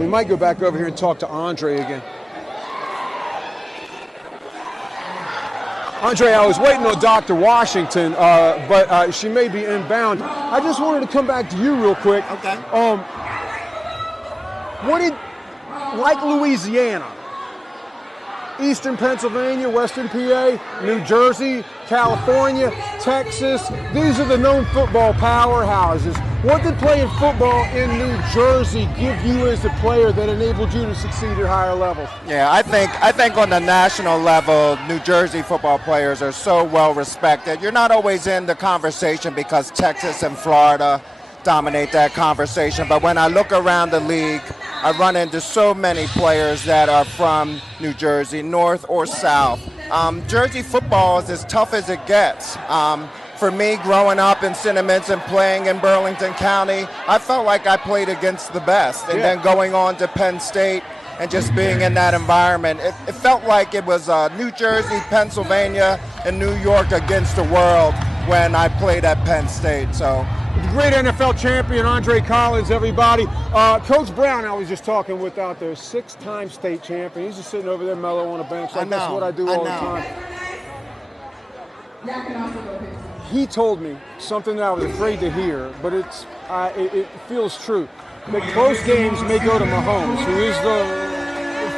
We might go back over here and talk to Andre again. Andre, I was waiting on Dr. Washington, but she may be inbound. I just wanted to come back to you real quick. Okay. Like Louisiana, Eastern Pennsylvania, Western PA, New Jersey, California, Texas, these are the known football powerhouses. What did playing football in New Jersey give you as a player that enabled you to succeed at higher levels? Yeah, I think on the national level, New Jersey football players are so well respected. You're not always in the conversation because Texas and Florida dominate that conversation. But when I look around the league, I run into so many players that are from New Jersey, north or south. Jersey football is as tough as it gets. For me, growing up in Cinnamons and playing in Burlington County, I felt like I played against the best. And then going on to Penn State and just being in that environment, it felt like it was New Jersey, Pennsylvania, and New York against the world when I played at Penn State. So, great NFL champion, Andre Collins, everybody. Coach Brown, I was just talking with out there, 6-time state champion. He's just sitting over there mellow on a bench. Like, that's what I do all the time. He told me something that I was afraid to hear, but it feels true. The close games may go to Mahomes, who is the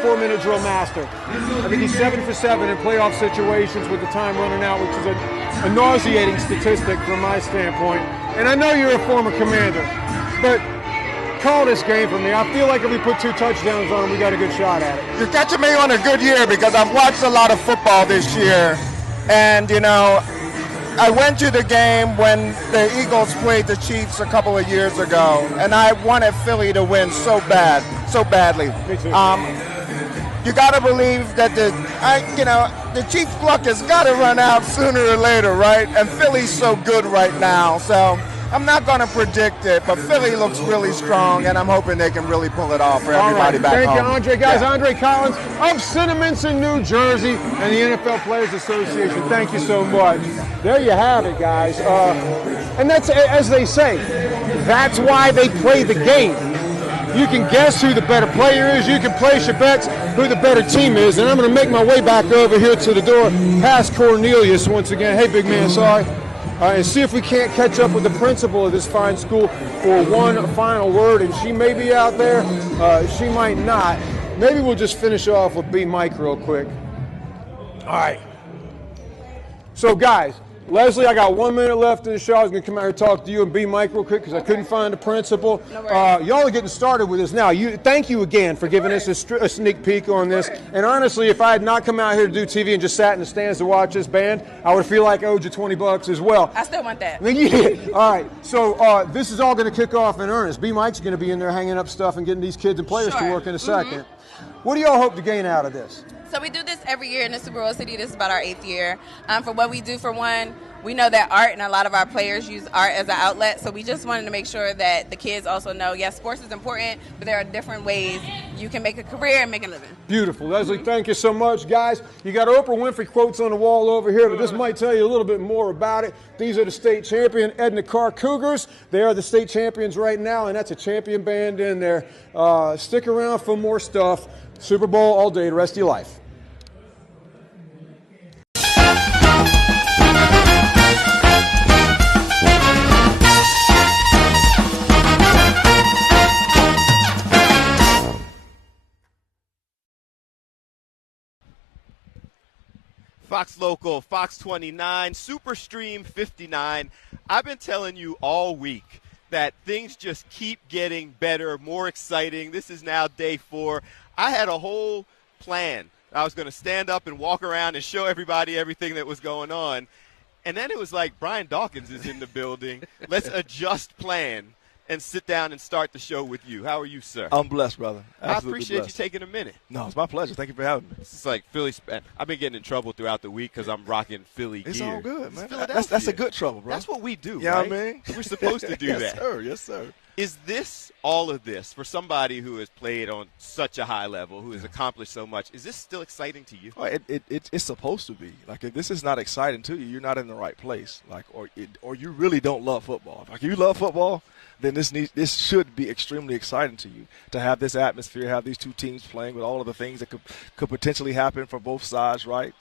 4-minute drill master. I think he's 7 for 7 in playoff situations with the time running out, which is a nauseating statistic from my standpoint. And I know you're a former commander, but call this game for me. I feel like if we put 2 touchdowns on him, we got a good shot at it. You're catching me on a good year because I've watched a lot of football this year. And, you know, I went to the game when the Eagles played the Chiefs a couple of years ago, and I wanted Philly to win so badly. Me too. You got to believe that the Chiefs' luck has got to run out sooner or later, right? And Philly's so good right now, so I'm not going to predict it, but Philly looks really strong, and I'm hoping they can really pull it off for everybody back home. Thank you, Andre. Guys, Andre Collins of Cinnamons in New Jersey and the NFL Players Association. Thank you so much. There you have it, guys. And that's, as they say, that's why they play the game. You can guess who the better player is. You can place your bets who the better team is. And I'm going to make my way back over here to the door past Cornelius once again. Hey, big man, sorry. And see if we can't catch up with the principal of this fine school for one final word. And she may be out there. She might not. Maybe we'll just finish off with B. Mike real quick. All right. So, guys, Leslie, I got 1 minute left in the show. I was going to come out here and talk to you and B. Mike real quick because I couldn't find the principal. No worries. Y'all are getting started with this now. Thank you again for giving us a sneak peek on this. And honestly, if I had not come out here to do TV and just sat in the stands to watch this band, I would feel like I owed you $20 as well. I still want that. Yeah. All right. So this is all going to kick off in earnest. B. Mike's going to be in there hanging up stuff and getting these kids and players to work in a second. What do y'all hope to gain out of this? So we do this every year in the Super Bowl City. This is about our 8th year. For what we do, for one, we know that art and a lot of our players use art as an outlet. So we just wanted to make sure that the kids also know, yes, sports is important, but there are different ways you can make a career and make a living. Beautiful. Leslie, thank you so much. Guys, you got Oprah Winfrey quotes on the wall over here, but this might tell you a little bit more about it. These are the state champion Edna Carr Cougars. They are the state champions right now, and that's a champion band in there. Stick around for more stuff. Super Bowl all day, the rest of your life. Fox Local, Fox 29, Superstream 59. I've been telling you all week that things just keep getting better, more exciting. This is now day 4. I had a whole plan. I was going to stand up and walk around and show everybody everything that was going on. And then it was like, Brian Dawkins is in the building. Let's adjust plan and sit down and start the show with you. How are you, sir? I'm blessed, brother. I appreciate you taking a minute. No, it's my pleasure. Thank you for having me. It's like Philly. I've been getting in trouble throughout the week because I'm rocking Philly It's gear. all good, man. It's that's a good trouble, bro. That's what we do, You know right? what I mean? We're supposed to do yes, that. Sir. Yes, sir. Is this, all of this, for somebody who has played on such a high level, who has accomplished so much, is this still exciting to you? Well, it's supposed to be. Like, if this is not exciting to you, you're not in the right place. Like, or you really don't love football. Like, if you love football, then this should be extremely exciting to you, to have this atmosphere, have these two teams playing with all of the things that could potentially happen for both sides, right,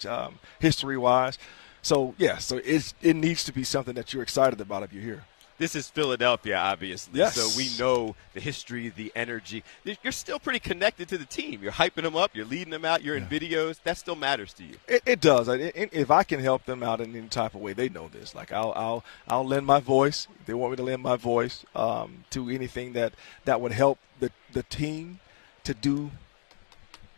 history-wise. So, yeah, so it needs to be something that you're excited about if you're here. This is Philadelphia, obviously. Yes. So we know the history, the energy. You're still pretty connected to the team. You're hyping them up. You're leading them out. You're in videos. That still matters to you. It does. If I can help them out in any type of way, they know this. Like, I'll lend my voice. If they want me to lend my voice to anything that would help the team to do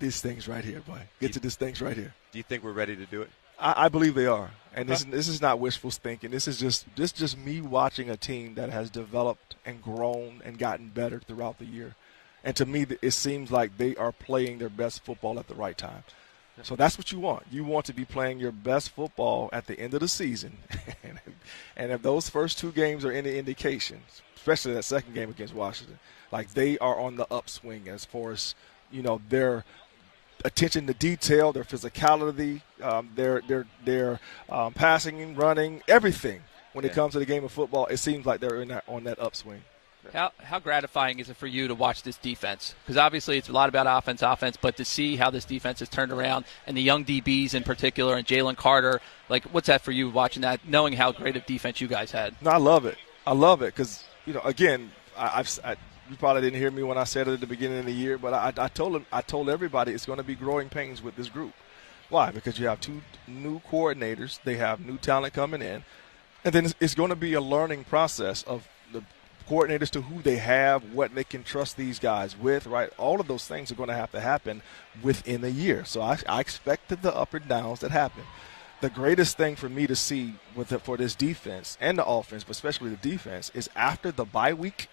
these things right here, boy. Get to these things right here. Do you think we're ready to do it? I believe they are, and this is not wishful thinking. This is just me watching a team that has developed and grown and gotten better throughout the year, and to me, it seems like they are playing their best football at the right time. So that's what you want. You want to be playing your best football at the end of the season, and if those first two games are any indication, especially that second game against Washington, like, they are on the upswing as far as their attention to detail, their physicality, their passing and running, everything. When it comes to the game of football, it seems like they're on that upswing. How gratifying is it for you to watch this defense? Because obviously it's a lot about offense, but to see how this defense has turned around, and the young DBs in particular, and Jalen Carter, like, what's that for you watching that, knowing how great of defense you guys had? No, I love it. Because, again, you probably didn't hear me when I said it at the beginning of the year, but I told everybody it's going to be growing pains with this group. Why? Because you have two new coordinators. They have new talent coming in. And then it's going to be a learning process of the coordinators to who they have, what they can trust these guys with, right? All of those things are going to have to happen within a year. So I expected the up and downs that happen. The greatest thing for me to see for this defense and the offense, but especially the defense, is after the bye week,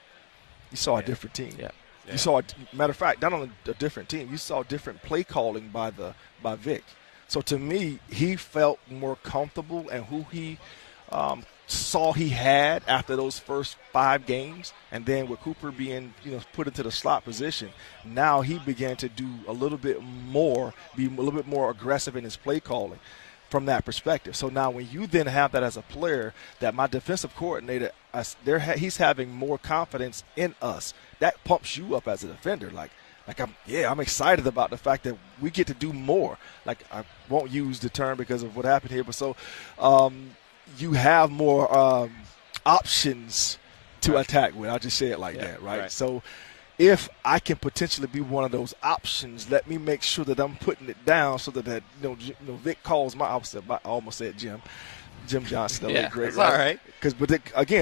you saw a different team. Yeah. You saw, matter of fact, not only a different team, you saw different play calling by Vic. So to me, he felt more comfortable, and who he saw he had after those first 5 games, and then with Cooper being put into the slot position, now he began to do a little bit more, be a little bit more aggressive in his play calling from that perspective. So now when you then have that as a player, that my defensive coordinator, he's having more confidence in us, that pumps you up as a defender. Like I'm excited about the fact that we get to do more. Like, I won't use the term because of what happened here, but so you have more options to attack with. I'll just say it like that, right? So if I can potentially be one of those options, let me make sure that I'm putting it down so that Vic calls I almost said Jim Johnston. Yeah, great, that's all right.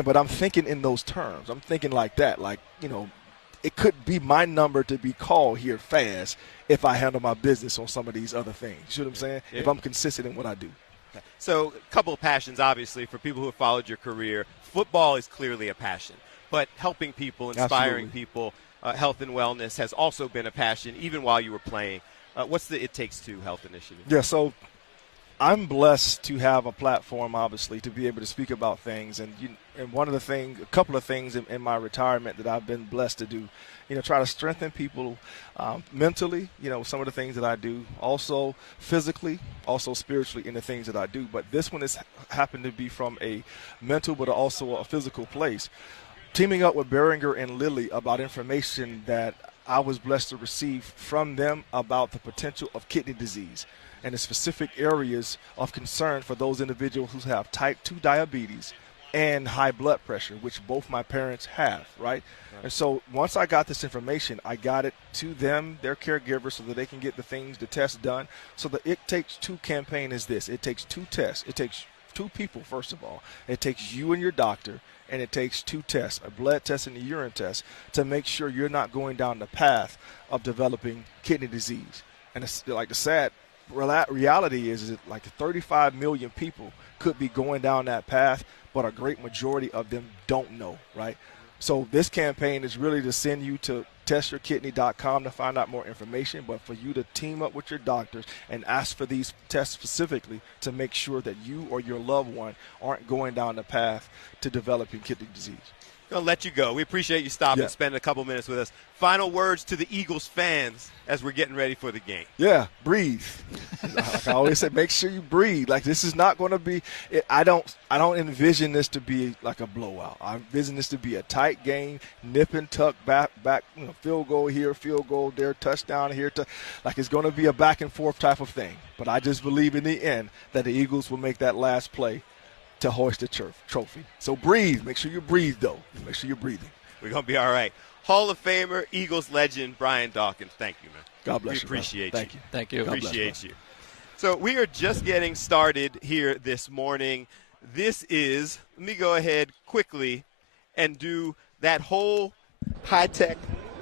But I'm thinking in those terms. I'm thinking like that. Like, it could be my number to be called here fast if I handle my business on some of these other things. You see what I'm saying? Yeah. If I'm consistent in what I do. So a couple of passions, obviously, for people who have followed your career. Football is clearly a passion, but helping people, inspiring people, health and wellness has also been a passion, even while you were playing. What's the It Takes Two Health Initiative? Yeah, so I'm blessed to have a platform, obviously, to be able to speak about things. And a couple of things in my retirement that I've been blessed to do, try to strengthen people mentally, some of the things that I do, also physically, also spiritually in the things that I do. But this one has happened to be from a mental but also a physical place. Teaming up with Baldinger and Lilly about information that I was blessed to receive from them about the potential of kidney disease and the specific areas of concern for those individuals who have type 2 diabetes and high blood pressure, which both my parents have, right? And so once I got this information, I got it to them, their caregivers, so that they can get the tests done. So the It Takes Two campaign is this. It takes 2 tests. It takes 2 people, first of all. It takes you and your doctor, and it takes 2 tests, a blood test and a urine test, to make sure you're not going down the path of developing kidney disease. And it's like the sad reality is that like 35 million people could be going down that path, but a great majority of them don't know, right? So this campaign is really to send you to testyourkidney.com to find out more information, but for you to team up with your doctors and ask for these tests specifically to make sure that you or your loved one aren't going down the path to developing kidney disease. Gonna let you go. We appreciate you stopping and spending a couple minutes with us. Final words to the Eagles fans as we're getting ready for the game. Yeah, breathe. Like I always say, make sure you breathe. Like, this is not going to be – I don't envision this to be like a blowout. I envision this to be a tight game, nip and tuck, back field goal here, field goal there, touchdown here. Like, it's going to be a back-and-forth type of thing. But I just believe in the end that the Eagles will make that last play to hoist the trophy. So breathe. Make sure you breathe, though. Make sure you're breathing. We're going to be all right. Hall of Famer, Eagles legend, Brian Dawkins. Thank you, man. God bless you. We appreciate you. you. Thank you. Appreciate you. So we are just getting started here this morning. This is, let me go ahead quickly and do that whole high-tech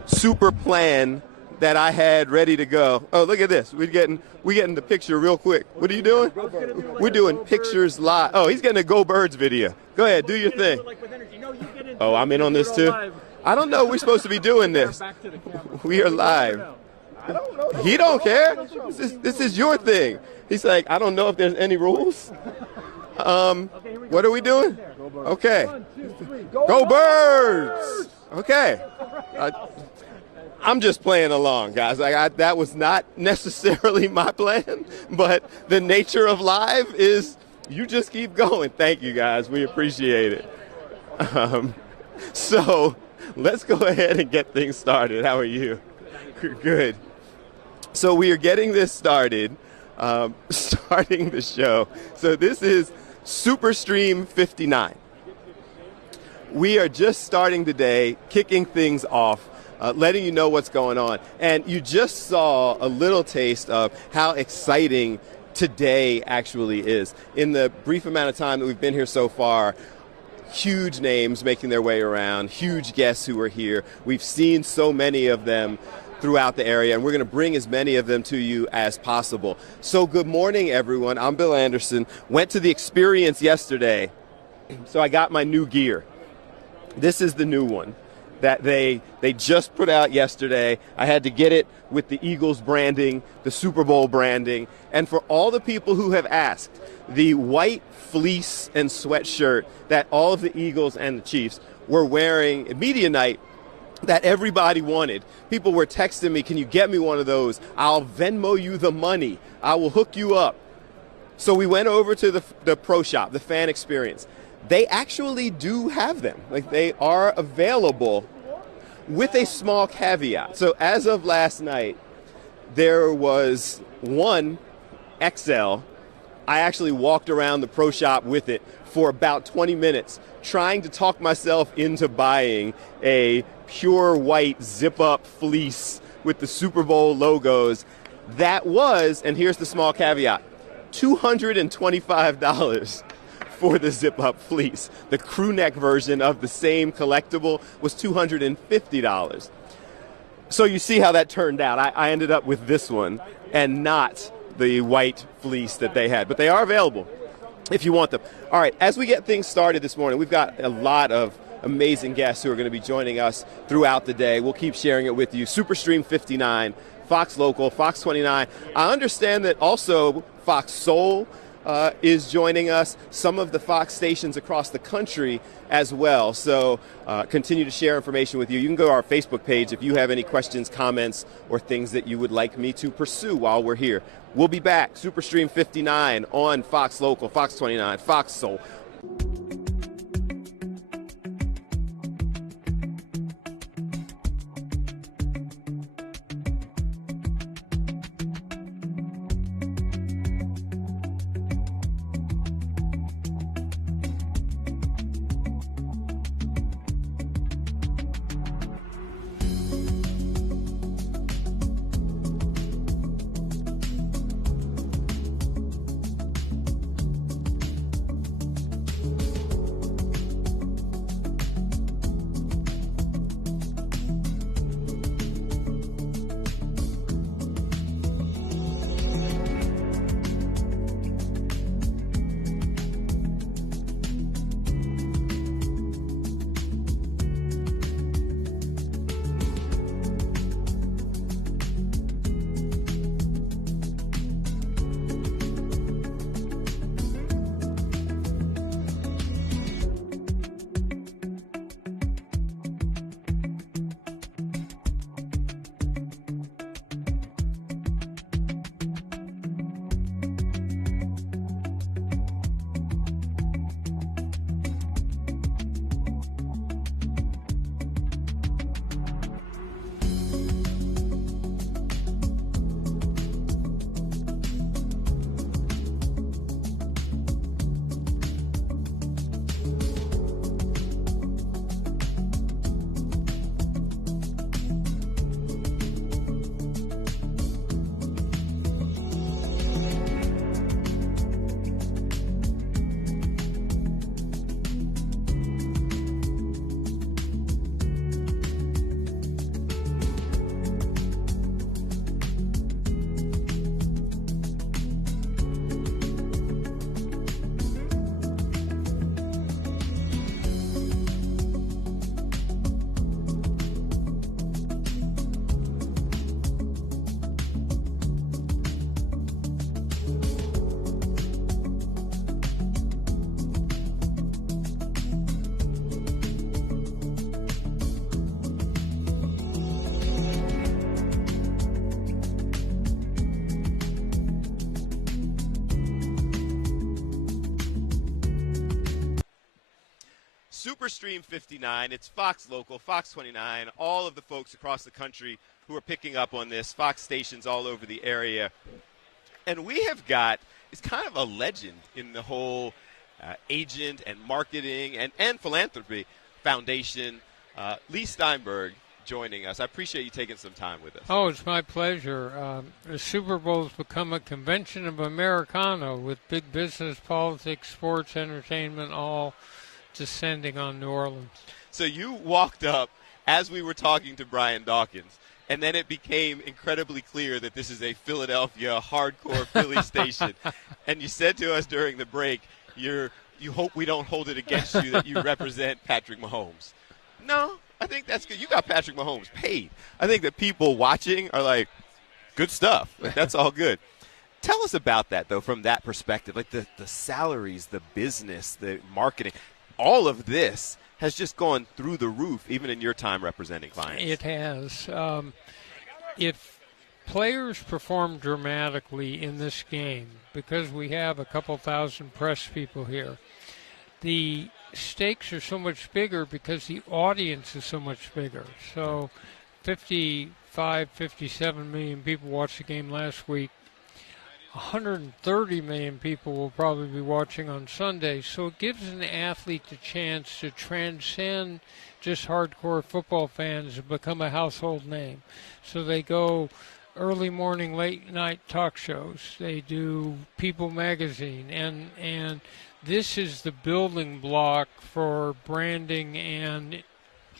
super plan that I had ready to go. Oh, look at this. We're getting the picture real quick. What are you doing? We're doing pictures live. Oh, he's getting a Go Birds video. Go ahead, do your thing. Oh, I'm in on this too? I don't know. We're supposed to be doing this. We are live. He don't care. This is your thing. He's like, I don't know if there's any rules. What are we doing? Okay. Go Birds! Okay. I'm just playing along, guys. That was not necessarily my plan, but the nature of live is you just keep going. Thank you, guys. We appreciate it. So let's go ahead and get things started. How are you? Good. So we are getting this started, starting the show. So this is Super Stream 59. We are just starting the day, kicking things off. Letting you know what's going on. And you just saw a little taste of how exciting today actually is. In the brief amount of time that we've been here so far, huge names making their way around, huge guests who are here. We've seen so many of them throughout the area, and we're going to bring as many of them to you as possible. So good morning, everyone. I'm Bill Anderson. Went to the experience yesterday, so I got my new gear. This is the new one that they just put out yesterday. I had to get it with the Eagles branding, the Super Bowl branding. And for all the people who have asked, the white fleece and sweatshirt that all of the Eagles and the Chiefs were wearing at media night that everybody wanted. People were texting me, can you get me one of those? I'll Venmo you the money. I will hook you up. So we went over to the pro shop, the fan experience. They actually do have them. Like, they are available with a small caveat. So as of last night, there was one XL. I actually walked around the pro shop with it for about 20 minutes trying to talk myself into buying a pure white zip-up fleece with the Super Bowl logos. That was, and here's the small caveat, $225 for the zip-up fleece. The crew neck version of the same collectible was $250. So you see how that turned out. I ended up with this one and not the white fleece that they had. But they are available if you want them. All right, as we get things started this morning, we've got a lot of amazing guests who are going to be joining us throughout the day. We'll keep sharing it with you. Superstream 59, Fox Local, Fox 29. I understand that also Fox Soul is joining us, some of the Fox stations across the country as well. So continue to share information with you. You can go to our Facebook page if you have any questions, comments, or things that you would like me to pursue while we're here. We'll be back, Superstream 59 on Fox Local, Fox 29, Fox Soul. Superstream 59. It's Fox Local, Fox 29, all of the folks across the country who are picking up on this, Fox stations all over the area. And we have got, it's kind of a legend in the whole agent and marketing and philanthropy foundation, Lee Steinberg, joining us. I appreciate you taking some time with us. Oh, it's my pleasure. The Super Bowl has become a convention of Americana with big business, politics, sports, entertainment, all descending on New Orleans. So you walked up as we were talking to Brian Dawkins, and then it became incredibly clear that this is a Philadelphia hardcore Philly station. And you said to us during the break, you hope we don't hold it against you that you represent Patrick Mahomes. No, I think that's good. You got Patrick Mahomes paid. I think that people watching are like, good stuff. Like, that's all good. Tell us about that, though, from that perspective. Like the salaries, the business, the marketing, all of this has just gone through the roof, even in your time representing clients. It has. If players perform dramatically in this game, because we have a couple thousand press people here, the stakes are so much bigger because the audience is so much bigger. So 55, 57 million people watched the game last week. 130 million people will probably be watching on Sunday. So it gives an athlete the chance to transcend just hardcore football fans and become a household name. So they go early morning, late night talk shows. They do People magazine, and this is the building block for branding and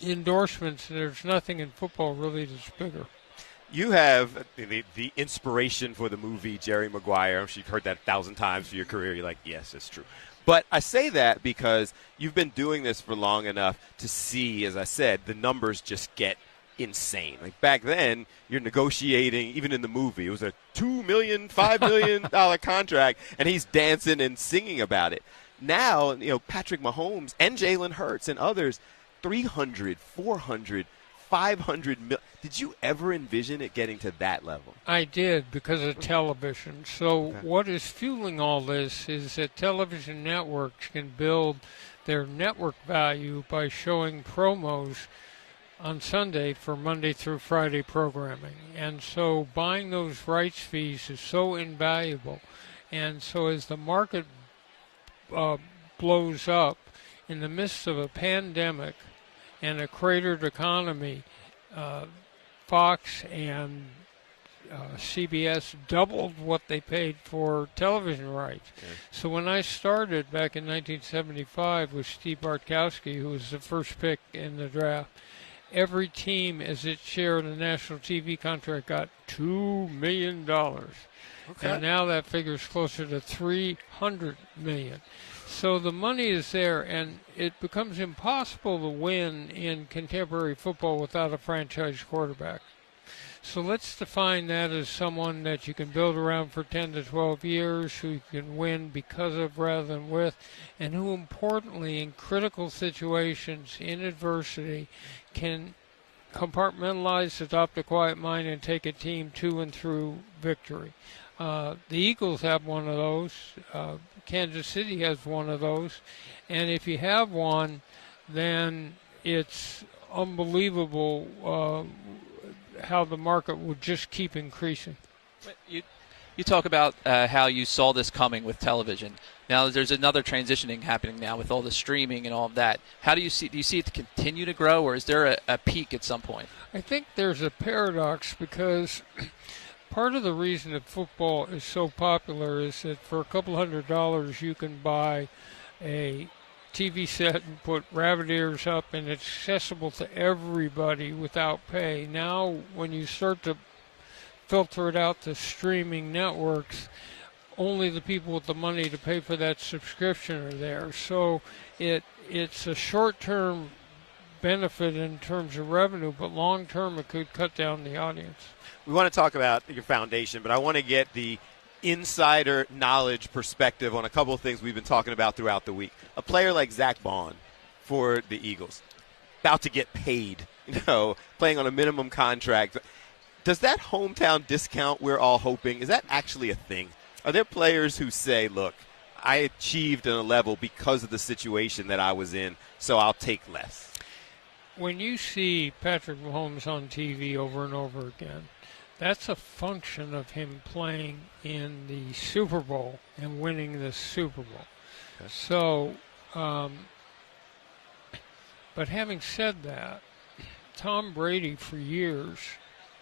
endorsements. There's nothing in football really that's bigger. You have the inspiration for the movie Jerry Maguire. I'm sure you've heard that 1,000 times for your career. You're like, yes, it's true. But I say that because you've been doing this for long enough to see, as I said, the numbers just get insane. Like back then, you're negotiating, even in the movie, it was a $2 million, $5 million contract, and he's dancing and singing about it. Now, Patrick Mahomes and Jalen Hurts and others, 300, 400, 500 million. Did you ever envision it getting to that level? I did, because of television. So what is fueling all this is that television networks can build their network value by showing promos on Sunday for Monday through Friday programming. And so buying those rights fees is so invaluable. And so as the market blows up in the midst of a pandemic and a cratered economy, Fox and CBS doubled what they paid for television rights. Okay. So when I started back in 1975 with Steve Bartkowski, who was the first pick in the draft, every team as its share of the national TV contract got $2 million. Okay. And now that figure is closer to $300 million. So the money is there, and it becomes impossible to win in contemporary football without a franchise quarterback. So let's define that as someone that you can build around for 10 to 12 years, who you can win because of rather than with, and who, importantly, in critical situations, in adversity, can compartmentalize, adopt a quiet mind, and take a team to and through victory. The Eagles have one of those. Kansas City has one of those. And if you have one, then it's unbelievable how the market would just keep increasing. You talk about how you saw this coming with television. Now there's another transitioning happening now with all the streaming and all of that. How do you see it continue to grow, or is there a peak at some point? I think there's a paradox, because part of the reason that football is so popular is that for a couple $100 you can buy a TV set and put rabbit ears up, and it's accessible to everybody without pay. Now when you start to filter it out to streaming networks, only the people with the money to pay for that subscription are there. So it's a short-term benefit in terms of revenue, but long-term it could cut down the audience. We want to talk about your foundation, but I want to get the insider knowledge perspective on a couple of things we've been talking about throughout the week. A player like Zach Bond for the Eagles, about to get paid, playing on a minimum contract. Does that hometown discount we're all hoping, is that actually a thing? Are there players who say, look, I achieved on a level because of the situation that I was in, so I'll take less. When you see Patrick Mahomes on TV over and over again, that's a function of him playing in the Super Bowl and winning the Super Bowl. Okay. So, but having said that, Tom Brady for years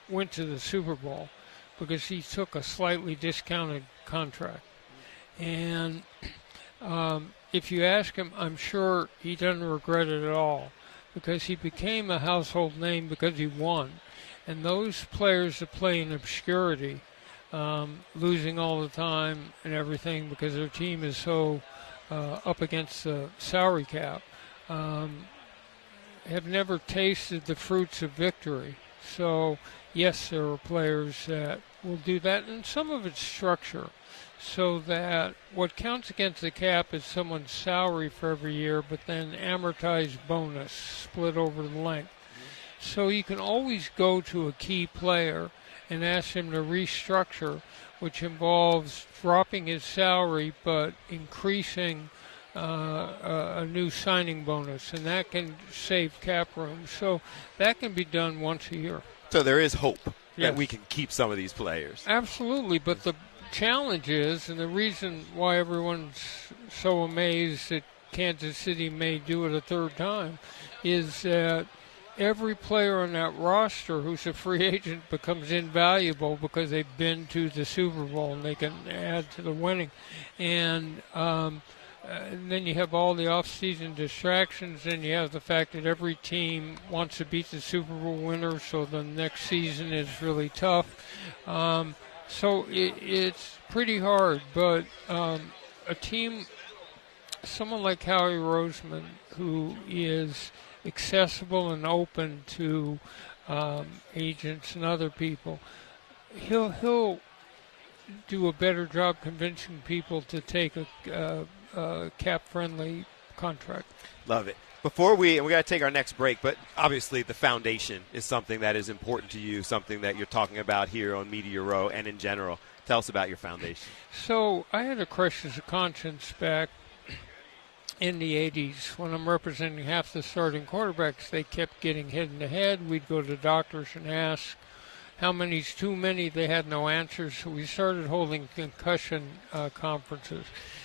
went to the Super Bowl because he took a slightly discounted contract. And if you ask him, I'm sure he doesn't regret it at all, because he became a household name because he won. And those players that play in obscurity, losing all the time and everything because their team is so up against the salary cap, have never tasted the fruits of victory. So, yes, there are players that will do that, and some of it's structure, so that what counts against the cap is someone's salary for every year, but then amortized bonus split over the length. So you can always go to a key player and ask him to restructure, which involves dropping his salary but increasing a new signing bonus, and that can save cap room. So that can be done once a year. So there is hope that we can keep some of these players. Absolutely, but the challenge is, and the reason why everyone's so amazed that Kansas City may do it a third time, is that every player on that roster who's a free agent becomes invaluable because they've been to the Super Bowl and they can add to the winning. And then you have all the off-season distractions, and you have the fact that every team wants to beat the Super Bowl winner, so the next season is really tough. So it's pretty hard, but a team, someone like Howie Roseman, who is accessible and open to agents and other people, he'll do a better job convincing people to take a cap-friendly contract. Love it. Before we got to take our next break, but obviously the foundation is something that is important to you, something that you're talking about here on Media Row and in general. Tell us about your foundation. So I had a crisis of conscience back in the 80s when I'm representing half the starting quarterbacks. They kept getting hit in the head. We'd go to doctors and ask how many's too many. They had no answers, so we started holding concussion conferences.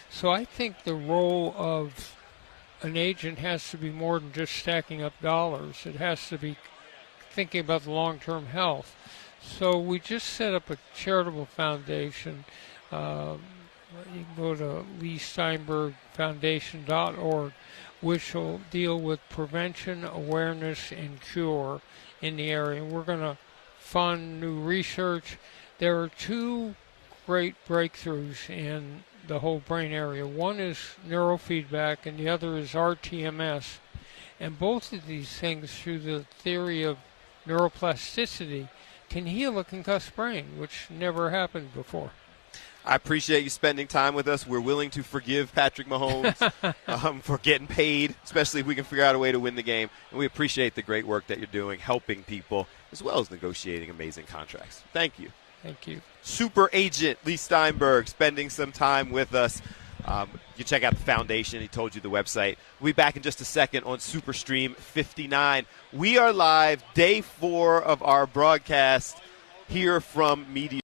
So I think the role of an agent has to be more than just stacking up dollars. It has to be thinking about the long-term health. So we just set up a charitable foundation. You can go to LeeSteinbergFoundation.org, which will deal with prevention, awareness, and cure in the area. We're going to fund new research. There are two great breakthroughs in the whole brain area. One is neurofeedback, and the other is RTMS. And both of these things, through the theory of neuroplasticity, can heal a concussed brain, which never happened before. I appreciate you spending time with us. We're willing to forgive Patrick Mahomes for getting paid, especially if we can figure out a way to win the game. And we appreciate the great work that you're doing, helping people, as well as negotiating amazing contracts. Thank you. Thank you. Super agent Lee Steinberg spending some time with us. You check out the foundation. He told you the website. We'll be back in just a second on SuperStream 59. We are live, day 4 of our broadcast here from Media.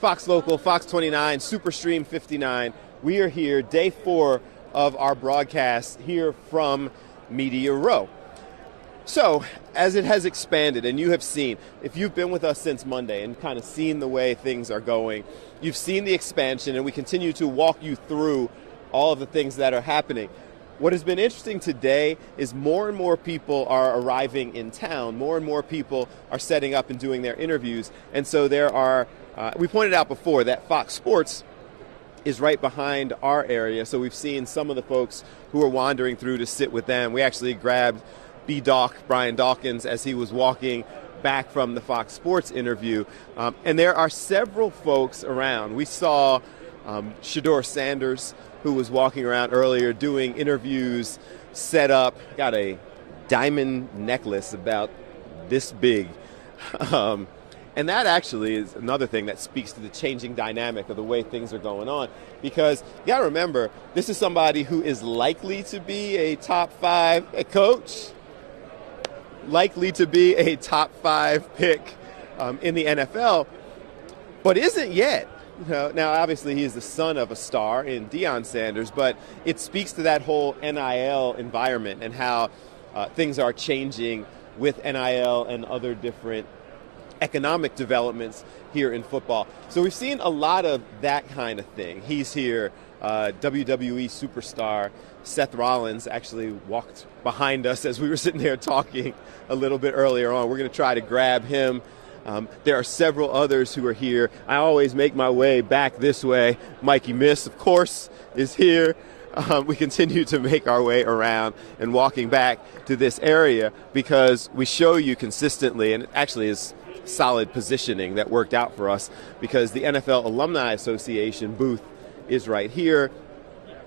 Fox Local, Fox 29, Superstream 59. We are here, day 4 of our broadcast here from Media Row. So, as it has expanded, and you have seen, if you've been with us since Monday and kind of seen the way things are going, you've seen the expansion, and we continue to walk you through all of the things that are happening. What has been interesting today is more and more people are arriving in town. More and more people are setting up and doing their interviews. And so there are, we pointed out before that Fox Sports is right behind our area. So we've seen some of the folks who are wandering through to sit with them. We actually grabbed B-Doc, Brian Dawkins, as he was walking back from the Fox Sports interview. And there are several folks around. We saw Shedeur Sanders, who was walking around earlier doing interviews, set up, got a diamond necklace about this big. And that actually is another thing that speaks to the changing dynamic of the way things are going on. Because you got to remember, this is somebody who is likely to be a top 5 coach, likely to be a top 5 pick in the NFL, but isn't yet. Now, obviously, he is the son of a star in Deion Sanders, but it speaks to that whole NIL environment and how things are changing with NIL and other different economic developments here in football. So we've seen a lot of that kind of thing. He's here. WWE superstar Seth Rollins actually walked behind us as we were sitting there talking a little bit earlier on. We're going to try to grab him. There are several others who are here. I always make my way back this way. Mikey Miss, of course, is here. We continue to make our way around and walking back to this area because we show you consistently, and it actually is solid positioning that worked out for us because the NFL Alumni Association booth is right here.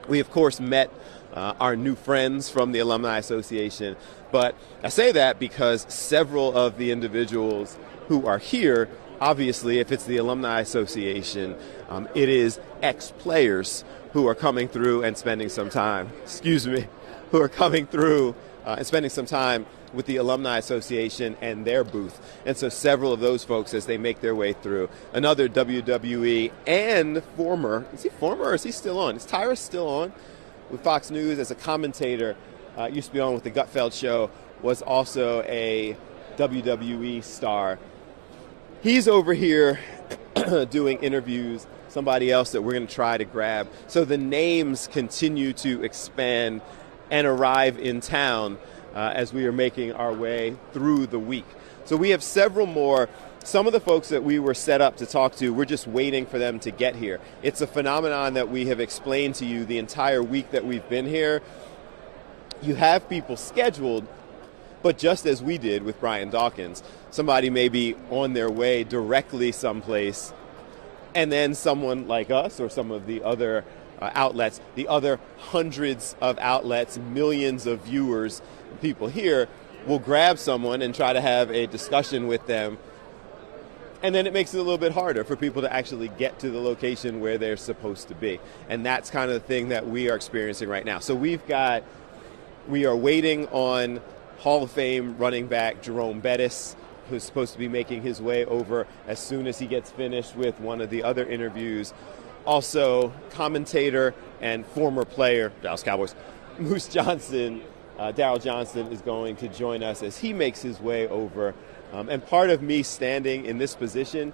We, of course, met our new friends from the Alumni Association, but I say that because several of the individuals who are here, obviously, if it's the Alumni Association, it is ex-players who are coming through and spending some time, who are coming through and spending some time with the Alumni Association and their booth. And so several of those folks, as they make their way through, another WWE and former, is he former or is he still on? Is Tyrus still on with Fox News as a commentator? Used to be on with the Gutfeld Show, was also a WWE star. He's over here doing interviews, somebody else that we're going to try to grab. So the names continue to expand and arrive in town as we are making our way through the week. So we have several more. Some of the folks that we were set up to talk to, we're just waiting for them to get here. It's a phenomenon that we have explained to you the entire week that we've been here. You have people scheduled, but just as we did with Brian Dawkins, somebody may be on their way directly someplace, and then someone like us or some of the other outlets, the other hundreds of outlets, millions of viewers, people here, will grab someone and try to have a discussion with them. And then it makes it a little bit harder for people to actually get to the location where they're supposed to be. And that's kind of the thing that we are experiencing right now. So we are waiting on Hall of Fame running back Jerome Bettis, who's supposed to be making his way over as soon as he gets finished with one of the other interviews. Also, commentator and former player, Dallas Cowboys, Moose Johnson, Daryl Johnston is going to join us as he makes his way over. And part of me standing in this position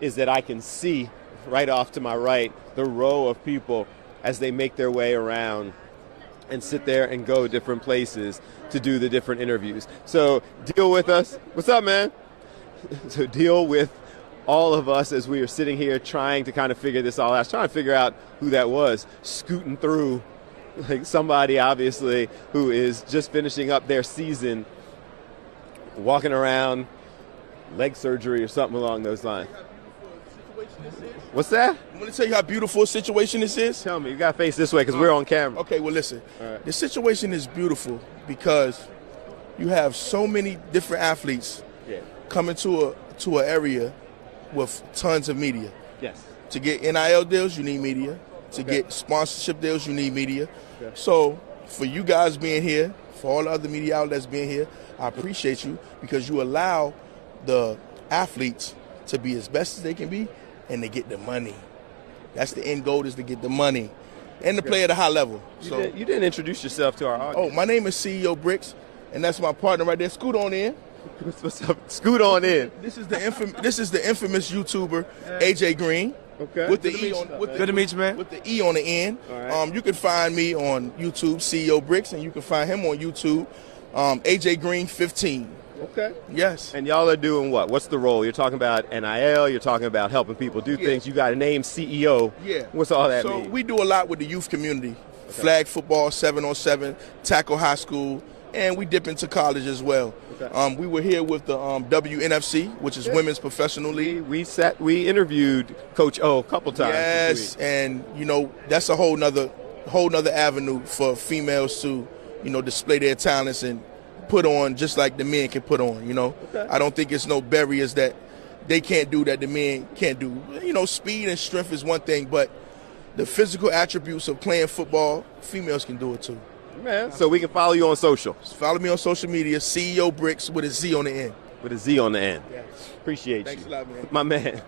is that I can see right off to my right the row of people as they make their way around and sit there and go different places to do the different interviews. So deal with us. What's up, man? So deal with all of us as we are sitting here trying to kind of figure this all out, trying to figure out who that was scooting through, like somebody obviously who is just finishing up their season, walking around, leg surgery or something along those lines. What's that? I'm going to tell you how beautiful a situation this is. Tell me. You got to face this way because we're on camera. Okay, well, listen. Right. The situation is beautiful because you have so many different athletes coming to an area with tons of media. Yes. To get NIL deals, you need media. To get sponsorship deals, you need media. Okay. So for you guys being here, for all the other media outlets being here, I appreciate you because you allow the athletes to be as best as they can be and to get the money. That's the end goal, is to get the money and to play at a high level. You didn't introduce yourself to our audience. Oh, my name is CEO Bricks, and that's my partner right there. Scoot on in. What's up? Scoot on in. This is the infamous YouTuber AJ Green. Okay. With the E on, Good to meet you, man. With the E on the end. All right. You can find me on YouTube, CEO Bricks, and you can find him on YouTube, AJ Green 15. Okay. Yes. And y'all are doing what? What's the role? You're talking about NIL. You're talking about helping people do things. You got a name, CEO. Yeah. What's all that So mean? we do a lot with the youth community. Flag football, 7-on-7, tackle high school, and we dip into college as well. Okay. We were here with the WNFC, which is Women's Professional League. We interviewed Coach O a couple times. Yes, and that's a whole nother avenue for females to, display their talents and put on just like the men can put on. Okay. I don't think it's no barriers that they can't do that the men can't do. Speed and strength is one thing, but the physical attributes of playing football, females can do it too. Man, so we can follow you on social. Follow me on social media, CEO Bricks with a Z on the end. With a Z on the end. Yes. Appreciate Thanks you. a lot, man. My man.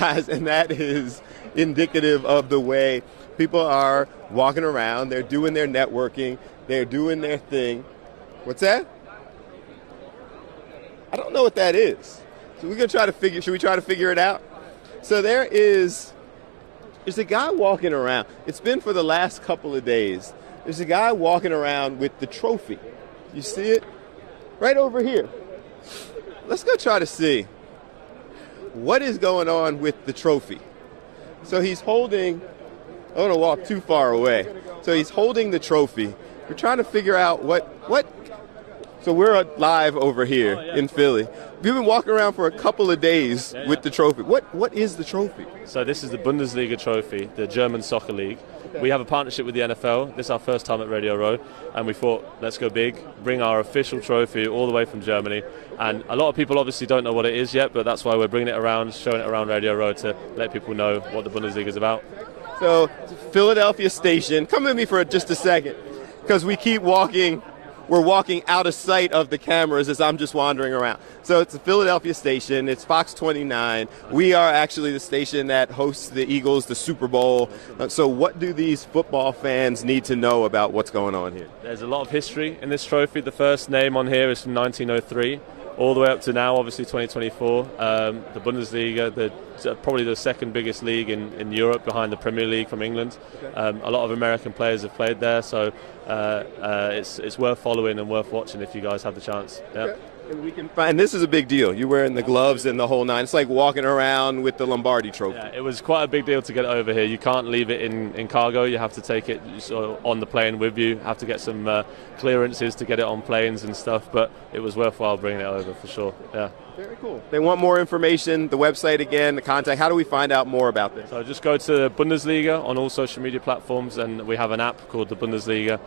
Guys, and that is indicative of the way people are walking around. They're doing their networking. They're doing their thing. What's that? I don't know what that is. So we're going to should we try to figure it out? So there's a guy walking around. It's been for the last couple of days. There's a guy walking around with the trophy. You see it? Right over here. Let's go try to see what is going on with the trophy. So he's holding, I don't want to walk too far away. So he's holding the trophy. We're trying to figure out what. So we're live over here in Philly. We've been walking around for a couple of days with the trophy. What is the trophy? So this is the Bundesliga trophy, the German soccer league. We have a partnership with the NFL. This is our first time at Radio Row, and we thought, let's go big, bring our official trophy all the way from Germany. And a lot of people obviously don't know what it is yet, but that's why we're bringing it around, showing it around Radio Row to let people know what the Bundesliga is about. So Philadelphia Station, come with me for just a second, because we keep walking. We're walking out of sight of the cameras as I'm just wandering around. So it's a Philadelphia station. It's Fox 29. We are actually the station that hosts the Eagles, the Super Bowl. So what do these football fans need to know about what's going on here? There's a lot of history in this trophy. The first name on here is from 1903, all the way up to now, obviously 2024. The Bundesliga, probably the second biggest league in Europe behind the Premier League from England. A lot of American players have played there, so it's worth following and worth watching if you guys have the chance. Yeah. Okay. And we can find, this is a big deal. You're wearing the gloves and the whole nine. It's like walking around with the Lombardi trophy. Yeah, it was quite a big deal to get it over here. You can't leave it in cargo. You have to take it on the plane with you. Have to get some clearances to get it on planes and stuff. But it was worthwhile bringing it over for sure. Yeah. Very cool. They want more information, the website again, the contact. How do we find out more about this? So just go to Bundesliga on all social media platforms, and we have an app called the Bundesliga.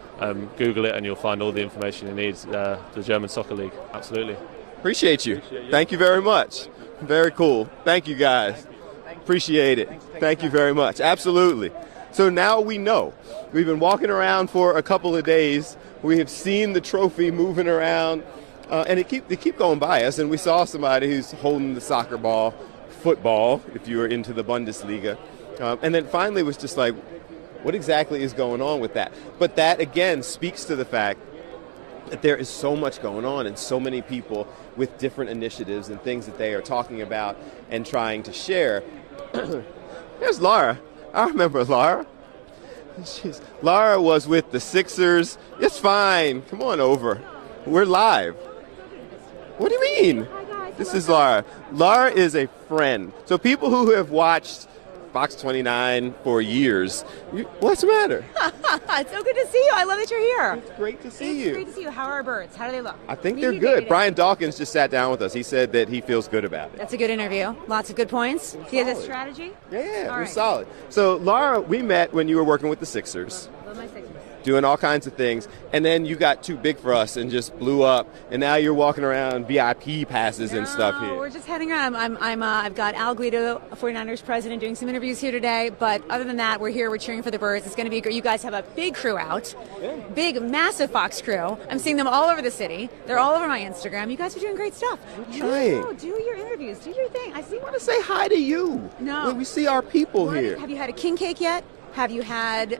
Google it and you'll find all the information you need. The German Soccer League. Absolutely. Appreciate you. Thank you very much. Very cool. Thank you, guys. Appreciate it. Thank you very much. Absolutely. So now we know. We've been walking around for a couple of days. We have seen the trophy moving around. And they keep going by us, and we saw somebody who's holding the soccer ball, football, if you were into the Bundesliga. And then finally was just like, what exactly is going on with that? But that, again, speaks to the fact that there is so much going on and so many people with different initiatives and things that they are talking about and trying to share. There's Laura. I remember Laura. Laura was with the Sixers. It's fine. Come on over. We're live. What do you mean? This is Laura. Laura is a friend. So people who have watched Fox 29 for years, what's the matter? It's so good to see you. I love that you're here. It's great to see you. It's great to see you. How are our birds? How do they look? I think they're good. Brian Dawkins just sat down with us. He said that he feels good about it. That's a good interview. Lots of good points. Do you have a strategy? Yeah, All we're right. solid. So, Laura, we met when you were working with the Sixers. Love my Sixers. doing all kinds of things, and then you got too big for us and just blew up, and now you're walking around VIP passes and stuff here. We're just heading around. I've got Al Guido, 49ers president, doing some interviews here today, but other than that, we're here, we're cheering for the Birds. It's going to be great. You guys have a big crew out, big, massive Fox crew. I'm seeing them all over the city. They're all over my Instagram. You guys are doing great stuff. Do your interviews. Do your thing. I want to say hi to you. No. We see our people here. Have you had a king cake yet? Have you had...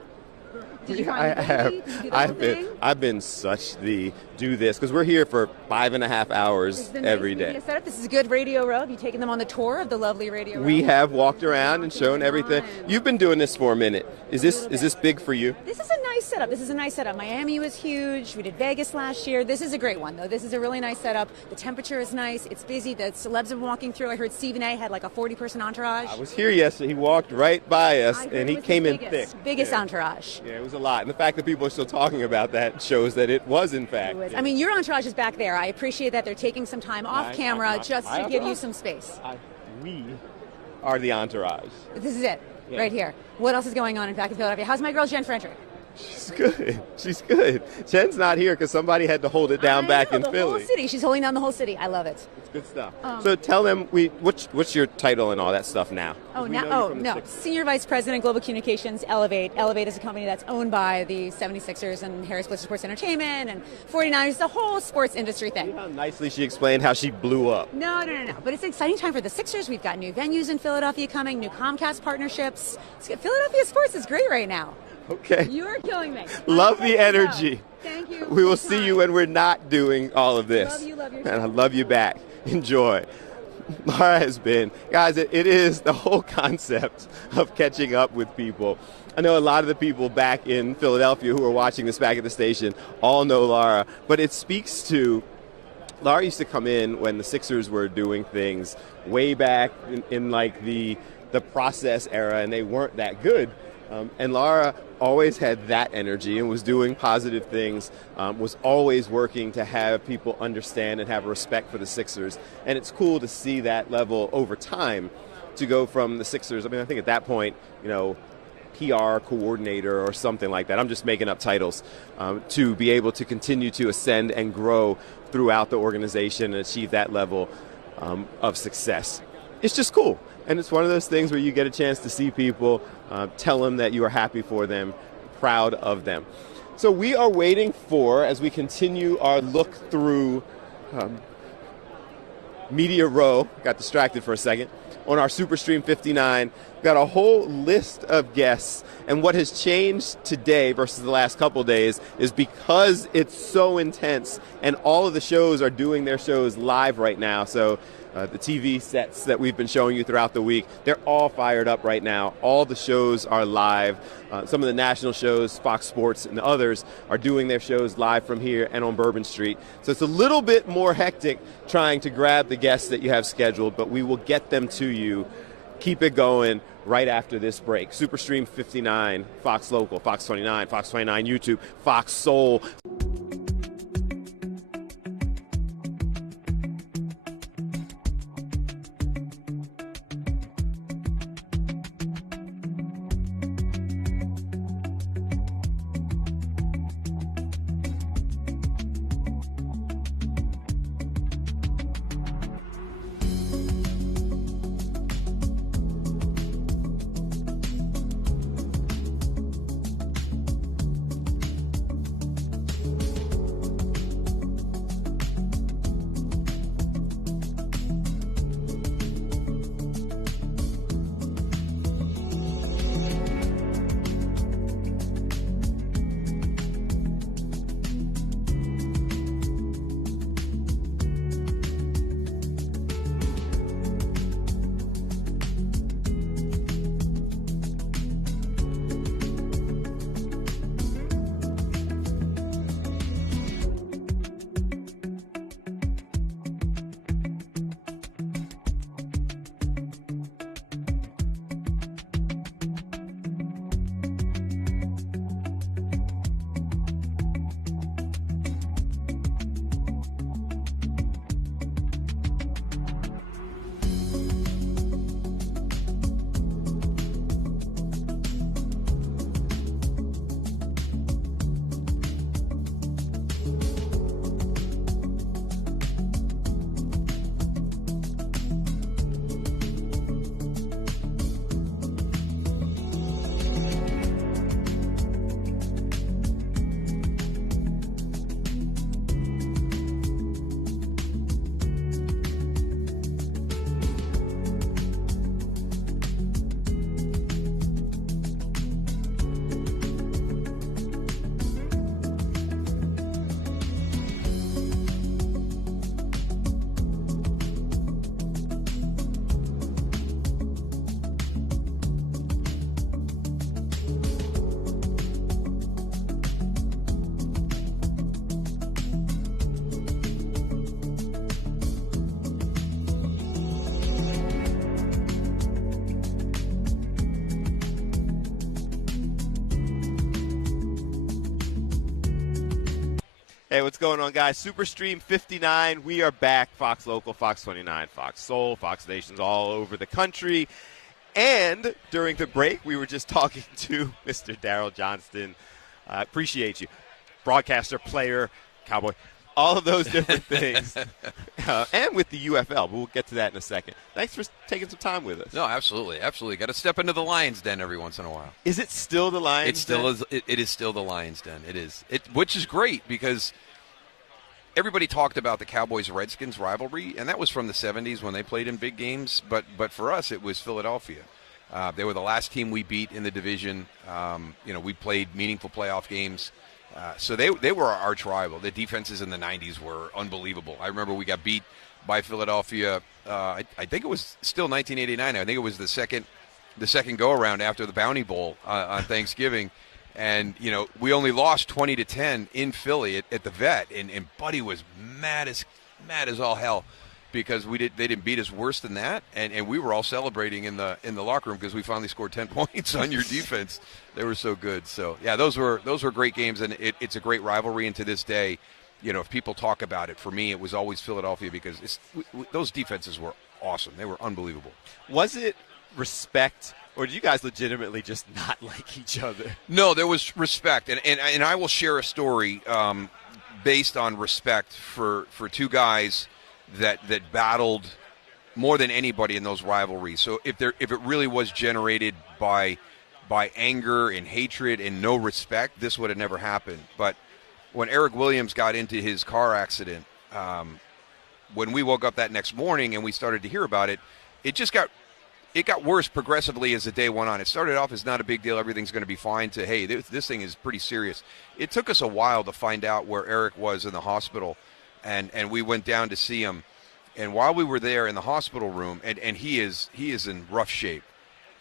Did you find I have. Did you do the whole thing? I've been such the do this because we're here for 5.5 hours every day. Setup. This is a good Radio Row. Have you taken them on the tour of the lovely Radio Row? We have walked around and shown everything. You've been doing this for a minute. Is this big for you? This is a nice setup. Miami was huge. We did Vegas last year. This is a great one, though. This is a really nice setup. The temperature is nice. It's busy. The celebs are walking through. I heard Stephen A. had like a 40-person entourage. I was here yesterday. He walked right by us, and he came in thick. Biggest entourage. Yeah, it was a lot. And the fact that people are still talking about that shows that it was, in fact. I mean, your entourage is back there. I appreciate that they're taking some time off camera just to give you some space. We are the entourage. This is it, right here. What else is going on back in Philadelphia? How's my girl Jen Frederick? She's good. Jen's not here because somebody had to hold it down back in Philly. Whole city. She's holding down the whole city. I love it. It's good stuff. So tell them what's your title and all that stuff now? No. Senior Vice President, Global Communications, Elevate. Elevate is a company that's owned by the 76ers and Harris Bliss Sports Entertainment and 49ers, the whole sports industry thing. See how nicely she explained how she blew up. No. But it's an exciting time for the Sixers. We've got new venues in Philadelphia coming, new Comcast partnerships. Philadelphia sports is great right now. Okay. You are killing me. Love the energy. Thank you. We will see you when we're not doing all of this. Love you And I love you back. Enjoy. Laura has been. Guys, it is the whole concept of catching up with people. I know a lot of the people back in Philadelphia who are watching this back at the station all know Laura, but it speaks to Laura used to come in when the Sixers were doing things way back in like the process era, and they weren't that good. And Laura always had that energy and was doing positive things, was always working to have people understand and have respect for the Sixers. And it's cool to see that level over time to go from the Sixers. I mean, I think at that point, PR coordinator or something like that. I'm just making up titles to be able to continue to ascend and grow throughout the organization and achieve that level of success. It's just cool. And it's one of those things where you get a chance to see people, tell them that you are happy for them, proud of them. So we are waiting for, as we continue our look through Media Row, got distracted for a second, on our Superstream 59, got a whole list of guests. And what has changed today versus the last couple days is because it's so intense and all of the shows are doing their shows live right now. So the TV sets that we've been showing you throughout the week, they're all fired up right now. All the shows are live. Some of the national shows, Fox Sports and others, are doing their shows live from here and on Bourbon Street. So it's a little bit more hectic trying to grab the guests that you have scheduled, but we will get them to you. Keep it going right after this break. Superstream 59, Fox Local, Fox 29, Fox 29 YouTube, Fox Soul. Hey, what's going on, guys? Superstream 59. We are back. Fox Local, Fox 29, Fox Soul, Fox Nations all over the country. And during the break, we were just talking to Mr. Daryl Johnston. Appreciate you. Broadcaster, player, cowboy, all of those different things. And with the UFL, but we'll get to that in a second. Thanks for taking some time with us. No, absolutely. Absolutely. Got to step into the Lion's Den every once in a while. Is it still the Lion's Den? It still is. It is still the Lion's Den. It is. Which is great because everybody talked about the Cowboys-Redskins rivalry, and that was from the 70s when they played in big games. But for us, it was Philadelphia. They were the last team we beat in the division. We played meaningful playoff games. So they were our arch rival. The defenses in the 90s were unbelievable. I remember we got beat by Philadelphia. I think it was still 1989. I think it was the second go-around after the Bounty Bowl on Thanksgiving. And, we only lost 20-10 in Philly at the Vet. And Buddy was mad as all hell because they didn't beat us worse than that. And we were all celebrating in the locker room because we finally scored 10 points on your defense. They were so good. So, yeah, those were great games. And it's a great rivalry. And to this day, if people talk about it, for me, it was always Philadelphia because those defenses were awesome. They were unbelievable. Was it respect? Or did you guys legitimately just not like each other? No, there was respect. And I will share a story based on respect for two guys that battled more than anybody in those rivalries. So if it really was generated by anger and hatred and no respect, this would have never happened. But when Eric Williams got into his car accident, when we woke up that next morning and we started to hear about it, it got worse progressively as the day went on. It started off as not a big deal, everything's going to be fine, to, hey, this thing is pretty serious. It took us a while to find out where Eric was in the hospital, and we went down to see him. And while we were there in the hospital room, and he is in rough shape,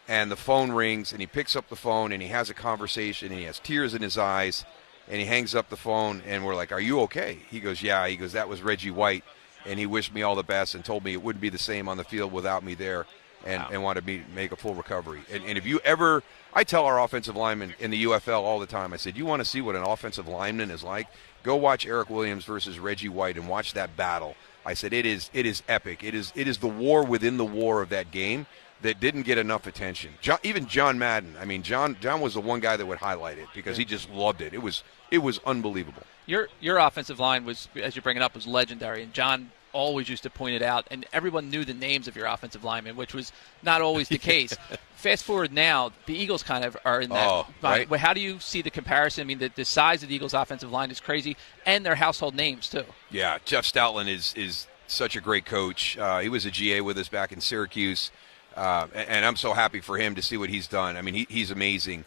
and the phone rings, and he picks up the phone, and he has a conversation, and he has tears in his eyes, and he hangs up the phone, and we're like, are you okay? He goes, yeah. He goes, that was Reggie White, and he wished me all the best and told me it wouldn't be the same on the field without me there. And wanted me to make a full recovery. And if you ever, I tell our offensive linemen in the UFL all the time, I said, you want to see what an offensive lineman is like? Go watch Eric Williams versus Reggie White and watch that battle. I said, it is epic. It is the war within the war of that game that didn't get enough attention. Even John Madden, I mean, John was the one guy that would highlight it because he just loved it. It was unbelievable. Your offensive line was, as you bring it up, was legendary, and John always used to point it out, and everyone knew the names of your offensive linemen, which was not always the case. Fast forward now, the Eagles kind of are in that. Right. How do you see the comparison? I mean, the size of the Eagles' offensive line is crazy, and their household names, too. Yeah, Jeff Stoutland is such a great coach. He was a GA with us back in Syracuse, and I'm so happy for him to see what he's done. I mean, he's amazing.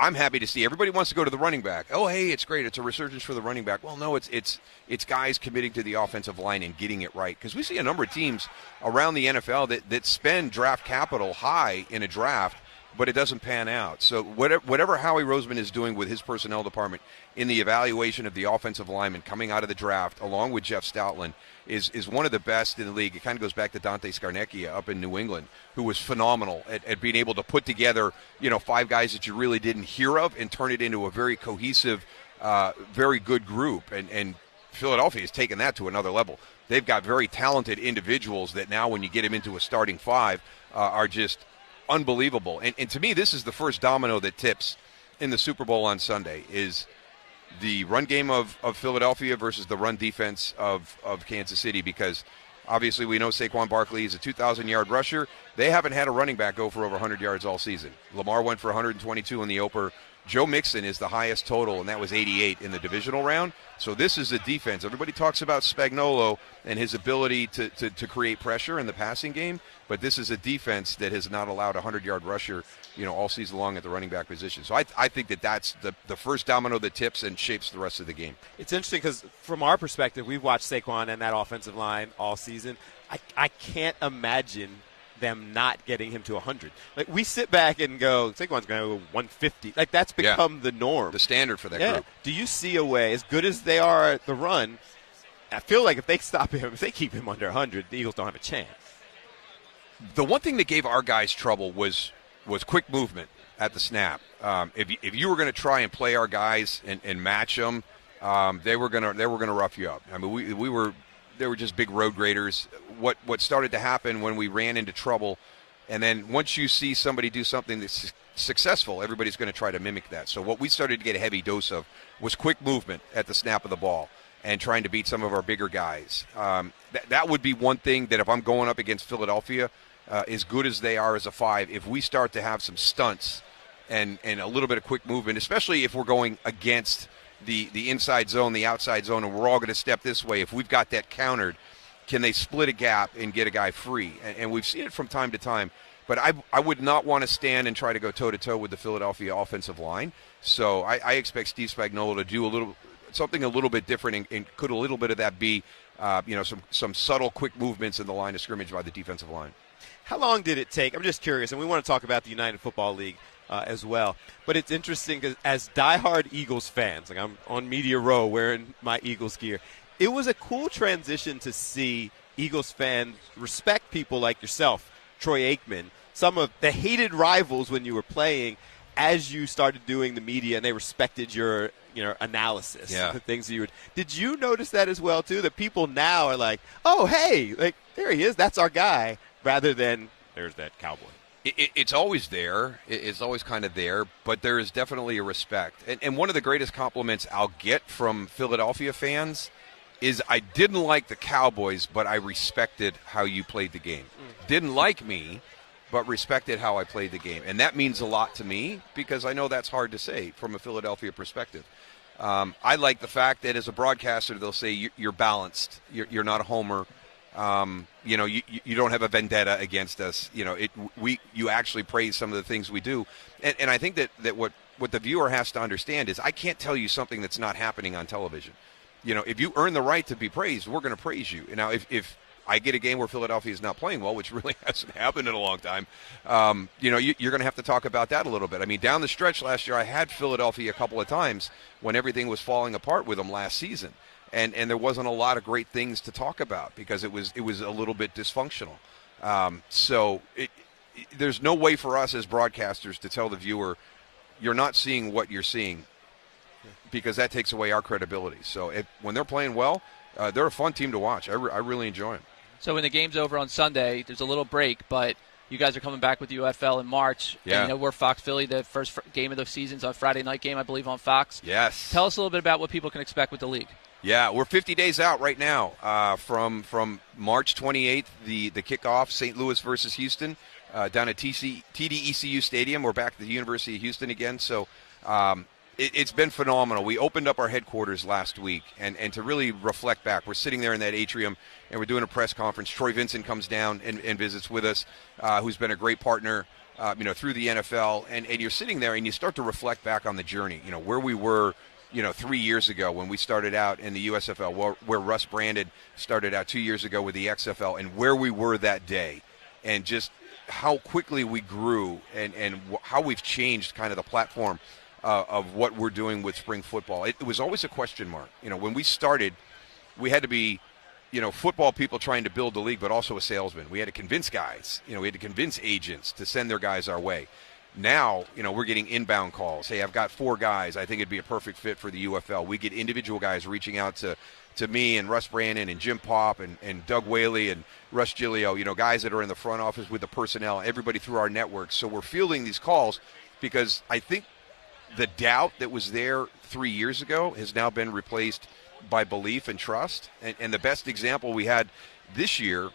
I'm happy to see everybody wants to go to the running back. Oh, hey, it's great. It's a resurgence for the running back. Well, no, it's guys committing to the offensive line and getting it right. Because we see a number of teams around the NFL that spend draft capital high in a draft, but it doesn't pan out. So whatever Howie Roseman is doing with his personnel department in the evaluation of the offensive linemen coming out of the draft, along with Jeff Stoutland, is one of the best in the league. It kind of goes back to Dante Scarnecchia up in New England, who was phenomenal at being able to put together, 5 guys that you really didn't hear of and turn it into a very cohesive, very good group. And Philadelphia has taken that to another level. They've got very talented individuals that now when you get them into a starting 5 are just unbelievable. And to me, this is the first domino that tips in the Super Bowl on Sunday is the run game of Philadelphia versus the run defense of Kansas City, because obviously we know Saquon Barkley is a 2,000-yard rusher. They haven't had a running back go for over 100 yards all season. Lamar went for 122 in the opener. Joe Mixon is the highest total, and that was 88 in the divisional round. So this is a defense. Everybody talks about Spagnuolo and his ability to create pressure in the passing game, but this is a defense that has not allowed a 100-yard rusher, all season long at the running back position. So I think that's the first domino that tips and shapes the rest of the game. It's interesting because from our perspective, we've watched Saquon and that offensive line all season. I can't imagine them not getting him to 100. Like, we sit back and go, Saquon's going to go 150. Like, that's become the norm. The standard for that group. Do you see a way, as good as they are at the run, I feel like if they stop him, if they keep him under 100, the Eagles don't have a chance. The one thing that gave our guys trouble was quick movement. at the snap. If you were going to try and play our guys and match them, they were going to rough you up. I mean, they were just big road graders. What started to happen when we ran into trouble, and then once you see somebody do something that's successful, everybody's going to try to mimic that. So what we started to get a heavy dose of was quick movement at the snap of the ball and trying to beat some of our bigger guys. That would be one thing that if I'm going up against Philadelphia, as good as they are as a 5, if we start to have some stunts and a little bit of quick movement, especially if we're going against the inside zone, the outside zone, and we're all going to step this way, if we've got that countered, can they split a gap and get a guy free? And we've seen it from time to time. But I would not want to stand and try to go toe-to-toe with the Philadelphia offensive line. So I expect Steve Spagnuolo to do something a little bit different, and could a little bit of that be some subtle quick movements in the line of scrimmage by the defensive line. How long did it take? I'm just curious, and we want to talk about the United Football League as well. But it's interesting because as diehard Eagles fans, like I'm on Media Row wearing my Eagles gear, it was a cool transition to see Eagles fans respect people like yourself, Troy Aikman, some of the hated rivals when you were playing, as you started doing the media, and they respected your analysis, the things you would. Did you notice that as well too? That people now are like, oh hey, like there he is, that's our guy, rather than there's that cowboy. It's always there. It's always kind of there, but there is definitely a respect. And one of the greatest compliments I'll get from Philadelphia fans is I didn't like the Cowboys, but I respected how you played the game. Didn't like me, but respected how I played the game. And that means a lot to me because I know that's hard to say from a Philadelphia perspective. I like the fact that as a broadcaster, they'll say you're balanced. You're not a homer. You don't have a vendetta against us. You actually praise some of the things we do. And I think that what the viewer has to understand is I can't tell you something that's not happening on television. If you earn the right to be praised, we're going to praise you. Now, if I get a game where Philadelphia is not playing well, which really hasn't happened in a long time, you're going to have to talk about that a little bit. I mean, down the stretch last year, I had Philadelphia a couple of times when everything was falling apart with them last season. And there wasn't a lot of great things to talk about because it was a little bit dysfunctional. So there's no way for us as broadcasters to tell the viewer, you're not seeing what you're seeing, because that takes away our credibility. So when they're playing well, they're a fun team to watch. I really enjoy them. So when the game's over on Sunday, there's a little break, but you guys are coming back with the UFL in March. Yeah. And we're Fox Philly. The first game of the season's on Friday night game, I believe, on Fox. Yes. Tell us a little bit about what people can expect with the league. Yeah, we're 50 days out right now from March 28th, the kickoff, St. Louis versus Houston, down at TDECU Stadium. We're back at the University of Houston again. So it's been phenomenal. We opened up our headquarters last week, and to really reflect back, we're sitting there in that atrium, and we're doing a press conference. Troy Vincent comes down and visits with us, who's been a great partner, through the NFL. And you're sitting there, and you start to reflect back on the journey, where we were, 3 years ago when we started out in the USFL, where Russ Brandon started out 2 years ago with the XFL, and where we were that day, and just how quickly we grew and how we've changed kind of the platform of what we're doing with spring football. It was always a question mark. When we started, we had to be, football people trying to build the league, but also a salesman. We had to convince guys, we had to convince agents to send their guys our way. Now, we're getting inbound calls. Hey, I've got 4 guys. I think it'd be a perfect fit for the UFL. We get individual guys reaching out to me and Russ Brandon and Jim Pop and Doug Whaley and Russ Giglio, guys that are in the front office with the personnel, everybody through our network. So we're fielding these calls because I think the doubt that was there 3 years ago has now been replaced by belief and trust. And the best example we had this year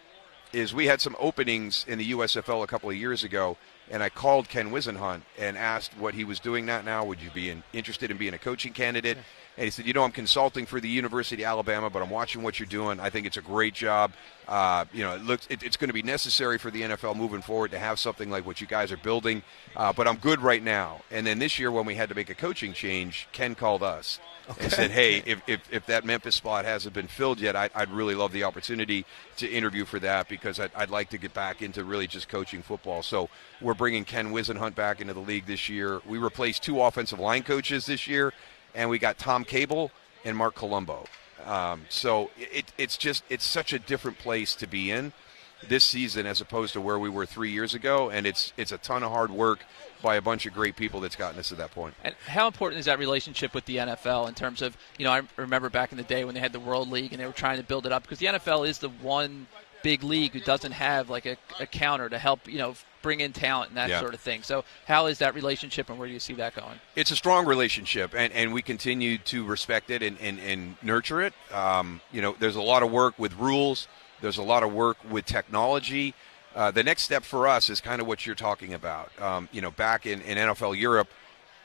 is we had some openings in the USFL a couple of years ago, and I called Ken Wisenhunt and asked what he was doing now. Would you be interested in being a coaching candidate? And he said, I'm consulting for the University of Alabama, but I'm watching what you're doing. I think it's a great job. It's going to be necessary for the NFL moving forward to have something like what you guys are building, but I'm good right now. And then this year when we had to make a coaching change, Ken called us and said, hey, if that Memphis spot hasn't been filled yet, I'd really love the opportunity to interview for that because I'd like to get back into really just coaching football. So we're bringing Ken Wisenhunt back into the league this year. We replaced 2 offensive line coaches this year, and we got Tom Cable and Mark Colombo. So it's such a different place to be in. this season as opposed to where we were 3 years ago, and it's a ton of hard work by a bunch of great people that's gotten us to that point. And how important is that relationship with the NFL in terms of, I remember back in the day when they had the World League and they were trying to build it up, because the NFL is the one big league who doesn't have like a counter to help, bring in talent and that sort of thing. So how is that relationship, and where do you see that going? It's a strong relationship, and we continue to respect it and nurture it. There's a lot of work with rules. There's a lot of work with technology. The next step for us is kind of what you're talking about. Back in NFL Europe,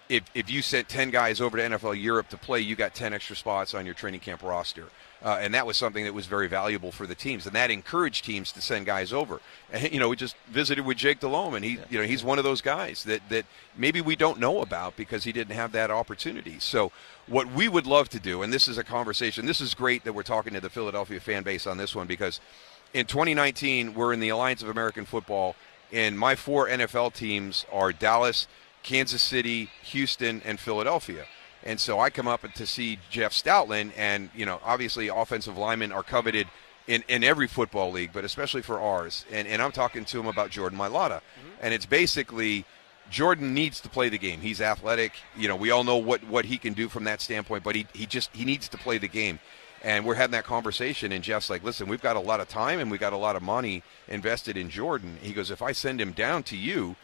if you sent 10 guys over to NFL Europe to play, you got 10 extra spots on your training camp roster. And that was something that was very valuable for the teams, and that encouraged teams to send guys over. And, we just visited with Jake Delhomme, and he's one of those guys that maybe we don't know about because he didn't have that opportunity. So what we would love to do, and this is a conversation, this is great that we're talking to the Philadelphia fan base on this one, because in 2019, we're in the Alliance of American Football, and my 4 NFL teams are Dallas, Kansas City, Houston, and Philadelphia. And so I come up to see Jeff Stoutland, and, obviously offensive linemen are coveted in every football league, but especially for ours. And I'm talking to him about Jordan Mailata. And it's basically Jordan needs to play the game. He's athletic. We all know what he can do from that standpoint, but he needs to play the game. And we're having that conversation, and Jeff's like, listen, we've got a lot of time and we got a lot of money invested in Jordan. He goes, if I send him down to you,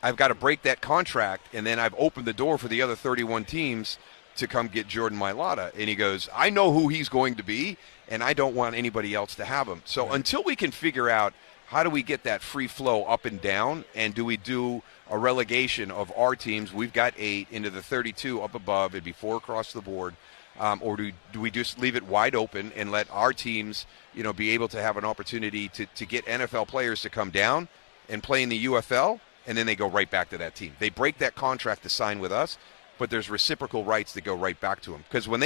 I've got to break that contract, and then I've opened the door for the other 31 teams to come get Jordan Mailata. And he goes, I know who he's going to be, and I don't want anybody else to have him. So until we can figure out how do we get that free flow up and down, and do we do a relegation of our teams, we've got 8, into the 32 up above, it'd be 4 across the board, or do we just leave it wide open and let our teams, be able to have an opportunity to get NFL players to come down and play in the UFL, and then they go right back to that team. They break that contract to sign with us, but there's reciprocal rights that go right back to them. Because when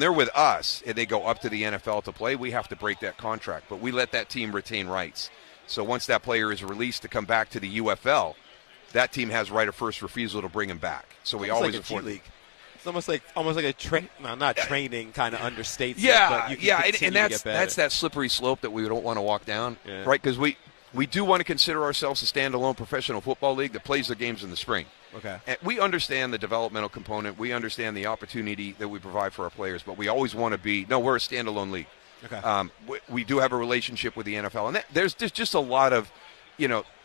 they're with us and they go up to the NFL to play, we have to break that contract. But we let that team retain rights. So once that player is released to come back to the UFL, that team has right of first refusal to bring him back. So we always afford league. It's almost like a not training kind of understates it, yeah, but you can and that's that slippery slope that we don't want to walk down, right? Because we do want to consider ourselves a standalone professional football league that plays their games in the spring. Okay. And we understand the developmental component. We understand the opportunity that we provide for our players, but we always want to be, no, we're a standalone league. Okay. We do have a relationship with the NFL, and there's just a lot of,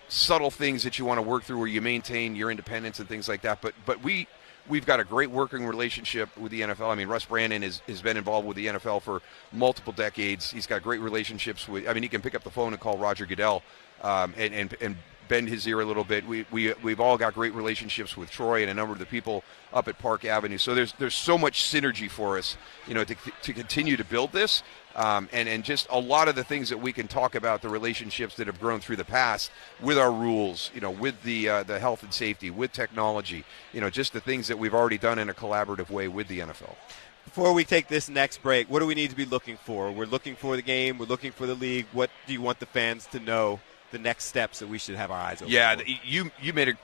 subtle things that you want to work through where you maintain your independence and things like that. But we've got a great working relationship with the NFL. I mean, Russ Brandon has been involved with the NFL for multiple decades. He's got great relationships with, he can pick up the phone and call Roger Goodell and bend his ear a little bit. We've all got great relationships with Troy and a number of the people up at Park Avenue. So there's so much synergy for us, to continue to build this. And just a lot of the things that we can talk about, the relationships that have grown through the past with our rules, with the health and safety, with technology, just the things that we've already done in a collaborative way with the NFL. Before we take this next break, what do we need to be looking for? We're looking for the game. We're looking for the league. What do you want the fans to know, the next steps that we should have our eyes open for? You made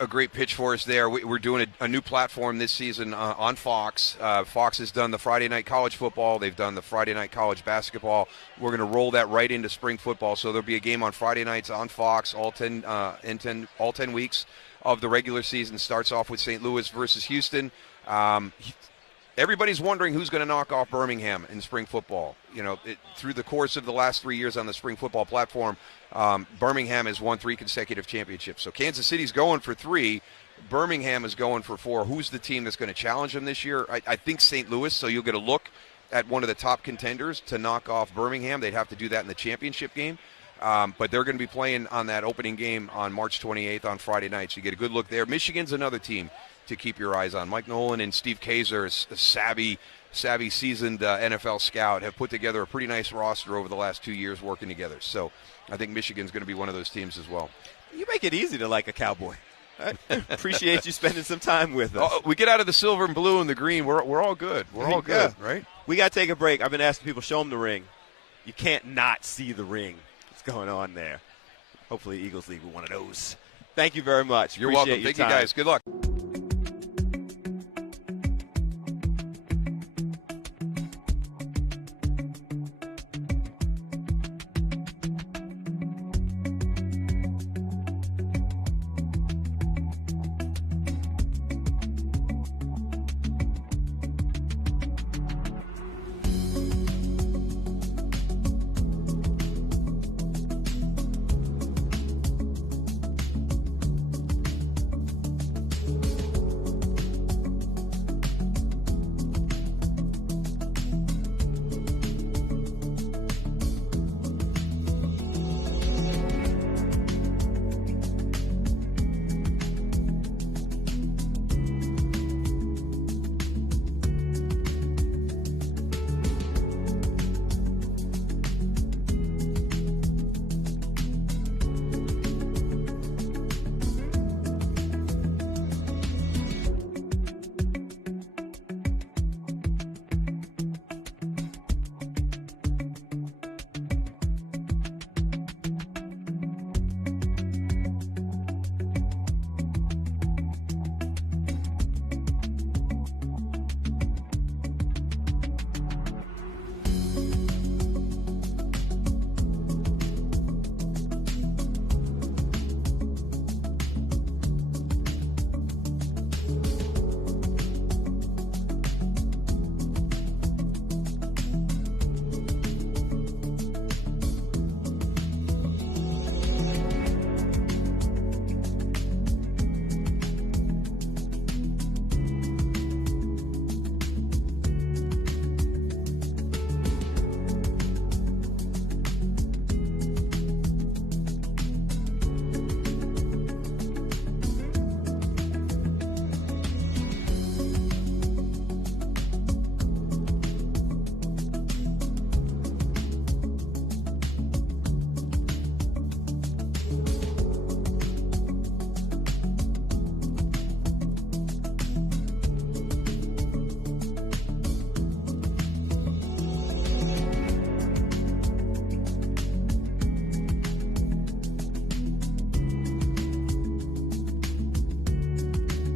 a great pitch for us there. We're doing a new platform this season on Fox. Fox has done the Friday night college football. They've done the Friday night college basketball. We're going to roll that right into spring football. So there'll be a game on Friday nights on Fox. All 10 weeks of the regular season starts off with St. Louis versus Houston. Everybody's wondering who's going to knock off Birmingham in spring football. Through the course of the last 3 years on the spring football platform, Birmingham has won 3 consecutive championships. So Kansas City's going for 3. Birmingham is going for 4. Who's the team that's going to challenge them this year? I think St. Louis, so you'll get a look at one of the top contenders to knock off Birmingham. They'd have to do that in the championship game. But they're going to be playing on that opening game on March 28th on Friday night. So you get a good look there. Michigan's another team to keep your eyes on. Mike Nolan and Steve Kaiser, a savvy, seasoned NFL scout, have put together a pretty nice roster over the last 2 years working together. So I think Michigan's going to be one of those teams as well. You make it easy to like a Cowboy. I appreciate you spending some time with us. We get out of the silver and blue and the green, we're all good. We're all good, right? We got to take a break. I've been asking people, show them the ring. You can't not see the ring. What's going on there? Hopefully Eagles leave with one of those. Thank you very much. You're welcome. Thank you, guys. Good luck.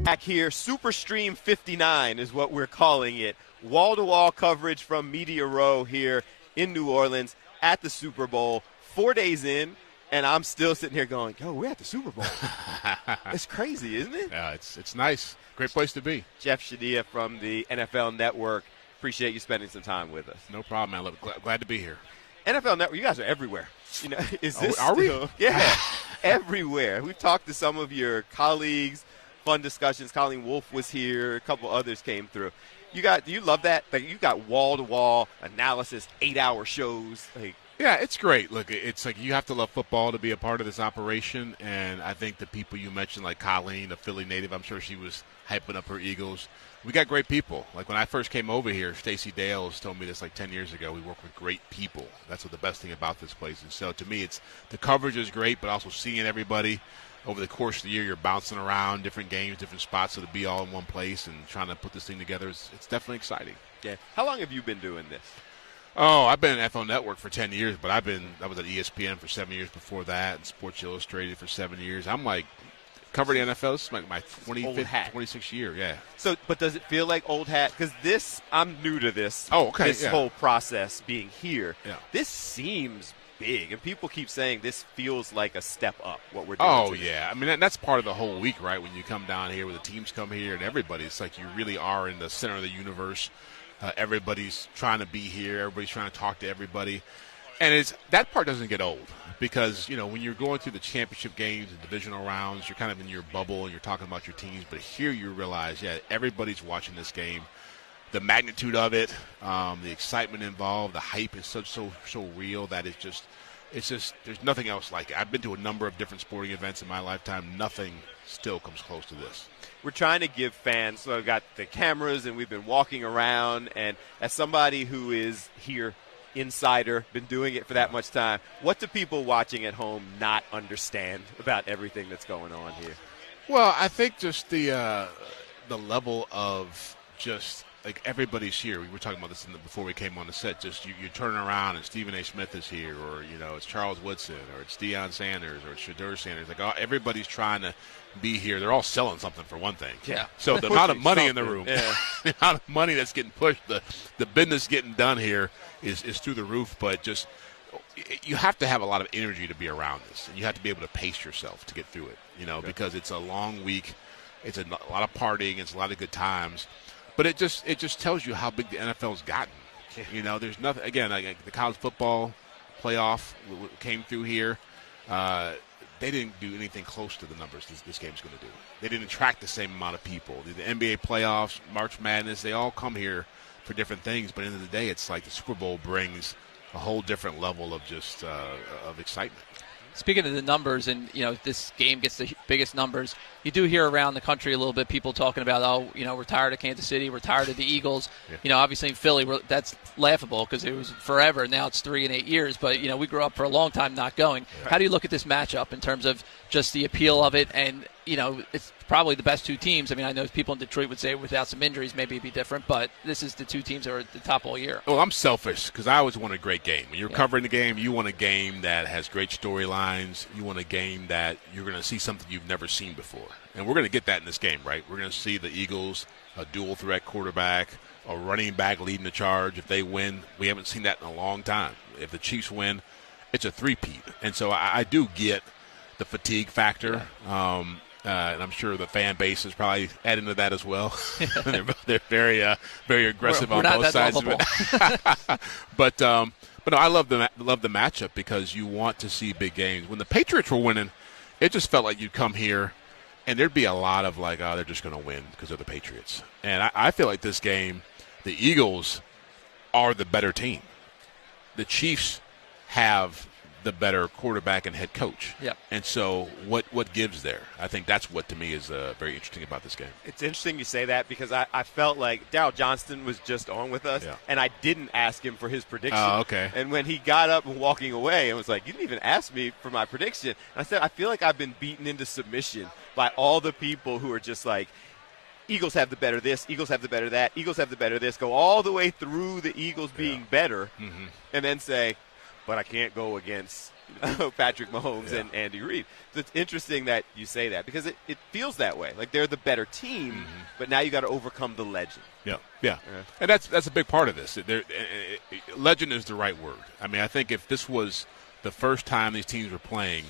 back here. Super Stream 59 is what we're calling it. Wall-to-wall coverage from Media Row here in New Orleans at the Super Bowl. 4 days in, and I'm still sitting here going, yo, we're at the Super Bowl. It's crazy, isn't it? Yeah, it's nice. Great place to be. Jeffri Chadiha from the NFL Network. Appreciate you spending some time with us. No problem, man. Glad to be here. NFL Network, you guys are everywhere. You know, is this are we? Yeah, everywhere. We've talked to some of your colleagues, fun discussions. Colleen Wolfe was here. A couple others came through. Do you love that? Like, you got wall-to-wall analysis, 8-hour shows. Like, yeah, it's great. Look, it's like you have to love football to be a part of this operation, and I think the people you mentioned, like Colleen, a Philly native, I'm sure she was hyping up her Eagles. We got great people. Like when I first came over here, Stacey Dales told me this like 10 years ago. We work with great people. That's what the best thing about this place is. So to me, it's the coverage is great, but also seeing everybody over the course of the year. You're bouncing around different games, different spots, so to be all in one place and trying to put this thing together, it's definitely exciting. Yeah. How long have you been doing this? Oh, I've been at NFL Network for 10 years, but I was at ESPN for 7 years before that, and Sports Illustrated for 7 years. I'm like, covering the NFL, this is like my 25th, 26th year, yeah. So, but does it feel like old hat? Because I'm new to this. Oh, okay. This whole process being here. Yeah. This seems big, and people keep saying this feels like a step up, what we're doing. Oh, today. yeah. I mean, that's part of the whole week, right? When you come down here, when the teams come here and everybody, it's like you really are in the center of the universe. Everybody's trying to be here. Everybody's trying to talk to everybody. And that part doesn't get old because, you know, when you're going through the championship games and divisional rounds, you're kind of in your bubble and you're talking about your teams. But here you realize, yeah, everybody's watching this game. The magnitude of it, the excitement involved, the hype is so real that it's just there's nothing else like it. I've been to a number of different sporting events in my lifetime. Nothing still comes close to this. We're trying to give fans, so I've got the cameras and we've been walking around, and as somebody who is here, insider, been doing it for that much time, what do people watching at home not understand about everything that's going on here? Well, I think just the level of just like everybody's here. We were talking about this before we came on the set. Just you're turning around and Stephen A. Smith is here, or you know it's Charles Woodson, or it's Deion Sanders, or it's Shadur Sanders. Like everybody's trying to be here. They're all selling something for one thing. Yeah. So the amount of money in the room, the amount of money that's getting pushed, the business getting done here is through the roof. But just you have to have a lot of energy to be around this, and you have to be able to pace yourself to get through it. You know, because it's a long week, it's a lot of partying, it's a lot of good times. But it just tells you how big the NFL's gotten. You know, there's nothing. Again, like the college football playoff came through here. They didn't do anything close to the numbers this game's going to do. They didn't attract the same amount of people. The NBA playoffs, March Madness, they all come here for different things. But at the end of the day, it's like the Super Bowl brings a whole different level of just of excitement. Speaking of the numbers, and you know this game gets the biggest numbers, you do hear around the country a little bit people talking about, oh, you know, we're tired of Kansas City, we're tired of the Eagles. Yeah. You know, obviously in Philly, that's laughable because it was forever. Now it's 3 and 8 years, but you know we grew up for a long time not going. Right. How do you look at this matchup in terms of just the appeal of it? And you know, it's probably the best two teams. I mean, I know people in Detroit would say without some injuries maybe it'd be different, but this is the two teams that are at the top all year. Well, I'm selfish because I always want a great game. When you're covering the game, you want a game that has great storylines. You want a game that you're going to see something you've never seen before. And we're going to get that in this game, right? We're going to see the Eagles, a dual-threat quarterback, a running back leading the charge. If they win, we haven't seen that in a long time. If the Chiefs win, it's a three-peat. And so I do get the fatigue factor. Yeah. And I'm sure the fan base is probably adding to that as well. they're very aggressive on both sides of it. But no, I love the matchup because you want to see big games. When the Patriots were winning, it just felt like you'd come here and there'd be a lot of like, oh, they're just going to win because they're the Patriots. And I feel like this game, the Eagles are the better team. The Chiefs have the better quarterback and head coach. Yep. And so what gives there? I think that's what to me is very interesting about this game. It's interesting you say that because I felt like Daryl Johnston was just on with us, and I didn't ask him for his prediction. Oh, okay. And when he got up and walking away and was like, you didn't even ask me for my prediction. And I said, I feel like I've been beaten into submission by all the people who are just like, Eagles have the better this, Eagles have the better that, Eagles have the better this, go all the way through the Eagles being better, and then say, but I can't go against Patrick Mahomes and Andy Reid. So it's interesting that you say that because it feels that way. Like they're the better team, but now you got to overcome the legend. Yeah. And that's a big part of this. Legend is the right word. I mean, I think if this was the first time these teams were playing,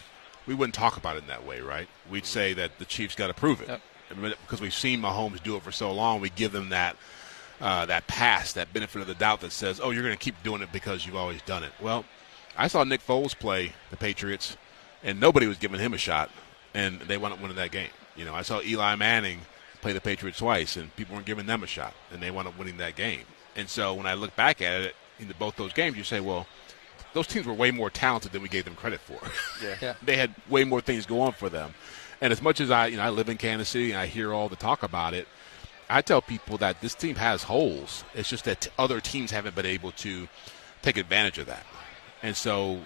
we wouldn't talk about it in that way, right? We'd say that the Chiefs got to prove it. Because we've seen Mahomes do it for so long, we give them that pass, that benefit of the doubt that says, oh, you're going to keep doing it because you've always done it. Well, I saw Nick Foles play the Patriots, and nobody was giving him a shot, and they wound up winning that game. You know, I saw Eli Manning play the Patriots twice, and people weren't giving them a shot, and they wound up winning that game. And so when I look back at it, in both those games, you say, well, those teams were way more talented than we gave them credit for. They had way more things go on for them. And as much as I live in Kansas City and I hear all the talk about it, I tell people that this team has holes. It's just that other teams haven't been able to take advantage of that. And so,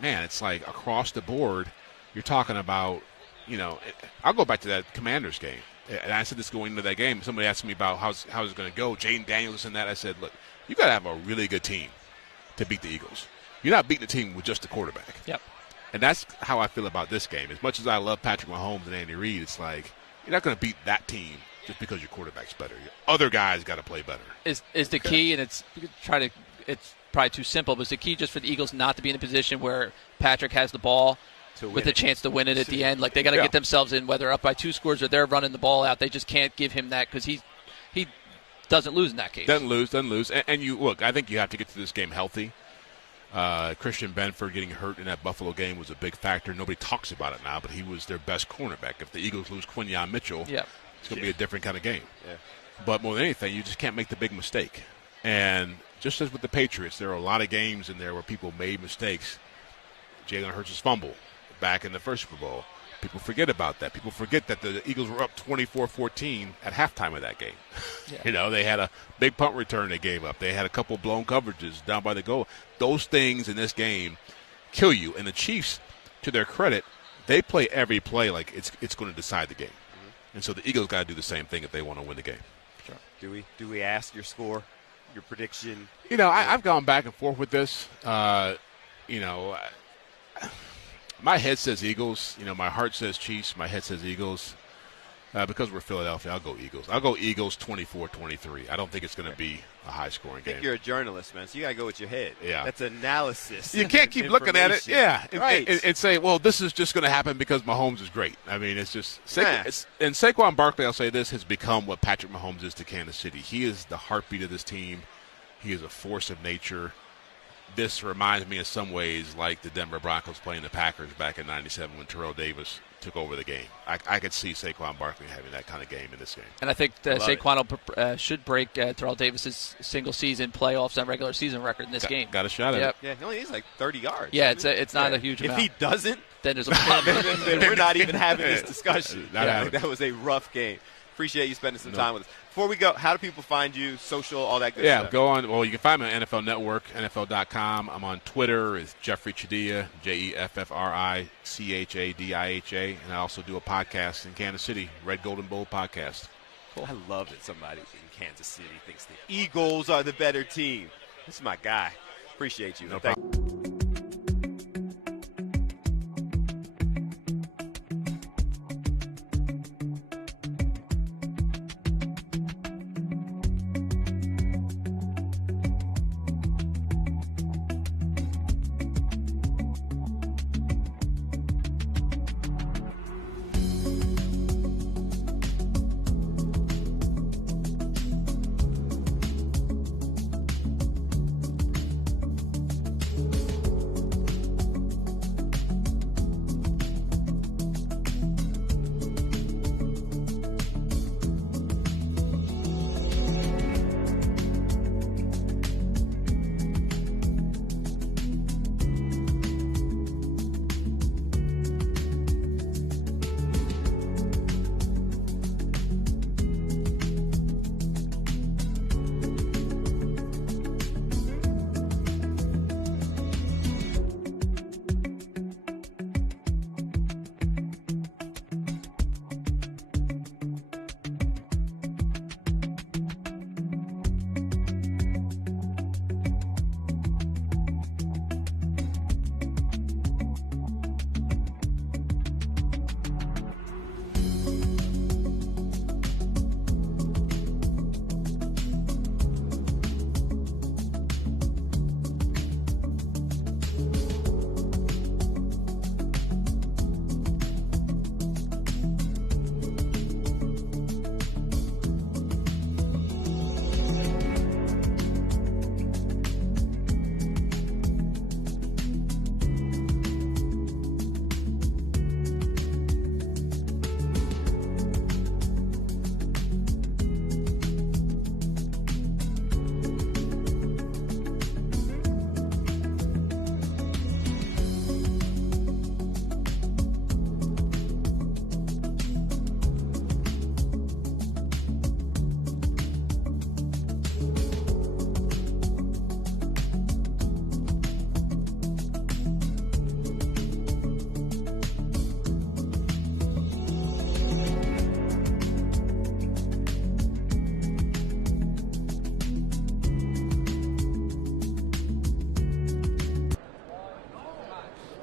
man, it's like across the board, you're talking about, I'll go back to that Commanders game. And I said this going into that game. Somebody asked me about how's it going to go. Jaden Daniels and that. I said, look, you got to have a really good team to beat the Eagles. You're not beating the team with just the quarterback. Yep. And that's how I feel about this game. As much as I love Patrick Mahomes and Andy Reid, it's like you're not going to beat that team just because your quarterback's better. Your other guys got to play better. Is the key, and it's probably too simple, but it's the key just for the Eagles not to be in a position where Patrick has the ball with a chance to win it at the end. Like they got to get themselves in, whether up by 2 scores or they're running the ball out. They just can't give him that because he doesn't lose in that case. Doesn't lose. And you look, I think you have to get to this game healthy. Christian Benford getting hurt in that Buffalo game was a big factor. Nobody talks about it now, but he was their best cornerback. If the Eagles lose Quinyon Mitchell, it's going to be a different kind of game. But more than anything, you just can't make the big mistake. And just as with the Patriots, there are a lot of games in there where people made mistakes. Jalen Hurts' fumble back in the first Super Bowl. People forget about that. People forget that the Eagles were up 24-14 at halftime of that game. They had a big punt return they gave up. They had a couple blown coverages down by the goal. Those things in this game kill you. And the Chiefs, to their credit, they play every play like it's going to decide the game. And so the Eagles got to do the same thing if they want to win the game. Sure. Do we ask your score, your prediction? I've gone back and forth with this. My head says Eagles. My heart says Chiefs. My head says Eagles. Because we're Philadelphia, I'll go Eagles. I'll go Eagles 24-23. I don't think it's going to be a high-scoring game. I think you're a journalist, man, so you got to go with your head. Yeah. That's analysis. You can't keep looking at it. Yeah. Right. And say, well, this is just going to happen because Mahomes is great. I mean, it's just and Saquon Barkley, I'll say this, has become what Patrick Mahomes is to Kansas City. He is the heartbeat of this team. He is a force of nature. This reminds me in some ways like the Denver Broncos playing the Packers back in '97 when Terrell Davis took over the game. I could see Saquon Barkley having that kind of game in this game. And I think Saquon should break Terrell Davis's single-season playoffs and regular season record in this game. Got a shot at it. Yeah, he only needs like 30 yards. Yeah, it's not a huge amount. If he doesn't, then there's a problem. then we're not even having this discussion. That was a rough game. Appreciate you spending some time with us. Before we go, how do people find you, social, all that good stuff? Yeah, go on. Well, you can find me on NFL Network, NFL.com. I'm on Twitter. It's Jeffri Chadiha, JEFFRICHADIHA. And I also do a podcast in Kansas City, Red Golden Bowl podcast. Cool. I love that somebody in Kansas City thinks the Eagles are the better team. This is my guy. Appreciate you. No problem.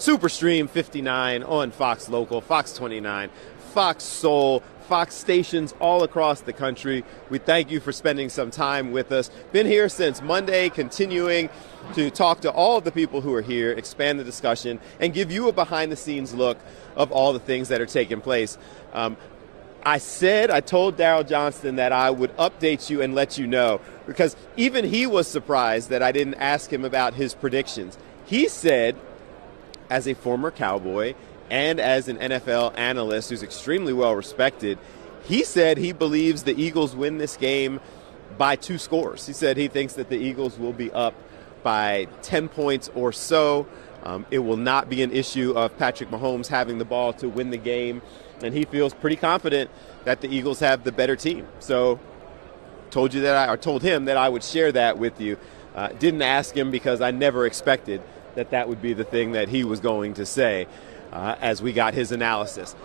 Super Stream 59 on Fox Local, Fox 29, Fox Soul, Fox stations all across the country. We thank you for spending some time with us. Been here since Monday, continuing to talk to all of the people who are here, expand the discussion, and give you a behind-the-scenes look of all the things that are taking place. I told Daryl Johnston that I would update you and let you know, because even he was surprised that I didn't ask him about his predictions. He said, as a former Cowboy and as an NFL analyst who's extremely well respected, he said he believes the Eagles win this game by 2 scores. He said he thinks that the Eagles will be up by 10 points or so. It will not be an issue of Patrick Mahomes having the ball to win the game, and he feels pretty confident that the Eagles have the better team. So told him that I would share that with you. Didn't ask him because I never expected that would be the thing that he was going to say as we got his analysis.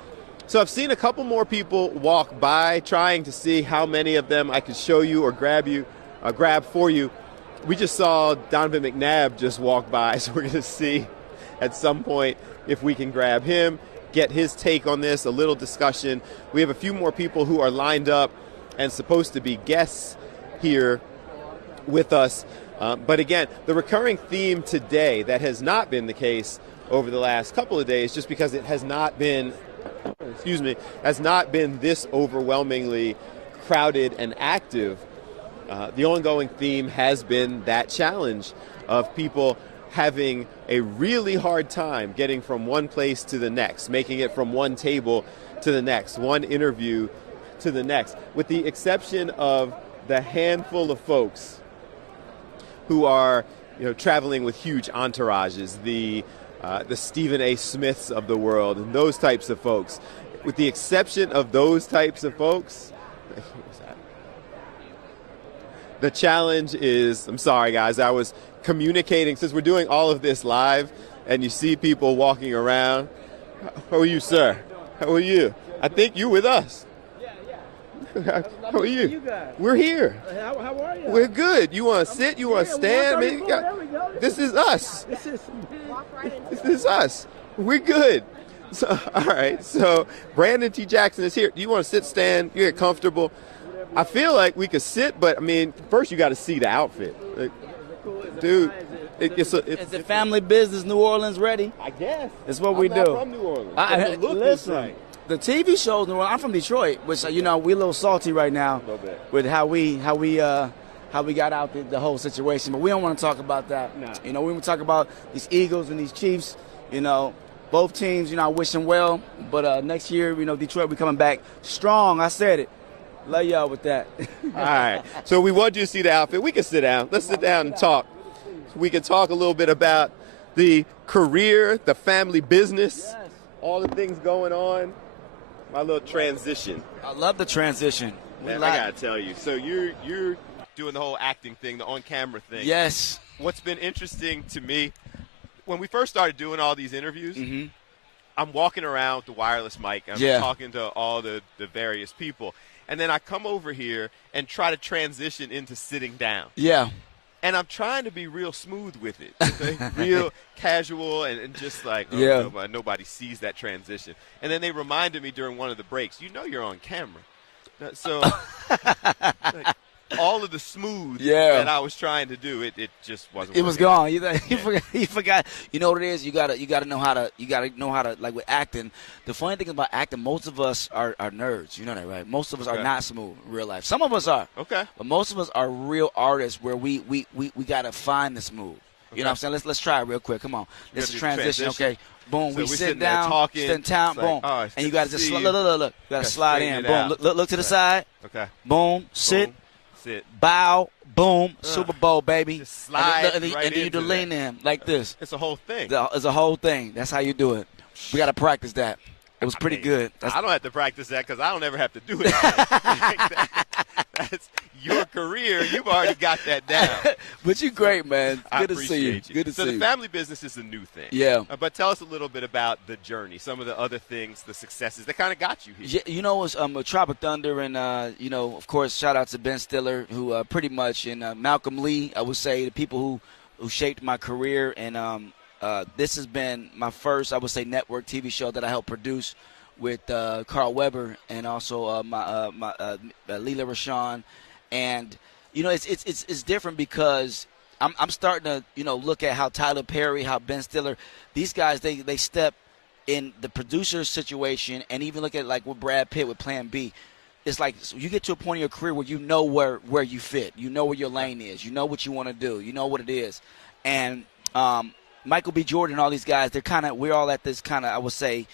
So I've seen a couple more people walk by, trying to see how many of them I could show you or grab for you. We just saw Donovan McNabb just walk by, so we're going to see at some point if we can grab him, get his take on this, a little discussion. We have a few more people who are lined up and supposed to be guests here with us. But again, the recurring theme today that has not been the case over the last couple of days, just because it has not been, has not been this overwhelmingly crowded and active. The ongoing theme has been that challenge of people having a really hard time getting from one place to the next, making it from one table to the next, one interview to the next, with the exception of the handful of folks who are, traveling with huge entourages, the Stephen A. Smiths of the world, and those types of folks. With the exception of those types of folks, the challenge is, I'm sorry guys, I was communicating, since we're doing all of this live and you see people walking around. How are you, sir? How are you? I think you with us. How are you? We're here. How are you? We're good. You want to sit? You want to stand? This is us. This is us. We're good. So, all right. So Brandon T. Jackson is here. Do you want to sit, stand? You get comfortable? I feel like we could sit, but first you got to see the outfit. Dude, it's a family business. New Orleans ready? I guess. It's what we do. I'm not from New Orleans. Listen, the TV shows New Orleans. I'm from Detroit, which we're a little salty right now with how we got out the whole situation. But we don't want to talk about that. Nah. We want to talk about these Eagles and these Chiefs. Both teams. I wish them well. But next year, Detroit will be coming back strong. I said it. Love y'all with that. All right. So we want you to see the outfit. We can sit down. Let's sit down and talk. We can talk a little bit about the career, the family business, all the things going on. My little transition. I love the transition. Man, I gotta tell you. So you're doing the whole acting thing, the on-camera thing. Yes. What's been interesting to me, when we first started doing all these interviews, I'm walking around with the wireless mic. And I'm talking to all the various people. And then I come over here and try to transition into sitting down. Yeah. And I'm trying to be real smooth with it, real casual and just like, nobody sees that transition. And then they reminded me during one of the breaks, you're on camera. So all of the smooth that I was trying to do, it just wasn't. It was gone. You forgot. You know what it is? You gotta know how to like with acting. The funny thing about acting, most of us are nerds. You know that, right? Most of us are not smooth in real life. Some of us are. Okay. But most of us are real artists where we gotta find the smooth. You know what I'm saying? Let's try it real quick. Come on. This is transition. Okay. Boom. So we sit down. Sit down. Boom. Like, and you gotta just look. You gotta slide in. Boom. Look to the side. Okay. Boom. Sit. Sit. Bow, boom, Super Bowl, baby. Just slide and then you do lean in like this. It's a whole thing. It's a whole thing. That's how you do it. We got to practice that. It was pretty good. I don't have to practice that because I don't ever have to do it. That's your career. You've already got that down. But you're great, man. I Good to see you. Good to see you. So the family business is a new thing. Yeah. But tell us a little bit about the journey, some of the other things, the successes that kind of got you here. Yeah, it's a Tribe of Thunder, and of course, shout out to Ben Stiller, who pretty much, and Malcolm Lee, I would say, the people who shaped my career, and this has been my first, I would say, network TV show that I helped produce with Carl Weber and also my Leela Rashawn. And, you know, it's different because I'm starting to, you know, look at how Tyler Perry, how Ben Stiller, these guys, they step in the producer situation, and even look at like with Brad Pitt with Plan B. It's like you get to a point in your career where you know where you fit. You know where your lane is. You know what you want to do. You know what it is. And Michael B. Jordan and all these guys, we're all at this kind of, I would say,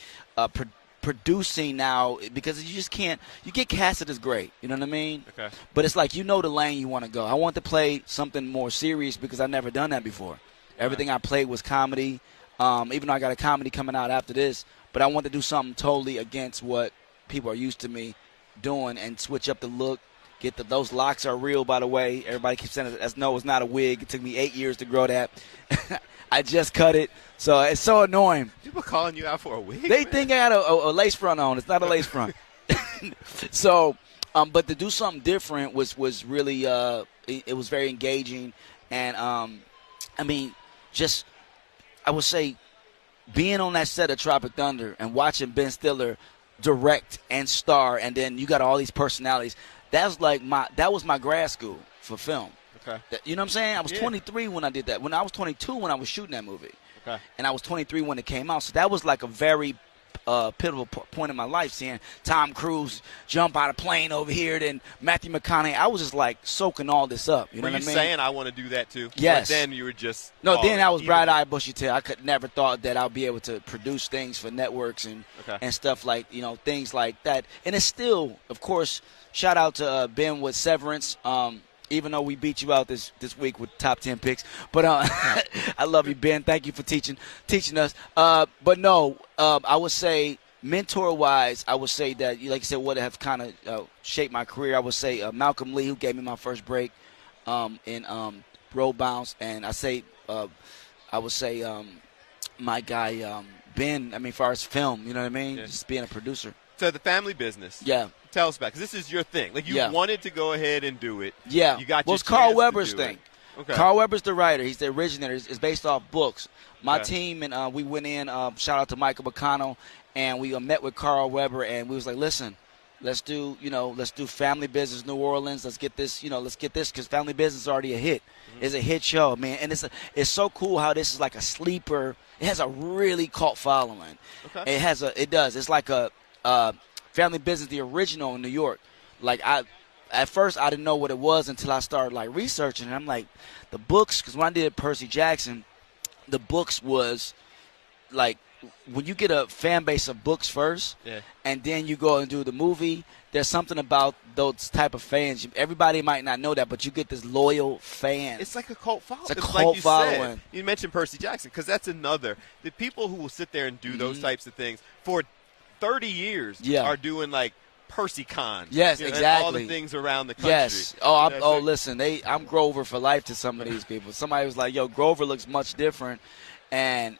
producing now, because you just can't. You get casted as great. You know what I mean? Okay. But it's like you know the lane you want to go. I want to play something more serious because I've never done that before. Everything I played was comedy, even though I got a comedy coming out after this. But I want to do something totally against what people are used to me doing and switch up the look. Those locks are real, by the way. Everybody keeps saying no, it's not a wig. It took me 8 years to grow that. I just cut it. So it's so annoying. People calling you out for a wig? They think I got a lace front on. It's not a lace front. So, but to do something different was really it was very engaging. And, I mean, just I would say being on that set of Tropic Thunder and watching Ben Stiller direct and star, and then you got all these personalities. That was my grad school for film. Okay. You know what I'm saying? I was 23 when I did that. When I was 22 when I was shooting that movie. Okay. And I was 23 when it came out. So that was like a very pivotal point in my life, seeing Tom Cruise jump out of plane over here, then Matthew McConaughey. I was just like soaking all this up. You know what I mean? Were you saying I want to do that too? Yes. But then you were just then I was bright-eyed, bushy-tailed. I could never thought that I'd be able to produce things for networks and stuff like, you know, things like that. And it's still, of course, shout out to Ben with Severance. Even though we beat you out this week with top 10 picks. But I love you, Ben. Thank you for teaching us. But no, I would say mentor-wise, I would say that, like you said, what have kind of shaped my career, I would say Malcolm Lee, who gave me my first break in Road Bounce. And I would say my guy Ben, I mean, as far as film, you know what I mean? Yeah. Just being a producer. So the family business. Yeah. Tell us about it, because this is your thing. Like, you wanted to go ahead and do it. Yeah. You got well, your it's Carl chance Weber's to do thing. It. Okay. Carl Weber's the writer. He's the originator. It's based off books. My team and we went in, shout out to Michael McConnell, and we met with Carl Weber, and we was like, listen, let's do Family Business New Orleans. Let's get this, because Family Business is already a hit. Mm-hmm. It's a hit show, man. And it's so cool how this is like a sleeper. It has a really cult following. Okay. It does. It's like a Family Business, the original in New York. Like, at first I didn't know what it was until I started like researching. And I'm like, the books, because when I did Percy Jackson, the books was like, when you get a fan base of books first, and then you go and do the movie, there's something about those type of fans. Everybody might not know that, but you get this loyal fan. It's like a cult following. It's a cult following. Said, you mentioned Percy Jackson, because that's another. The people who will sit there and do those types of things for 30 years are doing like PercyCon. Yes, and exactly. all the things around the country. Yes. Listen, I'm Grover for life to some of these people. Somebody was like, yo, Grover looks much different. And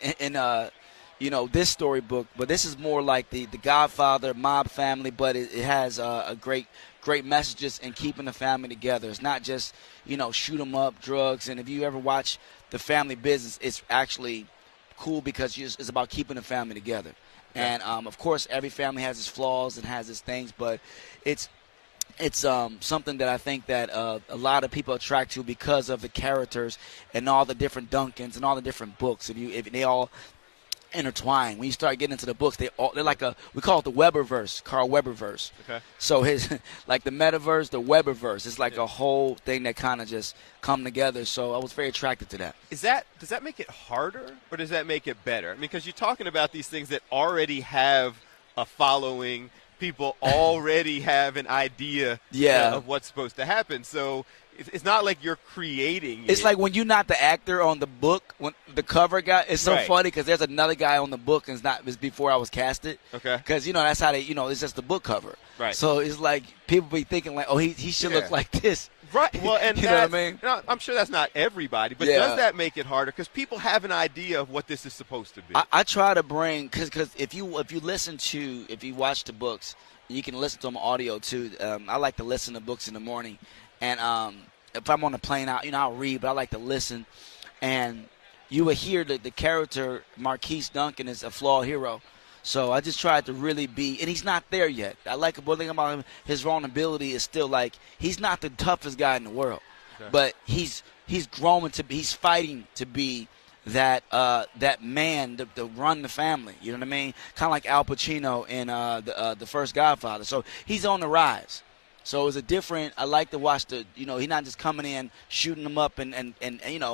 this storybook, but this is more like the Godfather mob family, but it has a great messages in keeping the family together. It's not just, shoot 'em up, drugs. And if you ever watch The Family Business, it's actually cool because it's about keeping the family together. And, of course, every family has its flaws and has its things, but it's something that I think that a lot of people attract to because of the characters and all the different Duncans and all the different books. If they all intertwine, when you start getting into the books, they're like we call it the Weberverse, Carl Weberverse. Okay. So his like the metaverse, the Weberverse. It's like a whole thing that kind of just come together. So I was very attracted to that. Does that make it harder, or does that make it better? I mean, because you're talking about these things that already have a following. People already have an idea of what's supposed to happen. So it's not like you're creating it. It's like when you're not the actor on the book, when the cover guy. It's so funny because there's another guy on the book, and it's before I was casted. Okay. Because that's how they, it's just the book cover. Right. So it's like people be thinking like, oh, he should look like this. Right. Well, and you know what I mean? I'm sure that's not everybody, but does that make it harder? Because people have an idea of what this is supposed to be. I try to bring because if you watch the books, you can listen to them audio too. I like to listen to books in the morning, and if I'm on the plane, I'll read, but I like to listen. And you would hear the character Marquise Duncan is a flawed hero. So I just tried to really be, and he's not there yet. I like one thing about him, his vulnerability is still like he's not the toughest guy in the world, but he's growing to be, he's fighting to be that man to run the family. You know what I mean? Kind of like Al Pacino in the first Godfather. So he's on the rise. So it's a different. I like to watch he's not just coming in shooting them up and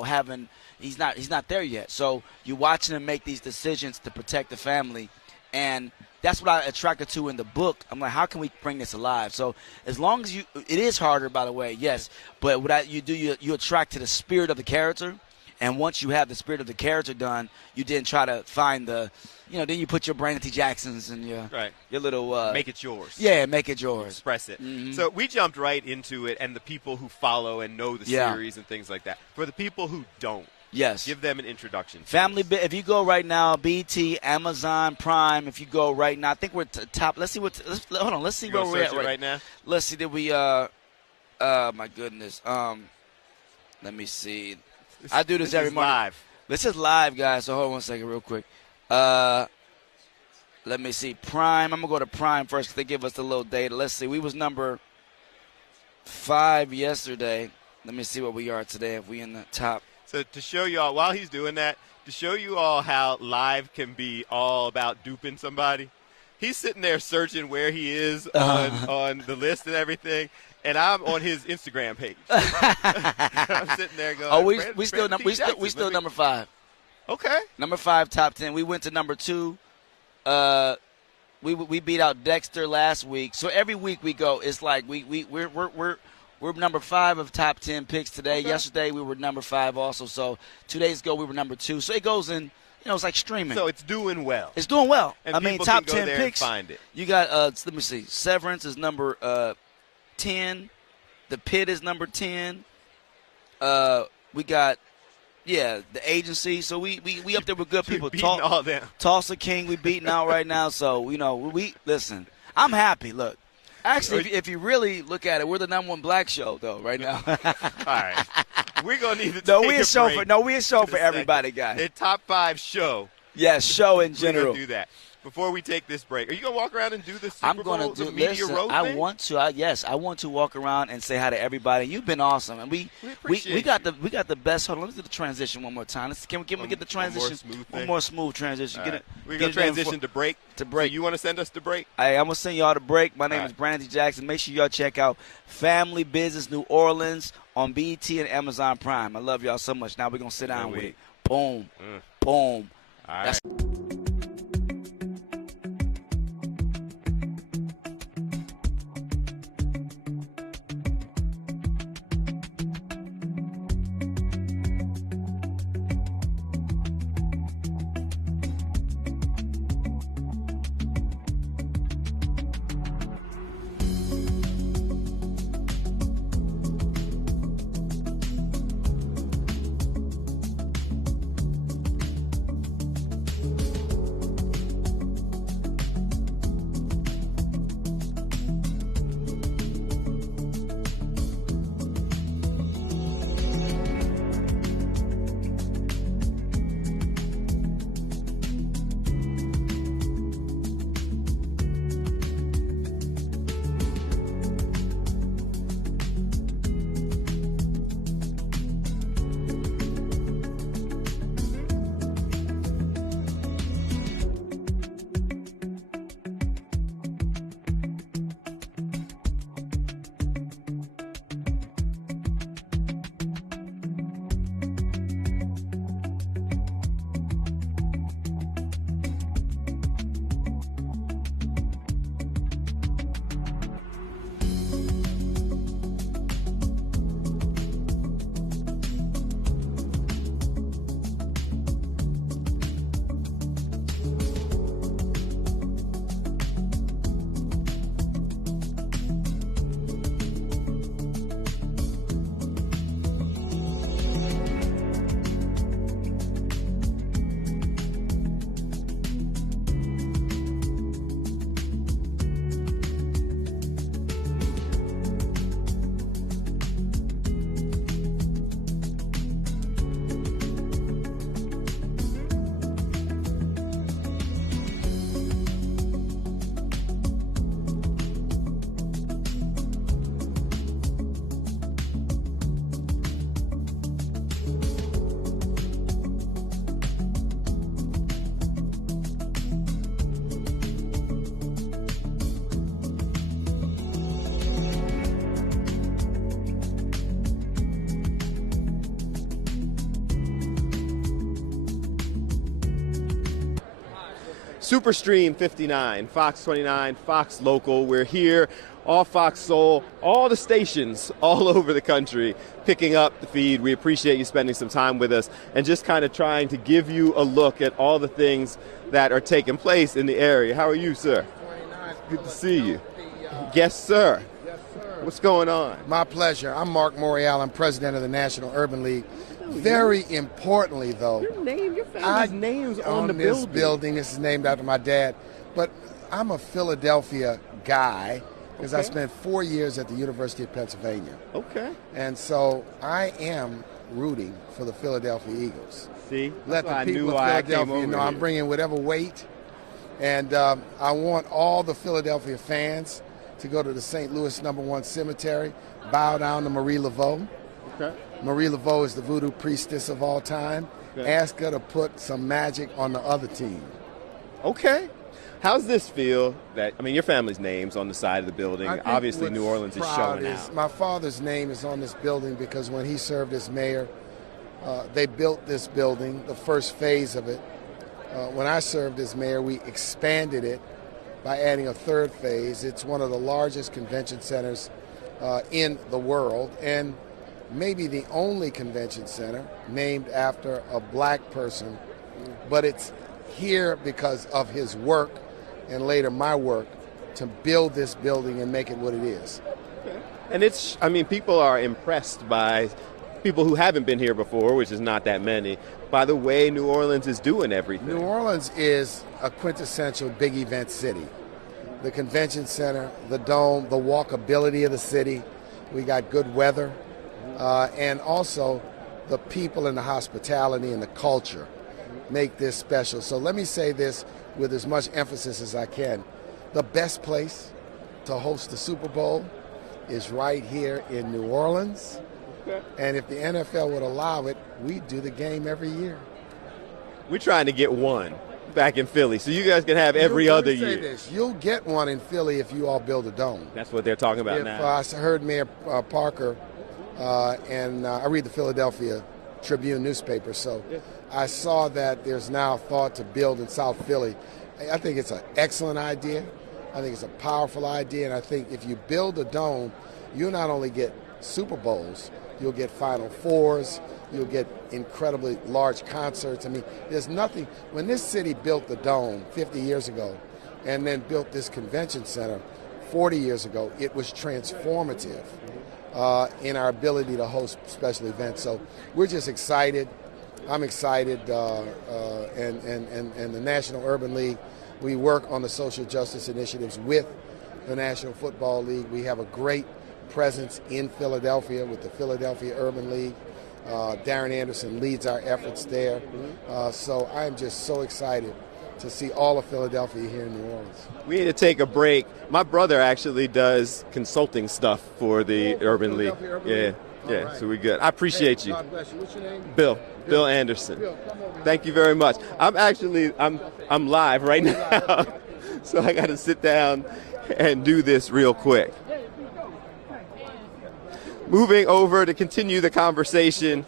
having. He's not there yet. So you're watching him make these decisions to protect the family. And that's what I attracted to in the book. I'm like, how can we bring this alive? So as long as it is harder, by the way, yes. But what you attract to the spirit of the character. And once you have the spirit of the character done, you then try to find then you put your Brandon T. Jacksons and your little. Make it yours. Yeah, make it yours. Express it. Mm-hmm. So we jumped right into it, and the people who follow and know the series and things like that. For the people who don't. Yes. Give them an introduction. Family, if you go right now, BT, Amazon Prime. If you go right now, I think we're top. Let's see hold on. Let's see where we're at right now. Let's see. Did we? My goodness. Let me see. I do this every morning. Live. This is live, guys. So hold on one second, real quick. Let me see. Prime. I'm gonna go to Prime first because they give us the little data. Let's see. We was number 5 yesterday. Let me see what we are today. If we in the top. So to show you all, while he's doing that, to show you all how live can be all about duping somebody, he's sitting there searching where he is on the list and everything, and I'm on his Instagram page. I'm sitting there going, "Oh, we still number 5." Okay, number 5, top 10. We went to number 2. We beat out Dexter last week. So every week we go, it's like we're number 5 of top 10 picks today. Okay. Yesterday we were number 5 also. So 2 days ago we were number 2. So it goes in, it's like streaming. So it's doing well. It's doing well. And I mean, top 10 picks. Find it. You got let me see. Severance is number 10. The Pit is number 10. We got the Agency. So we up there with good people. All them. Tulsa King we beating out right now. So we listen. I'm happy. Look. Actually, if you really look at it, we're the number 1 black show, though, right now. All right. We're going to need to take a break. We're a show for everybody, guys. A top 5 show. Yes, show in general. We're going to do that. Before we take this break, are you going to walk around and do the Super Bowl, the media road thing? I want to. I want to walk around and say hi to everybody. You've been awesome, and we got the best. Hold on, let's do the transition one more time. Can we get the transition? One more smooth transition. Right. We're going to transition to break. To break. So you want to send us to break? I'm going to send y'all to break. My name is Brandon T. Jackson. Make sure y'all check out Family Business New Orleans on BT and Amazon Prime. I love y'all so much. Now we're going to sit down with it. Boom. Boom. All right. Superstream 59, Fox 29, Fox Local. We're here, all Fox Soul, all the stations all over the country picking up the feed. We appreciate you spending some time with us and just kind of trying to give you a look at all the things that are taking place in the area. How are you, sir? Good to see you. Yes, sir. What's going on? My pleasure. I'm Marc Morial. I'm president of the National Urban League. Very importantly, though, your family's name's on the this building. This is named after my dad. But I'm a Philadelphia guy because I spent 4 years at the University of Pennsylvania. Okay. And so I am rooting for the Philadelphia Eagles. See? Let the I people knew of I came Philadelphia over know here. I'm bringing whatever weight. And I want all the Philadelphia fans to go to the St. Louis #1 cemetery, bow down to Marie Laveau. Okay. Marie Laveau is the voodoo priestess of all time. Okay. Ask her to put some magic on the other team. Okay. How's this feel that, I mean, your family's name's on the side of the building. I think Obviously, what's New Orleans is proud showing is out. My father's name is on this building because when he served as mayor, they built this building, the first phase of it. When I served as mayor, we expanded it by adding a third phase. It's one of the largest convention centers in the world, and maybe the only convention center named after a black person, but it's here because of his work and later my work to build this building and make it what it is. And it's, I mean, people are impressed by people who haven't been here before, which is not that many, by the way New Orleans is doing everything. New Orleans is a quintessential big event city. The convention center, the dome, the walkability of the city. We got good weather. And also the people and the hospitality and the culture make this special. So let me say this with as much emphasis as I can. The best place to host the Super Bowl is right here in New Orleans. And if the NFL would allow it, we'd do the game every year. We're trying to get one back in Philly, so you guys can have every other Let me say year. this. You'll get one in Philly if you all build a dome. That's what they're talking about now. I heard Mayor Parker, and I read the Philadelphia Tribune newspaper, so I saw that there's now thought to build in South Philly. I think it's an excellent idea. I think it's a powerful idea, and I think if you build a dome, you'll not only get Super Bowls, you'll get Final Fours, you'll get incredibly large concerts. I mean, there's nothing. When this city built the dome 50 years ago and then built this convention center 40 years ago, it was transformative in our ability to host special events. So we're just excited. I'm excited, and the National Urban League, we work on the social justice initiatives with the National Football League. We have a great presence in Philadelphia with the Philadelphia Urban League. Darren Anderson leads our efforts there. So I'm just so excited to see all of Philadelphia here in New Orleans. We need to take a break. My brother actually does consulting stuff for the Urban League. Yeah, right. So we're good. I appreciate you. God bless you. What's your name? Bill Anderson. Bill, come over here. Thank you very much. I'm live right now, so I got to sit down and do this real quick. Moving over to continue the conversation.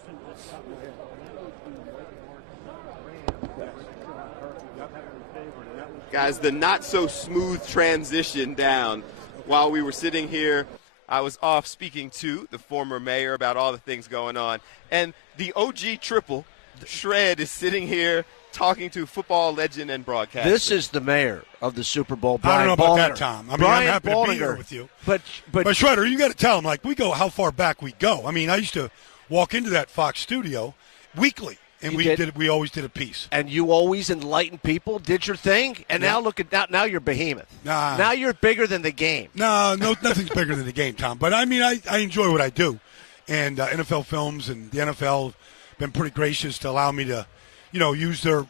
Guys, the not so smooth transition down. While we were sitting here, I was off speaking to the former mayor about all the things going on. And the OG triple, Shred, is sitting here talking to football legend and broadcaster. This is the mayor of the Super Bowl, Brian I don't know about Baldinger. that, Tom. I mean, Brian I'm happy Baldinger. to be here with you. But Shredder, you got to tell him, like, we go how far back we go. I mean, I used to walk into that Fox studio weekly, and we always did a piece. And you always enlightened people, did your thing, and now look at that. Now you're behemoth. Nah. Now you're bigger than the game. No, nothing's bigger than the game, Tom. But, I mean, I enjoy what I do. And NFL Films and the NFL have been pretty gracious to allow me to, use their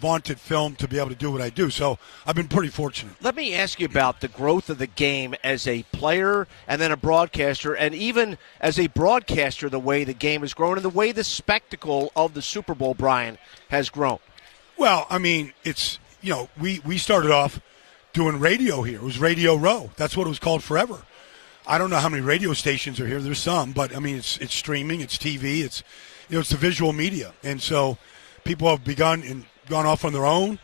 vaunted film to be able to do what I do. So I've been pretty fortunate. Let me ask you about the growth of the game as a player and then a broadcaster, and even as a broadcaster, the way the game has grown and the way the spectacle of the Super Bowl, Brian, has grown. Well, I mean, it's, we started off doing radio here. It was Radio Row. That's what it was called forever. I don't know how many radio stations are here. There's some, but, I mean, it's streaming, it's TV, it's the visual media. And so people have begun and gone off on their own,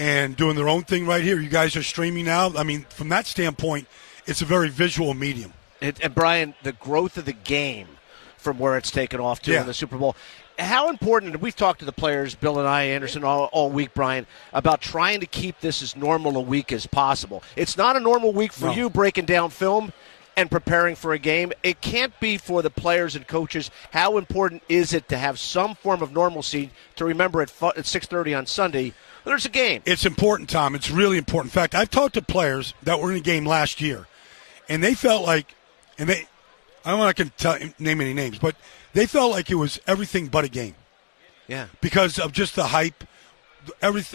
and doing their own thing right here. You guys are streaming now. I mean, from that standpoint, it's a very visual medium. And Brian, the growth of the game from where it's taken off to in the Super Bowl. How important, and we've talked to the players, Bill and I, Anderson, all week, Brian, about trying to keep this as normal a week as possible. It's not a normal week for you breaking down film and preparing for a game. It can't be for the players and coaches. How important is it to have some form of normalcy to remember at 6:30 on Sunday there's a game? It's important, Tom. It's really important. In fact, I've talked to players that were in a game last year, and they felt like, I don't know if I can name any names, but they felt like it was everything but a game. Yeah. Because of just the hype,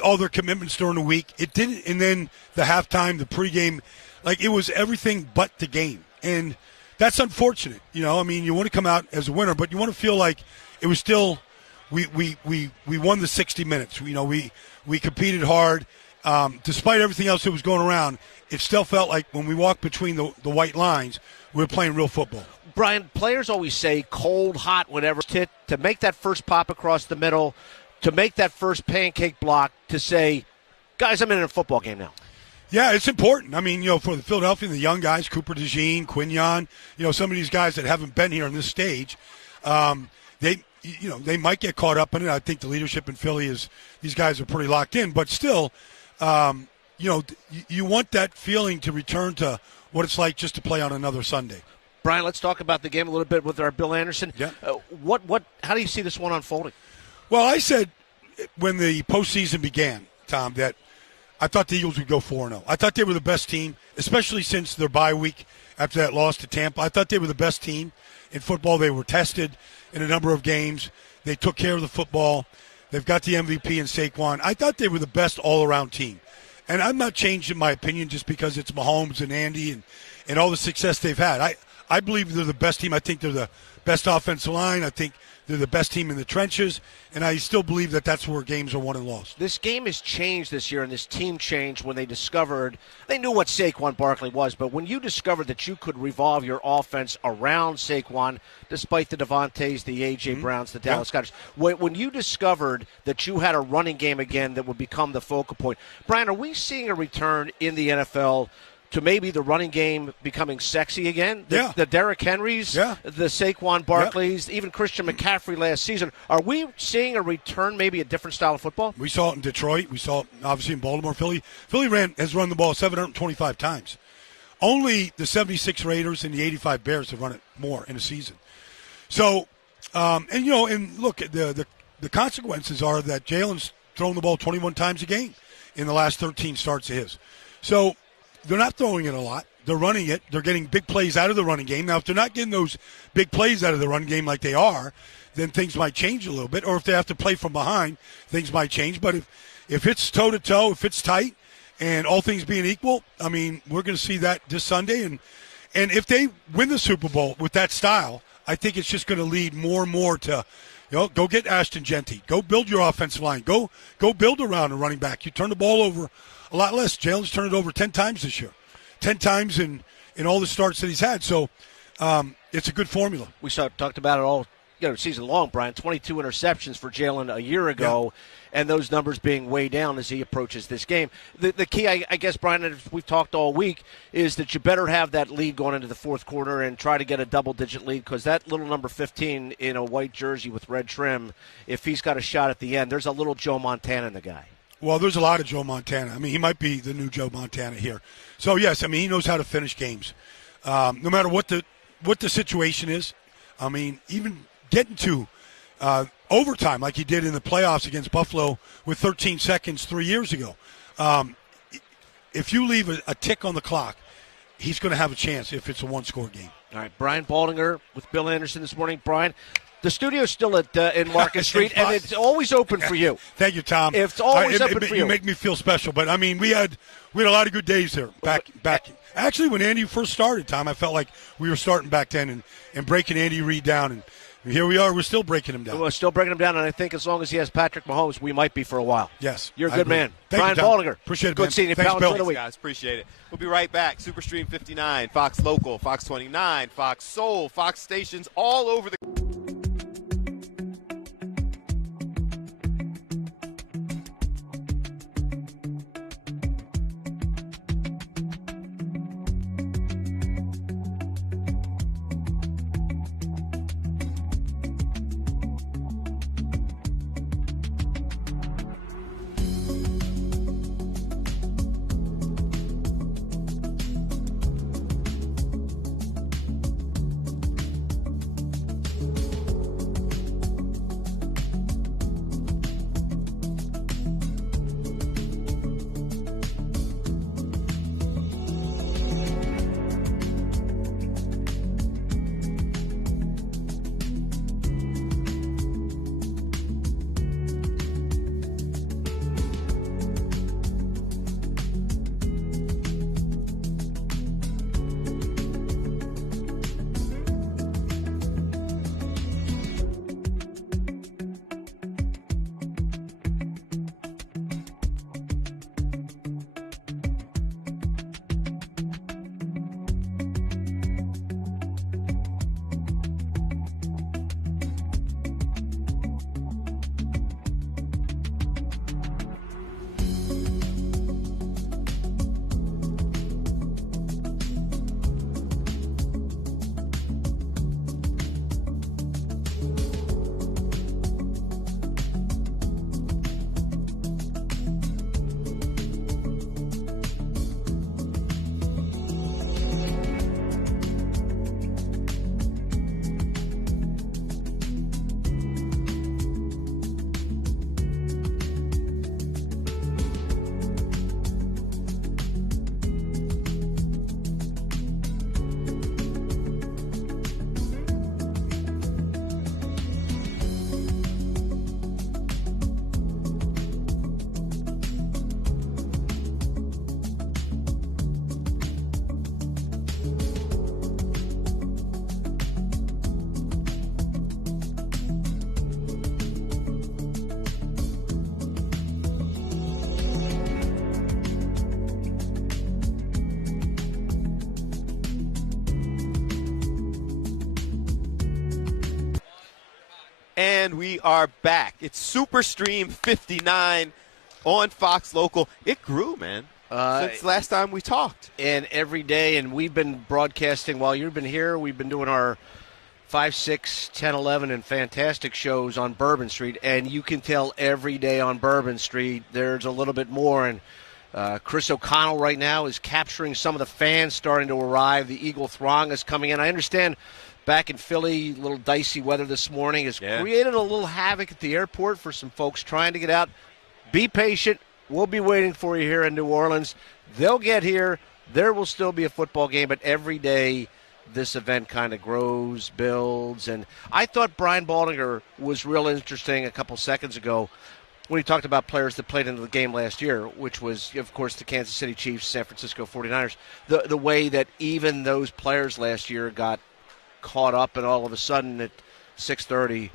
all their commitments during the week. It didn't, and then the halftime, the pregame, like it was everything but the game. And that's unfortunate. I mean, you want to come out as a winner, but you want to feel like it was still, we won the 60 minutes. We competed hard. Despite everything else that was going around, it still felt like when we walked between the white lines, we were playing real football. Brian, players always say cold, hot, whatever, to make that first pop across the middle, to make that first pancake block, to say, guys, I'm in a football game now. Yeah, it's important. I mean, for the Philadelphia, the young guys, Cooper DeJean, Quinyon, some of these guys that haven't been here on this stage, they might get caught up in it. I think the leadership in Philly these guys are pretty locked in, but still, you want that feeling to return to what it's like just to play on another Sunday. Brian, let's talk about the game a little bit with our Bill Anderson. Yeah. How do you see this one unfolding? Well, I said when the postseason began, Tom, that I thought the Eagles would go 4-0. I thought they were the best team, especially since their bye week after that loss to Tampa. I thought they were the best team in football. They were tested in a number of games. They took care of the football. They've got the MVP in Saquon. I thought they were the best all-around team. And I'm not changing my opinion just because it's Mahomes and Andy and all the success they've had. I believe they're the best team. I think they're the best offensive line. I think they're the best team in the trenches. And I still believe that that's where games are won and lost. This game has changed this year, and this team changed when they knew what Saquon Barkley was, but when you discovered that you could revolve your offense around Saquon, despite the Devontaes, the A.J. Browns, the Dallas Goddard, when you discovered that you had a running game again that would become the focal point, Brian, are we seeing a return in the NFL to maybe the running game becoming sexy again? The Derrick Henrys, the Saquon Barkleys, even Christian McCaffrey last season. Are we seeing a return, maybe a different style of football? We saw it in Detroit. We saw it, obviously, in Baltimore. Philly has run the ball 725 times. Only the 76 Raiders and the 85 Bears have run it more in a season. So, and look, the consequences are that Jalen's thrown the ball 21 times a game in the last 13 starts of his. So, they're not throwing it a lot. They're running it. They're getting big plays out of the running game. Now, if they're not getting those big plays out of the run game like they are, then things might change a little bit. Or if they have to play from behind, things might change. But if it's toe-to-toe, if it's tight, and all things being equal, I mean, we're going to see that this Sunday. And if they win the Super Bowl with that style, I think it's just going to lead more and more to, go get Ashton Genty. Go build your offensive line. Go build around a running back. You turn the ball over a lot less. Jalen's turned it over 10 times this year. 10 times in all the starts that he's had. So it's a good formula. We talked about it all season long, Brian. 22 interceptions for Jalen a year ago, and those numbers being way down as he approaches this game. The key, I guess, Brian, as we've talked all week, is that you better have that lead going into the fourth quarter and try to get a double-digit lead, because that little number 15 in a white jersey with red trim, if he's got a shot at the end, there's a little Joe Montana in the guy. Well, there's a lot of Joe Montana. I mean, he might be the new Joe Montana here. So, yes, I mean, he knows how to finish games. No matter what the situation is. I mean, even getting to overtime like he did in the playoffs against Buffalo with 13 seconds 3 years ago. If you leave a tick on the clock, he's going to have a chance if it's a one-score game. All right, Brian Baldinger with Bill Anderson this morning. Brian, the studio's still in Market Street, and it's always open for you. Thank you, Tom. It's always open for you. You make me feel special. But, I mean, we had a lot of good days here back. Actually, when Andy first started, Tom, I felt like we were starting back then and breaking Andy Reid down. And here we are. We're still breaking him down. We're still breaking him down, and I think as long as he has Patrick Mahomes, we might be for a while. Yes. You're a good man. Thank Brian you, Baldinger. Appreciate it, Good man. seeing you, Thanks, pal. Bill. Enjoy the week. Guys, appreciate it. We'll be right back. Superstream 59, Fox Local, Fox 29, Fox Soul, Fox stations all over the... And we are back. It's Super Stream 59 on Fox Local. It grew, man, since last time we talked. And every day, and we've been broadcasting while you've been here. We've been doing our 5, 6, 10, 11, and fantastic shows on Bourbon Street. And you can tell every day on Bourbon Street there's a little bit more. And Chris O'Connell right now is capturing some of the fans starting to arrive. The Eagle throng is coming in. I understand back in Philly, a little dicey weather this morning has created a little havoc at the airport for some folks trying to get out. Be patient. We'll be waiting for you here in New Orleans. They'll get here. There will still be a football game, but every day this event kind of grows, builds. And I thought Brian Baldinger was real interesting a couple seconds ago when he talked about players that played into the game last year, which was, of course, the Kansas City Chiefs, San Francisco 49ers. The way that even those players last year got caught up, and all of a sudden at 6:30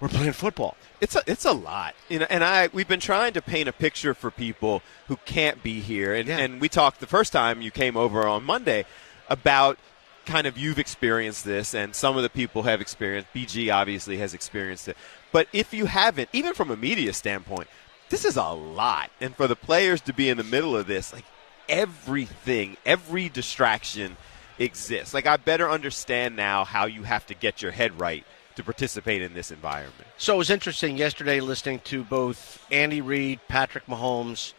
we're playing football. It's a lot, and we've been trying to paint a picture for people who can't be here, and we talked the first time you came over on Monday about kind of you've experienced this, and some of the people have experienced. BG obviously has experienced it, but if you haven't, even from a media standpoint, this is a lot, and for the players to be in the middle of this, like everything, every distraction exists. Like, I better understand now how you have to get your head right to participate in this environment. So it was interesting yesterday listening to both Andy Reid, Patrick Mahomes,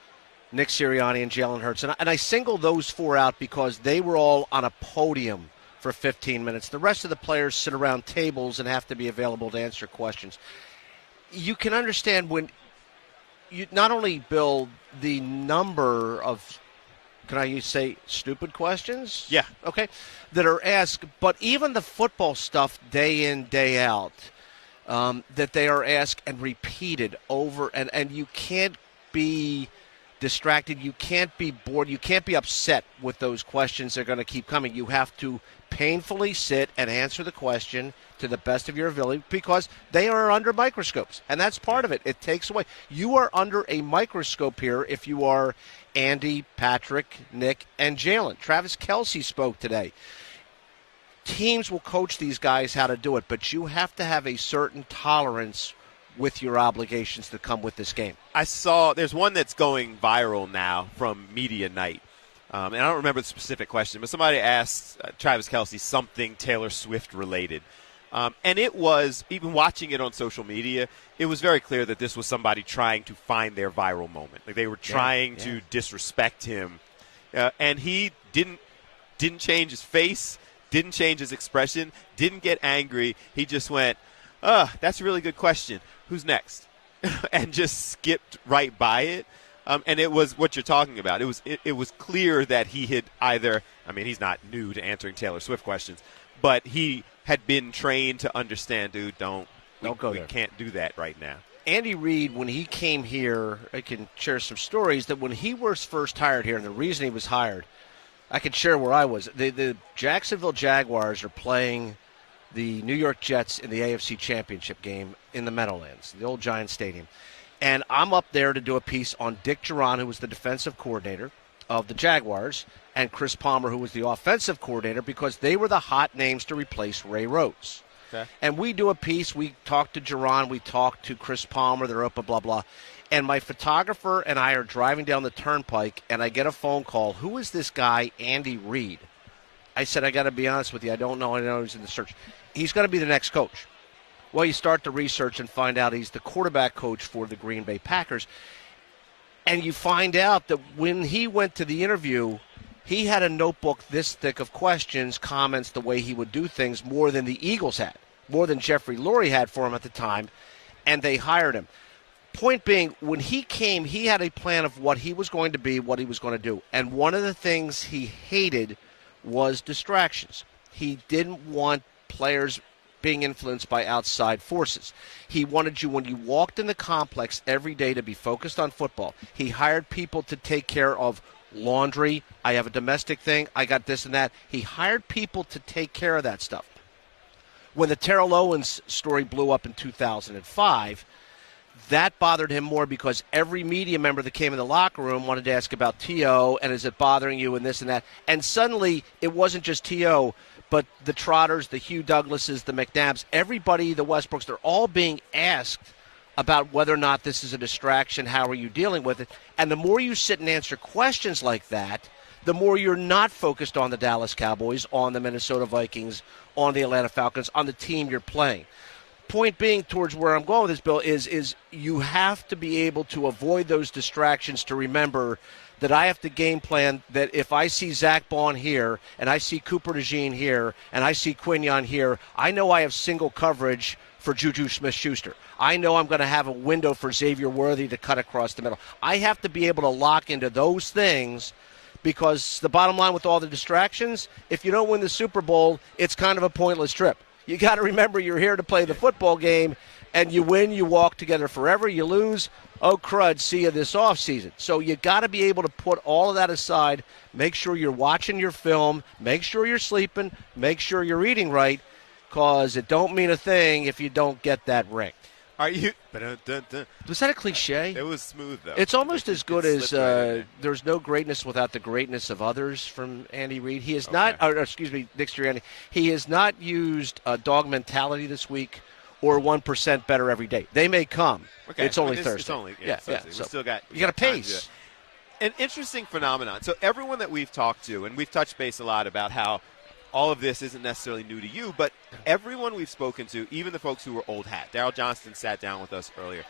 Nick Sirianni, and Jalen Hurts. And I single those four out because they were all on a podium for 15 minutes. The rest of the players sit around tables and have to be available to answer questions. You can understand when you not only build the number of, can I say stupid questions? Yeah. Okay. That are asked, but even the football stuff day in, day out, that they are asked and repeated over, and you can't be distracted. You can't be bored. You can't be upset with those questions. They're going to keep coming. You have to painfully sit and answer the question to the best of your ability because they are under microscopes, and that's part of it. It takes away. You are under a microscope here if you are Andy, Patrick, Nick, and Jalen. Travis Kelce spoke today. Teams will coach these guys how to do it, but you have to have a certain tolerance with your obligations that come with this game. I saw there's one that's going viral now from Media Night. And I don't remember the specific question, but somebody asked Travis Kelce something Taylor Swift related. And it was, even watching it on social media, it was very clear that this was somebody trying to find their viral moment. Like they were trying to disrespect him. And he didn't change his face, didn't change his expression, didn't get angry. He just went, that's a really good question. Who's next? And just skipped right by it. And it was what you're talking about. It was clear that he had either, I mean, he's not new to answering Taylor Swift questions, but he had been trained to understand, dude, don't go there. We can't do that right now. Andy Reid, when he came here, I can share some stories that when he was first hired here, and the reason he was hired, I can share where I was. The Jacksonville Jaguars are playing the New York Jets in the AFC Championship game in the Meadowlands, the old Giant Stadium. And I'm up there to do a piece on Dick Duran, who was the defensive coordinator of the Jaguars, and Chris Palmer, who was the offensive coordinator, because they were the hot names to replace Ray Rhodes. Okay. And we do a piece. We talk to Duran. We talk to Chris Palmer. They're up, blah, blah. And my photographer and I are driving down the turnpike, and I get a phone call. Who is this guy, Andy Reid? I said, I got to be honest with you. I don't know. I know he's in the search. He's going to be the next coach. Well, you start the research and find out he's the quarterback coach for the Green Bay Packers. And you find out that when he went to the interview, he had a notebook this thick of questions, comments, the way he would do things, more than the Eagles had, more than Jeffrey Lurie had for him at the time, and they hired him. Point being, when he came, he had a plan of what he was going to be, what he was going to do. And one of the things he hated was distractions. He didn't want players being influenced by outside forces. He wanted you, when you walked in the complex every day, to be focused on football. He hired people to take care of laundry. I have a domestic thing. I got this and that. He hired people to take care of that stuff. When the Terrell Owens story blew up in 2005, that bothered him more because every media member that came in the locker room wanted to ask about T.O. and is it bothering you and this and that. And suddenly it wasn't just T.O., but the Trotters, the Hugh Douglases, the McNabbs, everybody, the Westbrooks, they're all being asked about whether or not this is a distraction, how are you dealing with it. And the more you sit and answer questions like that, the more you're not focused on the Dallas Cowboys, on the Minnesota Vikings, on the Atlanta Falcons, on the team you're playing. Point being towards where I'm going with this, Bill, is you have to be able to avoid those distractions, to remember that I have to game plan that if I see Zach Bond here and I see Cooper DeJean here and I see Quinion here, I know I have single coverage for Juju Smith-Schuster. I know I'm going to have a window for Xavier Worthy to cut across the middle. I have to be able to lock into those things, because the bottom line with all the distractions, if you don't win the Super Bowl, it's kind of a pointless trip. You got to remember you're here to play the football game, and you win, you walk together forever. You lose, oh crud, see you this offseason. So you got to be able to put all of that aside, make sure you're watching your film, make sure you're sleeping, make sure you're eating right, because it don't mean a thing if you don't get that ring. Are you? Was that a cliche? It was smooth, though. It's almost as good as right "There's no greatness without the greatness of others" from Andy Reid. He has not, or excuse me, Nick Sirianni. He has not used dog mentality this week or 1% better every day. They may come. Okay. It's only Thursday. It's only Thursday. We still got. You got a pace. An interesting phenomenon. So everyone that we've talked to, and we've touched base a lot about how all of this isn't necessarily new to you, but everyone we've spoken to, even the folks who were old hat, Daryl Johnston sat down with us earlier,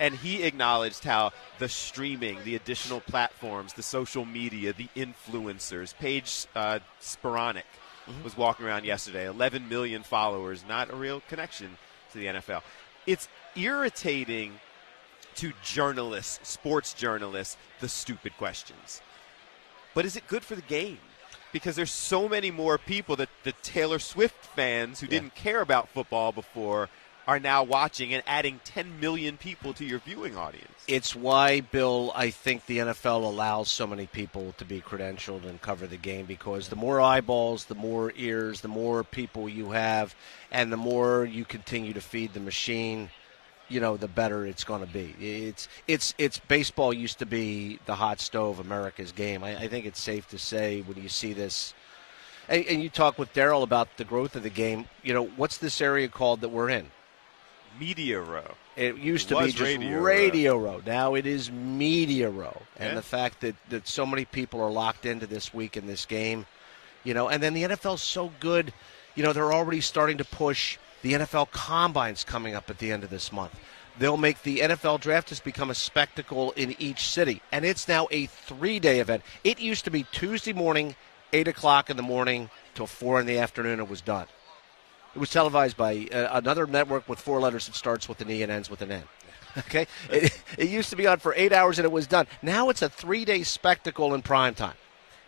and he acknowledged how the streaming, the additional platforms, the social media, the influencers, Paige Sporonic was walking around yesterday, 11 million followers, not a real connection to the NFL. It's irritating to journalists, sports journalists, the stupid questions. But is it good for the game? Because there's so many more people that the Taylor Swift fans who didn't care about football before are now watching and adding 10 million people to your viewing audience. It's why, Bill, I think the NFL allows so many people to be credentialed and cover the game, because the more eyeballs, the more ears, the more people you have, and the more you continue to feed the machine, you know, the better it's going to be. It's baseball used to be the hot stove, America's game. I think it's safe to say when you see this, and you talk with Daryl about the growth of the game, you know, what's this area called that we're in? Media Row. It used to be just Radio Row. Now it is Media Row. And the fact that so many people are locked into this week in this game, you know, and then the NFL's so good, you know, they're already starting to push the NFL Combine's coming up at the end of this month. They'll make the NFL Draft just become a spectacle in each city. And it's now a 3-day event. It used to be Tuesday morning, 8 o'clock in the morning till 4 in the afternoon. It was done. It was televised by another network with 4 letters that starts with an E and ends with an N. Okay? It used to be on for 8 hours and it was done. Now it's a 3-day spectacle in prime time.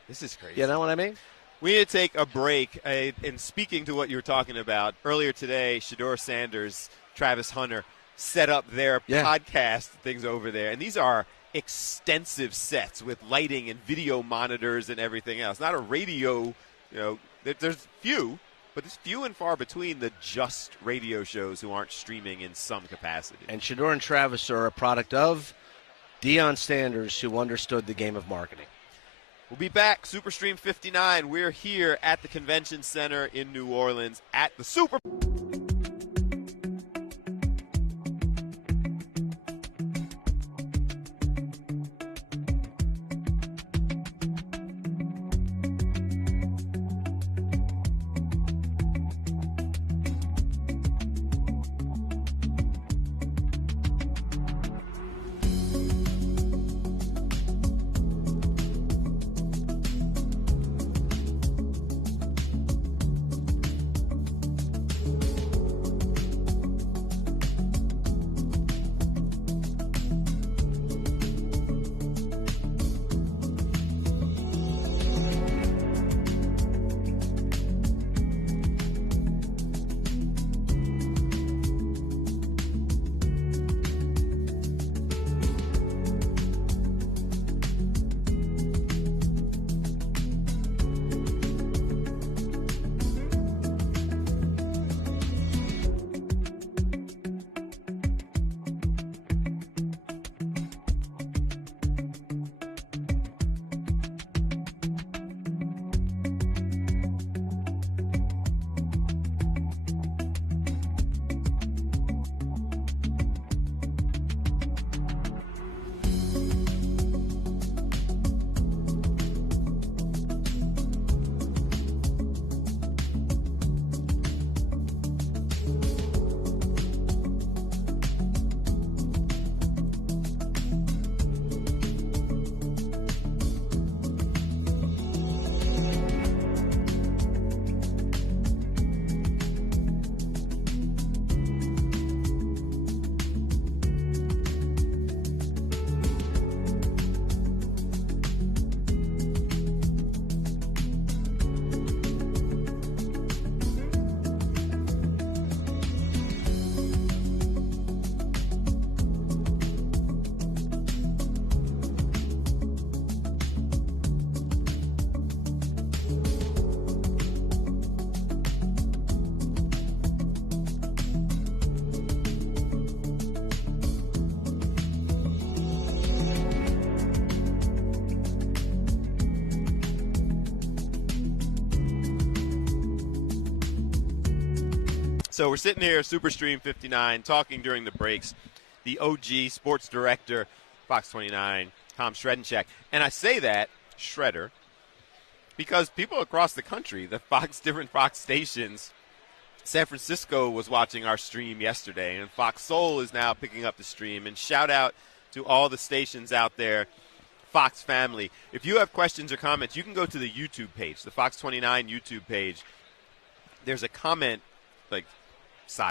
This is crazy. You know what I mean? We need to take a break. And speaking to what you were talking about, earlier today, Shedeur Sanders, Travis Hunter set up their podcast things over there. And these are extensive sets with lighting and video monitors and everything else. Not a radio, you know, there's few, but it's few and far between the just radio shows who aren't streaming in some capacity. And Shedeur and Travis are a product of Deion Sanders, who understood the game of marketing. We'll be back. Superstream 59. We're here at the Convention Center in New Orleans at the Super Bowl. So we're sitting here, Superstream 59, talking during the breaks. The OG sports director, Fox 29, Tom Shredenchek. And I say that, Shredder, because people across the country, the different Fox stations, San Francisco was watching our stream yesterday, and Fox Soul is now picking up the stream. And shout out to all the stations out there, Fox family. If you have questions or comments, you can go to the YouTube page, the Fox 29 YouTube page. There's a comment,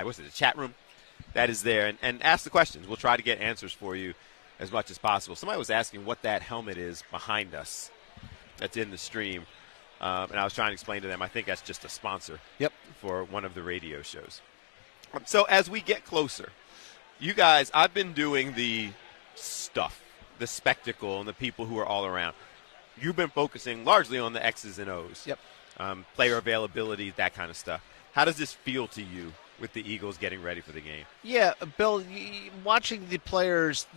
what's it, a chat room that is there, and ask the questions. We'll try to get answers for you as much as possible. Somebody was asking what that helmet is behind us that's in the stream. And I was trying to explain to them, I think that's just a sponsor for one of the radio shows. So as we get closer, you guys, I've been doing the stuff, the spectacle, and the people who are all around. You've been focusing largely on the X's and O's, player availability, that kind of stuff. How does this feel to you with the Eagles getting ready for the game? Yeah, Bill, watching the players,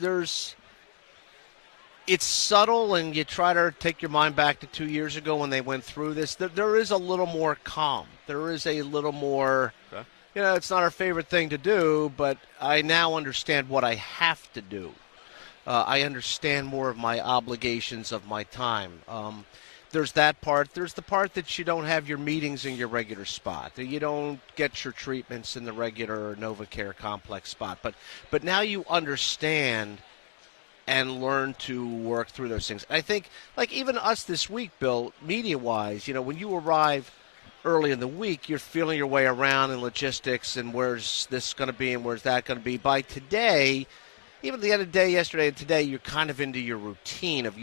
it's subtle, and you try to take your mind back to 2 years ago when they went through this. There is a little more calm. There is a little more, it's not our favorite thing to do, but I now understand what I have to do. I understand more of my obligations of my time. There's that part. There's the part that you don't have your meetings in your regular spot. That you don't get your treatments in the regular NovaCare complex spot. But now you understand and learn to work through those things. I think, even us this week, Bill, media-wise, when you arrive early in the week, you're feeling your way around in logistics and where's this going to be and where's that going to be. By today, even at the end of the day, yesterday and today, you're kind of into your routine of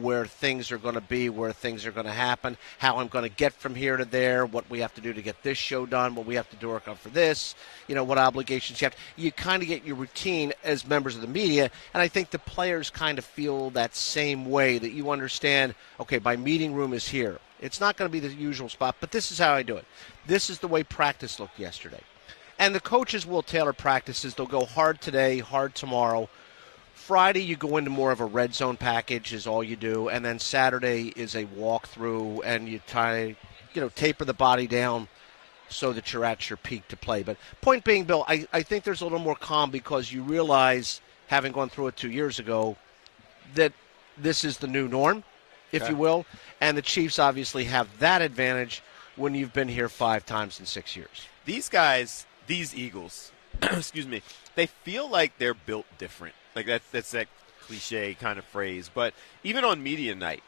where things are going to be, where things are going to happen, how I'm going to get from here to there, what we have to do to get this show done, what we have to do work on for this, what obligations you have. You kind of get your routine as members of the media, and I think the players kind of feel that same way, that you understand, okay, my meeting room is here. It's not going to be the usual spot, but this is how I do it. This is the way practice looked yesterday. And the coaches will tailor practices. They'll go hard today, hard tomorrow. Friday, you go into more of a red zone package is all you do. And then Saturday is a walkthrough, and you taper the body down so that you're at your peak to play. But point being, Bill, I think there's a little more calm because you realize, having gone through it 2 years ago, that this is the new norm, if you will. And the Chiefs obviously have that advantage when you've been here 5 times in 6 years. These guys, these Eagles, excuse me, they feel like they're built different. That's that cliche kind of phrase. But even on media night,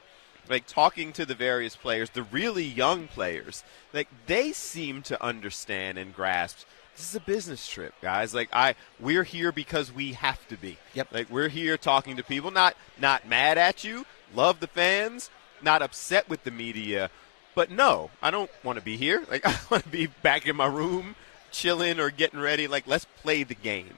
talking to the various players, the really young players, they seem to understand and grasp this is a business trip, guys. We're here because we have to be. We're here talking to people, not mad at you, love the fans, not upset with the media. But no, I don't want to be here. I want to be back in my room, chilling or getting ready. Let's play the game.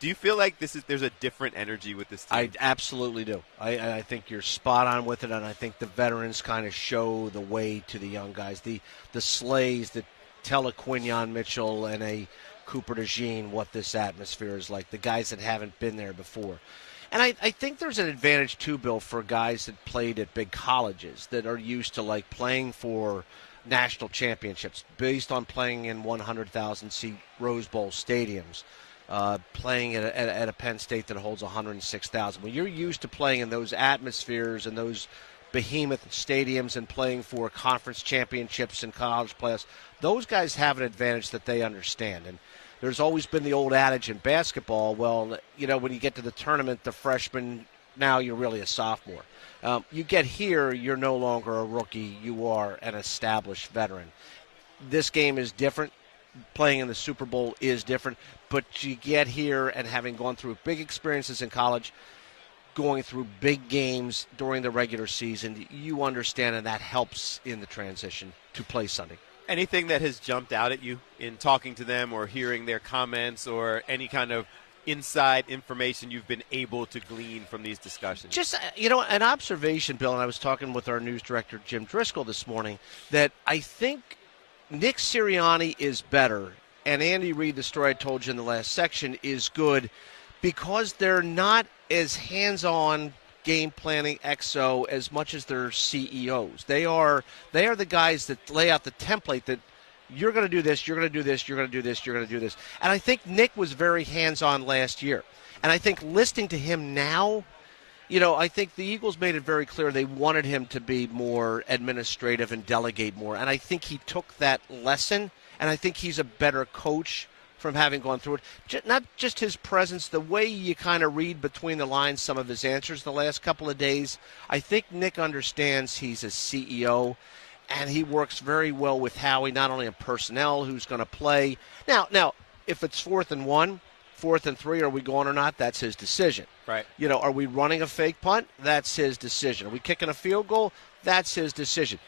Do you feel like there's a different energy with this team? I absolutely do. I think you're spot on with it, and I think the veterans kind of show the way to the young guys. The Slays that tell a Quinyon Mitchell and a Cooper DeJean what this atmosphere is like, the guys that haven't been there before. And I think there's an advantage, too, Bill, for guys that played at big colleges that are used to, playing for national championships based on playing in 100,000-seat Rose Bowl stadiums, playing at a Penn State that holds 106,000. When you're used to playing in those atmospheres and those behemoth stadiums and playing for conference championships and college playoffs, those guys have an advantage that they understand. And there's always been the old adage in basketball, when you get to the tournament, the freshman, now you're really a sophomore. You get here, you're no longer a rookie. You are an established veteran. This game is different. Playing in the Super Bowl is different. But you get here, and having gone through big experiences in college, going through big games during the regular season, you understand, and that helps in the transition to play Sunday. Anything that has jumped out at you in talking to them or hearing their comments or any kind of inside information you've been able to glean from these discussions? Just, an observation, Bill, and I was talking with our news director, Jim Driscoll, this morning, that I think Nick Sirianni is better, and Andy Reid, the story I told you in the last section, is good because they're not as hands-on game planning XO as much as their CEOs. They are the guys that lay out the template that you're going to do this, you're going to do this, you're going to do this, you're going to do this. And I think Nick was very hands-on last year. And I think listening to him now, I think the Eagles made it very clear they wanted him to be more administrative and delegate more. And I think he took that lesson, and I think he's a better coach from having gone through it. Not just his presence, the way you kind of read between the lines some of his answers the last couple of days. I think Nick understands he's a CEO, and he works very well with Howie, not only in personnel, who's going to play. Now, if it's 4th and 1, 4th and 3, are we going or not? That's his decision. Right. Are we running a fake punt? That's his decision. Are we kicking a field goal? That's his decision.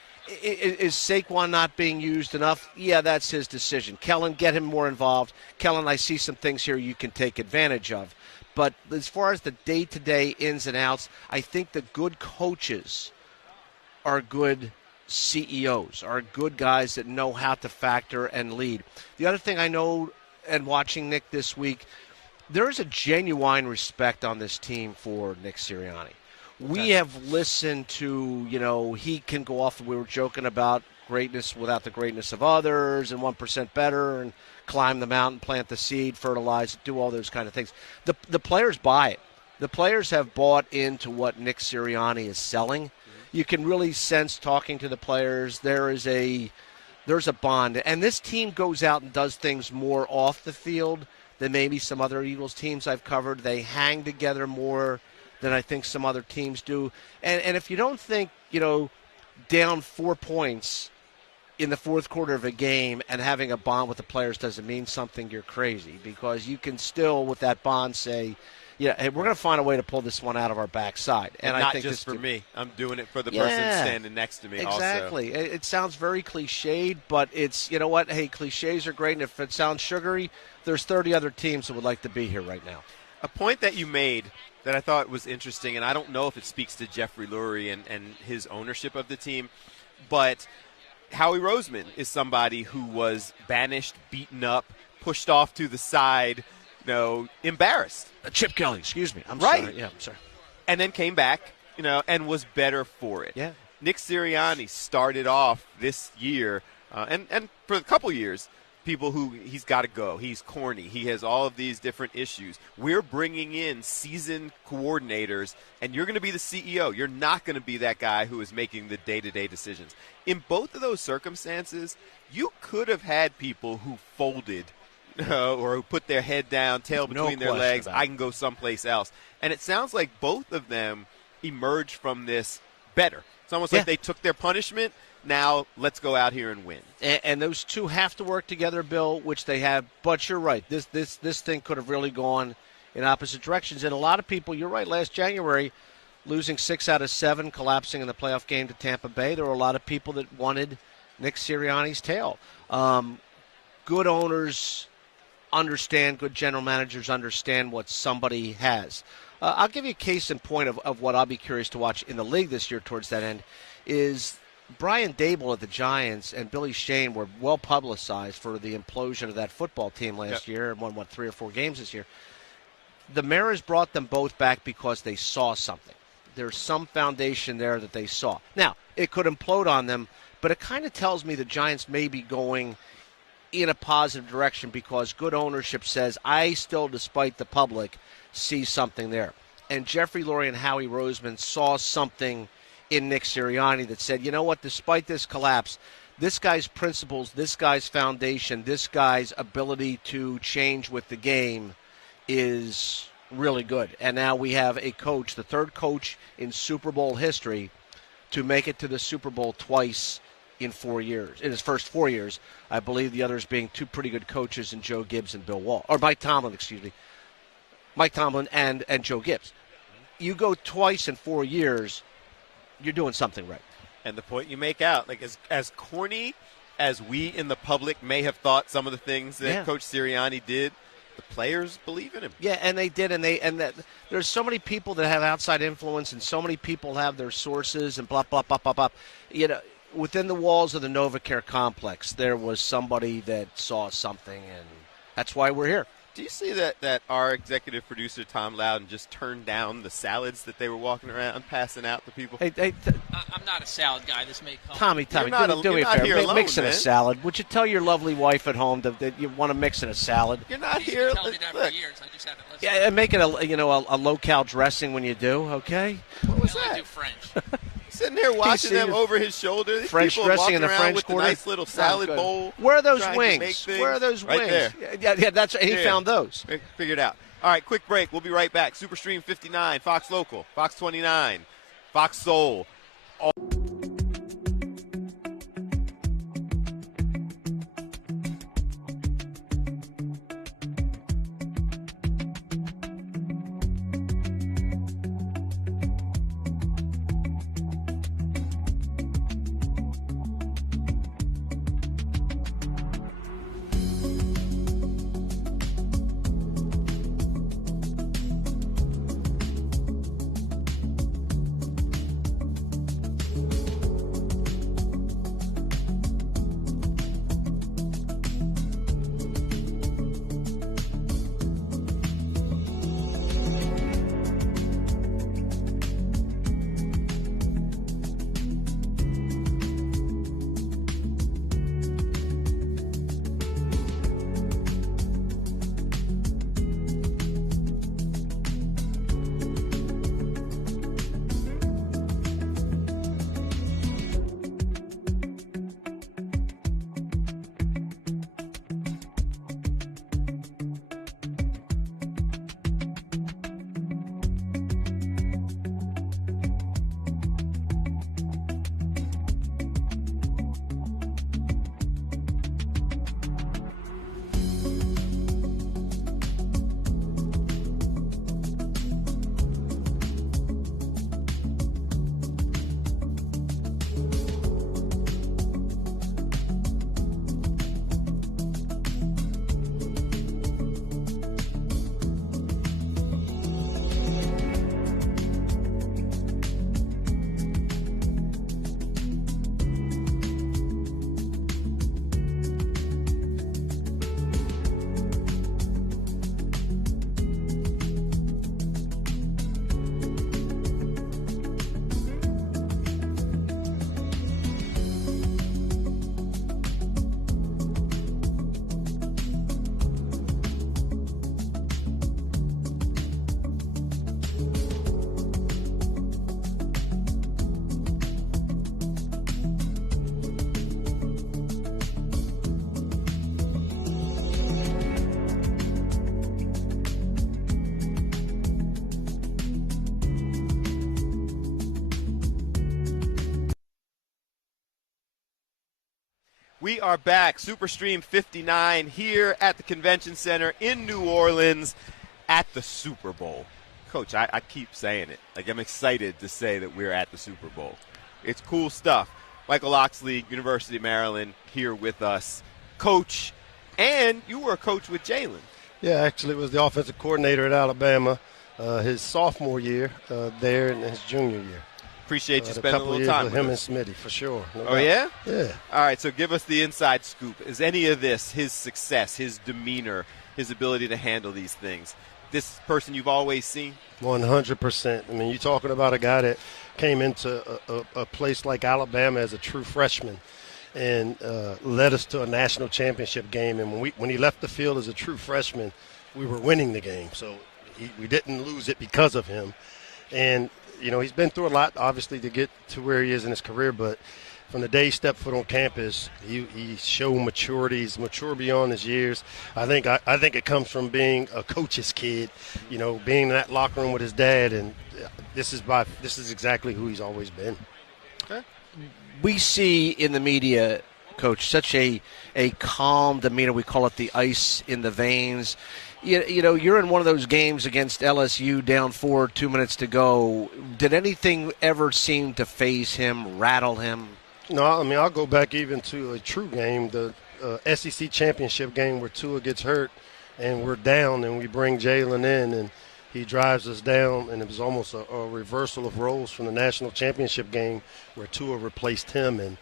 Is Saquon not being used enough? Yeah, that's his decision. Kellen, get him more involved. Kellen, I see some things here you can take advantage of. But as far as the day-to-day ins and outs, I think the good coaches are good CEOs, are good guys that know how to factor and lead. The other thing I know, and watching Nick this week, there is a genuine respect on this team for Nick Sirianni. We have listened to, he can go off, we were joking about greatness without the greatness of others and 1% better and climb the mountain, plant the seed, fertilize, do all those kind of things. The players buy it. The players have bought into what Nick Sirianni is selling. Mm-hmm. You can really sense talking to the players, there's a bond. And this team goes out and does things more off the field than maybe some other Eagles teams I've covered. They hang together more than I think some other teams do. And if you don't think, down 4 points in the fourth quarter of a game and having a bond with the players doesn't mean something, you're crazy. Because you can still, with that bond, say, hey, we're going to find a way to pull this one out of our backside. And I not think just for me. I'm doing it for the person standing next to me also. Exactly. It sounds very cliched, but it's, what? Hey, cliches are great, and if it sounds sugary, there's 30 other teams that would like to be here right now. A point that you made that I thought was interesting, and I don't know if it speaks to Jeffrey Lurie and his ownership of the team, but Howie Roseman is somebody who was banished, beaten up, pushed off to the side, embarrassed. Chip Kelly, excuse me. I'm right. sorry. Yeah, I'm sorry. And then came back, and was better for it. Yeah. Nick Sirianni started off this year, and for a couple years, people who he's got to go. He's corny. He has all of these different issues. We're bringing in seasoned coordinators, and you're going to be the CEO. You're not going to be that guy who is making the day-to-day decisions. In both of those circumstances, you could have had people who folded or who put their head down, tail between their legs. I can go someplace else. And it sounds like both of them emerged from this better. It's almost like they took their punishment. Now let's go out here and win. And those two have to work together, Bill, which they have. But you're right. This thing could have really gone in opposite directions. And a lot of people, you're right, last January, losing 6 out of 7, collapsing in the playoff game to Tampa Bay, there were a lot of people that wanted Nick Sirianni's tail. Good owners understand, good general managers understand what somebody has. I'll give you a case in point of what I'll be curious to watch in the league this year towards that end is Brian Dable at the Giants and Billy Shane were well publicized for the implosion of that football team last year and won, 3 or 4 games this year. The Mariners brought them both back because they saw something. There's some foundation there that they saw. Now, it could implode on them, but it kind of tells me the Giants may be going in a positive direction because good ownership says, I still, despite the public, see something there. And Jeffrey Lurie and Howie Roseman saw something in Nick Sirianni that said, you know what, despite this collapse, this guy's principles, this guy's foundation, this guy's ability to change with the game is really good. And now we have a coach, the third coach in Super Bowl history, to make it to the Super Bowl twice in 4 years. In his first 4 years, I believe the others being 2 pretty good coaches in Joe Gibbs and Bill Wall. Or Mike Tomlin, excuse me. Mike Tomlin and Joe Gibbs. You go twice in 4 years, you're doing something right. And the point you make out, like as corny as we in the public may have thought some of the things that Coach Sirianni did, the players believe in him. Yeah, and they did, and that there's so many people that have outside influence, and so many people have their sources, and blah blah blah blah blah. Within the walls of the NovaCare complex, there was somebody that saw something, and that's why we're here. Do you see that our executive producer, Tom Loudon, just turned down the salads that they were walking around passing out to people? I'm not a salad guy. This may come. Tommy, do me a favor. Mixing a salad. Would you tell your lovely wife at home that you want to mix in a salad? You're not here. Telling me that for years. I just haven't listened. Yeah, and make it a low-cal dressing when you do, okay? What was I that? do French. Sitting there watching them over his shoulder. These French people dressing walking in the around French with Quarter. the nice little salad bowl. Where are those trying to wings? make things. Where are those right wings? There. Yeah, that's he found those. Figured out. All right, quick break. We'll be right back. Superstream 59, Fox Local, Fox 29, Fox Soul. We are back, Superstream 59, here at the Convention Center in New Orleans at the Super Bowl. Coach, I keep saying it. Like, I'm excited to say that we're at the Super Bowl. It's cool stuff. Michael Loxley, University of Maryland, here with us. Coach, and you were a coach with Jalen. Yeah, actually was the offensive coordinator at Alabama his sophomore year there and his junior year. Appreciate you spending a little time with him and Smitty, for sure. No doubt. Yeah? Yeah. All right, so give us the inside scoop. Is any of this, his success, his demeanor, his ability to handle these things, this person you've always seen? 100%. I mean, you're talking about a guy that came into a place like Alabama as a true freshman and led us to a national championship game. And when he left the field as a true freshman, we were winning the game. So we didn't lose it because of him. And you know, he's been through a lot, obviously, to get to where he is in his career. But from the day he stepped foot on campus, he showed maturity. He's mature beyond his years. I think it comes from being a coach's kid, you know, being in that locker room with his dad. And this is exactly who he's always been. Okay. We see in the media, Coach, such a calm demeanor. We call it the ice in the veins. You know, you're in one of those games against LSU down 4, 2 minutes to go. Did anything ever seem to faze him, rattle him? No, I mean, I'll go back even to a true game, the SEC championship game where Tua gets hurt and we're down and we bring Jalen in and he drives us down, and it was almost a reversal of roles from the national championship game where Tua replaced him. And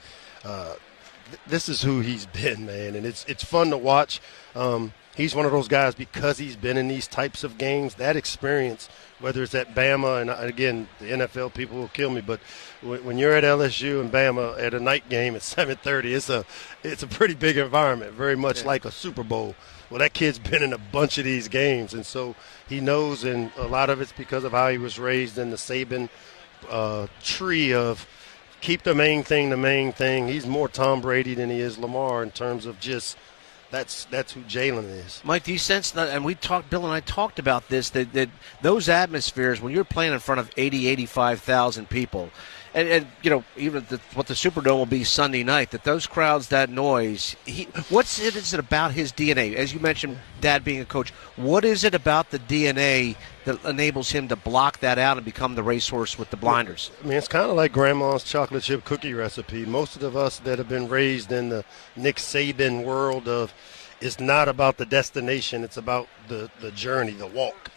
this is who he's been, man, and it's fun to watch. he's one of those guys, because he's been in these types of games, that experience, whether it's at Bama, and again, the NFL people will kill me, but when you're at LSU and Bama at a night game at 7:30, it's a pretty big environment, very much like a Super Bowl. Well, that kid's been in a bunch of these games, and so he knows, and a lot of it's because of how he was raised in the Saban tree of keep the main thing the main thing. He's more Tom Brady than he is Lamar in terms of just that's who Jalen is. Mike, do you sense that, and Bill and I talked about this, that those atmospheres, when you're playing in front of 85,000 people, and even what the Superdome will be Sunday night, that those crowds, that noise, what is it about his DNA? As you mentioned, Dad being a coach, what is it about the DNA that enables him to block that out and become the racehorse with the blinders? I mean, it's kind of like Grandma's chocolate chip cookie recipe. Most of us that have been raised in the Nick Saban world of, it's not about the destination, it's about the journey, the walk.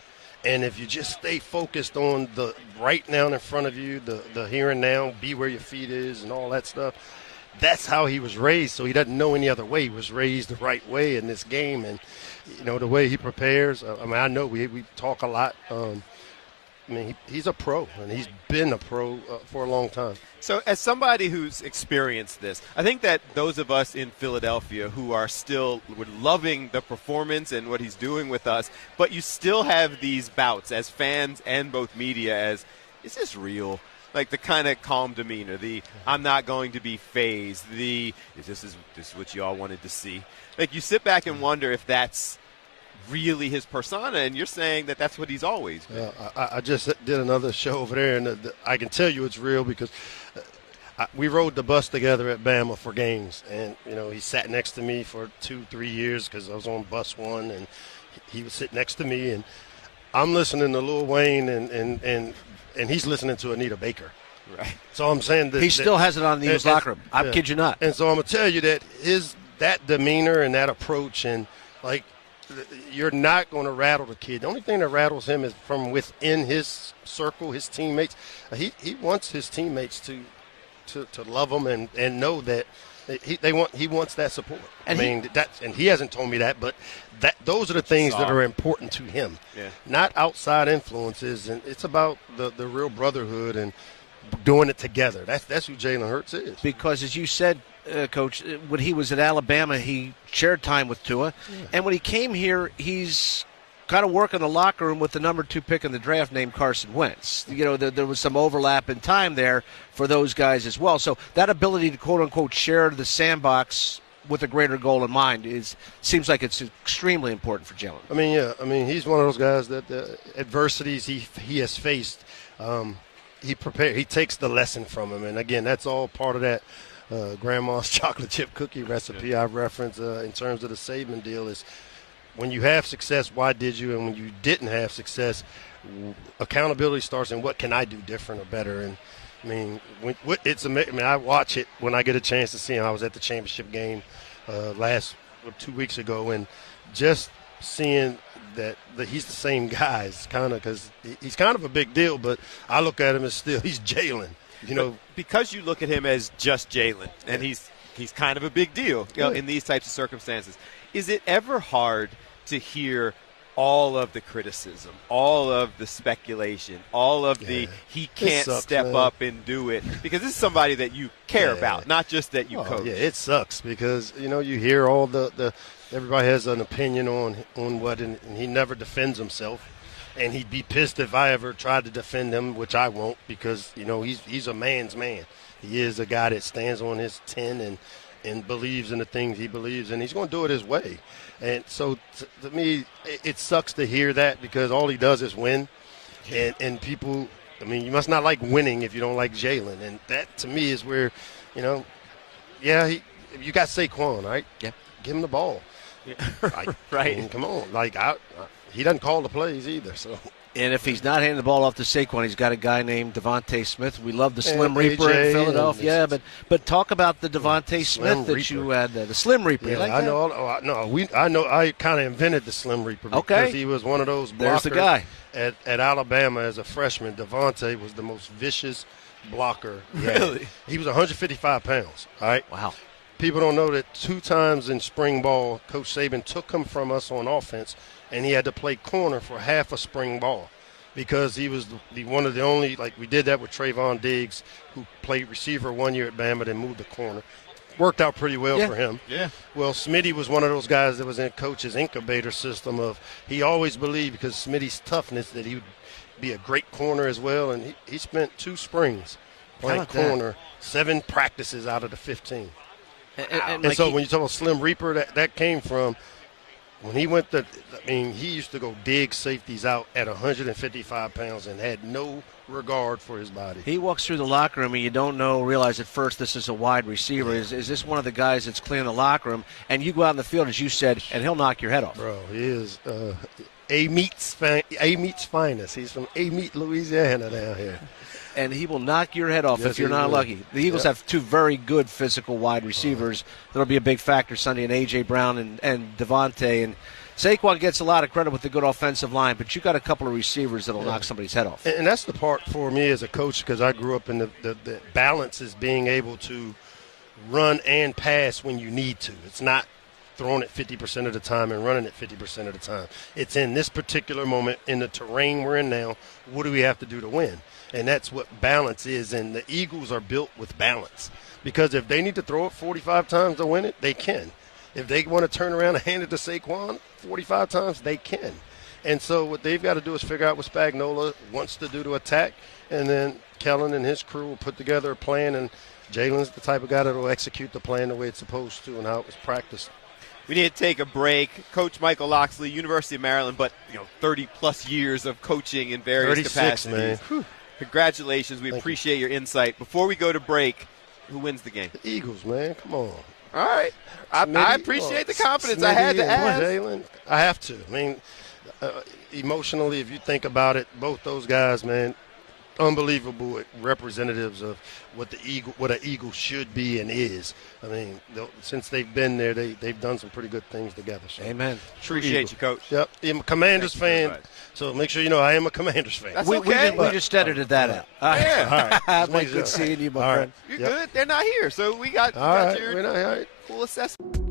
And if you just stay focused on the right now in front of you, the here and now, be where your feet is and all that stuff, that's how he was raised. So he doesn't know any other way. He was raised the right way in this game. And, the way he prepares, I know we talk a lot. He's a pro, and he's been a pro for a long time. So as somebody who's experienced this, I think that those of us in Philadelphia who are still loving the performance and what he's doing with us, but you still have these bouts as fans and both media as, is this real? Like the kind of calm demeanor, the I'm not going to be fazed, this is what you all wanted to see. Like you sit back and wonder if that's really his persona, and you're saying that that's what he's always been. I just did another show over there, and I can tell you it's real because we rode the bus together at Bama for games, and he sat next to me for 2-3 years because I was on bus 1, and he would sit next to me, and I'm listening to Lil Wayne, and he's listening to Anita Baker. Right. So I'm saying that he still has it on the Eagles locker room. I kid you not. And so I'm gonna tell you that that demeanor and that approach, and like, you're not going to rattle the kid. The only thing that rattles him is from within his circle, his teammates. He wants his teammates to love him and know that he wants that support. And he hasn't told me that, but those are the things that are important to him. Yeah. Not outside influences, and it's about the real brotherhood and doing it together. That's who Jalen Hurts is. Because as you said, Coach, when he was at Alabama, he shared time with Tua. Yeah. And when he came here, he's got to work in the locker room with the number 2 pick in the draft named Carson Wentz. There was some overlap in time there for those guys as well. So that ability to, quote-unquote, share the sandbox with a greater goal in mind seems like it's extremely important for Jalen. He's one of those guys that the adversities he has faced, he takes the lesson from him. And, again, that's all part of that Grandma's chocolate chip cookie recipe I referenced in terms of the Saban deal is when you have success, why did you? And when you didn't have success, accountability starts in what can I do different or better. And, it's amazing. I watch it when I get a chance to see him. I was at the championship game 2 weeks ago, and just seeing that he's the same guy is kind of because he's kind of a big deal, but I look at him as still he's Jalen. Because you look at him as just Jalen, and he's kind of a big deal in these types of circumstances. Is it ever hard to hear all of the criticism, all of the speculation, all of the he can't step up and do it? Because this is somebody that you care about, not just that you coach. Yeah, it sucks because, you hear all the everybody has an opinion on what, and he never defends himself. And he'd be pissed if I ever tried to defend him, which I won't, because he's a man's man. He is a guy that stands on his 10 and believes in the things he believes, and he's going to do it his way. And so to me, it sucks to hear that because all he does is win. And people, you must not like winning if you don't like Jalen. And that to me is where, you got Saquon, right? Yeah, give him the ball. Yeah. Right. Come on, he doesn't call the plays either. So, and if he's not handing the ball off to Saquon, he's got a guy named Devontae Smith. We love the Slim Reaper AJ in Philadelphia. Yeah, but talk about the Devontae Smith that you had, the Slim Reaper. Yeah, like I know. I kind of invented the Slim Reaper because he was one of those blockers. There's the guy at Alabama as a freshman. Devontae was the most vicious blocker. Really? He was 155 pounds. All right. Wow. people don't know that 2 times in spring ball, Coach Saban took him from us on offense, and he had to play corner for half a spring ball because he was one of the only, like we did that with Trayvon Diggs, who played receiver 1 year at Bama, then moved to corner. Worked out pretty well for him. Yeah. Well, Smitty was one of those guys that was in Coach's incubator system of he always believed because Smitty's toughness that he would be a great corner as well, and he spent 2 springs playing corner, 7 practices out of the 15. And so when you talk about Slim Reaper, that came from when he went to, he used to go dig safeties out at 155 pounds and had no regard for his body. He walks through the locker room and you don't realize at first this is a wide receiver. Is this one of the guys that's cleaning the locker room? And you go out in the field, as you said, and he'll knock your head off. Bro, he is A Meat's finest. He's from A Meat, Louisiana down here. And he will knock your head off if you're not lucky. The Eagles have 2 very good physical wide receivers. That'll be a big factor Sunday, and A.J. Brown and Devontae. And Saquon gets a lot of credit with the good offensive line, but you got a couple of receivers that'll knock somebody's head off. And that's the part for me as a coach, because I grew up in the balance is being able to run and pass when you need to. It's not throwing it 50% of the time and running it 50% of the time. It's in this particular moment, in the terrain we're in now, what do we have to do to win? And that's what balance is, and the Eagles are built with balance. Because if they need to throw it 45 times to win it, they can. If they want to turn around and hand it to Saquon 45 times, they can. And so what they've got to do is figure out what Spagnuolo wants to do to attack, and then Kellen and his crew will put together a plan, and Jalen's the type of guy that will execute the plan the way it's supposed to and how it was practiced. We need to take a break. Coach Michael Loxley, University of Maryland, but 30-plus years of coaching in various 36, capacities. Man. Congratulations. We appreciate your insight. Before we go to break, who wins the game? The Eagles, man. Come on. All right. I appreciate the confidence. I had to ask. Jalen, I have to. Emotionally, if you think about it, both those guys, man, unbelievable representatives of what an Eagle should be and is. Since they've been there, they've done some pretty good things together. So. Amen. Appreciate you, Coach. Yep. I'm a Commanders fan, so make sure you know I am a Commanders fan. That's we just edited that out. Yeah. All right. Mike, good seeing you, my friend. You're good. They're not here, so we got your cool assessment.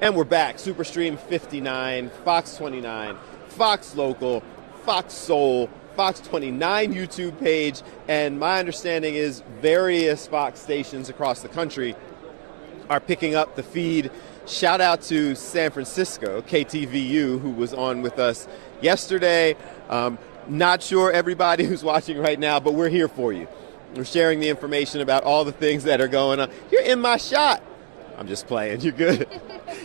And we're back. Superstream 59, Fox 29, Fox Local, Fox Soul, Fox 29 YouTube page, and my understanding is various Fox stations across the country are picking up the feed. Shout out to San Francisco, KTVU, who was on with us yesterday. Not sure everybody who's watching right now, but we're here for you. We're sharing the information about all the things that are going on. You're in my shot. I'm just playing. You're good.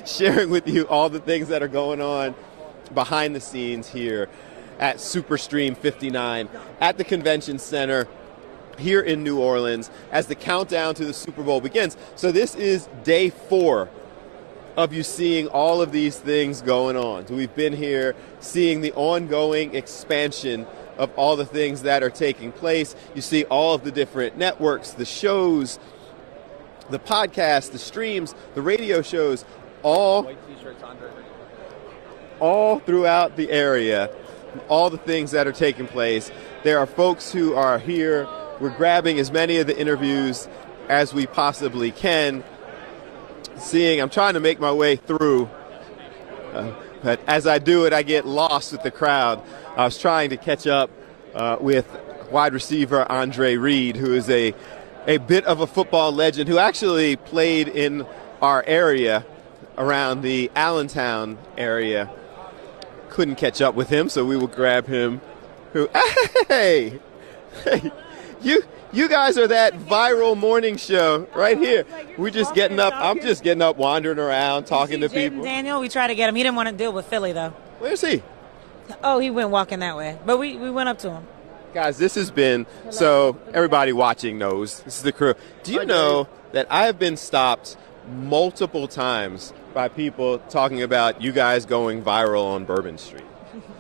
Sharing with you all the things that are going on behind the scenes here at Superstream 59 at the Convention Center here in New Orleans as the countdown to the Super Bowl begins. So this is day 4 of you seeing all of these things going on. So we've been here seeing the ongoing expansion of all the things that are taking place. You see all of the different networks, the shows, the podcasts, the streams, the radio shows, all throughout the area, all the things that are taking place. There are folks who are here. We're grabbing as many of the interviews as we possibly can. I'm trying to make my way through, but as I do it, I get lost with the crowd. I was trying to catch up with wide receiver Andre Reed, who is a bit of a football legend who actually played in our area around the Allentown area. Couldn't catch up with him, so we will grab him. Hey, you guys are that viral morning show right here. We're just getting up. I'm just getting up, wandering around, talking to people. Daniel, we tried to get him. He didn't want to deal with Philly, though. Where's he? Oh, he went walking that way. But we went up to him. Guys, this has been, so everybody watching knows, this is the crew. Do you know that I have been stopped multiple times by people talking about you guys going viral on Bourbon Street?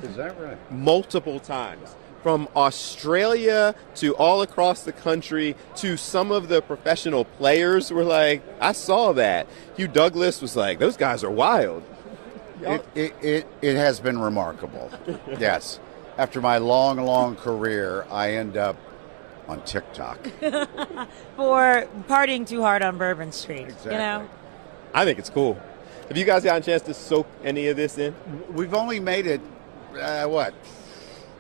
Is that right? Multiple times. From Australia to all across the country to some of the professional players were like, I saw that. Hugh Douglas was like, those guys are wild. It has been remarkable. Yes. After my long career, I end up on TikTok. For partying too hard on Bourbon Street. Exactly. You know? I think it's cool. Have you guys gotten a chance to soak any of this in? We've only made it,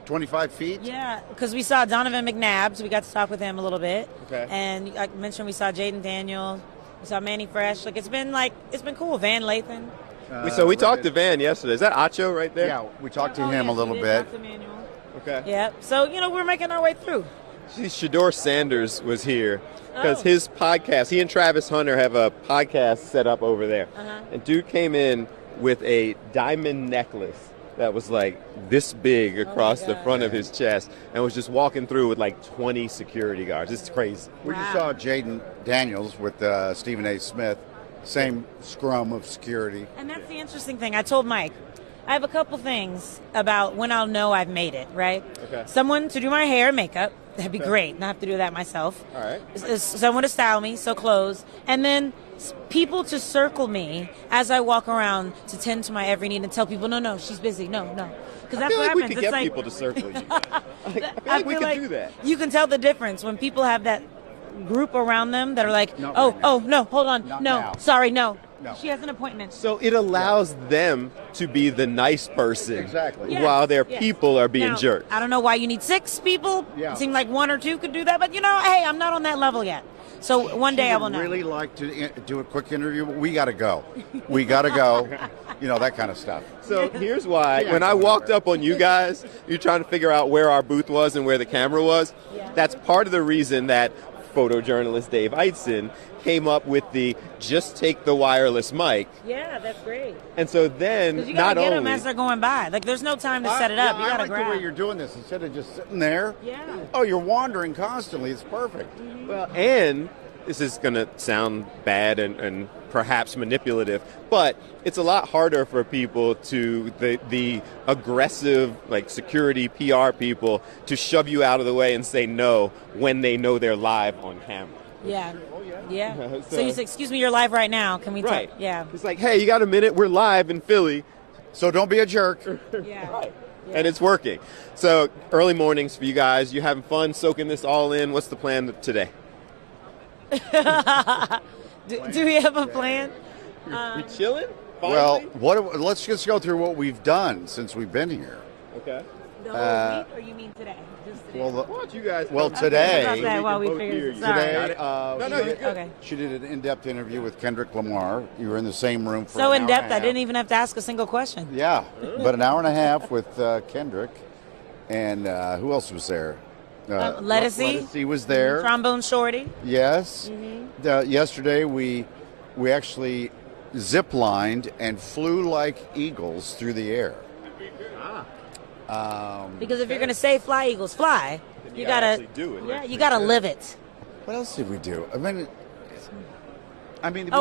25 feet? Yeah, because we saw Donovan McNabb, so we got to talk with him a little bit. Okay. And I mentioned we saw Jaden Daniels, we saw Manny Fresh. Like, it's been cool. Van Lathan. So we talked to Van yesterday. Is that Acho right there? Yeah, we talked to him a little bit. Okay. Yeah, so, we're making our way through. See, Shador Sanders was here because his podcast, he and Travis Hunter have a podcast set up over there. And dude came in with a diamond necklace that was like this big across the front of his chest and was just walking through with like 20 security guards. It's crazy. We just saw Jaden Daniels with Stephen A. Smith, same scrum of security. And that's the interesting thing. I told Mike, I have a couple things about when I'll know I've made it, right? Okay. Someone to do my hair and makeup. That'd be great. Not have to do that myself. All right. Someone to style me, so clothes. And then people to circle me as I walk around to tend to my every need and tell people, no, she's busy. No. Because that's what happens. We could get people to circle you. I feel like we could do that. You can tell the difference when people have that group around them that are like, no, hold on. No, sorry, no. She has an appointment. So it allows them to be the nice person while their people are being jerked. I don't know why you need 6 people. It seemed like 1 or 2 could do that, but hey, I'm not on that level yet. So one day I will know. Really like to do a quick interview, but we got to go. That kind of stuff. So here's why. When I walked up on you guys, you're trying to figure out where our booth was and where the camera was. That's part of the reason that photojournalist Dave Eitzen came up with the just take the wireless mic. Yeah, that's great. And so then, you gotta get them as they're going by. Like, there's no time to set it up. You gotta grab. I like the way you're doing this instead of just sitting there. Yeah. Oh, you're wandering constantly. It's perfect. Well, and this is going to sound bad and perhaps manipulative, but it's a lot harder for people the aggressive, like, security PR people to shove you out of the way and say no when they know they're live on camera. Yeah. Yeah. So you say, excuse me, you're live right now. Can we right. talk? Yeah. It's like, hey, you got a minute? We're live in Philly. So don't be a jerk. Yeah. Right. Yeah. And it's working. So early mornings for you guys. You having fun soaking this all in? What's the plan today? do we have a plan? We chilling? Well, let's just go through what we've done since we've been here. Okay. The whole week, or you mean today? Just today? Today. Well, we figured. Today, Okay. she did an in-depth interview with Kendrick Lamar. You were in the same room for So an in hour depth, and a I half. didn't even have to ask a single question. Yeah, but an hour and a half with Kendrick, and who else was there? Lettucey was there. Trombone Shorty. Yes. Yesterday we actually zip-lined and flew like eagles through the air. Because if you're going to say fly, Eagles, fly, you got to actually do it. Yeah, you got to live it. What else did we do?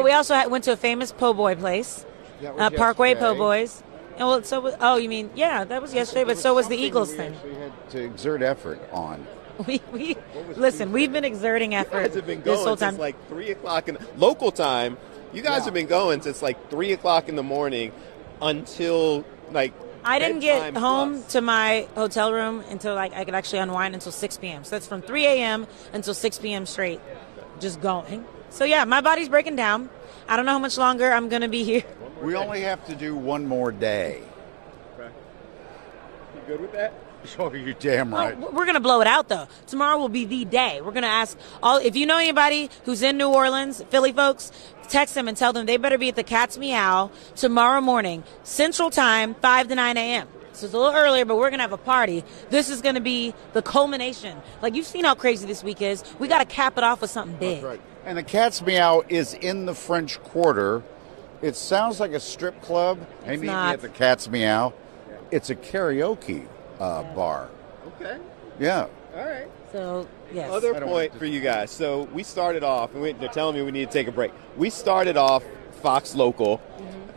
We also went to a famous po' boy place, That was Parkway yesterday. Po' Boys. And you mean, that was yesterday, but so was the Eagles thing. We had to exert effort on. We've been exerting effort You guys have been this going whole time. since like 3 o'clock in local time. You guys have been going since like 3 o'clock in the morning until like. I didn't get bedtime home plus. to my hotel room until I could actually unwind until 6 p.m. So that's from 3 a.m. until 6 p.m. straight, just going. So yeah, my body's breaking down. I don't know how much longer I'm going to be here. We only have to do one more day. Okay. You good with that? Oh, you're damn right. We're going to blow it out, though. Tomorrow will be the day. We're going to ask if you know anybody who's in New Orleans, Philly folks, text them and tell them they better be at the Cat's Meow tomorrow morning, Central Time, 5 to 9 a.m. So it's a little earlier, but we're going to have a party. This is going to be the culmination. Like, you've seen how crazy this week is. We got to cap it off with something big. That's right. And the Cat's Meow is in the French Quarter. It sounds like a strip club. Hey, meet me not. at the Cat's Meow. It's a karaoke bar. Okay. Yeah. All right. So, yes. Other point for you guys. So we started off, and they're telling me we need to take a break. We started off Fox Local,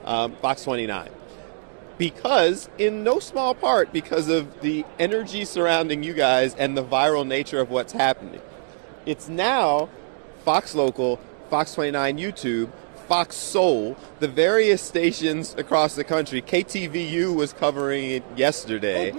Fox 29, because in no small part because of the energy surrounding you guys and the viral nature of what's happening. It's now Fox Local, Fox 29 YouTube, Fox Soul, the various stations across the country. KTVU was covering it yesterday.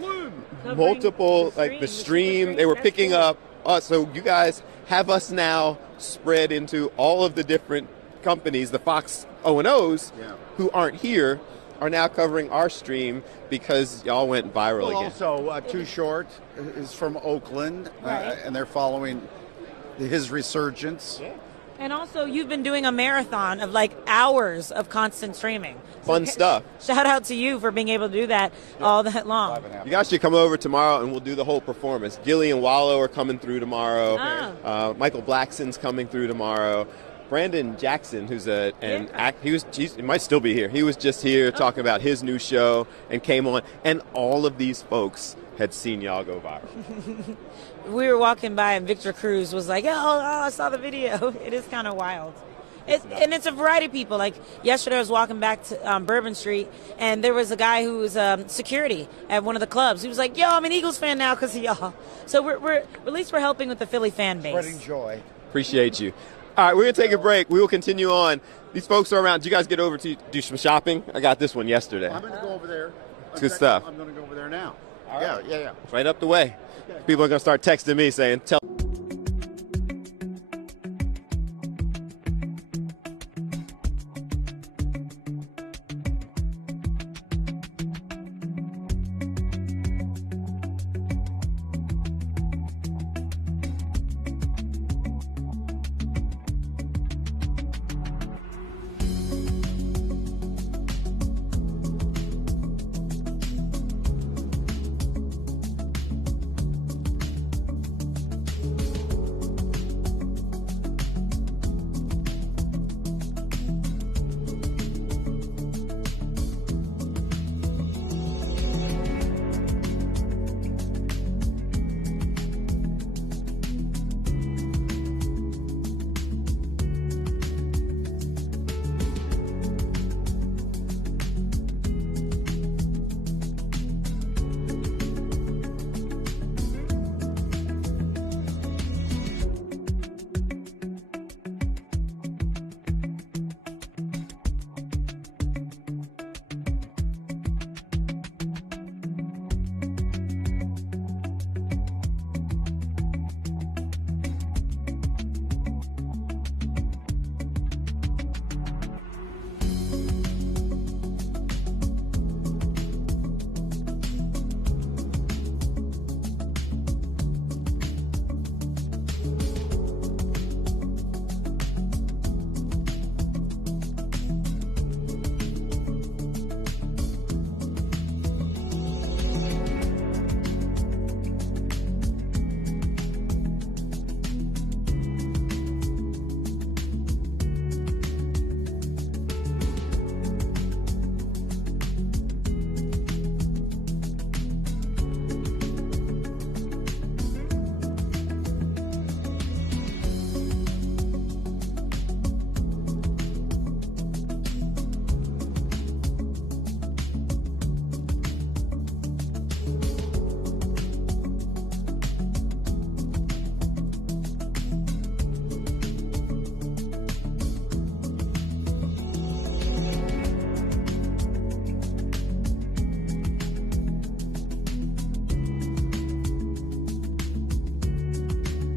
Multiple, like the stream, they were picking up us. So you guys have us now spread into all of the different companies. The Fox O&Os who aren't here are now covering our stream because y'all went viral again. Also, Too Short is from Oakland, and they're following his resurgence. And also, you've been doing a marathon of like hours of constant streaming. Fun stuff. Shout out to you for being able to do that all that long. You guys should come over tomorrow and we'll do the whole performance. Gilly and Wallow are coming through tomorrow. Michael Blackson's coming through tomorrow. Brandon Jackson, who's he might still be here. He was just here talking about his new show and came on. And all of these folks had seen y'all go viral. We were walking by and Victor Cruz was like, oh, I saw the video. It is kind of wild. And it's a variety of people. Like yesterday I was walking back to Bourbon Street and there was a guy who was security at one of the clubs. He was like, yo, I'm an Eagles fan now because of y'all. So we're at least we're helping with the Philly fan base. Spreading joy. Appreciate you. All right, we're going to take a break. We will continue on. These folks are around. Did you guys get over to do some shopping? I got this one yesterday. I'm going to go over there. It's good stuff. I'm going to go over there now. All right. Yeah. It's right up the way. People are going to start texting me saying, tell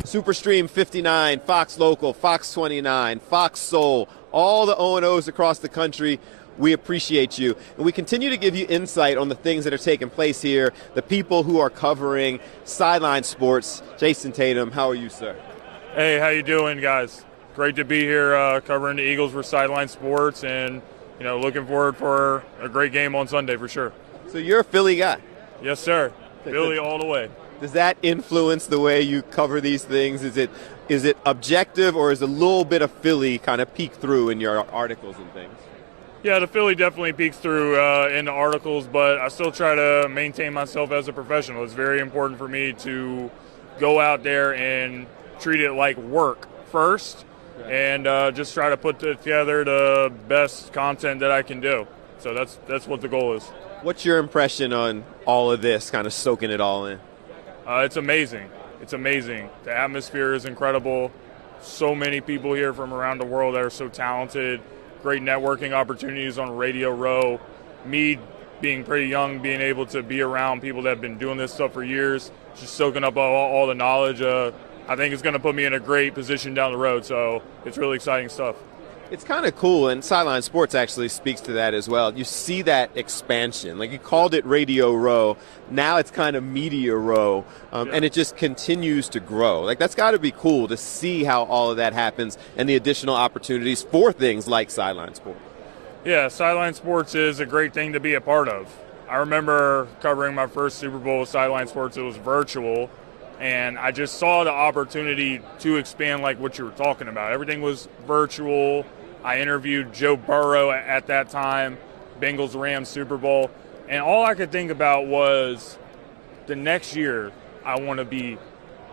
Superstream 59, Fox Local, Fox 29, Fox Soul, all the O&Os across the country. We appreciate you. And we continue to give you insight on the things that are taking place here, the people who are covering sideline sports. Jason Tatum, how are you, sir? Hey, how you doing, guys? Great to be here covering the Eagles for Sideline Sports, and looking forward for a great game on Sunday for sure. So you're a Philly guy? Yes, sir. Philly all the way. Does that influence the way you cover these things? Is it objective, or is a little bit of Philly kind of peek through in your articles and things? Yeah, the Philly definitely peeks through in the articles, but I still try to maintain myself as a professional. It's very important for me to go out there and treat it like work first, and just try to put together the best content that I can do. So that's what the goal is. What's your impression on all of this, kind of soaking it all in? It's amazing. It's amazing. The atmosphere is incredible. So many people here from around the world that are so talented. Great networking opportunities on Radio Row. Me being pretty young, being able to be around people that have been doing this stuff for years, just soaking up all the knowledge. I think it's going to put me in a great position down the road. So it's really exciting stuff. It's kind of cool, and Sideline Sports actually speaks to that as well. You see that expansion. Like, you called it Radio Row. Now it's kind of Media Row, and it just continues to grow. Like, that's got to be cool to see how all of that happens and the additional opportunities for things like Sideline Sports. Yeah, Sideline Sports is a great thing to be a part of. I remember covering my first Super Bowl with Sideline Sports. It was virtual, and I just saw the opportunity to expand like what you were talking about. Everything was virtual. I interviewed Joe Burrow at that time, Bengals-Rams Super Bowl, and all I could think about was the next year I want to be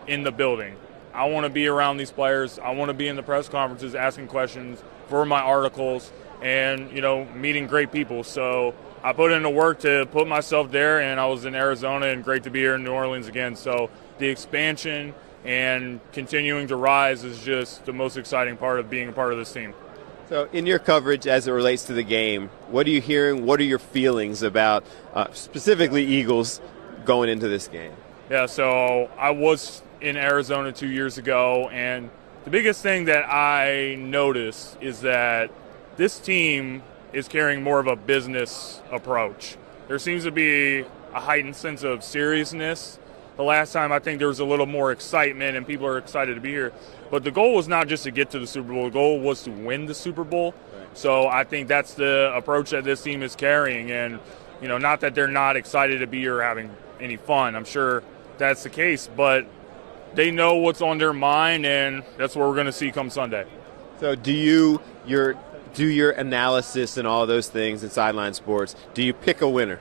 in the building. I want to be around these players. I want to be in the press conferences asking questions for my articles and, meeting great people. So I put in the work to put myself there, and I was in Arizona, and great to be here in New Orleans again. So the expansion and continuing to rise is just the most exciting part of being a part of this team. So in your coverage as it relates to the game, what are you hearing? What are your feelings about specifically Eagles going into this game? Yeah, so I was in Arizona 2 years ago, and the biggest thing that I noticed is that this team is carrying more of a business approach. There seems to be a heightened sense of seriousness. The last time I think there was a little more excitement and people are excited to be here. But the goal was not just to get to the Super Bowl. The goal was to win the Super Bowl. Right. So I think that's the approach that this team is carrying. And, not that they're not excited to be here or having any fun. I'm sure that's the case. But they know what's on their mind, and that's what we're going to see come Sunday. So do your analysis and all those things in Sideline Sports, do you pick a winner?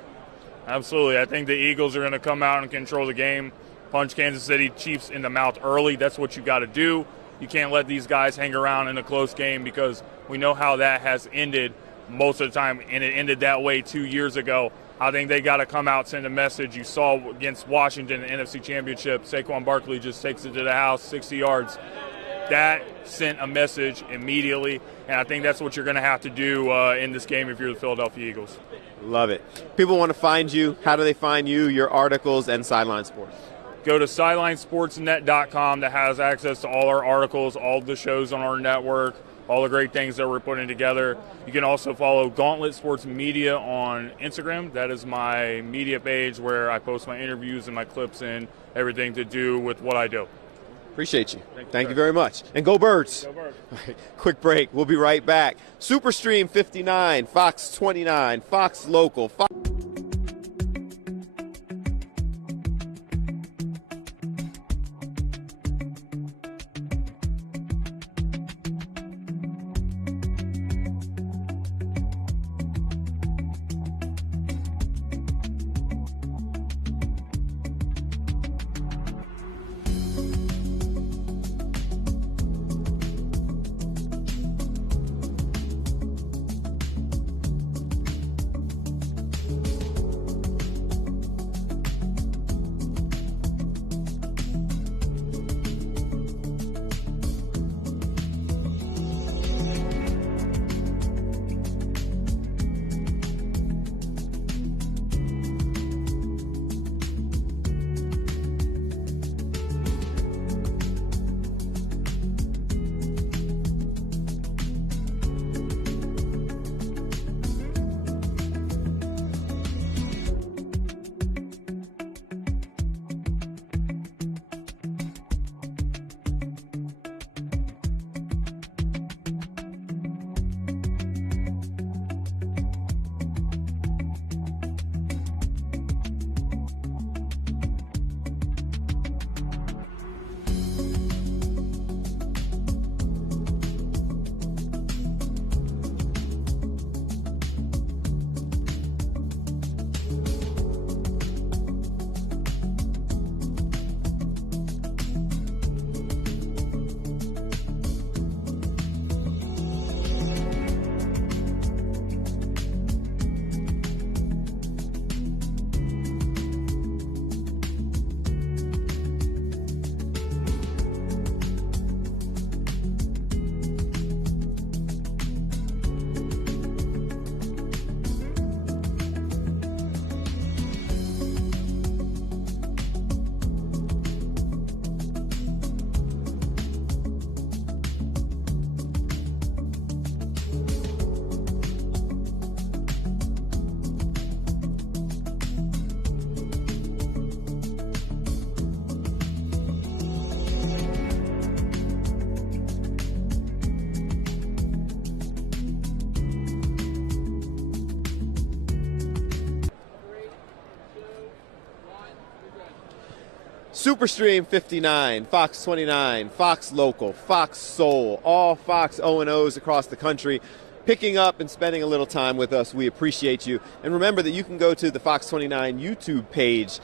Absolutely. I think the Eagles are going to come out and control the game, punch Kansas City Chiefs in the mouth early. That's what you got to do. You can't let these guys hang around in a close game, because we know how that has ended most of the time, and it ended that way 2 years ago. I think they got to come out, send a message. You saw against Washington, the NFC Championship, Saquon Barkley just takes it to the house, 60 yards. That sent a message immediately, and I think that's what you're going to have to do in this game if you're the Philadelphia Eagles. Love it. People want to find you. How do they find you, your articles, and Sideline Sports? Go to SidelineSportsNet.com. That has access to all our articles, all the shows on our network, all the great things that we're putting together. You can also follow Gauntlet Sports Media on Instagram. that is my media page where I post my interviews and my clips and everything to do with what I do. Appreciate you. Thank you very much. And go Birds. Go Birds. Right, quick break. We'll be right back. Superstream 59, Fox 29, Fox Local, Fox. Superstream 59, Fox 29, Fox Local, Fox Soul, all Fox O&Os across the country, picking up and spending a little time with us. We appreciate you. And remember that you can go to the Fox 29 YouTube page,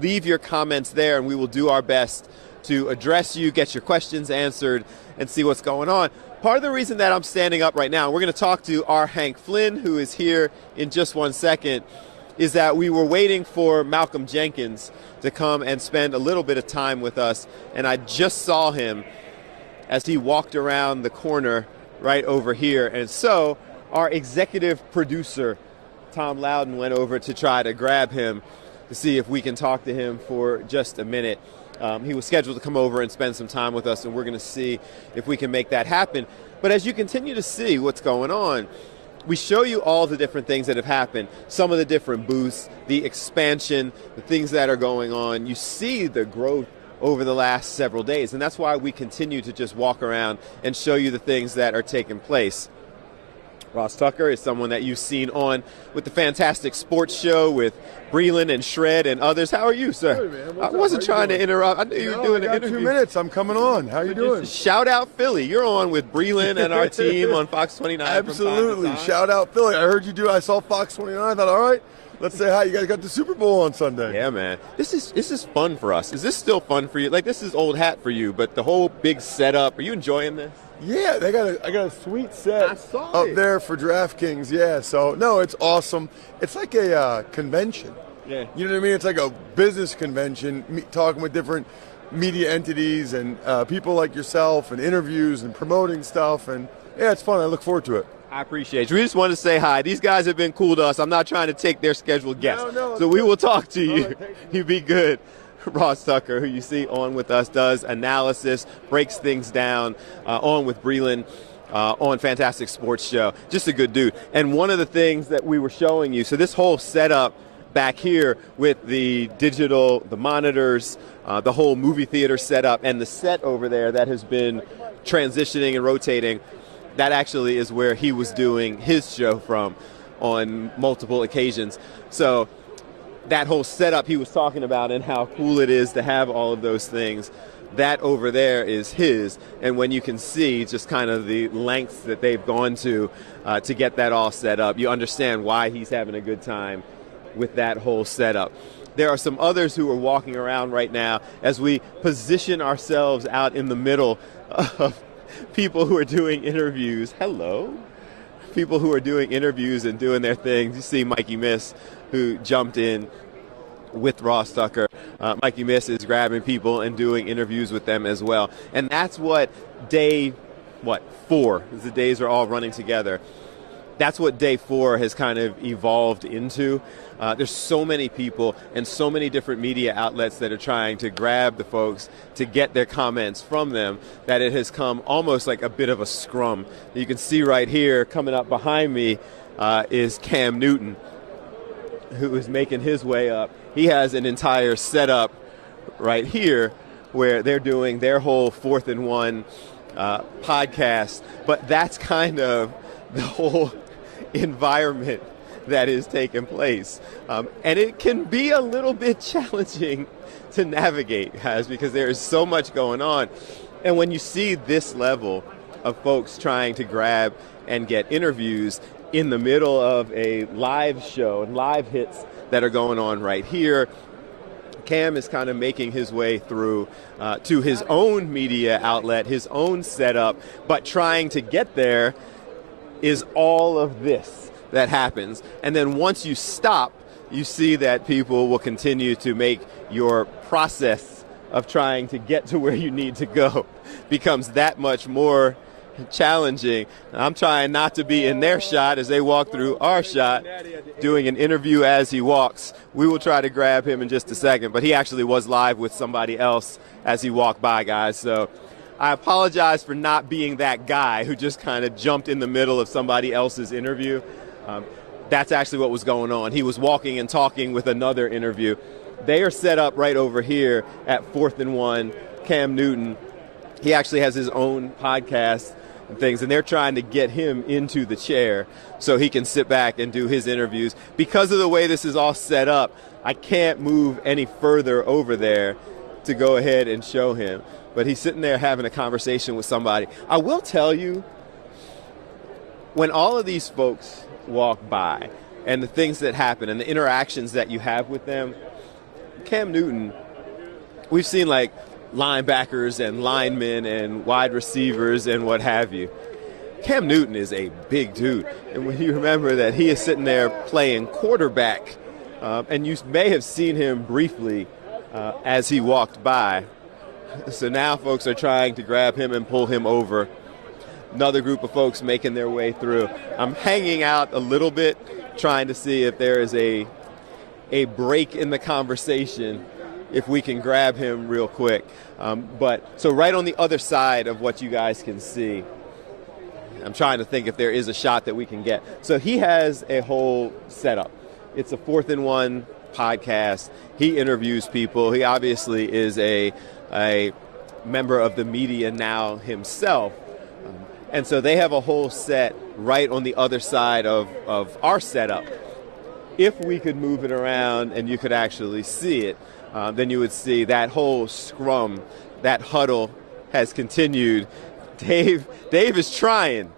leave your comments there, and we will do our best to address you, get your questions answered, and see what's going on. Part of the reason that I'm standing up right now, we're going to talk to our Hank Flynn, who is here in just 1 second, is that we were waiting for Malcolm Jenkins to come and spend a little bit of time with us, and I just saw him as he walked around the corner right over here. And so our executive producer, Tom Loudon, went over to try to grab him to see if we can talk to him for just a minute. He was scheduled to come over and spend some time with us, and we're going to see if we can make that happen. But as you continue to see what's going on, we show you all the different things that have happened, some of the different booths, the expansion, the things that are going on. You see the growth over the last several days, and that's why we continue to just walk around and show you the things that are taking place. Ross Tucker is someone that you've seen on with the Fantastic Sports Show with Breland and Shred and others. How are you, sir? Hey, man. I wasn't trying to interrupt. I knew you were doing an interview. 2 minutes. I'm coming on. How you doing? Shout out Philly. You're on with Breland and our team on Fox 29. Absolutely. Shout out Philly. I heard you do. I saw Fox 29. I thought, all right, let's say hi. You guys got the Super Bowl on Sunday. Yeah, man. This is fun for us. Is this still fun for you? Like, this is old hat for you, but the whole big setup. Are you enjoying this? Yeah, I got a sweet set up there for DraftKings. Yeah, so no, it's awesome. It's like a convention. Yeah. You know what I mean? It's like a business convention, talking with different media entities and people like yourself, and interviews and promoting stuff. And yeah, it's fun. I look forward to it. I appreciate you. We just wanted to say hi. These guys have been cool to us. I'm not trying to take their scheduled guests. So we will talk to you. Right, you be good. Ross Tucker, who you see on with us, does analysis, breaks things down, on with Breland on Fantastic Sports Show. Just a good dude. And one of the things that we were showing you, so this whole setup back here with the digital, the monitors, the whole movie theater setup, and the set over there that has been transitioning and rotating, that actually is where he was doing his show from on multiple occasions. So that whole setup he was talking about and how cool it is to have all of those things, that over there is his. And when you can see just kind of the lengths that they've gone to get that all set up, you understand why he's having a good time with that whole setup. There are some others who are walking around right now as we position ourselves out in the middle of people who are doing interviews. Hello. People who are doing interviews and doing their things. You see Mikey Miss, who jumped in with Ross Tucker. Mikey Miss is grabbing people and doing interviews with them as well. And that's what day 4, as the days are all running together. That's what day 4 has kind of evolved into. There's so many people and so many different media outlets that are trying to grab the folks to get their comments from them that it has come almost like a bit of a scrum. You can see right here coming up behind me is Cam Newton, who is making his way up. He has an entire setup right here where they're doing their whole 4th and 1 podcast. But that's kind of the whole environment that is taking place. And it can be a little bit challenging to navigate, guys, because there is so much going on. And when you see this level of folks trying to grab and get interviews in the middle of a live show and live hits that are going on right here, Cam is kind of making his way through to his own media outlet, his own setup, but trying to get there is all of this that happens. And then once you stop, you see that people will continue to make your process of trying to get to where you need to go becomes that much more challenging. I'm trying not to be in their shot as they walk through our shot, doing an interview as he walks. We will try to grab him in just a second, but he actually was live with somebody else as he walked by, guys. So I apologize for not being that guy who just kind of jumped in the middle of somebody else's interview. That's actually what was going on. He was walking and talking with another interview. They are set up right over here at 4th and 1. Cam Newton, he actually has his own podcast and things, and they're trying to get him into the chair so he can sit back and do his interviews. Because of the way this is all set up, I can't move any further over there to go ahead and show him. But he's sitting there having a conversation with somebody. I will tell you, when all of these folks walk by and the things that happen and the interactions that you have with them, Cam Newton, we've seen like linebackers and linemen and wide receivers and what have you. Cam Newton is a big dude. And when you remember that he is sitting there playing quarterback, and you may have seen him briefly as he walked by. So now folks are trying to grab him and pull him over. Another group of folks making their way through. I'm hanging out a little bit, trying to see if there is a break in the conversation, if we can grab him real quick. But so right on the other side of what you guys can see, I'm trying to think if there is a shot that we can get. So he has a whole setup. It's a 4th and 1 podcast. He interviews people. He obviously is a member of the media now himself. And so they have a whole set right on the other side of our setup. If we could move it around and you could actually see it, then you would see that whole scrum, that huddle has continued. Dave is trying.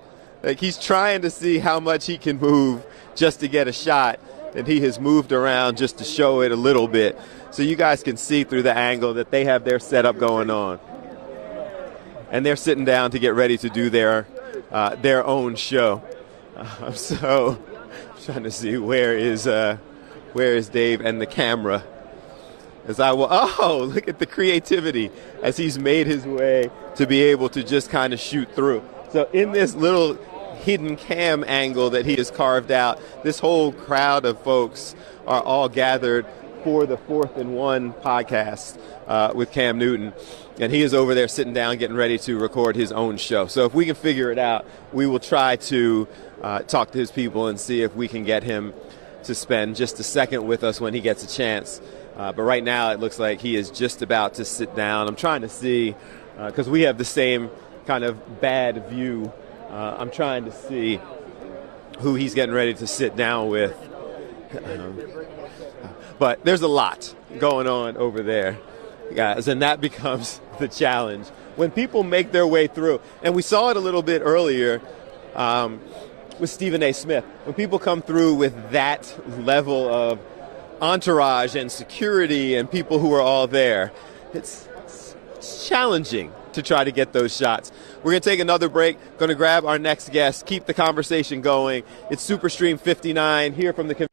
Like, he's trying to see how much he can move just to get a shot. And he has moved around just to show it a little bit. So you guys can see through the angle that they have their setup going on. And they're sitting down to get ready to do their own show. So I'm trying to see where is Dave and the camera. Look at the creativity as he's made his way to be able to just kind of shoot through. So in this little hidden cam angle that he has carved out, this whole crowd of folks are all gathered for the 4th and 1 podcast with Cam Newton. And he is over there sitting down getting ready to record his own show. So if we can figure it out, we will try to talk to his people and see if we can get him to spend just a second with us when he gets a chance. But right now it looks like he is just about to sit down. I'm trying to see, because we have the same kind of bad view. I'm trying to see who he's getting ready to sit down with. But there's a lot going on over there, guys, and that becomes the challenge. When people make their way through, and we saw it a little bit earlier with Stephen A. Smith, when people come through with that level of entourage and security and people who are all there, it's challenging to try to get those shots. We're going to take another break, going to grab our next guest, keep the conversation going. It's SuperStream 59 here from the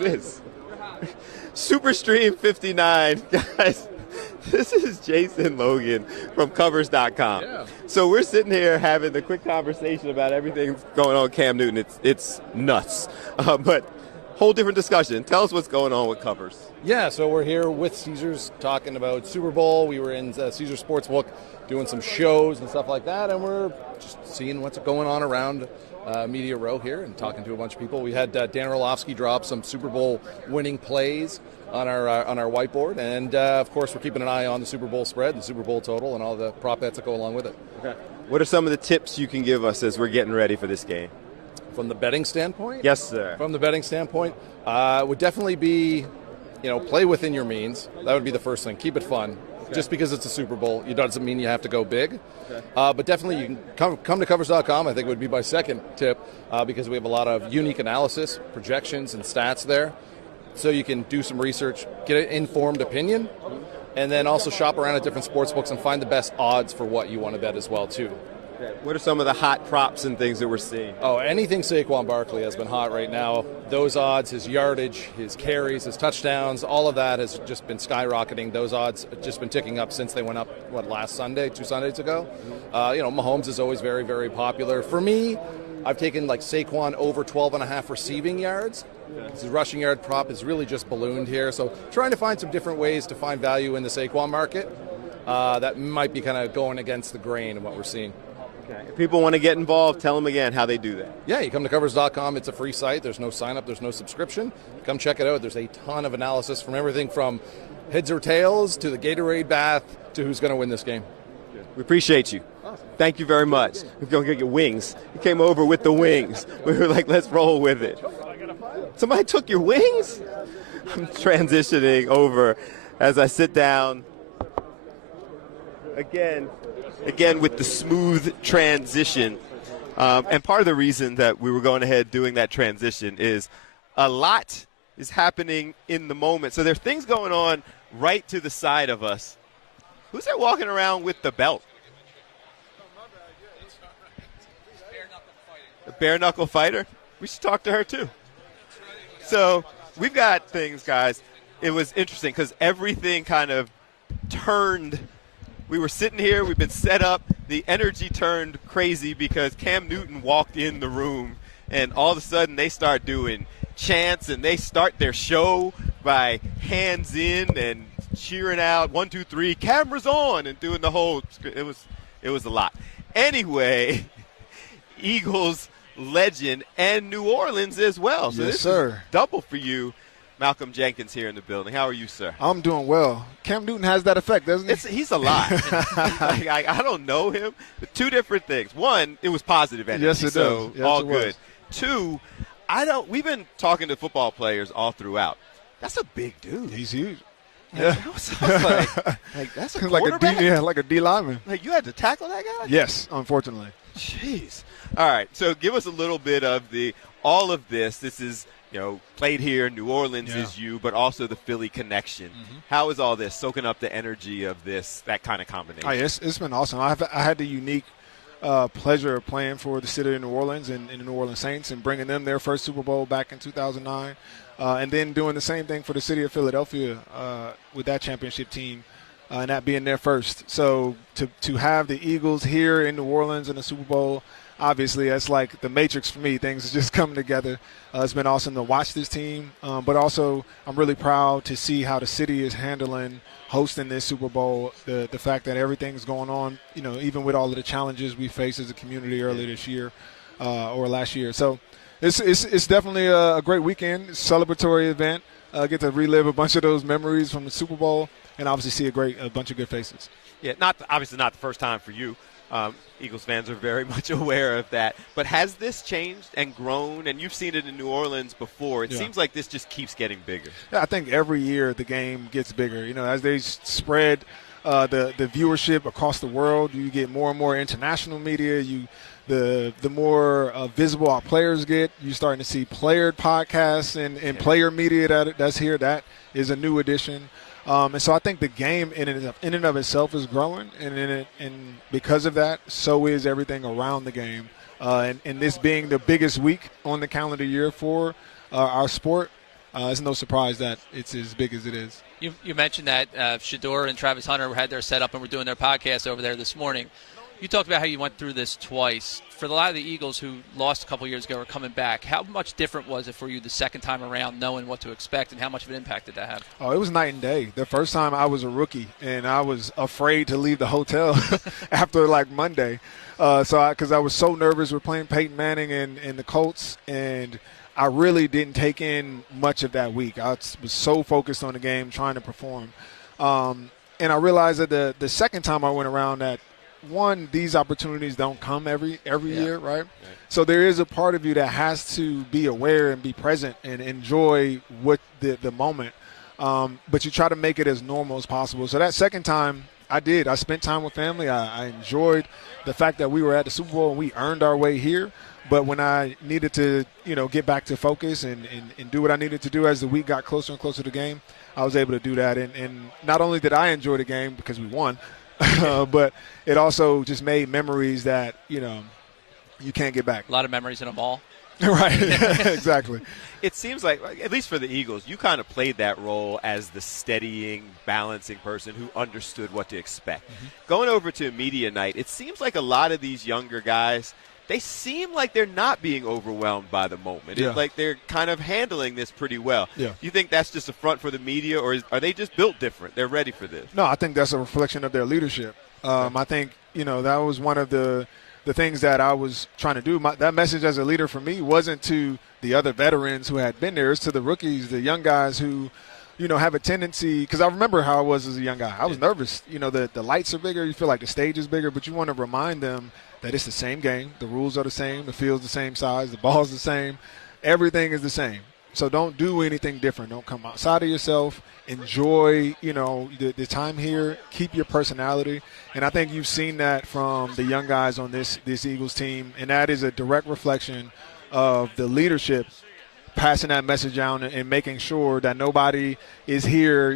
is this? Superstream 59, guys. This is Jason Logan from Covers.com. Yeah. So we're sitting here having the quick conversation about everything going on with Cam Newton. It's nuts. But whole different discussion. Tell us what's going on with Covers. Yeah, so we're here with Caesars talking about Super Bowl. We were in Caesars Sportsbook doing some shows and stuff like that, and we're just seeing what's going on around Media Row here and talking to a bunch of people. We had Dan Orlovsky drop some Super Bowl winning plays on our whiteboard, and of course we're keeping an eye on the Super Bowl spread, the Super Bowl total, and all the prop bets that go along with it. Okay. What are some of the tips you can give us as we're getting ready for this game? From the betting standpoint? Yes, sir. From the betting standpoint, would definitely be, play within your means. That would be the first thing. Keep it fun. Okay. Just because it's a Super Bowl, it doesn't mean you have to go big. Okay. But definitely you can come to Covers.com, I think would be my second tip, because we have a lot of unique analysis, projections, and stats there. So you can do some research, get an informed opinion, and then also shop around at different sports books and find the best odds for what you want to bet as well, too. Okay. What are some of the hot props and things that we're seeing? Oh, anything Saquon Barkley has been hot right now. Those odds, his yardage, his carries, his touchdowns, all of that has just been skyrocketing. Those odds have just been ticking up since they went up, last Sunday, 2 Sundays ago. Mahomes is always very, very popular. For me, I've taken Saquon over 12.5 receiving yards. His rushing yard prop is really just ballooned here. So trying to find some different ways to find value in the Saquon market that might be kind of going against the grain of what we're seeing. Okay. If people want to get involved, tell them again how they do that. Yeah, you come to Covers.com. It's a free site. There's no sign up. There's no subscription. Come check it out. There's a ton of analysis from everything from heads or tails to the Gatorade bath to who's going to win this game. We appreciate you. Awesome. Thank you very much. We're going to get wings. You came over with the wings. We were like, let's roll with it. Somebody took your wings? I'm transitioning over as I sit down. Again with the smooth transition. And part of the reason that we were going ahead doing that transition is a lot is happening in the moment. So there are things going on right to the side of us. Who's that walking around with the belt? The bare knuckle fighter? We should talk to her too. So we've got things, guys. It was interesting because everything kind of turned. We were sitting here. We've been set up. The energy turned crazy because Cam Newton walked in the room, and all of a sudden they start doing chants, and they start their show by hands in and cheering out 1, 2, 3, cameras on, and doing the whole. It was a lot. Anyway, Eagles legend and New Orleans as well. So yes, this sir. is double for you. Malcolm Jenkins here in the building. How are you, sir? I'm doing well. Cam Newton has that effect, doesn't he? He's a lot. I don't know him. But 2 different things. 1, it was positive energy. Yes, it so does. Yes, all it good. was. 2, we've been talking to football players all throughout. That's a big dude. He's huge. Yeah. I was like, that's a quarterback? like a D lineman. Like, you had to tackle that guy? Yes, unfortunately. Jeez. All right, so give us a little bit of all of this. This is, played here, New Orleans is you, but also the Philly connection. Mm-hmm. How is all this soaking up the energy of that kind of combination? Oh, yeah, it's been awesome. I had the unique pleasure of playing for the city of New Orleans and the New Orleans Saints and bringing them their first Super Bowl back in 2009, and then doing the same thing for the city of Philadelphia with that championship team. And that being their first. So to have the Eagles here in New Orleans in the Super Bowl, obviously that's like the Matrix for me. Things are just coming together. It's been awesome to watch this team, but also I'm really proud to see how the city is handling hosting this Super Bowl. The fact that everything's going on, even with all of the challenges we faced as a community earlier this year or last year. So it's definitely a great weekend, celebratory event. Get to relive a bunch of those memories from the Super Bowl. And obviously see a bunch of good faces. Yeah, obviously not the first time for you. Eagles fans are very much aware of that. But has this changed and grown? And you've seen it in New Orleans before. It seems like this just keeps getting bigger. Yeah, I think every year the game gets bigger. As they spread the viewership across the world, you get more and more international media. The more visible our players get, you're starting to see player podcasts and player media that's here. That is a new addition. And so I think the game in and of itself is growing, and because of that, so is everything around the game. And this being the biggest week on the calendar year for our sport, it's no surprise that it's as big as it is. You mentioned that Shador and Travis Hunter had their setup and were doing their podcast over there this morning. You talked about how you went through this twice. For a lot of the Eagles who lost a couple years ago or coming back, how much different was it for you the second time around, knowing what to expect, and how much of an impact did that have? Oh, it was night and day. The first time I was a rookie, and I was afraid to leave the hotel after, like, Monday. Because I was so nervous. We're playing Peyton Manning and the Colts, and I really didn't take in much of that week. I was so focused on the game, trying to perform. And I realized that the second time I went around that, one, these opportunities don't come every year, right? So there is a part of you that has to be aware and be present and enjoy what the moment. But you try to make it as normal as possible. So that second time, I did. I spent time with family. I enjoyed the fact that we were at the Super Bowl and we earned our way here. But when I needed to, get back to focus and do what I needed to do as the week got closer and closer to the game, I was able to do that. And not only did I enjoy the game because we won, but it also just made memories that, you can't get back. A lot of memories in a mall. Right, exactly. It seems like, at least for the Eagles, you kind of played that role as the steadying, balancing person who understood what to expect. Mm-hmm. Going over to media night, it seems like a lot of these younger guys, they seem like they're not being overwhelmed by the moment. Yeah. It's like they're kind of handling this pretty well. Yeah. You think that's just a front for the media, or are they just built different? They're ready for this? No, I think that's a reflection of their leadership. I think, that was one of the things that I was trying to do. That message as a leader for me wasn't to the other veterans who had been there. It's to the rookies, the young guys who, have a tendency – because I remember how I was as a young guy. I was nervous. The lights are bigger. You feel like the stage is bigger, but you want to remind them that it's the same game. The rules are the same. The field's the same size. The ball's the same. Everything is the same. So don't do anything different. Don't come outside of yourself. Enjoy, the time here. Keep your personality. And I think you've seen that from the young guys on this Eagles team, and that is a direct reflection of the leadership passing that message down and making sure that nobody is here,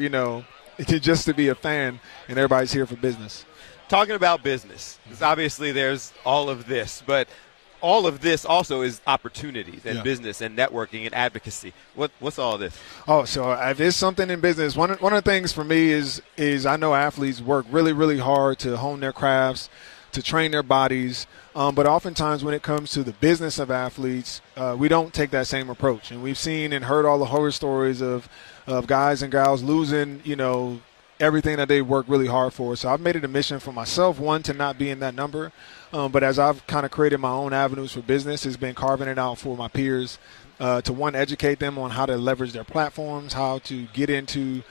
just to be a fan, and everybody's here for business. Talking about business, because obviously there's all of this, but all of this also is opportunities and business and networking and advocacy. What's all of this? Oh, so if there's something in business, one of the things for me is I know athletes work really, really hard to hone their crafts, to train their bodies. But oftentimes when it comes to the business of athletes, we don't take that same approach. And we've seen and heard all the horror stories of guys and gals losing, everything that they work really hard for. So I've made it a mission for myself, one, to not be in that number. But as I've kind of created my own avenues for business, it's been carving it out for my peers to, one, educate them on how to leverage their platforms, how to get into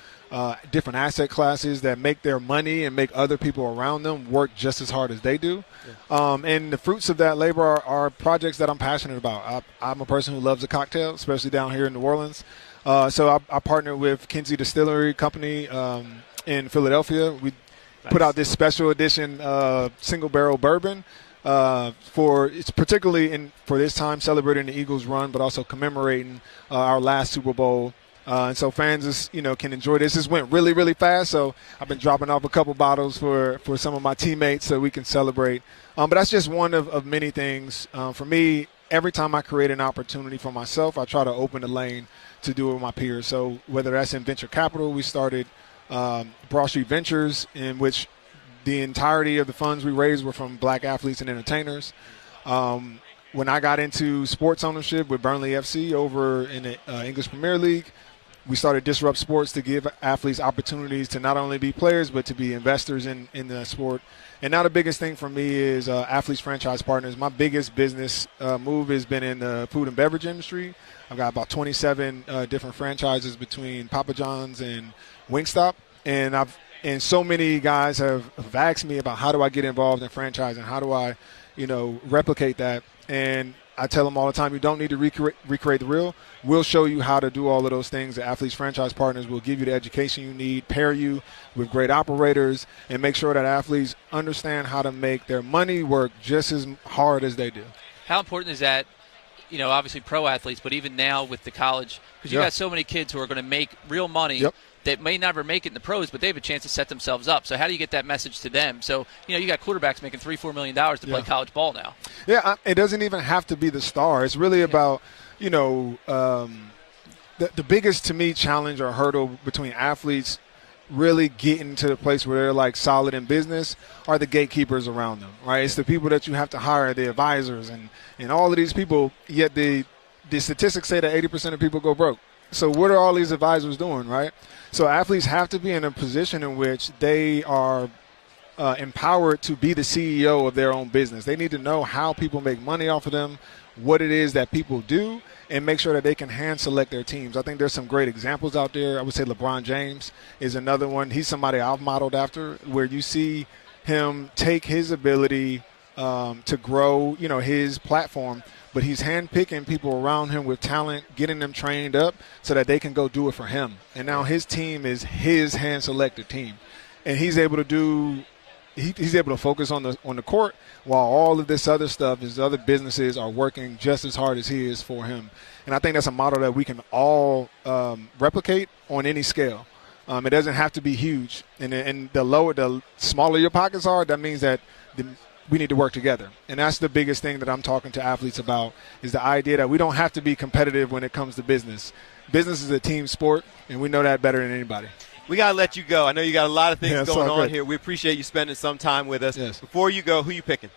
different asset classes that make their money and make other people around them work just as hard as they do. And the fruits of that labor are projects that I'm passionate about. I'm a person who loves a cocktail, especially down here in New Orleans. So I partnered with Kinsey Distillery Company in Philadelphia. We put out this special edition single barrel bourbon it's particularly for this time celebrating the Eagles run, but also commemorating our last Super Bowl. And so fans can enjoy this. This went really, really fast, so I've been dropping off a couple bottles for some of my teammates so we can celebrate. But that's just one of many things. For me, every time I create an opportunity for myself, I try to open the lane to do it with my peers. So whether that's in venture capital, we started Broad Street Ventures, in which the entirety of the funds we raised were from black athletes and entertainers. When I got into sports ownership with Burnley FC over in the English Premier League, we started Disrupt Sports to give athletes opportunities to not only be players but to be investors in the sport. And now the biggest thing for me is athletes franchise partners. My biggest business move has been in the food and beverage industry. I've got about 27 different franchises between Papa John's and Wingstop, and so many guys have asked me about how do I get involved in franchising, how do I, replicate that. And I tell them all the time, you don't need to recreate the real. We'll show you how to do all of those things. The Athletes Franchise Partners will give you the education you need, pair you with great operators, and make sure that athletes understand how to make their money work just as hard as they do. How important is that, obviously pro athletes, but even now with the college, because you got so many kids who are going to make real money that may never make it in the pros, but they have a chance to set themselves up. So how do you get that message to them? So, you got quarterbacks making $3-4 million to play college ball now. Yeah, it doesn't even have to be the star. It's really about, the biggest, to me, challenge or hurdle between athletes really getting to the place where they're like solid in business are the gatekeepers around them, right? It's the people that you have to hire, the advisors and all of these people, yet the statistics say that 80% of people go broke. So what are all these advisors doing, right? So athletes have to be in a position in which they are empowered to be the CEO of their own business. They need to know how people make money off of them, what it is that people do, and make sure that they can hand select their teams. I think there's some great examples out there. I would say LeBron James is another one. He's somebody I've modeled after, where you see him take his ability to grow, his platform, but he's handpicking people around him with talent, getting them trained up so that they can go do it for him. And now his team is his hand-selected team. And he's able to he's able to focus on the court while all of this other stuff, his other businesses are working just as hard as he is for him. And I think that's a model that we can all replicate on any scale. It doesn't have to be huge. And the smaller your pockets are, that means that we need to work together. And that's the biggest thing that I'm talking to athletes about, is the idea that we don't have to be competitive when it comes to business. Business is a team sport, and we know that better than anybody. We got to let you go. I know you got a lot of things going on here. We appreciate you spending some time with us. Yes. Before you go, who you picking?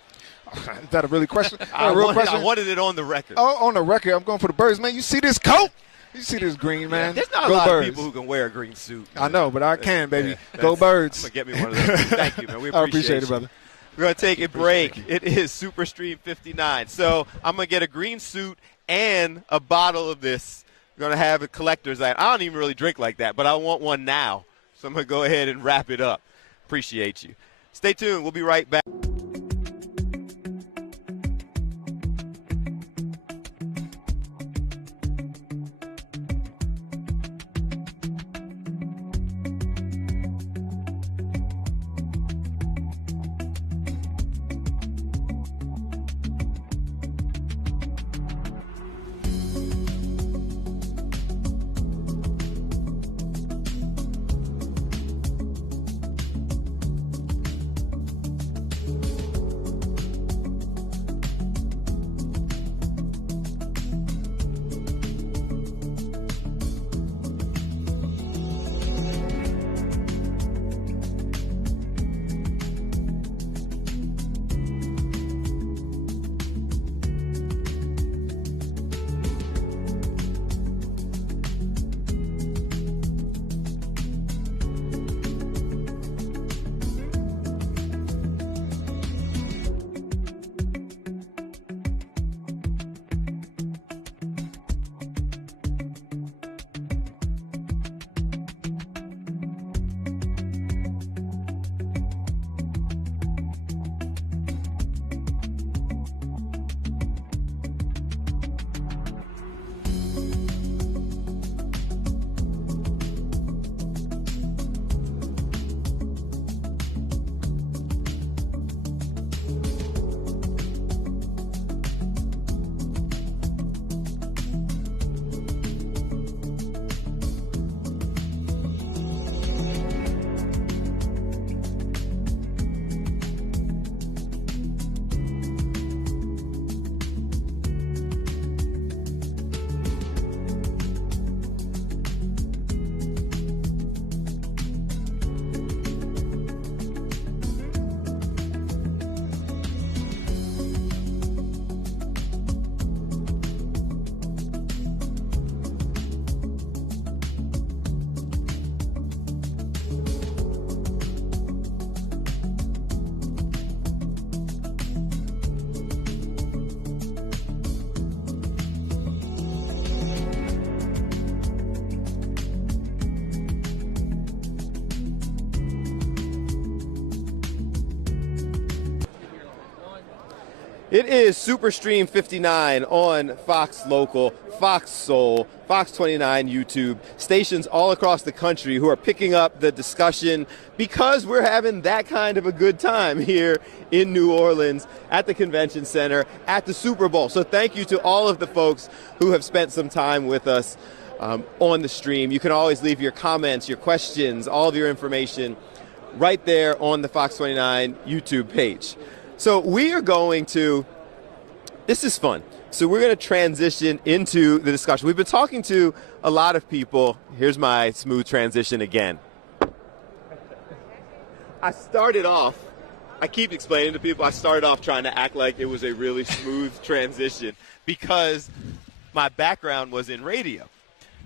Is that a really question? I wanted it on the record. Oh, on the record, I'm going for the Birds. Man, you see this coat? You see this green, man? There's not Go a lot Birds. of people who can wear a green suit. I know, but I can, baby. Go Birds. I'm going to get me one of those. Thank you, man. We appreciate it, brother. We're going to take a break. It is Super Stream 59. So I'm going to get a green suit and a bottle of this. We're going to have a collector's item. I don't even really drink like that, but I want one now. So I'm going to go ahead and wrap it up. Appreciate you. Stay tuned. We'll be right back. It is Super Stream 59 on Fox Local, Fox Soul, Fox 29 YouTube, stations all across the country who are picking up the discussion because we're having that kind of a good time here in New Orleans at the Convention Center at the Super Bowl. So thank you to all of the folks who have spent some time with us on the stream. You can always leave your comments, your questions, all of your information right there on the Fox 29 YouTube page. So we are going to, this is fun. So we're going to transition into the discussion. We've been talking to a lot of people. Here's my smooth transition again. I keep explaining to people, I started off trying to act like it was a really smooth transition because my background was in radio.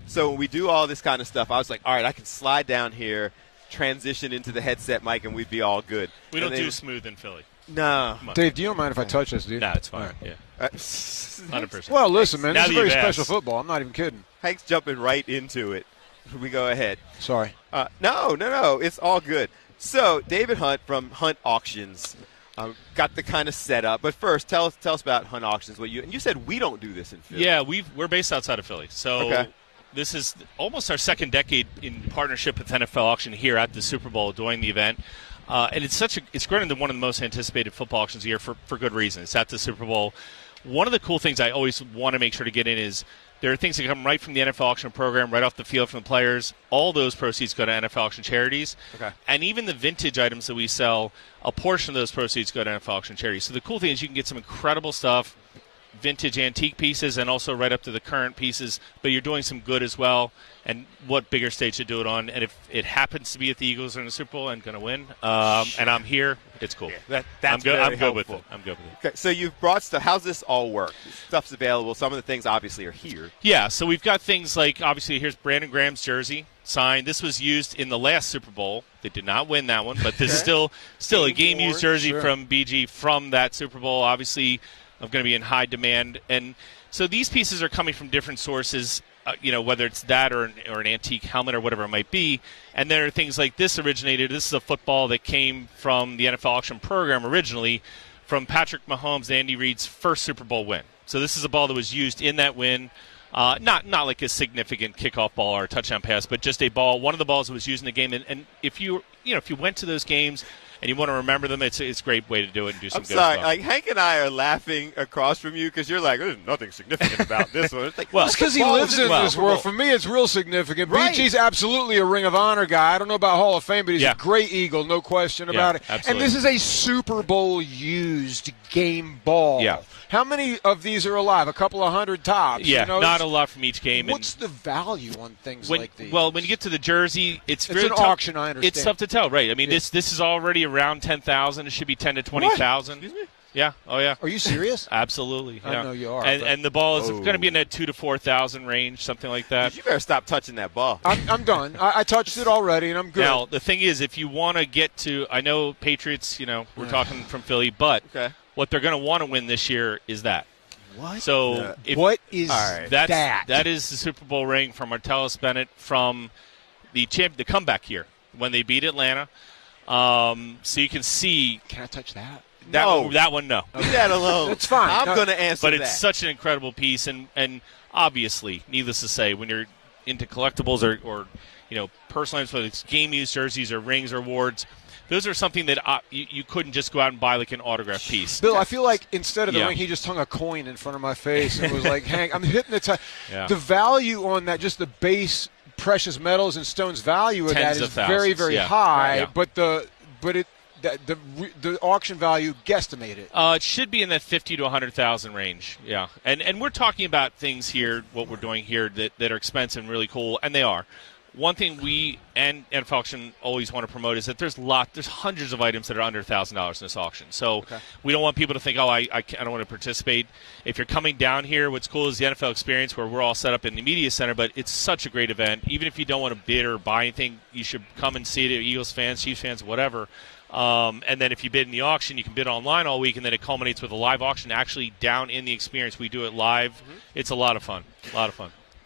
So when we do all this kind of stuff, I was like, all right, I can slide down here, transition into the headset mic, and we'd be all good. We don't do smooth in Philly. No. Dave, do you don't mind if I touch this, dude? No, it's fine. Right. Yeah. 100%. Well, listen, man, Now this is that very you've special asked. football. I'm not even kidding. Hank's jumping right into it. We go ahead. Sorry. No. It's all good. So David Hunt from Hunt Auctions got the kind of setup. But first, tell us about Hunt Auctions. You said we don't do this in Philly. Yeah, we're based outside of Philly. So this is almost our second decade in partnership with NFL Auction here at the Super Bowl doing the event. And it's grown into one of the most anticipated football auctions of the year for good reason. It's at the Super Bowl. One of the cool things I always want to make sure to get in is there are things that come right from the NFL auction program, right off the field from the players. All those proceeds go to NFL auction charities. Okay. And even the vintage items that we sell, a portion of those proceeds go to NFL auction charities. So the cool thing is you can get some incredible stuff, vintage antique pieces, and also right up to the current pieces, but you're doing some good as well. And what bigger stage to do it on? And if it happens to be at the Eagles in the Super Bowl and going to win, and I'm here, it's cool. That's I'm good. very I'm good with helpful. it. I'm good with it. Okay, so you've brought stuff. How's this all work? Stuff's available. Some of the things obviously are here. Yeah, so we've got things like, obviously, here's Brandon Graham's jersey signed. This was used in the last Super Bowl. They did not win that one, but this is still a game-used jersey from BG from that Super Bowl. Obviously, I'm going to be in high demand. And so these pieces are coming from different sources, whether it's that or an antique helmet or whatever it might be. And there are things like this originated. This is a football that came from the NFL auction program originally from Patrick Mahomes and Andy Reid's first Super Bowl win. So this is a ball that was used in that win. Not like a significant kickoff ball or a touchdown pass, but just a ball. One of the balls that was used in the game. And if you went to those games and you want to remember them, it's a great way to do it and do some good stuff. Like Hank and I are laughing across from you because you're like, there's nothing significant about this one. It's like, Well, it's because he lives in this world. For me, it's real significant. Right. BG's absolutely a Ring of Honor guy. I don't know about Hall of Fame, but he's a great Eagle, no question about it. Absolutely. And this is a Super Bowl used game ball. Yeah. How many of these are alive? A couple of hundred tops. Yeah, not a lot from each game. What's the value on things like these? Well, when you get to the jersey, it's an really tough. auction, I understand. It's tough to tell, right? I mean, this is already around 10,000. It should be 10 to 20,000. Excuse me? Yeah. Oh, yeah. Are you serious? Absolutely. I Yeah. know you are. And the ball is going to be in that 2,000 to 4,000 range, something like that. You better stop touching that ball. I'm done. I touched it already, and I'm good. Now, the thing is, if you want to get to, I know Patriots, we're talking from Philly, but what they're going to want to win this year is that. What? So what is that? that is the Super Bowl ring from Martellus Bennett from the comeback year when they beat Atlanta. So you can see. Can I touch that? That one, no. Leave that alone. It's fine. I'm going to answer But that. it's such an incredible piece, and obviously, needless to say, when you're into collectibles or personal items, whether it's game-used jerseys or rings or awards, those are something that you couldn't just go out and buy like an autograph piece. Bill, I feel like instead of the Yeah. ring, he just hung a coin in front of my face and was like, Hank, I'm hypnotized. Yeah. The value on that, just the base precious metals and stones value of Tens that of is very, thousands, very yeah. high, Yeah. but the auction value guesstimated. It should be in that 50 to 100,000 range. Yeah, and we're talking about things here, what we're doing here that are expensive and really cool, and they are. One thing we and NFL Auction always want to promote is that there's hundreds of items that are under $1,000 in this auction. So we don't want people to think, I don't want to participate. If you're coming down here, what's cool is the NFL experience where we're all set up in the media center, but it's such a great event. Even if you don't want to bid or buy anything, you should come and see it. Eagles fans, Chiefs fans, whatever. And then if you bid in the auction, you can bid online all week, and then it culminates with a live auction actually down in the experience. We do it live. Mm-hmm. It's a lot of fun.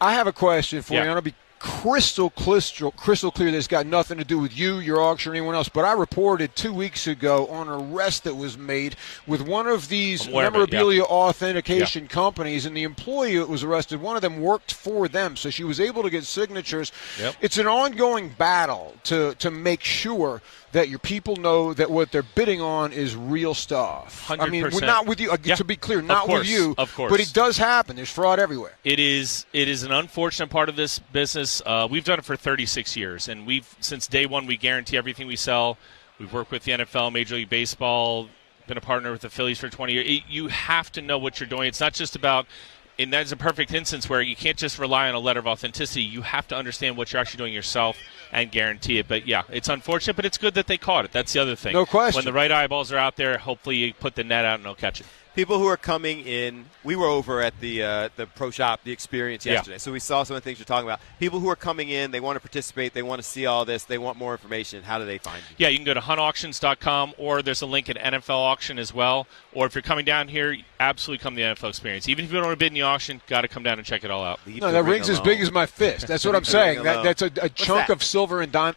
I have a question for you. Yeah. I want to be crystal clear that's got nothing to do with you, your auction, or anyone else, but I reported 2 weeks ago on an arrest that was made with one of these memorabilia authentication companies, and the employee that was arrested, one of them worked for them, so she was able to get signatures. Yep. It's an ongoing battle to make sure that your people know that what they're bidding on is real stuff. 100%. I mean, not with you, to be clear, not with you, of course. but it does happen. There's fraud everywhere. It is an unfortunate part of this business. We've done it for 36 years, and since day one we guarantee everything we sell. We've worked with the NFL, Major League Baseball, been a partner with the Phillies for 20 years. You have to know what you're doing. It's not just about, and that's a perfect instance where you can't just rely on a letter of authenticity. You have to understand what you're actually doing yourself and guarantee it. But, yeah, it's unfortunate, but it's good that they caught it. That's the other thing. No question. When the right eyeballs are out there, hopefully you put the net out and they'll catch it. People who are coming in, we were over at the Pro Shop, the experience yesterday, so we saw some of the things you're talking about. People who are coming in, they want to participate, they want to see all this, they want more information. How do they find you? Yeah, you can go to huntauctions.com, or there's a link at NFL Auction as well. Or if you're coming down here, absolutely come to the NFL experience. Even if you don't want to bid in the auction, got to come down and check it all out. No, that ring's as big as my fist. That's what I'm saying. That's a chunk of silver and diamond.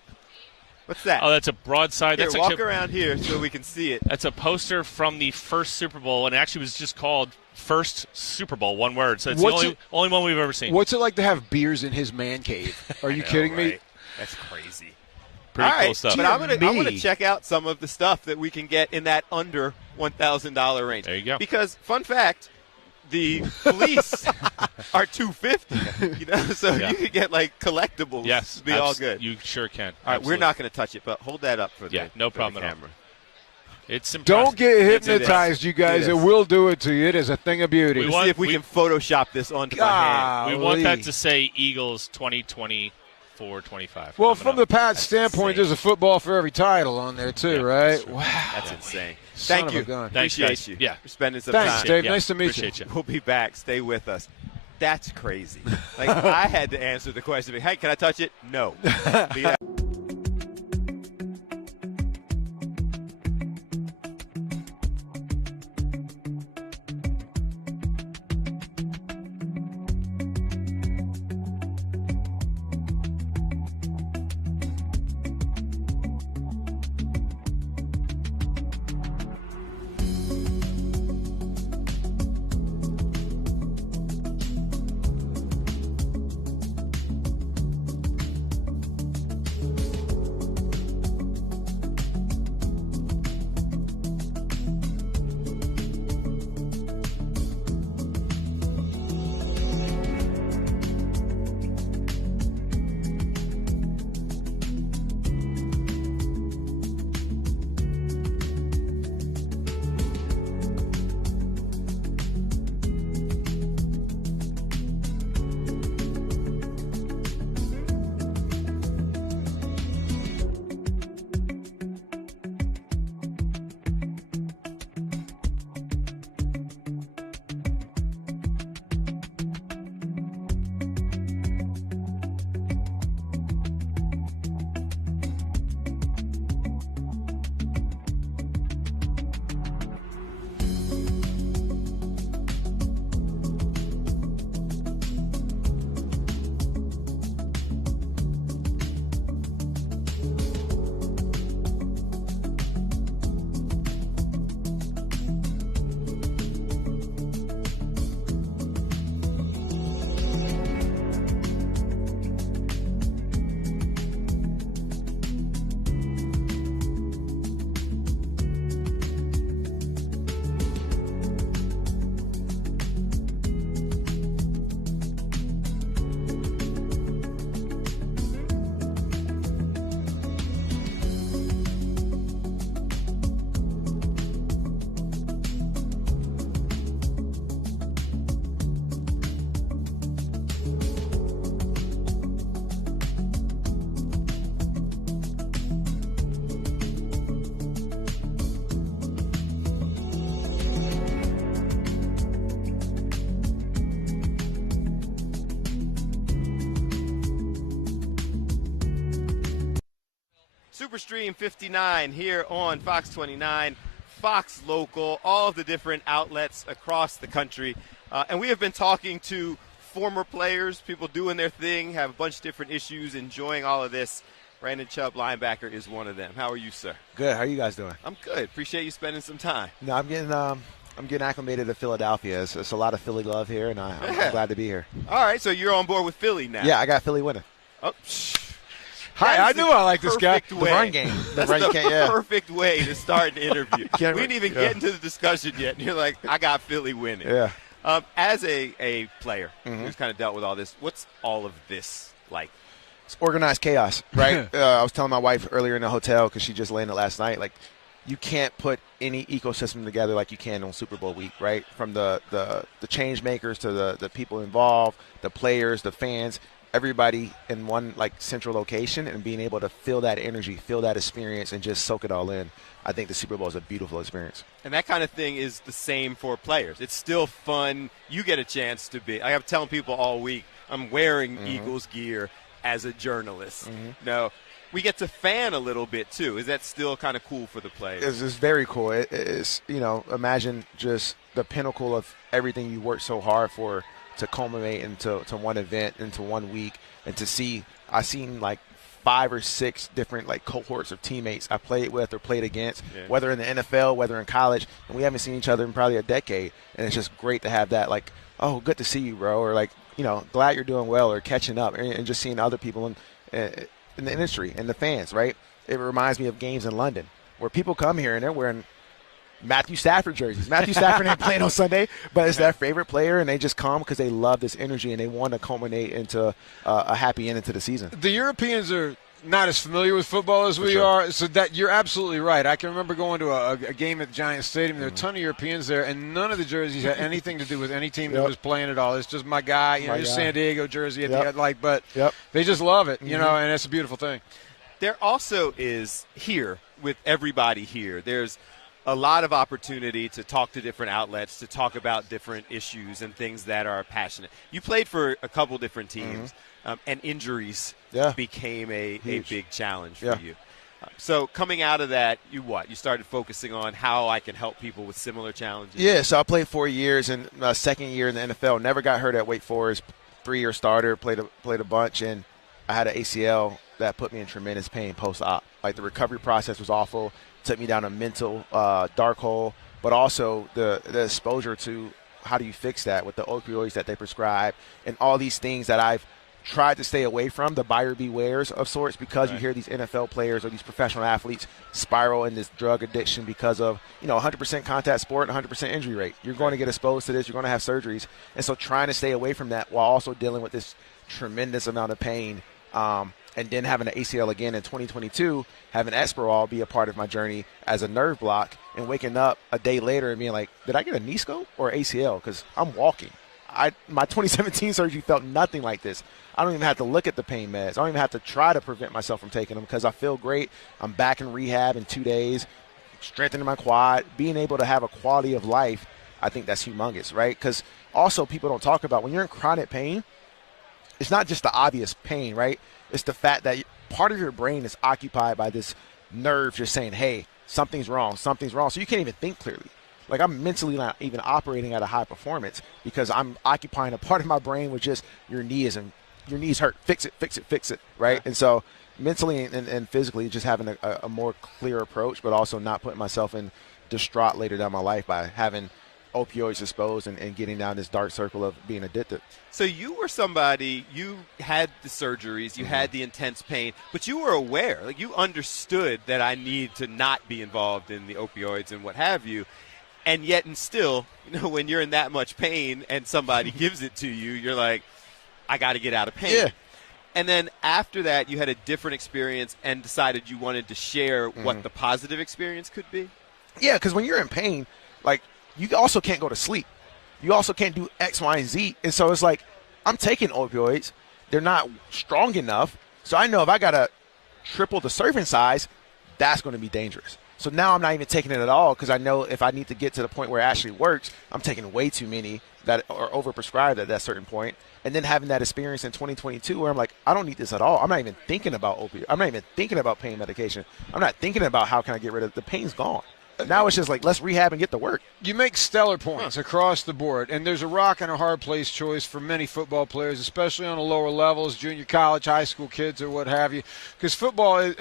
What's that? Oh, that's a broadside. Here, That's walk around here so we can see it. That's a poster from the first Super Bowl, and it actually was just called First Super Bowl, one word. So it's the only one we've ever seen. What's it like to have beers in his man cave? Are you kidding me? That's crazy. Pretty all cool right, stuff. But I'm gonna check out some of the stuff that we can get in that under $1,000 range. There you go. Because fun fact, the fleece are $250. So you can get like collectibles. Yes, be all good. You sure can. All right, we're not going to touch it, but hold that up for the no problem for the at all. camera. It's impressive. Don't get hypnotized, you guys. It will do it to you. It is a thing of beauty. We'll see if we can Photoshop this onto my hand. We want that to say Eagles 2024-25. Well, from the Pats standpoint, there's a football for every title on there, too, right? Wow. That's insane. Son Thank of a you. gun. Appreciate you. Yeah. For spending some Thanks, time. Dave. Nice to meet Appreciate you. We'll be back. Stay with us. That's crazy. Like, I had to answer the question. Hey, can I touch it? No. Superstream 59 here on Fox 29, Fox Local, all of the different outlets across the country. And we have been talking to former players, people doing their thing, have a bunch of different issues, enjoying all of this. Brandon Chubb, linebacker, is one of them. How are you, sir? Good. How are you guys doing? I'm good. Appreciate you spending some time. No, I'm getting acclimated to Philadelphia. It's a lot of Philly love here, and I'm glad to be here. All right, so you're on board with Philly now. Yeah, I got Philly winning. Oh, Hi, I knew I like this guy. The run game. That's the perfect way to start an interview. We didn't even get into the discussion yet, and you're like, I got Philly winning. Yeah. As a player who's kind of dealt with all this, what's all of this like? It's organized chaos, right? I was telling my wife earlier in the hotel because she just landed last night. Like, you can't put any ecosystem together like you can on Super Bowl week, right? From the change makers to the people involved, the players, the fans, everybody in one like central location, and being able to feel that energy, feel that experience, and just soak it all in. I think the Super Bowl is a beautiful experience. And that kind of thing is the same for players. It's still fun. You get a chance to be. I'm telling people all week, I'm wearing Eagles gear as a journalist. No. We get to fan a little bit, too. Is that still kind of cool for the players? It's very cool. It's, imagine just the pinnacle of everything you worked so hard for to culminate into one event, into 1 week, and to see – I've seen, like, 5 or 6 different, like, cohorts of teammates I played with or played against, whether in the NFL, whether in college, and we haven't seen each other in probably a decade. And it's just great to have that, like, oh, good to see you, bro, or, like, glad you're doing well, or catching up, and just seeing other people in the industry and the fans, right? It reminds me of games in London where people come here and they're wearing Matthew Stafford jerseys. Matthew Stafford ain't playing on Sunday, but it's their favorite player, and they just come because they love this energy and they want to culminate into a happy ending to the season. The Europeans are not as familiar with football as we are, so that you're absolutely right. I can remember going to a game at the Giants Stadium. There were a ton of Europeans there, and none of the jerseys had anything to do with any team that was playing at all. It's just my guy, just San Diego jersey at the end, but they just love it, and it's a beautiful thing. There also is here, with everybody here, there's a lot of opportunity to talk to different outlets, to talk about different issues and things that are passionate. You played for a couple different teams, and injuries became a big challenge for you. So coming out of that, you started focusing on how I can help people with similar challenges? Yeah, so I played 4 years, and my second year in the NFL, never got hurt at Wake Forest, 3-year starter, played a bunch, and I had an ACL that put me in tremendous pain post-op. Like, the recovery process was awful, took me down a mental dark hole, but also the exposure to how do you fix that with the opioids that they prescribe and all these things that I've tried to stay away from, the buyer bewares of sorts, because you hear these NFL players or these professional athletes spiral in this drug addiction because of 100% contact sport and 100% injury rate. You're going to get exposed to this. You're going to have surgeries. And so trying to stay away from that while also dealing with this tremendous amount of pain, and then having an ACL again in 2022, having Esperol be a part of my journey as a nerve block, and waking up a day later and being like, did I get a knee scope or ACL? Because I'm walking. My 2017 surgery felt nothing like this. I don't even have to look at the pain meds. I don't even have to try to prevent myself from taking them because I feel great. I'm back in rehab in 2 days, strengthening my quad, being able to have a quality of life. I think that's humongous, right? Because also people don't talk about when you're in chronic pain, it's not just the obvious pain, right? It's the fact that part of your brain is occupied by this nerve just saying, hey, something's wrong. So you can't even think clearly. Like, I'm mentally not even operating at a high performance because I'm occupying a part of my brain with just your knees hurt. Fix it, right? And so mentally and physically just having a more clear approach, but also not putting myself in distraught later down my life by having opioids exposed and getting down this dark circle of being addicted. So you were somebody, you had the surgeries, you had the intense pain, but you were aware, like you understood that I need to not be involved in the opioids and what have you. And yet and still, when you're in that much pain and somebody gives it to you, you're like, I got to get out of pain. Yeah. And then after that, you had a different experience and decided you wanted to share what the positive experience could be? Yeah, because when you're in pain, like, you also can't go to sleep. You also can't do X, Y, and Z. And so it's like, I'm taking opioids. They're not strong enough. So I know if I got to triple the serving size, that's going to be dangerous. So now I'm not even taking it at all because I know if I need to get to the point where it actually works, I'm taking way too many that are overprescribed at that certain point. And then having that experience in 2022 where I'm like, I don't need this at all. I'm not even thinking about opioid. I'm not even thinking about pain medication. I'm not thinking about how can I get rid of it. The pain's gone. Now it's just like, let's rehab and get to work. You make stellar points across the board, and there's a rock and a hard place choice for many football players, especially on the lower levels, junior college, high school kids, or what have you, because football,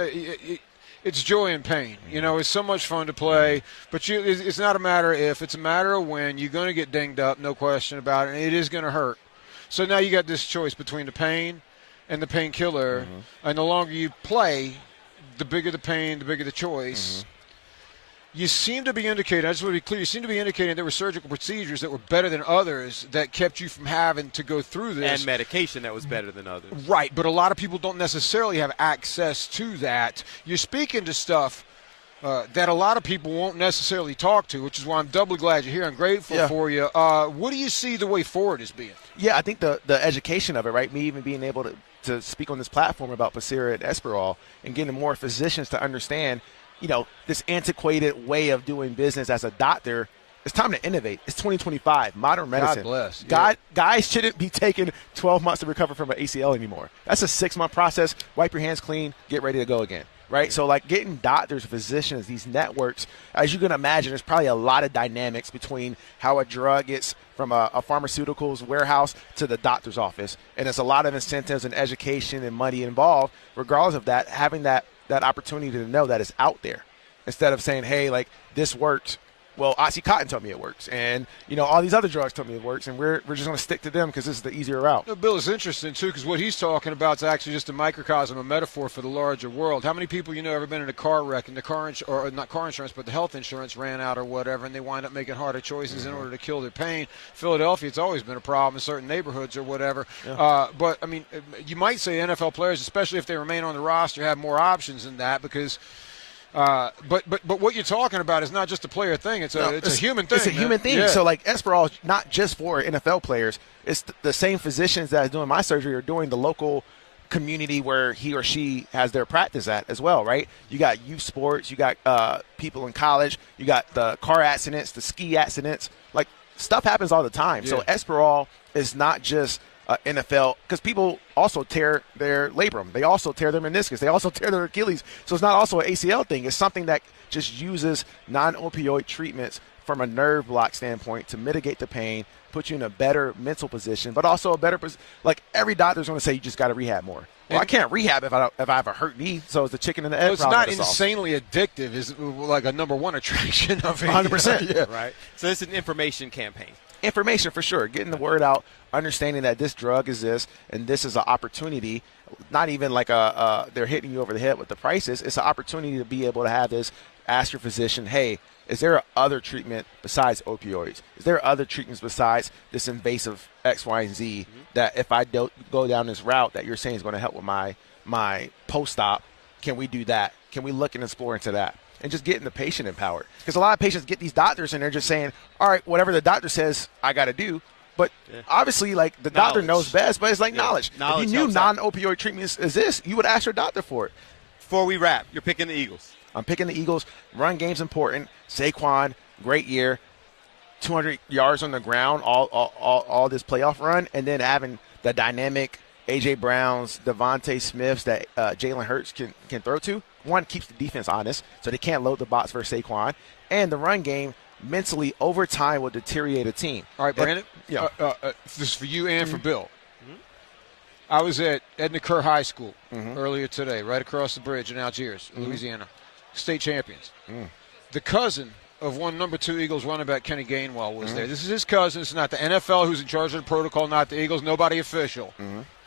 it's joy and pain. It's so much fun to play, but it's not a matter if, it's a matter of when. You're going to get dinged up, no question about it, and it is going to hurt. So now you got this choice between the pain and the painkiller, and the longer you play, the bigger the pain, the bigger the choice. You seem to be indicating, I just want to be clear, you seem to be indicating there were surgical procedures that were better than others that kept you from having to go through this. And medication that was better than others. Right, but a lot of people don't necessarily have access to that. You're speaking to stuff that a lot of people won't necessarily talk to, which is why I'm doubly glad you're here. I'm grateful for you. What do you see the way forward as being? Yeah, I think the education of it, right? Me even being able to speak on this platform about Pacira and Esperol and getting more physicians to understand, this antiquated way of doing business as a doctor. It's time to innovate. It's 2025, modern medicine. God bless. Guys shouldn't be taking 12 months to recover from an ACL anymore. That's a 6-month process. Wipe your hands clean, get ready to go again. Right? So, getting doctors, physicians, these networks, as you can imagine, there's probably a lot of dynamics between how a drug gets from a pharmaceuticals warehouse to the doctor's office. And there's a lot of incentives and education and money involved. Regardless of that, having that opportunity to know that it's out there instead of saying, hey, this works. Well, OxyContin told me it works, and all these other drugs told me it works, and we're just going to stick to them because this is the easier route. Bill, is interesting too because what he's talking about is actually just a microcosm, a metaphor for the larger world. How many people ever been in a car wreck and not car insurance, but the health insurance ran out or whatever, and they wind up making harder choices in order to kill their pain? Philadelphia, it's always been a problem in certain neighborhoods or whatever. Yeah. But I mean, you might say NFL players, especially if they remain on the roster, have more options than that because. But what you're talking about is not just a player thing. It's a human thing. It's a human thing. Yeah. So Esperol is not just for NFL players. It's the same physicians that are doing my surgery are doing the local community where he or she has their practice at as well, right? You got youth sports. You got people in college. You got the car accidents, the ski accidents. Stuff happens all the time. Yeah. So Esperol is not just NFL, because people also tear their labrum. They also tear their meniscus. They also tear their Achilles. So it's not also an ACL thing. It's something that just uses non-opioid treatments from a nerve block standpoint to mitigate the pain, put you in a better mental position, but also a better every doctor's going to say you just got to rehab more. Well, I can't rehab if I have a hurt knee, so it's the chicken and the egg. Well, it's not insanely addictive. Is a number one attraction of it. 100%. Yeah. Right. So this is an information campaign. Information for sure. Getting the word out, understanding that this drug is this, and this is an opportunity. Not even they're hitting you over the head with the prices. It's an opportunity to be able to have this. Ask your physician, hey, is there other treatment besides opioids? Is there other treatments besides this invasive X, Y, and Z that if I don't go down this route that you're saying is going to help with my post-op, can we do that? Can we look and explore into that? And just getting the patient empowered. Because a lot of patients get these doctors and they're just saying, all right, whatever the doctor says I got to do. But obviously, the doctor knows best, but it's knowledge. If you knew non-opioid treatments exist, you would ask your doctor for it. Before we wrap, you're picking the Eagles. I'm picking the Eagles. Run game's important. Saquon, great year. 200 yards on the ground all this playoff run. And then having the dynamic A.J. Browns, Devontae Smiths that Jalen Hurts can throw to. One, keeps the defense honest, so they can't load the box for Saquon. And the run game mentally over time will deteriorate a team. All right, Brandon, this is for you and for Bill. I was at Edna Kerr High School earlier today, right across the bridge in Algiers, Louisiana. State champions. The cousin of one number 2 Eagles running back, Kenny Gainwell, was there. This is his cousin. It's not the NFL who's in charge of the protocol, not the Eagles, nobody official.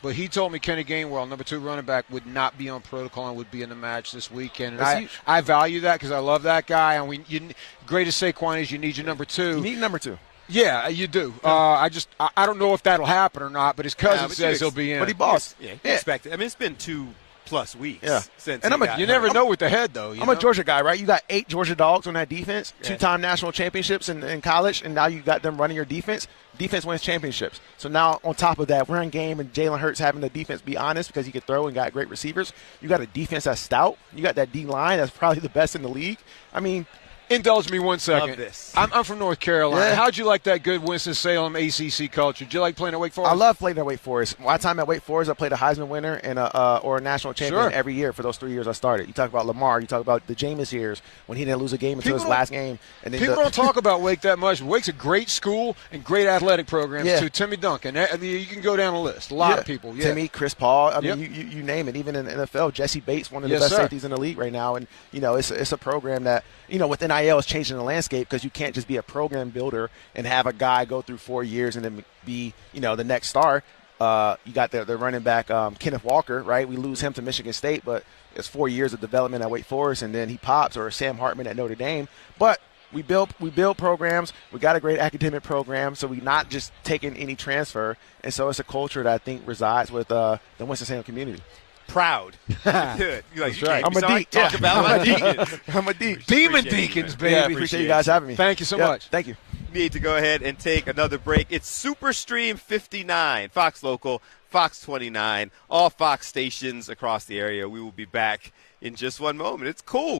But he told me Kenny Gainwell, number 2 running back, would not be on protocol and would be in the match this weekend. And I value that because I love that guy. And great as Saquon is, you need your number 2. You need number 2. Yeah, you do. I don't know if that'll happen or not, but his cousin says he'll be in. But he boss. Yeah, expect it. I mean, it's been 2+ weeks since you never know with the head, though. I'm a Georgia guy, right? You got 8 Georgia dogs on that defense, 2-time national championships in college, and now you got them running your defense. Defense wins championships. So now on top of that, run game and Jalen Hurts having the defense be honest because he could throw and got great receivers. You got a defense that's stout. You got that D-line that's probably the best in the league. I mean, indulge me 1 second. Love this. I'm from North Carolina. Yeah. How'd you like that good Winston-Salem ACC culture? Did you like playing at Wake Forest? I love playing at Wake Forest. My time at Wake Forest, I played a Heisman winner and or a national champion every year for those 3 years I started. You talk about Lamar. You talk about the Jameis years when he didn't lose a game until his last game. And then people don't talk about Wake that much. Wake's a great school and great athletic programs too. Timmy Duncan. You can go down the list. A lot of people. Yeah. Timmy, Chris Paul. I mean, you name it. Even in the NFL, Jesse Bates, one of the best safeties in the league right now. And, it's a program that, with NIL is changing the landscape because you can't just be a program builder and have a guy go through 4 years and then be, the next star. You got the running back, Kenneth Walker, right? We lose him to Michigan State, but it's 4 years of development at Wake Forest, and then he pops, or Sam Hartman at Notre Dame. But we build programs. We got a great academic program, so we're not just taking any transfer. And so it's a culture that I think resides with the Winston-Salem community. proud. Good. That's right. I'm a deacon. Talk about my deacons. I'm a deacon. Demon Deacons, baby. Yeah, appreciate you guys having me. Thank you so Yep, much. Thank you. Need to go ahead and take another break. It's Superstream 59, Fox Local, Fox 29, all Fox stations across the area. We will be back in just one moment. It's cool.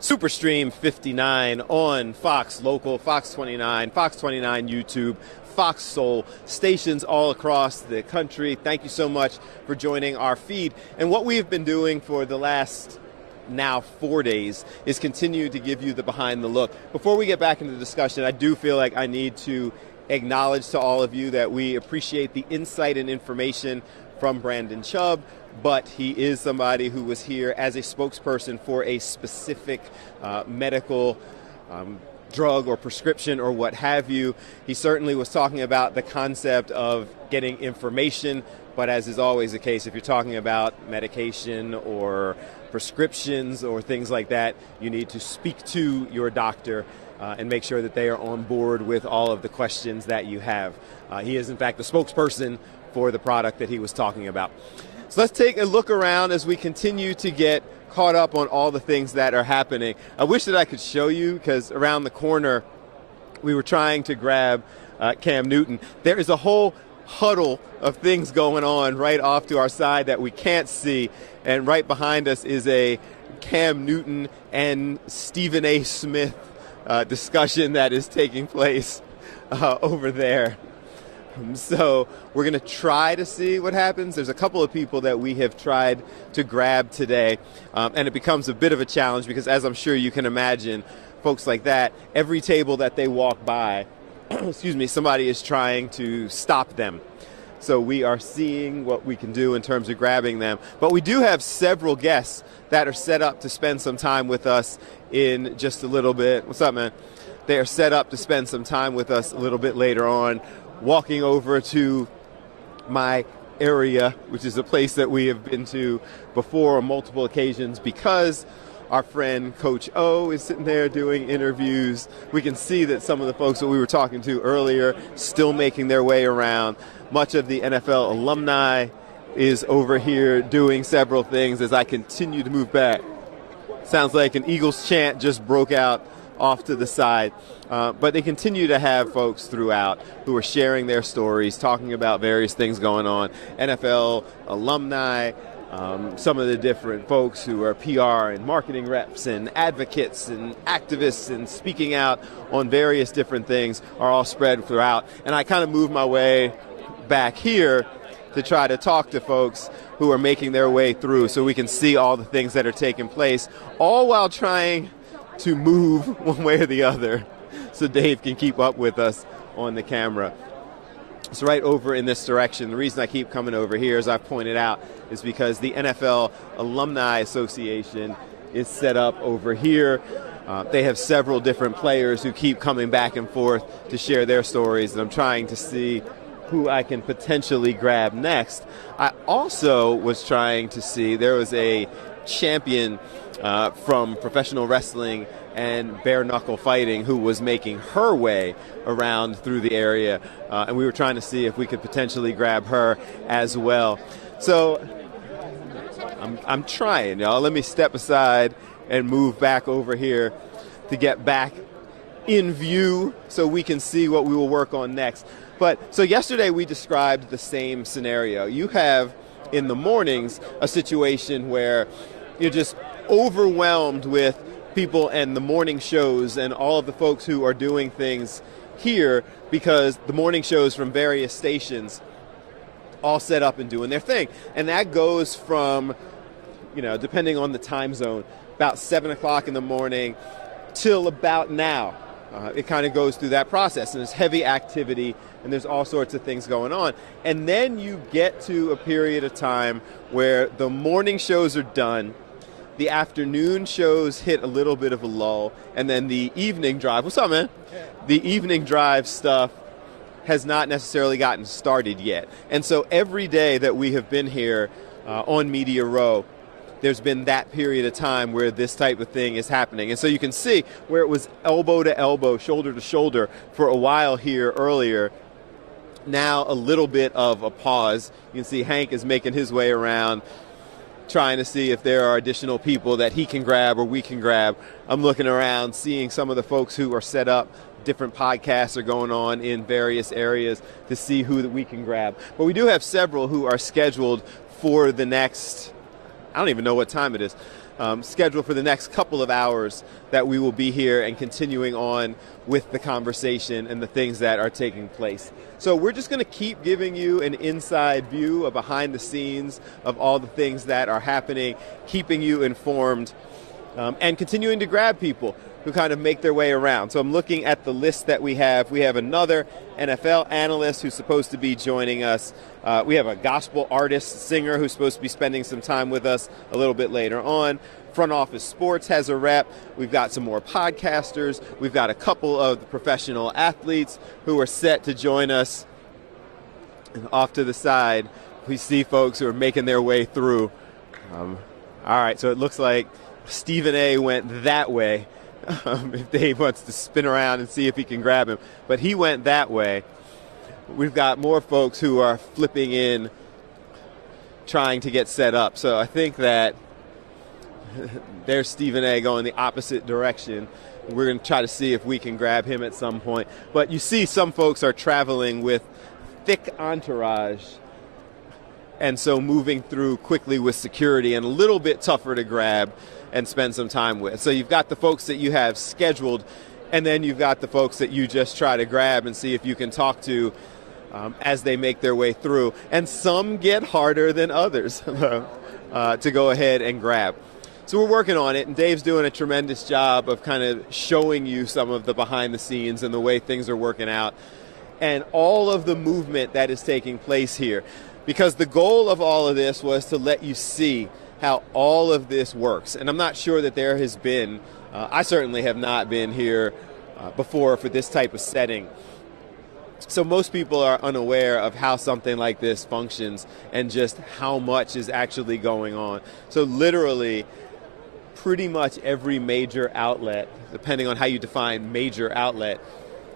Superstream 59 on Fox Local, Fox 29, Fox 29 YouTube, Fox Soul, stations all across the country. Thank you so much for joining our feed. And what we have been doing for the last now 4 days is continue to give you the behind the look. Before we get back into the discussion, I do feel like I need to acknowledge to all of you that we appreciate the insight and information from Brandon Chubb, but he is somebody who was here as a spokesperson for a specific medical drug or prescription or what have you. He certainly was talking about the concept of getting information, but as is always the case, if you're talking about medication or prescriptions or things like that, you need to speak to your doctor and make sure that they are on board with all of the questions that you have. He is, in fact, the spokesperson for the product that he was talking about. So let's take a look around as we continue to get caught up on all the things that are happening. I wish that I could show you, because around the corner we were trying to grab Cam Newton. There is a whole huddle of things going on right off to our side that we can't see, and right behind us is a Cam Newton and Stephen A. Smith discussion that is taking place over there. So we're going to try to see what happens. There's a couple of people that we have tried to grab today, and it becomes a bit of a challenge because, as I'm sure you can imagine, folks like that, every table that they walk by, excuse me, somebody is trying to stop them. So we are seeing what we can do in terms of grabbing them. But we do have several guests that are set up to spend some time with us in just a little bit. What's up, man? They are set up to spend some time with us a little bit later on, walking over to my area, which is a place that we have been to before on multiple occasions, because our friend Coach O is sitting there doing interviews. We can see that some of the folks that we were talking to earlier still making their way around. Much of the NFL alumni is over here doing several things as I continue to move back. Sounds like an Eagles chant just broke out off to the side. But they continue to have folks throughout who are sharing their stories, talking about various things going on, NFL alumni, some of the different folks who are PR and marketing reps and advocates and activists and speaking out on various different things are all spread throughout. And I kind of move my way back here to try to talk to folks who are making their way through so we can see all the things that are taking place, all while trying to move one way or the other so Dave can keep up with us on the camera. It's right over in this direction. The reason I keep coming over here, as I've pointed out, is because the NFL Alumni Association is set up over here. They have several different players who keep coming back and forth to share their stories, and I'm trying to see who I can potentially grab next. I also was trying to see, there was a champion from professional wrestling and bare knuckle fighting who was making her way around through the area, and we were trying to see if we could potentially grab her as well. So I'm trying, y'all. Let me step aside and move back over here to get back in view so we can see what we will work on next. But so yesterday we described the same scenario. You have in the mornings a situation where you're just overwhelmed with people and the morning shows and all of the folks who are doing things here because the morning shows from various stations all set up and doing their thing. And that goes from, depending on the time zone, about 7 o'clock in the morning till about now. It kind of goes through that process, and there's heavy activity, and there's all sorts of things going on. And then you get to a period of time where the morning shows are done, the afternoon shows hit a little bit of a lull, and then the evening drive, what's up, man? The evening drive stuff has not necessarily gotten started yet. And so every day that we have been here on Media Row, there's been that period of time where this type of thing is happening. And so you can see where it was elbow to elbow, shoulder to shoulder for a while here earlier. Now a little bit of a pause. You can see Hank is making his way around, trying to see if there are additional people that he can grab or we can grab. I'm looking around, seeing some of the folks who are set up. Different podcasts are going on in various areas to see who that we can grab. But we do have several who are scheduled for the next, I don't even know what time it is, scheduled for the next couple of hours that we will be here and continuing on with the conversation and the things that are taking place. So we're just going to keep giving you an inside view of behind the scenes of all the things that are happening, keeping you informed, and continuing to grab people who kind of make their way around. So I'm looking at the list that we have. We have another NFL analyst who's supposed to be joining us. We have a gospel artist, singer who's supposed to be spending some time with us a little bit later on. Front Office Sports has a rep. We've got some more podcasters. We've got a couple of the professional athletes who are set to join us. And off to the side, we see folks who are making their way through. All right, so it looks like Stephen A. went that way. If Dave wants to spin around and see if he can grab him. But he went that way. We've got more folks who are flipping in, trying to get set up. So I think that there's Stephen A. going the opposite direction. We're going to try to see if we can grab him at some point. But you see some folks are traveling with thick entourage, and so moving through quickly with security and a little bit tougher to grab and spend some time with. So you've got the folks that you have scheduled, and then you've got the folks that you just try to grab and see if you can talk to as they make their way through. And some get harder than others to go ahead and grab. So we're working on it, and Dave's doing a tremendous job of kind of showing you some of the behind the scenes and the way things are working out and all of the movement that is taking place here. Because the goal of all of this was to let you see how all of this works. And I'm not sure that there has been, I certainly have not been here before for this type of setting. So most people are unaware of how something like this functions and just how much is actually going on. So literally, pretty much every major outlet, depending on how you define major outlet,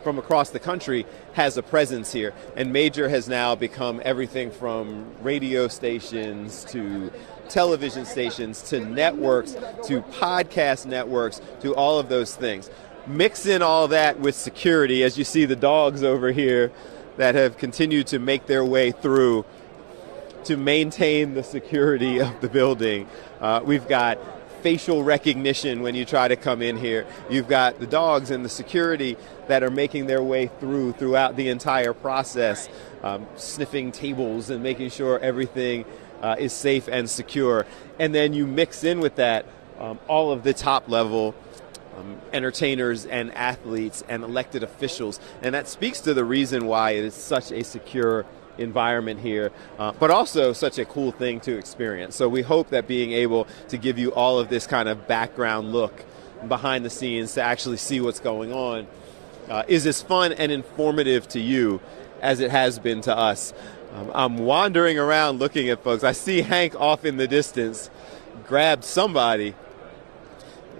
from across the country has a presence here. And Major has now become everything from radio stations to television stations to networks to podcast networks to all of those things. Mix in all that with security, as you see the dogs over here that have continued to make their way through to maintain the security of the building. We've got facial recognition when you try to come in here. You've got the dogs and the security that are making their way throughout the entire process, sniffing tables and making sure everything is safe and secure. And then you mix in with that all of the top level entertainers and athletes and elected officials. And that speaks to the reason why it is such a secure environment here, but also such a cool thing to experience. So we hope that being able to give you all of this kind of background look behind the scenes to actually see what's going on is as fun and informative to you as it has been to us. I'm wandering around looking at folks. I see Hank off in the distance grabbed somebody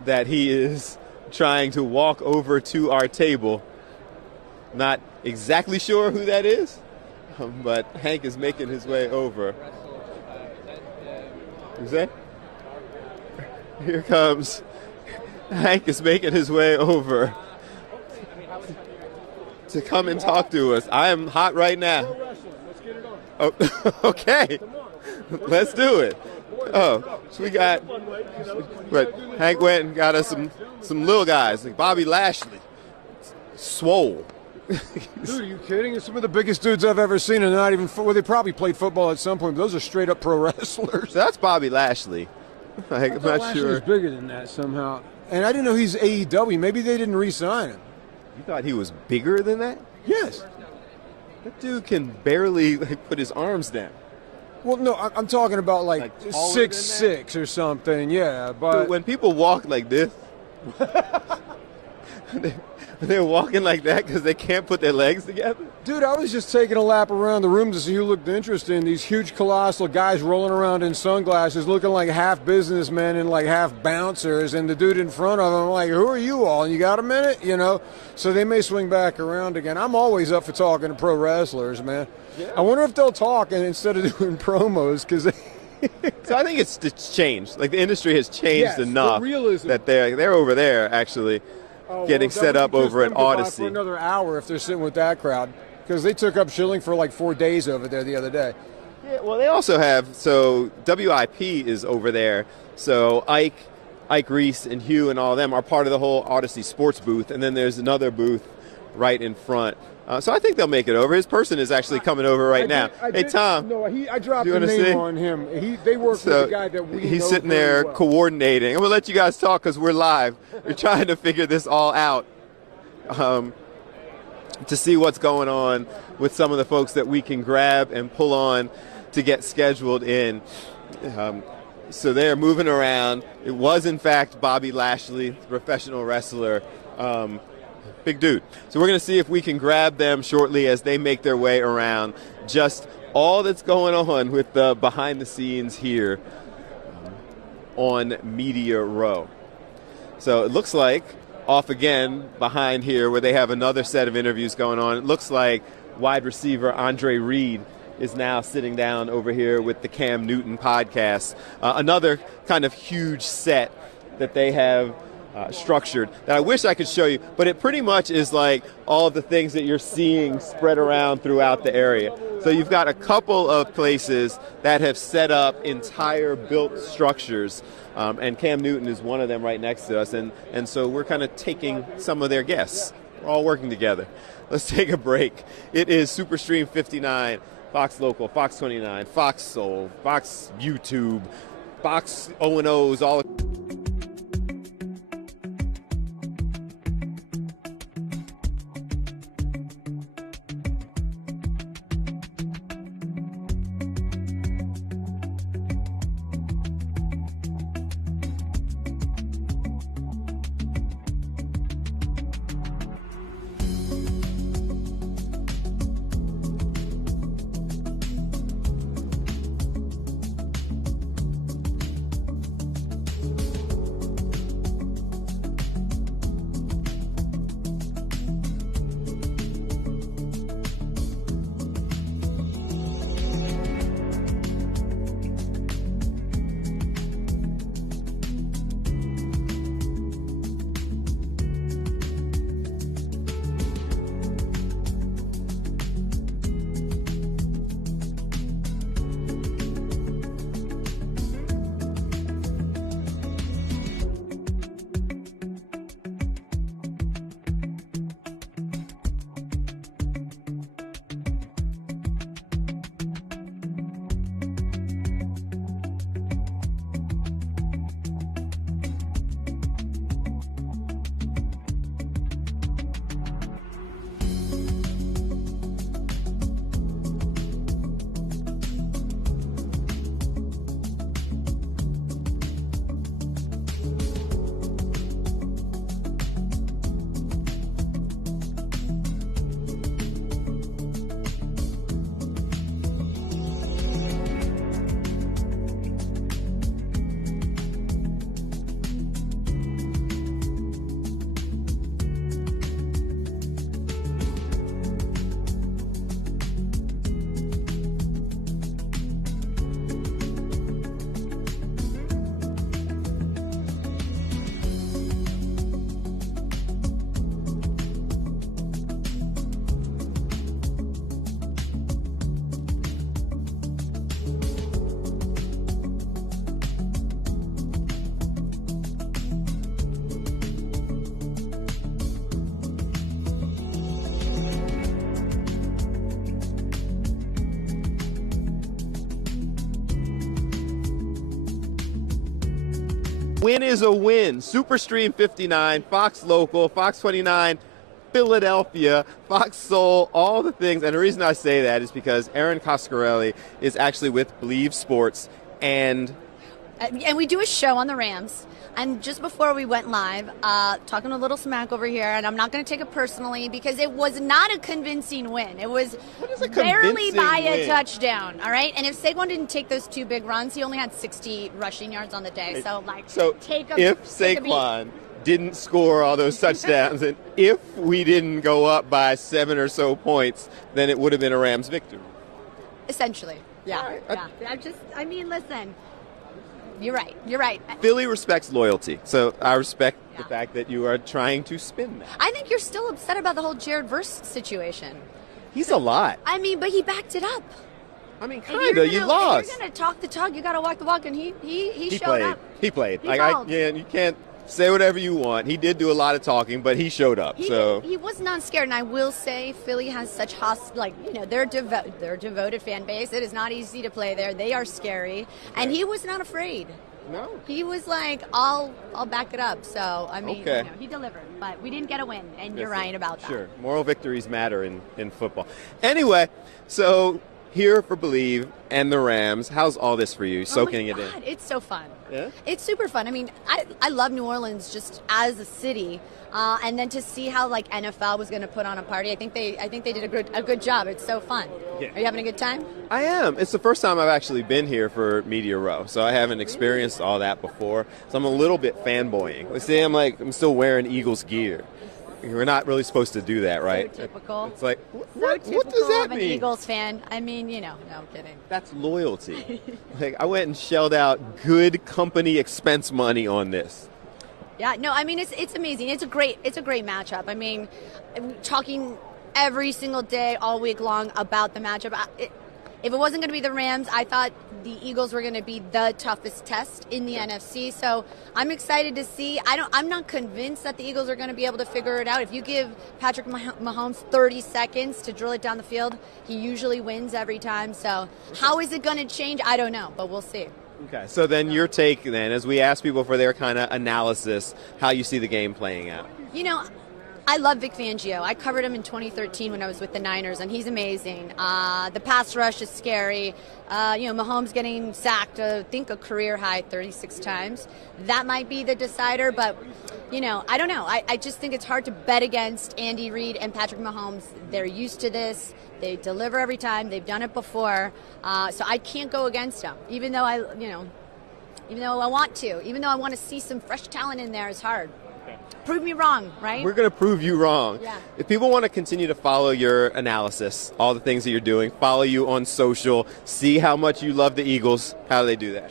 that he is trying to walk over to our table. Not exactly sure who that is, but Hank is making his way over. Who's that? Here comes Hank is making his way over to come and talk to us. I am hot right now. Oh, okay. Let's do it. Oh, so we got, but Hank went and got us some little guys like Bobby Lashley, swole. Dude, are you kidding? Some of the biggest dudes I've ever seen, and not even well, they probably played football at some point. But those are straight up pro wrestlers. So that's Bobby Lashley. I'm not Lashley sure. was bigger than that somehow, and I didn't know he's AEW. Maybe they didn't re-sign him. You thought he was bigger than that? Yes. That dude can barely put his arms down. Well, no, I'm talking about like taller 6'6" or something. Yeah, but Dude, when people walk like this, they're walking like that because they can't put their legs together. Dude, I was just taking a lap around the room to see who looked interesting. These huge, colossal guys rolling around in sunglasses, looking like half businessmen and like half bouncers. And the dude in front of them, I'm like, who are you all? And you got a minute? You know? So they may swing back around again. I'm always up for talking to pro wrestlers, man. Yeah. I wonder if they'll talk and instead of doing promos because So I think it's changed. Like the industry has changed enough the realism. that they're over there actually getting set up over at Odyssey. For another hour if they're sitting with that crowd because they took up Schilling for like 4 days over there the other day. Yeah, well, they also have, so WIP is over there. So Ike Reese and Hugh and all of them are part of the whole Odyssey sports booth. And then there's another booth right in front. So I think they'll make it over. His person is actually coming over right now. Hey, Tom. No, I dropped the name on him. They work with the guy that we He's know sitting very there well. coordinating. And we'll let you guys talk because we're live. We're trying to figure this all out to see what's going on with some of the folks that we can grab and pull on to get scheduled in. So they're moving around. It was, in fact, Bobby Lashley, professional wrestler. Big dude. So we're going to see if we can grab them shortly as they make their way around. Just all that's going on with the behind the scenes here on Media Row. So it looks like off again behind here where they have another set of interviews going on. It looks like wide receiver Andre Reed is now sitting down over here with the Cam Newton podcast. Another kind of huge set that they have structured that I wish I could show you, but it pretty much is like all of the things that you're seeing spread around throughout the area. So you've got a couple of places that have set up entire built structures, and Cam Newton is one of them right next to us, and so we're kind of taking some of their guests. We're all working together. Let's take a break. It is Superstream 59, Fox Local, Fox 29, Fox Soul, Fox YouTube, Fox O&O's, all. win is a win. Superstream 59, Fox Local, Fox 29, Philadelphia, Fox Soul, all the things. And the reason I say that is because Aaron Coscarelli is actually with Believe Sports, and we do a show on the Rams. And just before we went live, talking a little smack over here, and I'm not going to take it personally because it was not a convincing win. It was barely by a touchdown, all right? And if Saquon didn't take those 2 big runs, he only had 60 rushing yards on the day. So if Saquon didn't score all those touchdowns, and if we didn't go up by 7 or so points, then it would have been a Rams victory. Essentially, yeah. Listen. You're right. Philly respects loyalty, so I respect the fact that you are trying to spin that. I think you're still upset about the whole Jared Verse situation. He's a lot. But he backed it up. Kinda. You lost. If you're gonna talk the talk, you gotta walk the walk, and he showed played. up. He played. He you can't say whatever you want. He did do a lot of talking, but he showed up. He was not scared, and I will say Philly has such they're devoted fan base. It is not easy to play there. They are scary, and he was not afraid. No. He was like, I'll back it up. So okay. He delivered, but we didn't get a win, and you're right about that. Sure, moral victories matter in football. Anyway, so here for Believe and the Rams. How's all this for you? Soaking it in. It's so fun. Yeah? It's super fun. I love New Orleans just as a city, and then to see how NFL was going to put on a party. I think they did a good job. It's so fun. Yeah. Are you having a good time? I am. It's the first time I've actually been here for Media Row, so I haven't experienced all that before. So I'm a little bit fanboying. See, I'm still wearing Eagles gear. We're not really supposed to do that, right? So typical. It's like, what does that of an mean? Eagles fan. No, I'm kidding. That's loyalty. I went and shelled out good company expense money on this. Yeah, no, it's amazing. It's a great matchup. I'm talking every single day, all week long about the matchup. If it wasn't going to be the Rams, I thought the Eagles were going to be the toughest test in the NFC. So I'm excited to see. I'm not convinced that the Eagles are going to be able to figure it out. If you give Patrick Mahomes 30 seconds to drill it down the field, he usually wins every time. So how is it going to change? I don't know, but we'll see. Okay, so then your take then, as we ask people for their kind of analysis, how you see the game playing out. I love Vic Fangio. I covered him in 2013 when I was with the Niners, and he's amazing. The pass rush is scary. Mahomes getting sacked, I think a career high 36 times. That might be the decider, but, I don't know. I just think it's hard to bet against Andy Reid and Patrick Mahomes. They're used to this. They deliver every time. They've done it before. So I can't go against them, even though I want to. Even though I want to see some fresh talent in there, it's hard. Prove me wrong, right? We're going to prove you wrong. Yeah. If people want to continue to follow your analysis, all the things that you're doing, follow you on social, see how much you love the Eagles, how do they do that?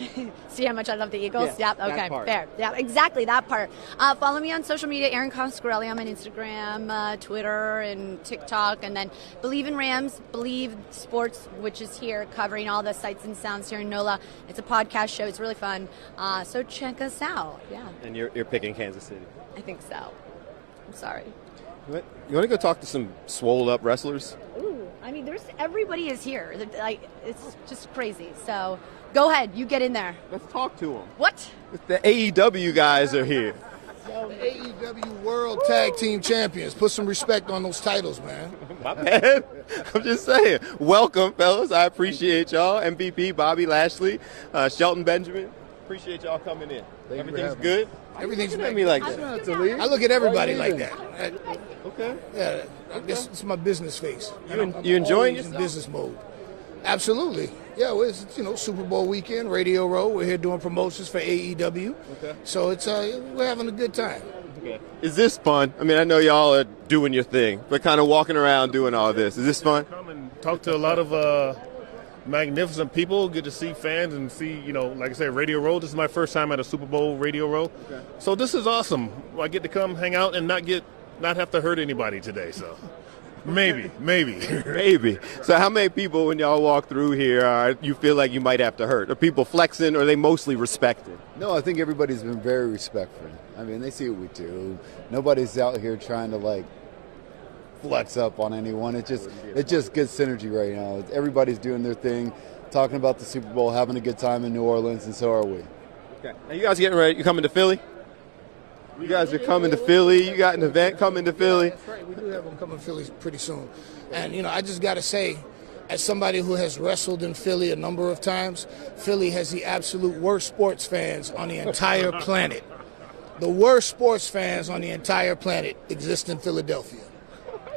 See how much I love the Eagles? Yeah, Yep, okay, part. fair. Yeah, exactly, that part. Follow me on social media, Aaron Coscarelli. I'm on Instagram, Twitter, and TikTok. And then Believe in Rams, Believe Sports, which is here covering all the sights and sounds here in NOLA. It's a podcast show. It's really fun. So check us out. Yeah. And you're picking Kansas City. I think so. I'm sorry. You want to go talk to some swole up wrestlers? Ooh, everybody is here. It's just crazy. So go ahead, you get in there. Let's talk to them. What? The AEW guys are here. AEW World Tag Team Champions. Put some respect on those titles, man. My bad. I'm just saying. Welcome, fellas. I appreciate y'all. MVP Bobby Lashley, Shelton Benjamin. Appreciate y'all coming in. Everything's good. Everything's at me like that. I look at everybody like that. Okay. Yeah, I guess it's my business face. You enjoying yourself? yourself? In business mode. Absolutely. Yeah, well, it's Super Bowl weekend, Radio Row. We're here doing promotions for AEW. Okay. So it's we're having a good time. Okay. Is this fun? I know y'all are doing your thing, but kind of walking around doing all this. Is this fun? Come and talk to a lot of magnificent people. Get to see fans and see, like I said, Radio Row. This is my first time at a Super Bowl Radio Row. Okay. So this is awesome. I get to come hang out and not have to hurt anybody today. So maybe. Maybe. So how many people, when y'all walk through here, you feel like you might have to hurt? Are people flexing, or are they mostly respected? No, I think everybody's been very respectful. They see what we do. Nobody's out here trying to flex up on anyone. It's just good synergy right now. Everybody's doing their thing, talking about the Super Bowl, having a good time in New Orleans, and so are we. Okay. Now you guys getting ready? You coming to Philly? You guys are coming to Philly. You got an event coming to Philly. That's right. We do have one coming to Philly pretty soon. And, I just got to say, as somebody who has wrestled in Philly a number of times, Philly has the absolute worst sports fans on the entire planet. The worst sports fans on the entire planet exist in Philadelphia.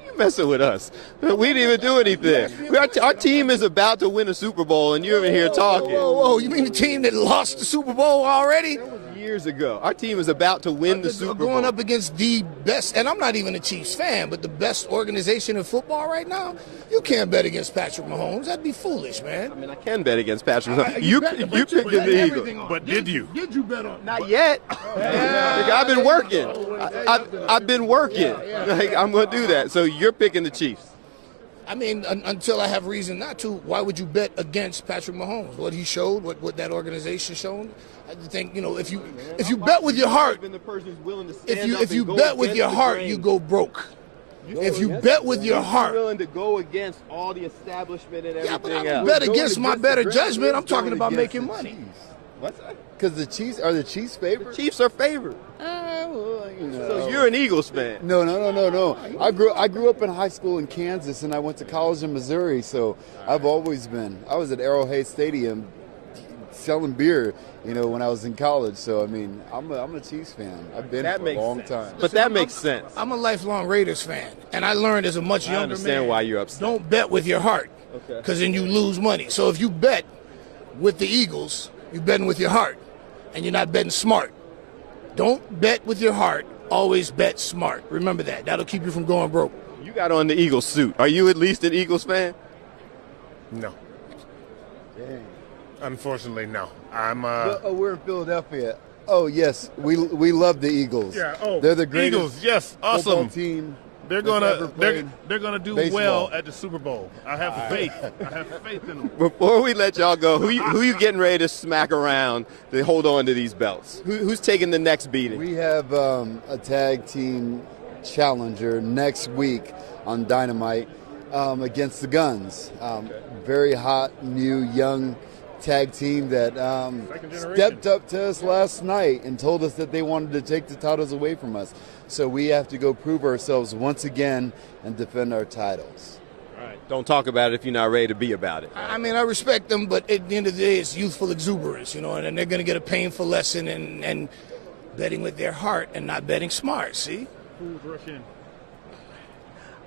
You messing with us? We didn't even do anything. Our team is about to win a Super Bowl, and you're in here talking. Whoa. You mean the team that lost the Super Bowl already? Years ago. Our team is about to win the Super Bowl. Going up against the best, and I'm not even a Chiefs fan, but the best organization in football right now, you can't bet against Patrick Mahomes. That'd be foolish, man. I mean, I can bet against Patrick Mahomes. You picked the Eagles. But did you? Did you bet on? Not yet. I've been working. I've been working. Like, I'm going to do that. So you're picking the Chiefs. I mean, until I have reason not to, why would you bet against Patrick Mahomes? What he showed, what that organization showed? I think, if you bet with your heart, if you bet with your heart, you go broke. If you bet with your heart, willing to go against all the establishment and everything else. Bet against my better judgment. I'm talking about making money. What's that? Because the Chiefs are the Chiefs favored. The Chiefs are favored. So you're an Eagles fan. No. I grew up in high school in Kansas, and I went to college in Missouri. So I've always been. I was at Arrowhead Stadium selling beer, when I was in college. So I mean, I'm a Chiefs fan. I've been for a long time. But that makes sense. I'm a lifelong Raiders fan, and I learned as a much younger man. I understand why you're upset. Don't bet with your heart, because then you lose money. So if you bet with the Eagles, you're betting with your heart, and you're not betting smart. Don't bet with your heart. Always bet smart. Remember that. That'll keep you from going broke. You got on the Eagles suit. Are you at least an Eagles fan? No. Dang. Unfortunately, no. We're in Philadelphia. Oh yes, we love the Eagles. Yeah. They're the greatest Eagles. Yes. Awesome football team. They're gonna do baseball. well at the Super Bowl. I have faith. I have faith in them. Before we let y'all go, who you getting ready to smack around to hold on to these belts? Who's taking the next beating? We have a tag team challenger next week on Dynamite against the Guns. Very hot, new, young tag team that stepped up to us last night and told us that they wanted to take the titles away from us. So we have to go prove ourselves once again and defend our titles. All right. Don't talk about it if you're not ready to be about it. I mean, I respect them, but at the end of the day, it's youthful exuberance, and they're going to get a painful lesson and betting with their heart and not betting smart, see? Fools rush in.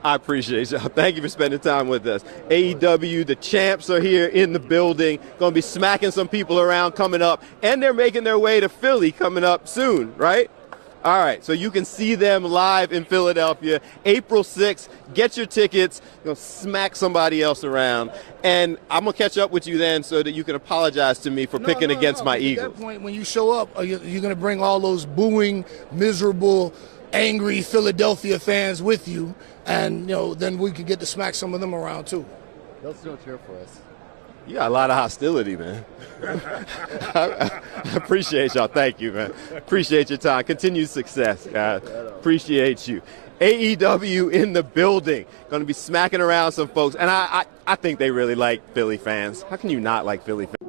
I appreciate y'all. Thank you for spending time with us. AEW, the champs are here in the building. Going to be smacking some people around coming up, and they're making their way to Philly coming up soon, right? All right, so you can see them live in Philadelphia, April 6th. Get your tickets. You're going to smack somebody else around. And I'm going to catch up with you then so that you can apologize to me for picking against my Eagles. At that point, when you show up, you're going to bring all those booing, miserable, angry Philadelphia fans with you. And, then we can get to smack some of them around, too. They'll still cheer for us. You got a lot of hostility, man. I appreciate y'all. Thank you, man. Appreciate your time. Continued success, guys. Appreciate you. AEW in the building. Going to be smacking around some folks. And I think they really like Philly fans. How can you not like Philly fans?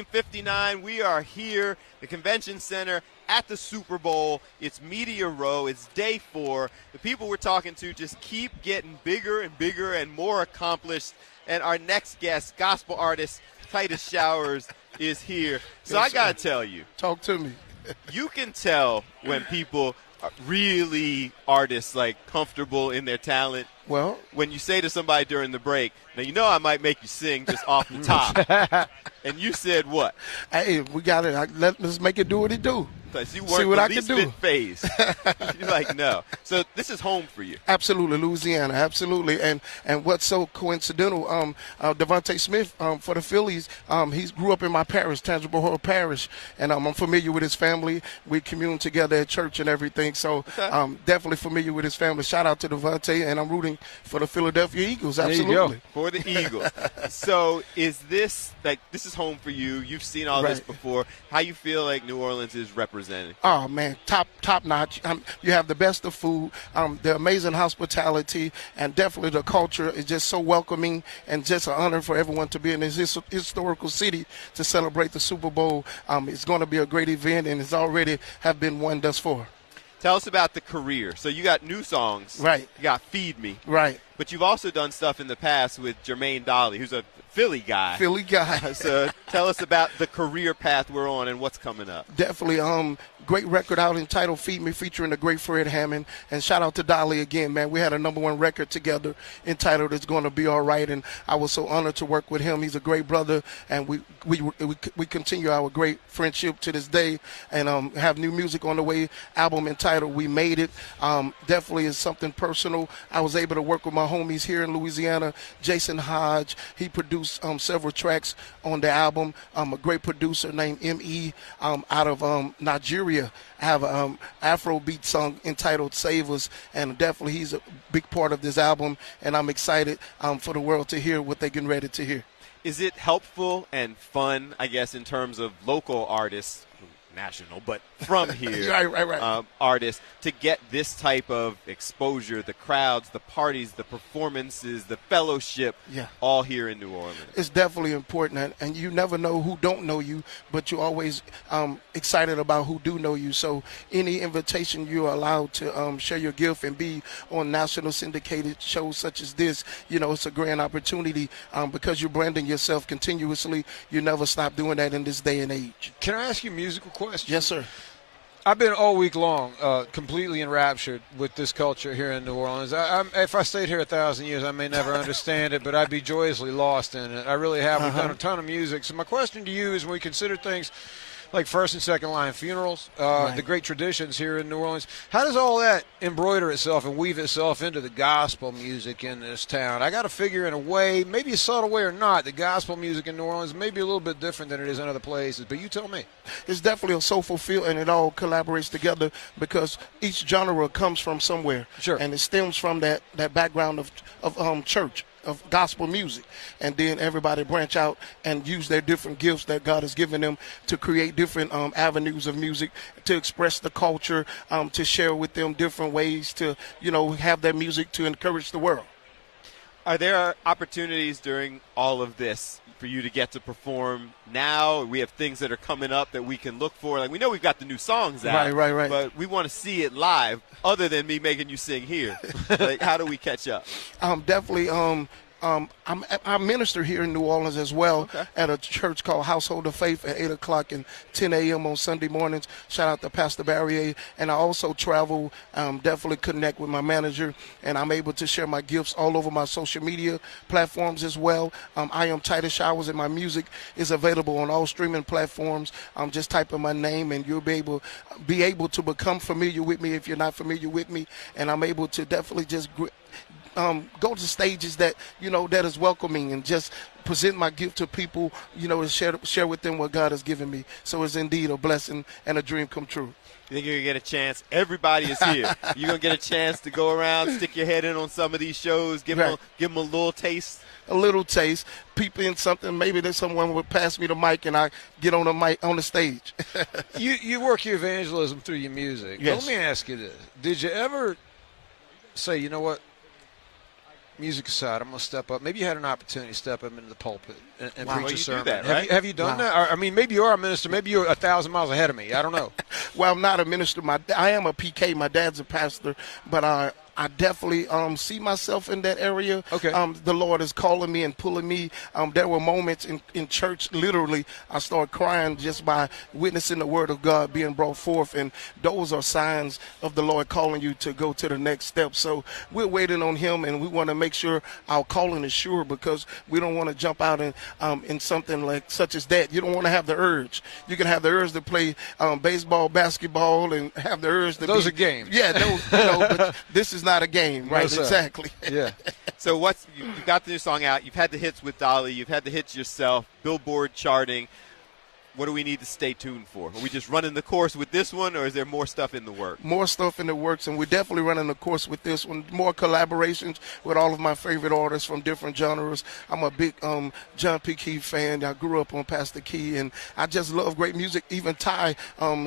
Stream 59. We are here, the Convention Center at the Super Bowl. It's Media Row. It's day 4. The people we're talking to just keep getting bigger and bigger and more accomplished. And our next guest, gospel artist Titus Showers, is here. So Yes, I got to tell you. Talk to me. You can tell when people are really artists, like comfortable in their talent. Well, when you say to somebody during the break, now you know I might make you sing just off the top. And you said what? Hey, we got it. Let's make it do what it do. Because you See weren't what the I least can do. bit phased. You're like, no. So this is home for you. Absolutely, Louisiana, absolutely. And what's so coincidental, Devontae Smith for the Phillies, he grew up in my parish, Tangible Hall Parish, and I'm familiar with his family. We commune together at church and everything, so definitely familiar with his family. Shout out to Devontae, and I'm rooting for the Philadelphia Eagles, absolutely. There you go. For the Eagles. So is this, this is home for you. You've seen all this before. How you feel like New Orleans is represented? Oh, man, top notch. You have the best of food, the amazing hospitality, and definitely the culture is just so welcoming, and just an honor for everyone to be in this historical city to celebrate the Super Bowl. It's going to be a great event, and it's already have been one thus far. Tell us about the career. So you got new songs. Right. You got Feed Me. Right. But you've also done stuff in the past with Jermaine Dolly, who's a Philly guy. Philly guy. So tell us about the career path we're on and what's coming up. Definitely. Great record out entitled Feed Me, featuring the great Fred Hammond. And shout out to Dolly again, man. We had a #1 record together entitled It's Gonna Be All Right, and I was so honored to work with him. He's a great brother, and we continue our great friendship to this day, and have new music on the way, album entitled We Made It. Definitely is something personal. I was able to work with my homies here in Louisiana, Jason Hodge. He produced several tracks on the album. A great producer named M.E. Out of Nigeria. I have an Afrobeat song entitled Save Us, and definitely he's a big part of this album, and I'm excited for the world to hear what they're getting ready to hear. Is it helpful and fun, I guess, in terms of local artists, national, but from here, right. Artists, to get this type of exposure, the crowds, the parties, the performances, the fellowship, all here in New Orleans? It's definitely important, and you never know who don't know you, but you're always excited about who do know you. So any invitation you're allowed to share your gift and be on national syndicated shows such as this, it's a grand opportunity because you're branding yourself continuously. You never stop doing that in this day and age. Can I ask you a musical question? Yes, sir. I've been all week long completely enraptured with this culture here in New Orleans. If I stayed here 1,000 years, I may never understand it, but I'd be joyously lost in it. I really have. We've done a ton of music. So my question to you is, when we consider things like first and second line funerals, the great traditions here in New Orleans, how does all that embroider itself and weave itself into the gospel music in this town? I got to figure, in a way, maybe a subtle way or not, the gospel music in New Orleans may be a little bit different than it is in other places, but you tell me. It's definitely a soulful feel, and it all collaborates together because each genre comes from somewhere. Sure. And it stems from that background of church, of gospel music, and then everybody branch out and use their different gifts that God has given them to create different avenues of music, to express the culture, to share with them different ways to have their music to encourage the world. Are there opportunities during all of this for you to get to perform now? We have things that are coming up that we can look for. Like, we know we've got the new songs out, right. But we want to see it live, other than me making you sing here. Like, how do we catch up? Definitely. I minister here in New Orleans as well at a church called Household of Faith at 8 o'clock and 10 a.m. on Sunday mornings. Shout out to Pastor Barrier. And I also travel, definitely connect with my manager, and I'm able to share my gifts all over my social media platforms as well. I am Titus Showers, and my music is available on all streaming platforms. Just type in my name, and you'll be able to become familiar with me if you're not familiar with me. And I'm able to definitely just go to stages that that is welcoming, and just present my gift to people, and share with them what God has given me. So it's indeed a blessing and a dream come true. You think you're going to get a chance? Everybody is here. You're going to get a chance to go around, stick your head in on some of these shows, give them a little taste. A little taste, peep in something. Maybe there's someone would pass me the mic and I get on the stage. You work your evangelism through your music. Yes. Let me ask you this. Did you ever say, you know what, music aside, I'm going to step up. Maybe you had an opportunity to step up into the pulpit and Wow, preach a you sermon. do that, right? Have you done that? Or, I mean, maybe you are a minister. Maybe you're 1,000 miles ahead of me. I don't know. Well, I'm not a minister. I am a PK. My dad's a pastor, but I definitely see myself in that area. Okay. The Lord is calling me and pulling me. There were moments in church, literally, I started crying just by witnessing the word of God being brought forth, and those are signs of the Lord calling you to go to the next step. So we're waiting on him, and we want to make sure our calling is sure, because we don't want to jump out in something like such as that. You don't want to have the urge. You can have the urge to play baseball, basketball, and have the urge to Those are games. Yeah, those, but this is not a game, right? No, exactly. Yeah. So you've got the new song out. You've had the hits with Dolly. You've had the hits yourself. Billboard charting. What do we need to stay tuned for? Are we just running the course with this one, or is there more stuff in the works? More stuff in the works, and we're definitely running the course with this one. More collaborations with all of my favorite artists from different genres. I'm a big John P. Key fan. I grew up on Pastor Key, and I just love great music. Even Ty,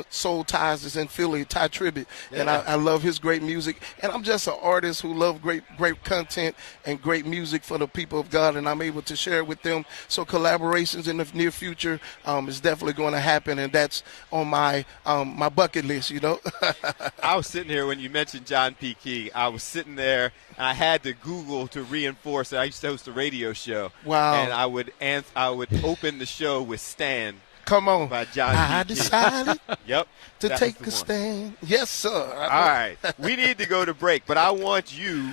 Soul Ties is in Philly, Ty Tribbett, and I love his great music. And I'm just an artist who love great content and great music for the people of God, and I'm able to share it with them. So collaborations in the near future is definitely going to happen, and that's on my my bucket list, you know. I was sitting here when you mentioned John P. Key. I was sitting there, and I had to Google to reinforce that I used to host a radio show. Wow. And I would open the show with Stand. Come on. By John I P. Key. decided Yep. to take a stand. Yes, sir. All right. We need to go to break, but I want you,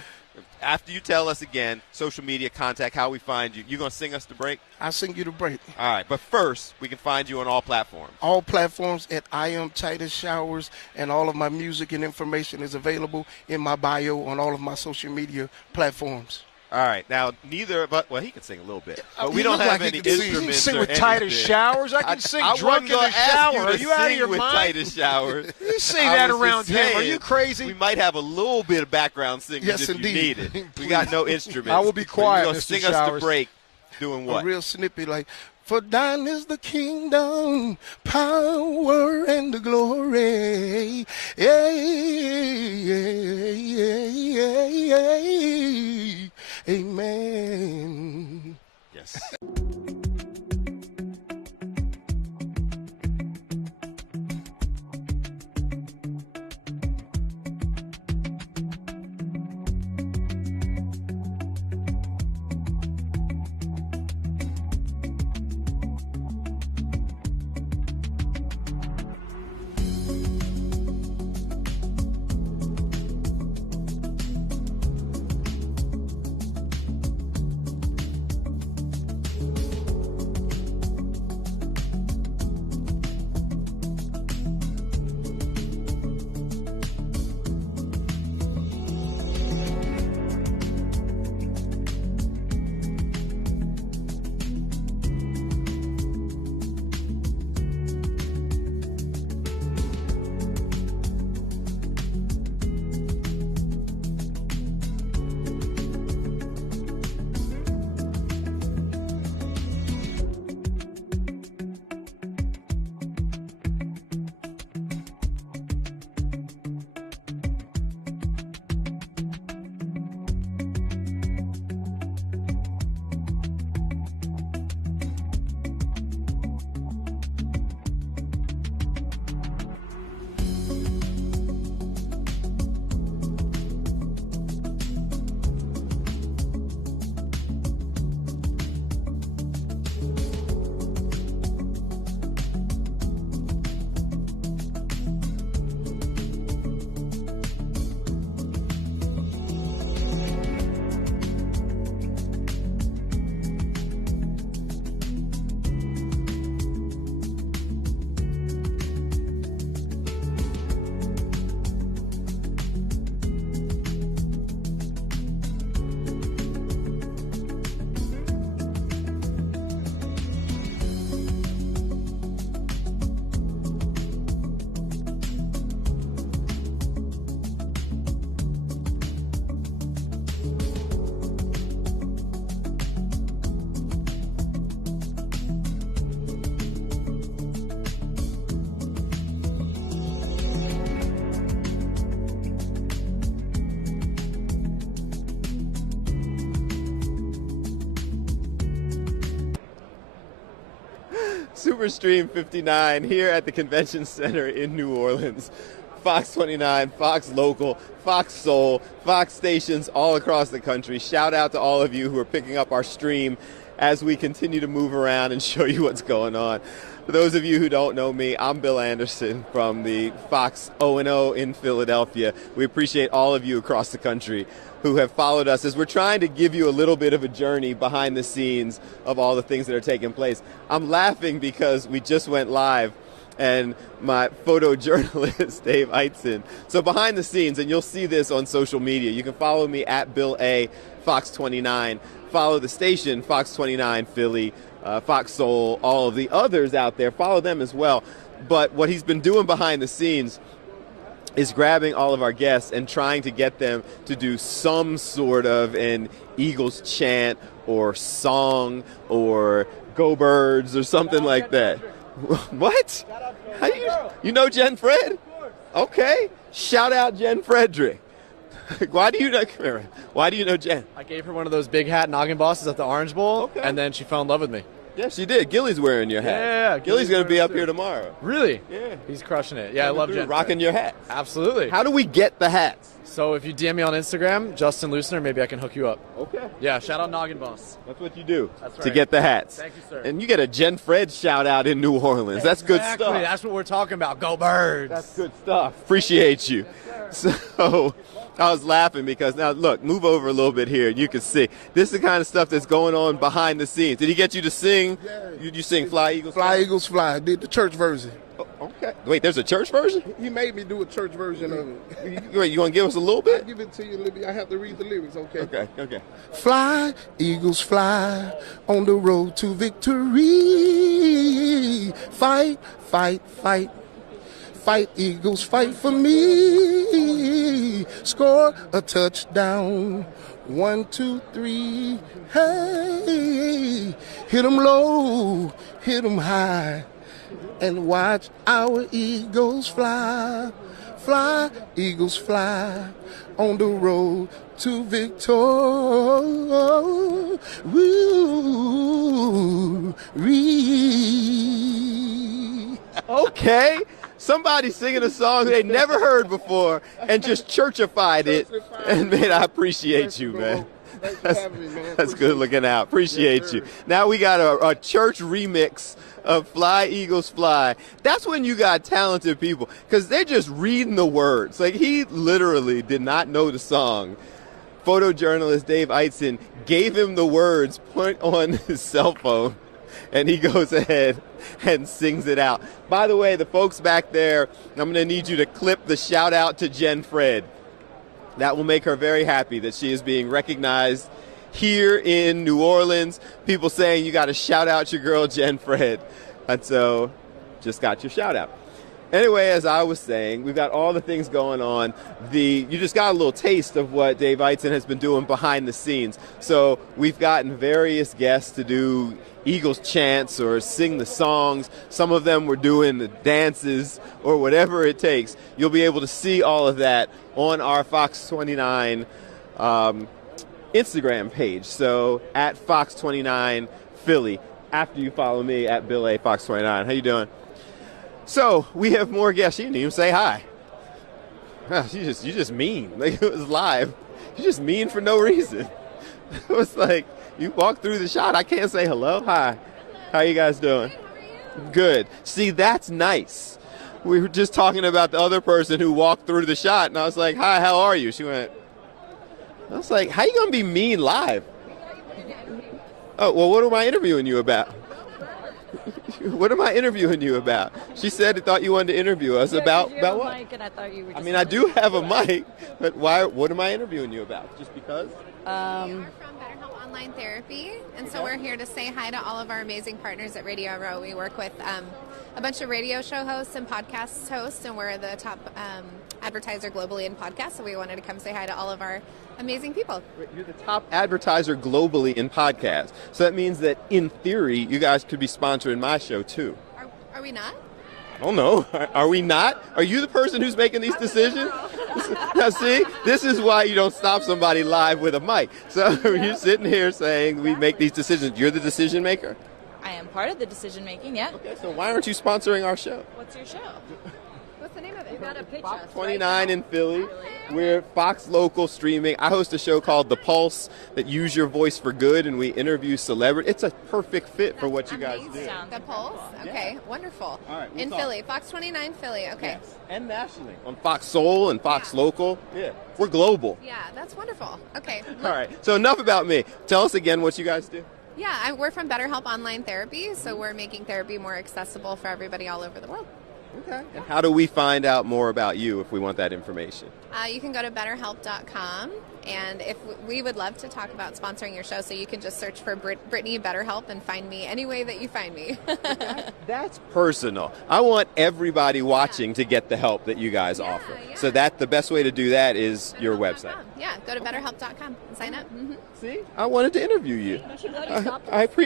after you tell us again, social media contact, how we find you. You going to sing us the break? I'll sing you the break. All right. But first, we can find you on all platforms. All platforms at I Am Titus Showers, and all of my music and information is available in my bio on all of my social media platforms. All right. Now, neither of us, well, he can sing a little bit, but we He don't look have like he any can sing. instruments. You can sing or with Titus anything. Showers. I can sing drunk in the shower. Are you out of your with mind? Titus Showers. You say I that was around just him. Are saying, you crazy? We might have a little bit of background singing Yes, if indeed. you need it. We got no instruments. I will be quiet, You're going Mr. to sing us Showers. the break. Doing what? A real snippy like, for thine is the kingdom, power, and the glory. Amen. Yes. Superstream 59 here at the Convention Center in New Orleans. Fox 29, Fox Local, Fox Soul, Fox stations all across the country. Shout out to all of you who are picking up our stream as we continue to move around and show you what's going on. For those of you who don't know me, I'm Bill Anderson from the Fox O&O in Philadelphia. We appreciate all of you across the country who have followed us as we're trying to give you a little bit of a journey behind the scenes of all the things that are taking place. I'm laughing because we just went live and my photojournalist, Dave Eitzen. So behind the scenes, and you'll see this on social media, you can follow me at Bill A. Fox 29. Follow the station, Fox 29 Philly, Fox Soul, all of the others out there. Follow them as well. But what he's been doing behind the scenes is grabbing all of our guests and trying to get them to do some sort of an Eagles chant or song or Go Birds or something like that. What? How you know Jen Fred? Okay. Shout out Jen Frederick. Why do you know Jen? I gave her one of those big hat noggin bosses at the Orange Bowl, and then she fell in love with me. Yeah, she did. Gilly's wearing your hat. Yeah, Gilly's going to be up here tomorrow. Really? Yeah. He's crushing it. Yeah, I love Jen. Rocking your hat. Absolutely. How do we get the hats? So if you DM me on Instagram, Justin Lusner, maybe I can hook you up. Okay. Yeah, shout out Noggin Boss. That's what you do That's to right. get the hats. Thank you, sir. And you get a Jen Fred shout out in New Orleans. That's good Exactly. stuff. That's what we're talking about. Go Birds. That's good stuff. Appreciate you. So I was laughing because now look, move over a little bit here and you can see. This is the kind of stuff that's going on behind the scenes. Did he get you to sing? Yeah. You sing Fly Eagles Fly? Fly Eagles Fly. Did the church version. Oh, okay. Wait, there's a church version? He made me do a church version of it. Wait, you want to give us a little bit? I'll give it to you a little bit. I have to read the lyrics, okay? Okay. Fly, Eagles fly, on the road to victory. Fight, fight, fight. Fight, Eagles, fight for me. Score a touchdown. 1, 2, 3. Hey, hit 'em low, hit 'em high, and watch our Eagles fly. Fly, Eagles fly, on the road to victory. Okay. Somebody singing a song they never heard before and just churchified it. And, man, I appreciate you, man. That's good looking out. Appreciate you. Now we got a church remix of Fly, Eagles, Fly. That's when you got talented people because they're just reading the words. Like, he literally did not know the song. Photojournalist Dave Eitzen gave him the words, put on his cell phone, and he goes ahead and sings it out. By the way, the folks back there, I'm going to need you to clip the shout out to Jen Fred. That will make her very happy that she is being recognized here in New Orleans. People saying you got to shout out your girl Jen Fred. And so just got your shout out. Anyway, as I was saying, we've got all the things going on. You just got a little taste of what Dave Eitzen has been doing behind the scenes. So we've gotten various guests to do Eagles chants or sing the songs. Some of them were doing the dances or whatever it takes. You'll be able to see all of that on our Fox 29 Instagram page. So at Fox 29 Philly, after you follow me at Bill A. Fox 29. How you doing? So we have more guests. She didn't even say hi. You just mean. Like, it was live. You just mean for no reason. It was like you walk through the shot. I can't say hello. Hi. How you guys doing? Good. See, that's nice. We were just talking about the other person who walked through the shot, and I was like, hi, how are you? She went, I was like, how you going to be mean live? Oh, well, what am I interviewing you about? What am I interviewing you about? She said it thought you wanted to interview us about what? Mic and I thought you were just I do have a mic, but why? What am I interviewing you about? Just because? We're from BetterHelp Online Therapy, and so we're here to say hi to all of our amazing partners at Radio Row. We work with a bunch of radio show hosts and podcast hosts, and we're the top advertiser globally in podcasts, so we wanted to come say hi to all of our amazing people. You're the top advertiser globally in podcasts, so that means that in theory you guys could be sponsoring my show too. Are we not? I don't know. Are we not? Are you the person who's making these decisions? Now, see, this is why you don't stop somebody live with a mic. So you're sitting here saying we make these decisions. You're the decision maker? I am part of the decision making, yeah. Okay, so why aren't you sponsoring our show? What's your show? What's the name of it? You gotta pitch Fox us. 29 in Philly. We're Fox Local Streaming. I host a show called The Pulse that use your voice for good, and we interview celebrities. It's a perfect fit for what you guys do. The Pulse? Okay, wonderful. All right, we'll in talk. Philly, Fox 29 Philly, okay. Yes, and nationally. On Fox Soul and Fox Local. Yeah, we're global. Yeah, that's wonderful. Okay. All right, so enough about me. Tell us again what you guys do. Yeah, we're from BetterHelp Online Therapy, so we're making therapy more accessible for everybody all over the world. Okay. And how do we find out more about you if we want that information? You can go to betterhelp.com, and if we would love to talk about sponsoring your show, so you can just search for Brittany BetterHelp and find me any way that you find me. That's personal. I want everybody watching to get the help that you guys offer. So that the best way to do that is your website. Yeah, go to betterhelp.com and sign up. Mm-hmm. See, I wanted to interview you.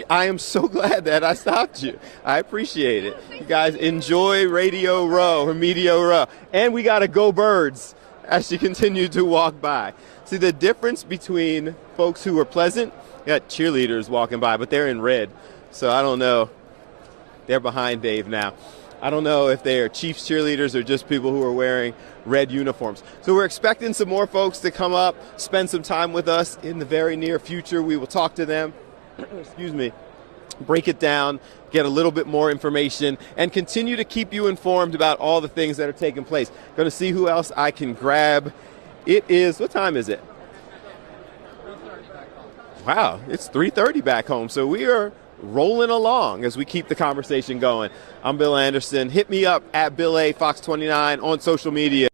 I am so glad that I stopped you. I appreciate it. You guys enjoy Radio Row or Media Row. And we got to go Birds as she continued to walk by. See, the difference between folks who are pleasant, you got cheerleaders walking by, but they're in red. So I don't know. They're behind Dave now. I don't know if they are Chiefs cheerleaders or just people who are wearing red uniforms. So we're expecting some more folks to come up, spend some time with us in the very near future. We will talk to them, excuse me, break it down, get a little bit more information, and continue to keep you informed about all the things that are taking place. Going to see who else I can grab. It is, what time is it? Wow, it's 3:30 back home. So we are rolling along as we keep the conversation going. I'm Bill Anderson. Hit me up at Bill A. Fox 29 on social media.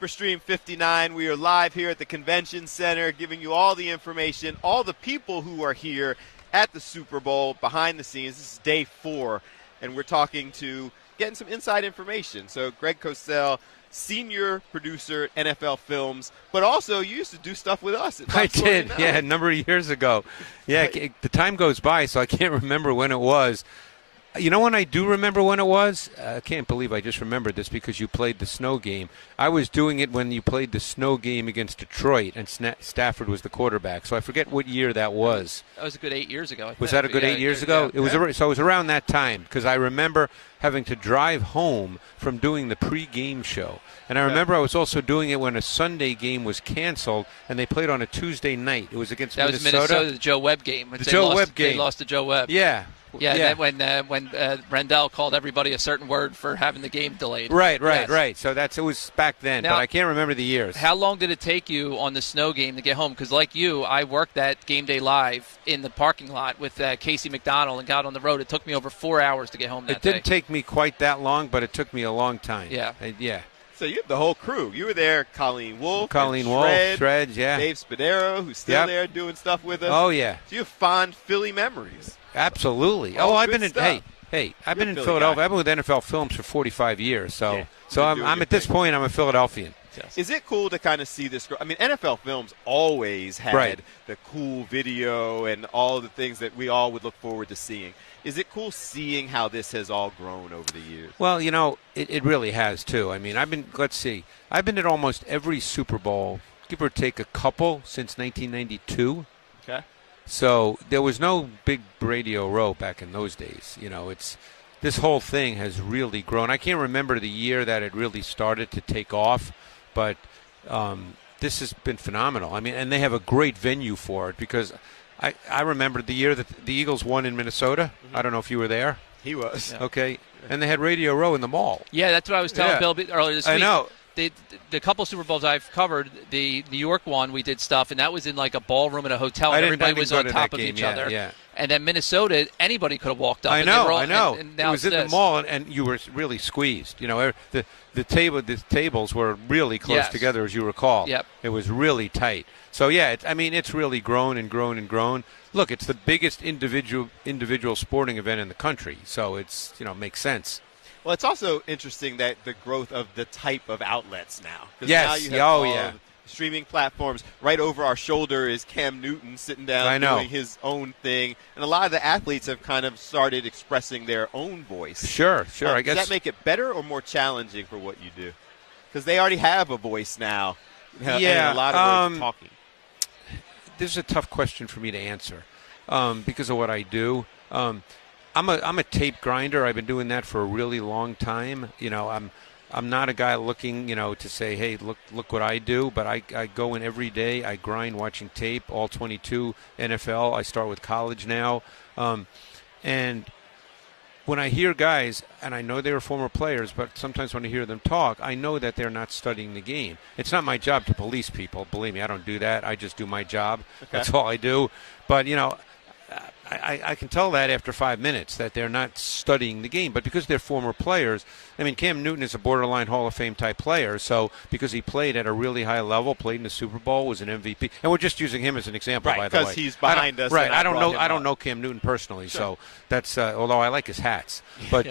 Superstream 59. We are live here at the Convention Center, giving you all the information, all the people who are here at the Super Bowl behind the scenes. This is day 4, and we're getting some inside information. So Greg Cosell, senior producer at NFL Films, but also you used to do stuff with us. I did, yeah, a number of years ago. Yeah, the time goes by, so I can't remember when it was. You know when I do remember when it was? I can't believe I just remembered this because you played the snow game. I was doing it when you played the snow game against Detroit, and Stafford was the quarterback. So I forget what year that was. That was a good 8 years ago. Was that a good 8 years ago? It was. So it was around that time because I remember having to drive home from doing the pre-game show. And I remember I was also doing it when a Sunday game was canceled, and they played on a Tuesday night. It was against Minnesota. That was Minnesota, the Joe Webb game. The Joe Webb game. They lost to Joe Webb. Yeah. Yeah, and when Rendell called everybody a certain word for having the game delayed. Right. Yes. So it was back then, now, but I can't remember the years. How long did it take you on the snow game to get home? Because like you, I worked that game day live in the parking lot with Casey McDonald and got on the road. It took me over 4 hours to get home that day. It didn't take me quite that long, but it took me a long time. Yeah. Yeah. So you have the whole crew. You were there, Colleen Wolfe, Shreds, yeah. Dave Spadero, who's still there doing stuff with us. Oh, yeah. So you have fond Philly memories. Absolutely. I've been in I've been in Philadelphia. I've been with NFL Films for 45 years. So I'm at this point I'm a Philadelphian. Yes. Is it cool to kind of see this? I mean, NFL Films always had the cool video and all the things that we all would look forward to seeing. Is it cool seeing how this has all grown over the years? Well, it really has too. I mean, I've been at almost every Super Bowl, give or take a couple, since 1992. Okay. So there was no big Radio Row back in those days. This whole thing has really grown. I can't remember the year that it really started to take off, but this has been phenomenal. I mean, and they have a great venue for it because I remember the year that the Eagles won in Minnesota. Mm-hmm. I don't know if you were there. He was. Yeah. Okay. And they had Radio Row in the mall. Yeah, that's what I was telling Bill earlier this week. I know. The couple Super Bowls I've covered, the New York one, we did stuff, and that was in like a ballroom in a hotel, and everybody was on top of each other. Yeah. And then Minnesota, anybody could have walked up. I know. And now it was in the mall, and you were really squeezed. The tables were really close together, as you recall. Yep. It was really tight. So it's really grown and grown and grown. Look, it's the biggest individual sporting event in the country, so it's makes sense. Well, it's also interesting that the growth of the type of outlets now. Yes. Now you have streaming platforms. Right over our shoulder is Cam Newton sitting down doing his own thing. And a lot of the athletes have kind of started expressing their own voice. Sure. I guess. Does that make it better or more challenging for what you do? Because they already have a voice now. And a lot of ways of talking. This is a tough question for me to answer because of what I do. I'm a tape grinder. I've been doing that for a really long time. I'm not a guy looking, to say, hey, look what I do. But I go in every day. I grind watching tape, all 22 NFL. I start with college now. And when I hear guys, and I know they were former players, but sometimes when I hear them talk, I know that they're not studying the game. It's not my job to police people. Believe me, I don't do that. I just do my job. Okay. That's all I do. But, I can tell that after 5 minutes that they're not studying the game. But because they're former players, I mean, Cam Newton is a borderline Hall of Fame type player. So because he played at a really high level, played in the Super Bowl, was an MVP, and we're just using him as an example, by the way. Because he's behind us. Right. I don't know Cam Newton personally, so that's although I like his hats. But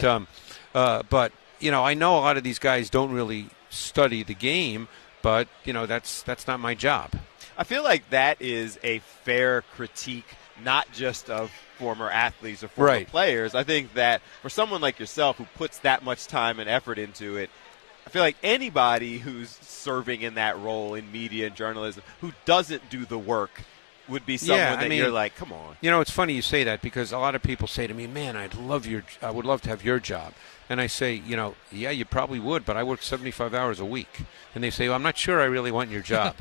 but I know a lot of these guys don't really study the game. But that's not my job. I feel like that is a fair critique. Not just of former athletes or former players. I think that for someone like yourself who puts that much time and effort into it, I feel like anybody who's serving in that role in media and journalism who doesn't do the work would be someone that you're like, come on. It's funny you say that because a lot of people say to me, man, I would love to have your job. And I say, yeah, you probably would, but I work 75 hours a week. And they say, well, I'm not sure I really want your job.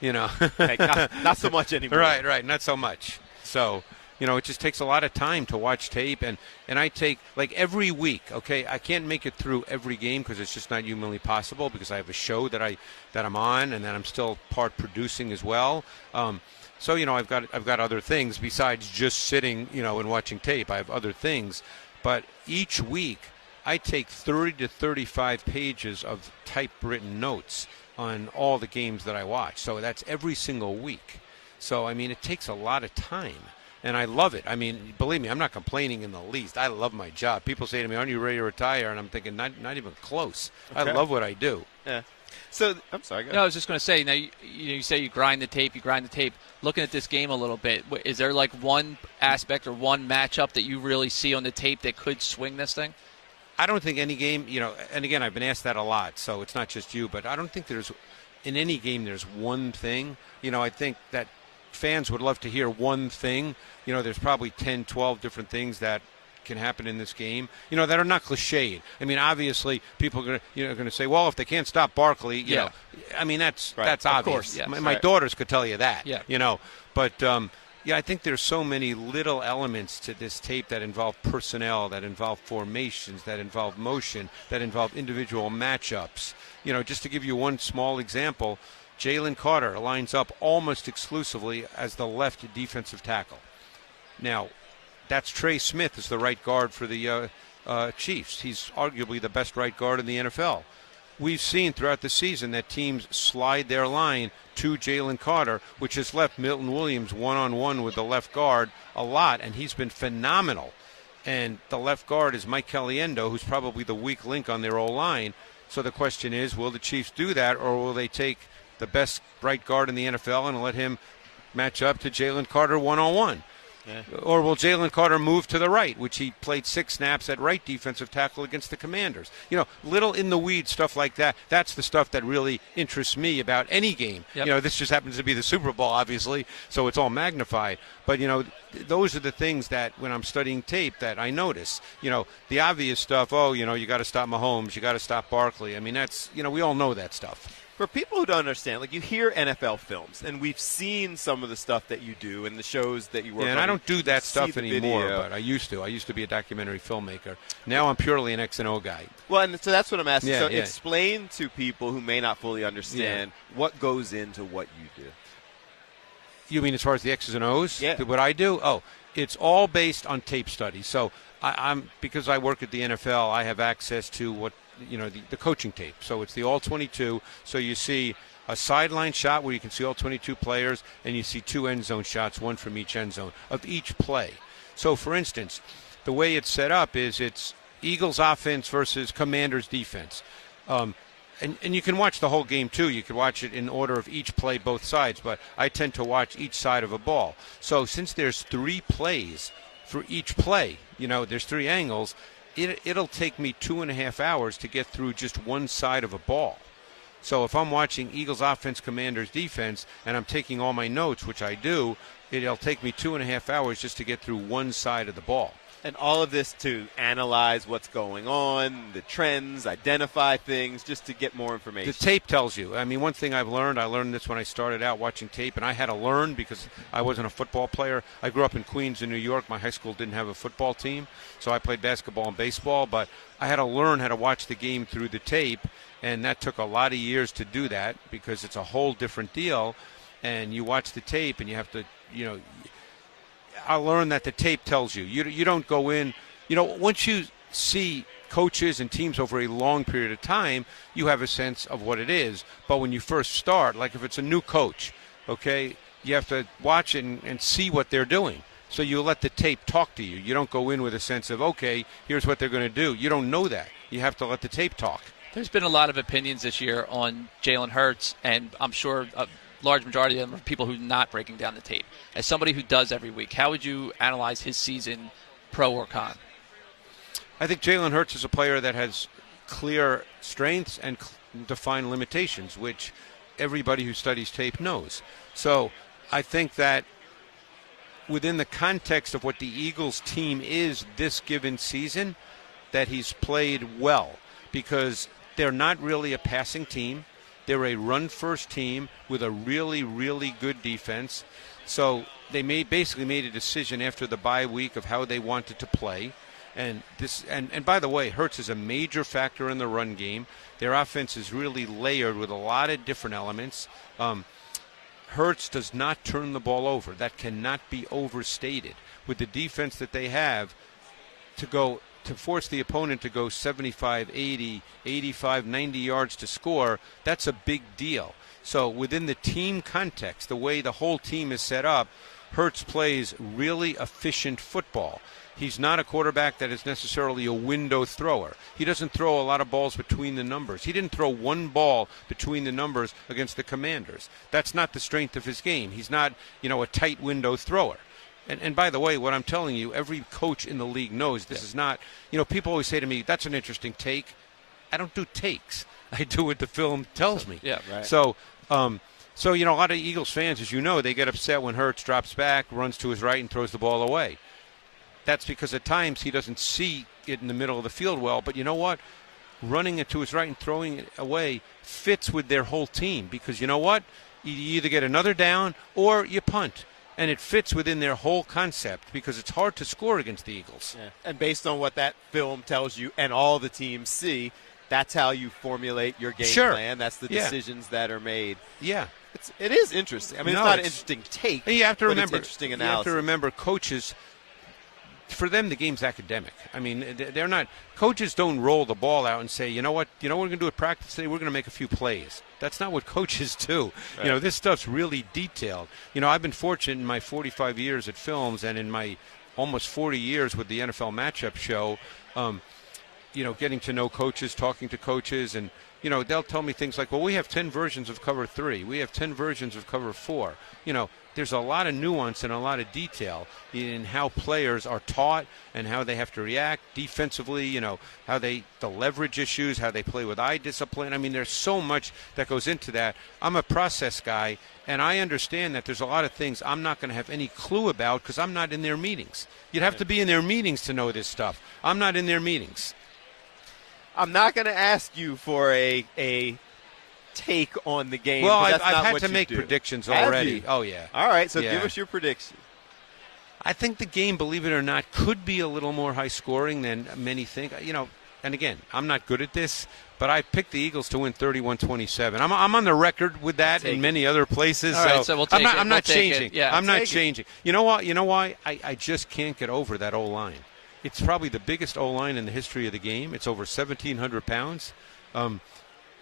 Not so much anymore. Right, not so much. So, it just takes a lot of time to watch tape. And I take, like, every week, okay, I can't make it through every game because it's just not humanly possible because I have a show that I'm on and that I'm still part producing as well. So, I've got other things besides just sitting, and watching tape. I have other things. But each week, I take 30 to 35 pages of typewritten notes on all the games that I watch. So that's every single week. So, it takes a lot of time, and I love it. Believe me, I'm not complaining in the least. I love my job. People say to me, aren't you ready to retire? And I'm thinking, not even close. Okay. I love what I do. Yeah. So I'm sorry. Go ahead. No, I was just going to say. Now you say you grind the tape. Looking at this game a little bit, is there like one aspect or one matchup that you really see on the tape that could swing this thing? I don't think any game, and again, I've been asked that a lot, so it's not just you, but I don't think in any game there's one thing. I think that fans would love to hear one thing. There's probably 10, 12 different things that can happen in this game, that are not cliched. I mean, obviously, people are going to say, well, if they can't stop Barkley, you know, I mean, that's obvious. Of course, yes. My daughters could tell you that, but I think there's so many little elements to this tape that involve personnel, that involve formations, that involve motion, that involve individual matchups. Just to give you one small example, Jalen Carter lines up almost exclusively as the left defensive tackle. Now, that's Trey Smith as the right guard for the Chiefs. He's arguably the best right guard in the NFL. We've seen throughout the season that teams slide their line to Jalen Carter, which has left Milton Williams one-on-one with the left guard a lot, and he's been phenomenal. And the left guard is Mike Caliendo, who's probably the weak link on their O-line. So the question is, will the Chiefs do that, or will they take the best right guard in the NFL and let him match up to Jalen Carter one-on-one? Yeah. Or will Jalen Carter move to the right, which he played 6 snaps at right defensive tackle against the Commanders? Little in-the-weeds stuff like that. That's the stuff that really interests me about any game. Yep. This just happens to be the Super Bowl, obviously, so it's all magnified. But, those are the things that when I'm studying tape that I notice. The obvious stuff, you got to stop Mahomes, you got to stop Barkley. I mean, that's, we all know that stuff. For people who don't understand, like you hear NFL films, and we've seen some of the stuff that you do and the shows that you work on. And I don't do that stuff anymore, but I used to. I used to be a documentary filmmaker. Now I'm purely an X&O guy. Well, and so that's what I'm asking. Explain to people who may not fully understand what goes into what you do. You mean as far as the X's and O's? Yeah. What I do? Oh, it's all based on tape study. So because I work at the NFL, I have access to what the coaching tape. So it's the all 22. So you see a sideline shot where you can see all 22 players, and you see 2 end zone shots, one from each end zone of each play. So for instance, the way it's set up is it's Eagles offense versus Commanders defense. And you can watch the whole game too. You can watch it in order of each play, both sides, but I tend to watch each side of a ball. So since there's 3 plays for each play, there's 3 angles, it'll take me 2.5 hours to get through just one side of a ball. So if I'm watching Eagles offense, Commanders defense, and I'm taking all my notes, which I do, it'll take me 2.5 hours just to get through one side of the ball. And all of this to analyze what's going on, the trends, identify things, just to get more information. The tape tells you. I mean, one thing I learned this when I started out watching tape, and I had to learn because I wasn't a football player. I grew up in Queens in New York. My high school didn't have a football team, so I played basketball and baseball, but I had to learn how to watch the game through the tape, and that took a lot of years to do that because it's a whole different deal, and you watch the tape and you have to, I learned that the tape tells you. You don't go in, once you see coaches and teams over a long period of time, you have a sense of what it is. But when you first start, like if it's a new coach, okay, you have to watch it and see what they're doing. So you let the tape talk to you. You don't go in with a sense of, okay, here's what they're going to do. You don't know that. You have to let the tape talk. There's been a lot of opinions this year on Jalen Hurts, and I'm sure large majority of them are people who are not breaking down the tape. As somebody who does every week, how would you analyze his season, pro or con? I think Jalen Hurts is a player that has clear strengths and defined limitations, which everybody who studies tape knows. So I think that within the context of what the Eagles team is this given season, that he's played well because they're not really a passing team. They're a run-first team with a really, really good defense. So they basically made a decision after the bye week of how they wanted to play. And by the way, Hurts is a major factor in the run game. Their offense is really layered with a lot of different elements. Hurts does not turn the ball over. That cannot be overstated. With the defense that they have, to force the opponent to go 75, 80, 85, 90 yards to score, that's a big deal. So within the team context, the way the whole team is set up, Hurts plays really efficient football. He's not a quarterback that is necessarily a window thrower. He doesn't throw a lot of balls between the numbers. He didn't throw one ball between the numbers against the Commanders. That's not the strength of his game. He's not, a tight window thrower. And by the way, what I'm telling you, every coach in the league knows this is not, people always say to me, that's an interesting take. I don't do takes. I do what the film tells me. Yeah, right. So, a lot of Eagles fans, as you know, they get upset when Hurts drops back, runs to his right, and throws the ball away. That's because at times he doesn't see it in the middle of the field well. But you know what? Running it to his right and throwing it away fits with their whole team because you know what? You either get another down or you punt. And it fits within their whole concept because it's hard to score against the Eagles. Yeah. And based on what that film tells you and all the teams see, that's how you formulate your game plan. That's the decisions that are made. Yeah. It is interesting. I mean, it's not an interesting take, you have to but remember, it's interesting analysis. You have to remember coaches, for them the game's academic. I mean, they're not – coaches don't roll the ball out and say, you know what we're going to do at practice today? We're going to make a few plays. That's not what coaches do. Right. This stuff's really detailed. I've been fortunate in my 45 years at Films and in my almost 40 years with the NFL Matchup Show, getting to know coaches, talking to coaches, and, they'll tell me things like, well, we have 10 versions of cover 3. We have 10 versions of cover 4. There's a lot of nuance and a lot of detail in how players are taught and how they have to react defensively, how the leverage issues, how they play with eye discipline. I mean, there's so much that goes into that. I'm a process guy, and I understand that there's a lot of things I'm not going to have any clue about because I'm not in their meetings. You'd have to be in their meetings to know this stuff. I'm not in their meetings. I'm not going to ask you for a take on the game. Well, I've had to make predictions already. Oh, yeah. All right, so give us your prediction. I think the game, believe it or not, could be a little more high scoring than many think. And again, I'm not good at this, but I picked the Eagles to win 31-27. I'm on the record with that in many other places. All right, so we'll take I'm not take changing. It. Yeah, I'm not changing. You know what? You know why? I just can't get over that O-line. It's probably the biggest O-line in the history of the game. It's over 1,700 pounds.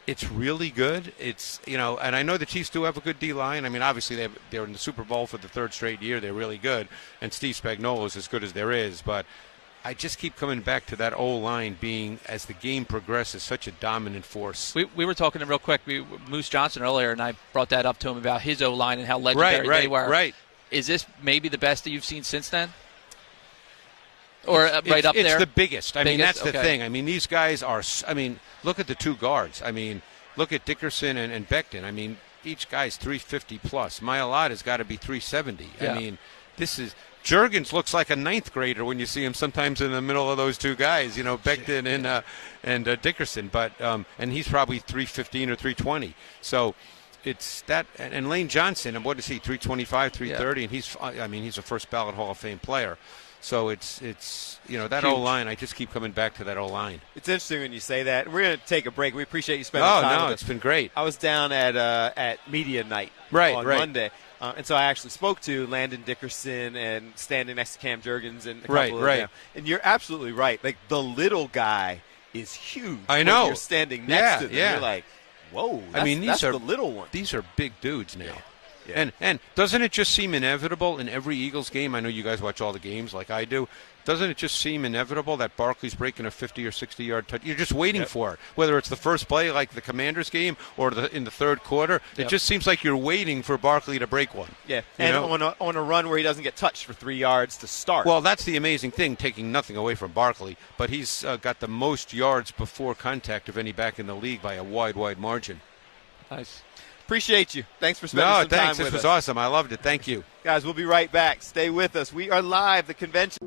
It's really good. It's, and I know the Chiefs do have a good D-line. I mean, obviously they're in the Super Bowl for the third straight year. They're really good. And Steve Spagnuolo is as good as there is. But I just keep coming back to that O-line being, as the game progresses, such a dominant force. We were talking real quick, Moose Johnson earlier, and I brought that up to him about his O-line and how legendary they were. Right. Is this maybe the best that you've seen since then? Or up there? It's the biggest. I mean, that's the okay. thing. I mean, these guys are – I mean, look at the two guards. I mean, look at Dickerson and Becton. I mean, each guy's 350-plus. Mailata's got to be 370. Yeah. I mean, this is – Jenkins looks like a ninth grader when you see him sometimes in the middle of those two guys, Becton and Dickerson. But and he's probably 315 or 320. So it's that. And Lane Johnson, and what is he, 325, 330? Yeah. And he's a first ballot Hall of Fame player. So it's that Huge. O-line. I just keep coming back to that O-line. It's interesting when you say that. We're going to take a break. We appreciate you spending time with us. It's been great. I was down at media night on Monday. And so I actually spoke to Landon Dickerson and standing next to Cam Jurgens and a couple of them. And you're absolutely right. Like, the little guy is huge. I know. When you're standing next to them. Yeah. You're like, whoa, that's the little one. These are big dudes now. Yeah. And doesn't it just seem inevitable in every Eagles game? I know you guys watch all the games like I do. Doesn't it just seem inevitable that Barkley's breaking a 50 or 60-yard touch? You're just waiting for it, whether it's the first play like the Commanders game or in the third quarter. It just seems like you're waiting for Barkley to break one. Yeah, and on a run where he doesn't get touched for 3 yards to start. Well, that's the amazing thing, taking nothing away from Barkley, but he's got the most yards before contact of any back in the league by a wide margin. Nice. Appreciate you. Thanks for spending some time with us. This was awesome. I loved it. Thank you. Guys, we'll be right back. Stay with us. We are live, the convention.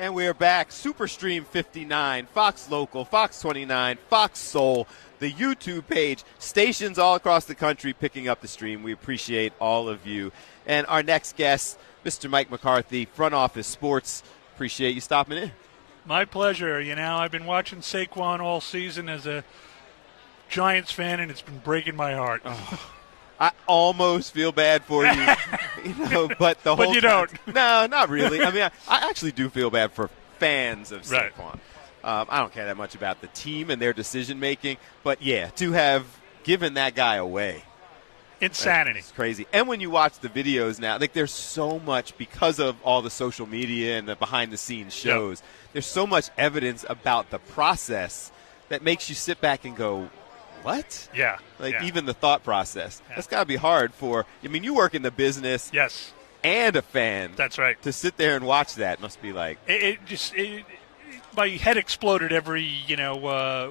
And we are back. Superstream 59, Fox Local, Fox 29, Fox Soul, the YouTube page, stations all across the country picking up the stream. We appreciate all of you. And our next guest, Mr. Mike McCarthy, Front Office Sports. Appreciate you stopping in. My pleasure. You know, I've been watching Saquon all season as a Giants fan, and it's been breaking my heart. Oh, I almost feel bad for you, but the whole But you don't. No, not really. I mean, I actually do feel bad for fans of Right. Saquon. I don't care that much about the team and their decision making, but yeah, to have given that guy away. Insanity. It's crazy. And when you watch the videos now, like there's so much because of all the social media and the behind the scenes shows. There's so much evidence about the process that makes you sit back and go, what? Yeah. Like yeah. even the thought process. That's got to be hard for, I mean, you work in the business. Yes. And a fan. That's right. To sit there and watch that must be like. My head exploded every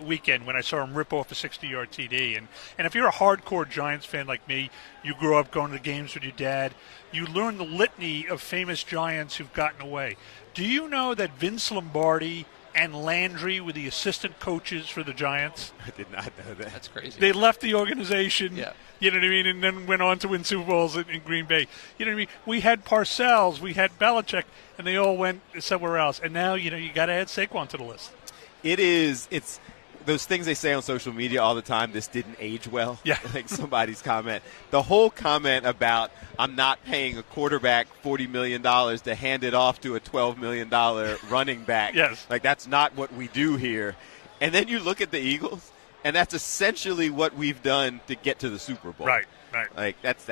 weekend when I saw him rip off a 60-yard TD. And if you're a hardcore Giants fan like me, you grew up going to the games with your dad, you learn the litany of famous Giants who've gotten away. Do you know that Vince Lombardi and Landry were the assistant coaches for the Giants? I did not know that. That's crazy. They left the organization. Yeah. You know what I mean? And then went on to win Super Bowls in Green Bay. You know what I mean? We had Parcells, we had Belichick, and they all went somewhere else. And now, you got to add Saquon to the list. It's those things they say on social media all the time, this didn't age well. Yeah. Like somebody's comment. The whole comment about I'm not paying a quarterback $40 million to hand it off to a $12 million running back. Yes. Like that's not what we do here. And then you look at the Eagles, and that's essentially what we've done to get to the Super Bowl. Right. Like that's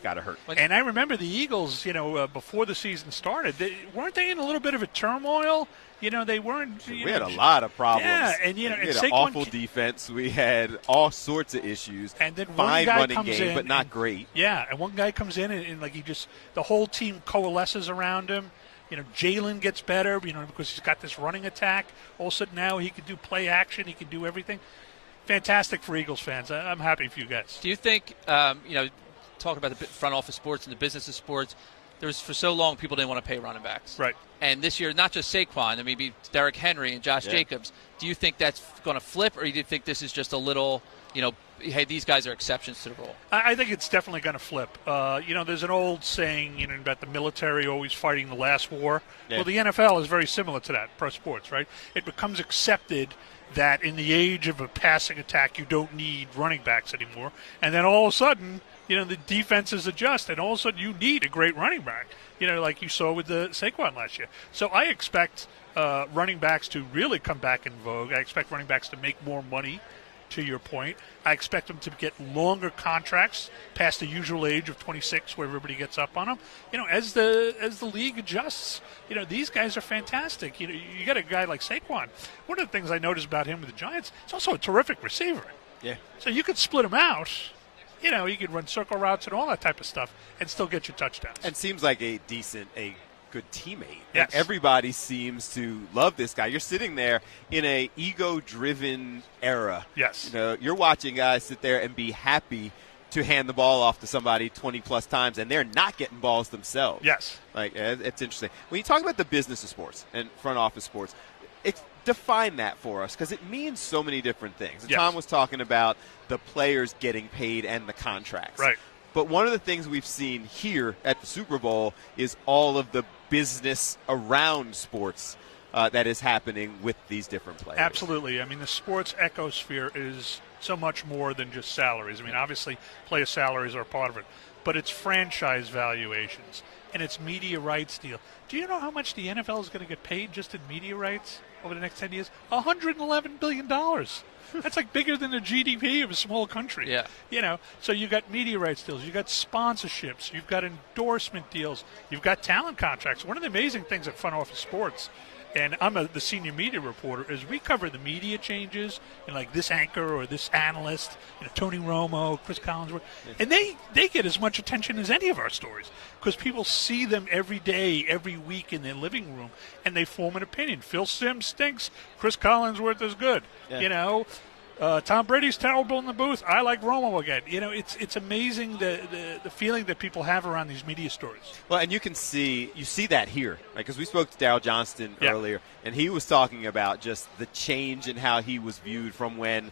got to hurt. And I remember the Eagles, before the season started, weren't they in a little bit of a turmoil? They weren't. We had a lot of problems. Yeah, and we had and an awful defense. We had all sorts of issues. And then fine one guy running comes game, in, but not great. Yeah, and one guy comes in and like the whole team coalesces around him. Jalen gets better, because he's got this running attack. All of a sudden now he can do play action. He can do everything. Fantastic for Eagles fans. I'm happy for you guys. Do you think, talking about the front office sports and the business of sports, there was for so long people didn't want to pay running backs. Right. And this year, not just Saquon, maybe Derrick Henry and Josh Jacobs. Do you think that's going to flip, or do you think this is just a little, hey, these guys are exceptions to the rule? I think it's definitely going to flip. There's an old saying, about the military always fighting the last war. Yeah. Well, the NFL is very similar to that, pro sports, right? It becomes accepted that in the age of a passing attack, you don't need running backs anymore. And then all of a sudden, the defenses adjust, and all of a sudden you need a great running back, like you saw with the Saquon last year. So I expect running backs to really come back in vogue. I expect running backs to make more money, to your point. I expect them to get longer contracts past the usual age of 26 where everybody gets up on them. As the league adjusts, these guys are fantastic. You got a guy like Saquon. One of the things I noticed about him with the Giants, he's also a terrific receiver. Yeah. So you could split him out. You could run circle routes and all that type of stuff and still get your touchdowns. And seems like a good teammate. Yes. Like everybody seems to love this guy. You're sitting there in a ego-driven era. Yes. You're watching guys sit there and be happy to hand the ball off to somebody 20-plus times, and they're not getting balls themselves. Yes. Like, it's interesting. When you talk about the business of sports and front office sports, define that for us, because it means so many different things. And Yes. Tom was talking about the players getting paid and the contracts. Right. But one of the things we've seen here at the Super Bowl is all of the business around sports that is happening with these different players. Absolutely. I mean, the sports ecosphere is so much more than just salaries. I mean, obviously, player salaries are a part of it, but it's franchise valuations and it's media rights deal. Do you know how much the NFL is going to get paid just in media rights over the next 10 years? $111 billion. That's like bigger than the GDP of a small country. Yeah. So you got media rights deals, you got sponsorships, you've got endorsement deals, you've got talent contracts. One of the amazing things at Front Office Sports, and I'm the senior media reporter, is we cover the media changes, and like this anchor or this analyst, Tony Romo, Chris Collinsworth, and they get as much attention as any of our stories because people see them every day, every week in their living room, and they form an opinion. Phil Simms stinks. Chris Collinsworth is good. Yeah. Tom Brady's terrible in the booth. I like Romo again. It's amazing the feeling that people have around these media stories. Well, and you see that here, right? Because we spoke to Daryl Johnston earlier, and he was talking about just the change in how he was viewed from when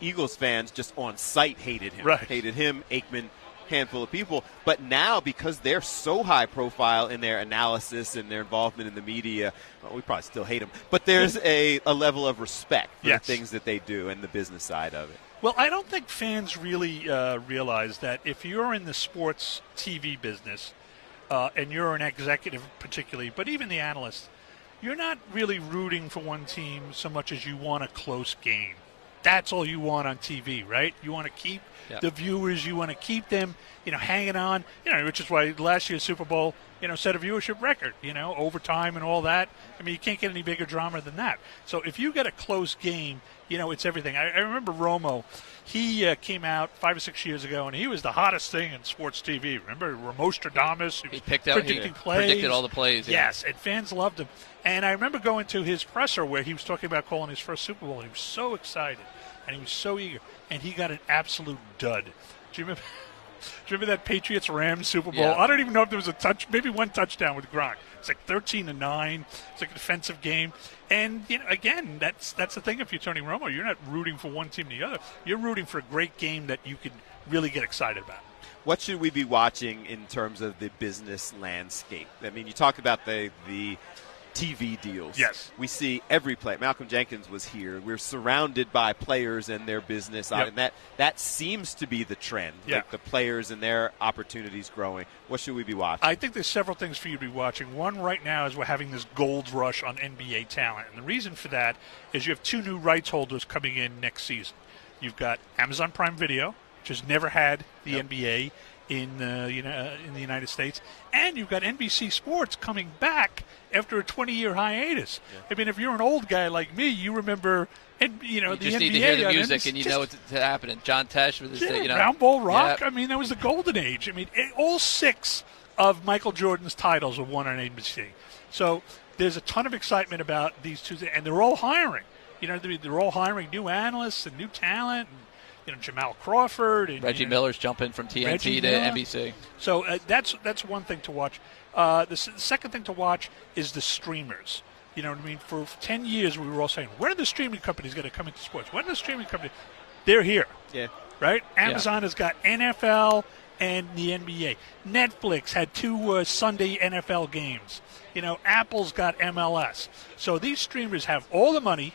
Eagles fans just on site hated him, hated him, Aikman, handful of people. But now, because they're so high profile in their analysis and their involvement in the media, well, we probably still hate them, but there's a level of respect for the things that they do and the business side of it. Well, I don't think fans really realize that if you're in the sports TV business and you're an executive particularly, but even the analyst, you're not really rooting for one team so much as you want a close game. That's all you want on TV, right? You want to keep the viewers, you want to keep them, hanging on, which is why last year's Super Bowl, set a viewership record, overtime and all that. I mean, you can't get any bigger drama than that. So if you get a close game, it's everything. I remember Romo. He came out 5 or 6 years ago, and he was the hottest thing in sports TV. Remember Ramostradamus? He picked out, predicting plays. Predicted all the plays. Yeah. Yes, and fans loved him. And I remember going to his presser where he was talking about calling his first Super Bowl. He was so excited, and he was so eager, and he got an absolute dud. Do you remember that Patriots-Rams Super Bowl? Yeah. I don't even know if there was maybe one touchdown with Gronk. It's like 13-9. It's like a defensive game. And, again, that's the thing if you're Tony Romo. You're not rooting for one team or the other. You're rooting for a great game that you can really get excited about. What should we be watching in terms of the business landscape? I mean, you talk about the TV deals. Yes. We see every play. Malcolm Jenkins was here. We're surrounded by players and their business. Yep. And that seems to be the trend. Yeah. Like the players and their opportunities growing. What should we be watching? I think there's several things for you to be watching. One right now is we're having this gold rush on NBA talent. And the reason for that is you have 2 new rights holders coming in next season. You've got Amazon Prime Video, which has never had the NBA in the United States, and you've got NBC Sports coming back after a 20-year hiatus. I mean, if you're an old guy like me, you remember, the NBA. You just need to hear the music, and you know what's happening. John Tesh with his, Round Ball Rock. I mean, that was the golden age. I mean, all 6 of Michael Jordan's titles were won on NBC. So there's a ton of excitement about these 2, and they're all hiring. They're all hiring new analysts and new talent. And, Jamal Crawford and Reggie Miller's jumping from TNT to NBC. So that's one thing to watch. The second thing to watch is the streamers. You know what I mean? For 10 years, we were all saying, when are the streaming companies going to come into sports? When are the streaming companies? They're here. Yeah. Right? Amazon has got NFL and the NBA. Netflix had 2 Sunday NFL games. Apple's got MLS. So these streamers have all the money,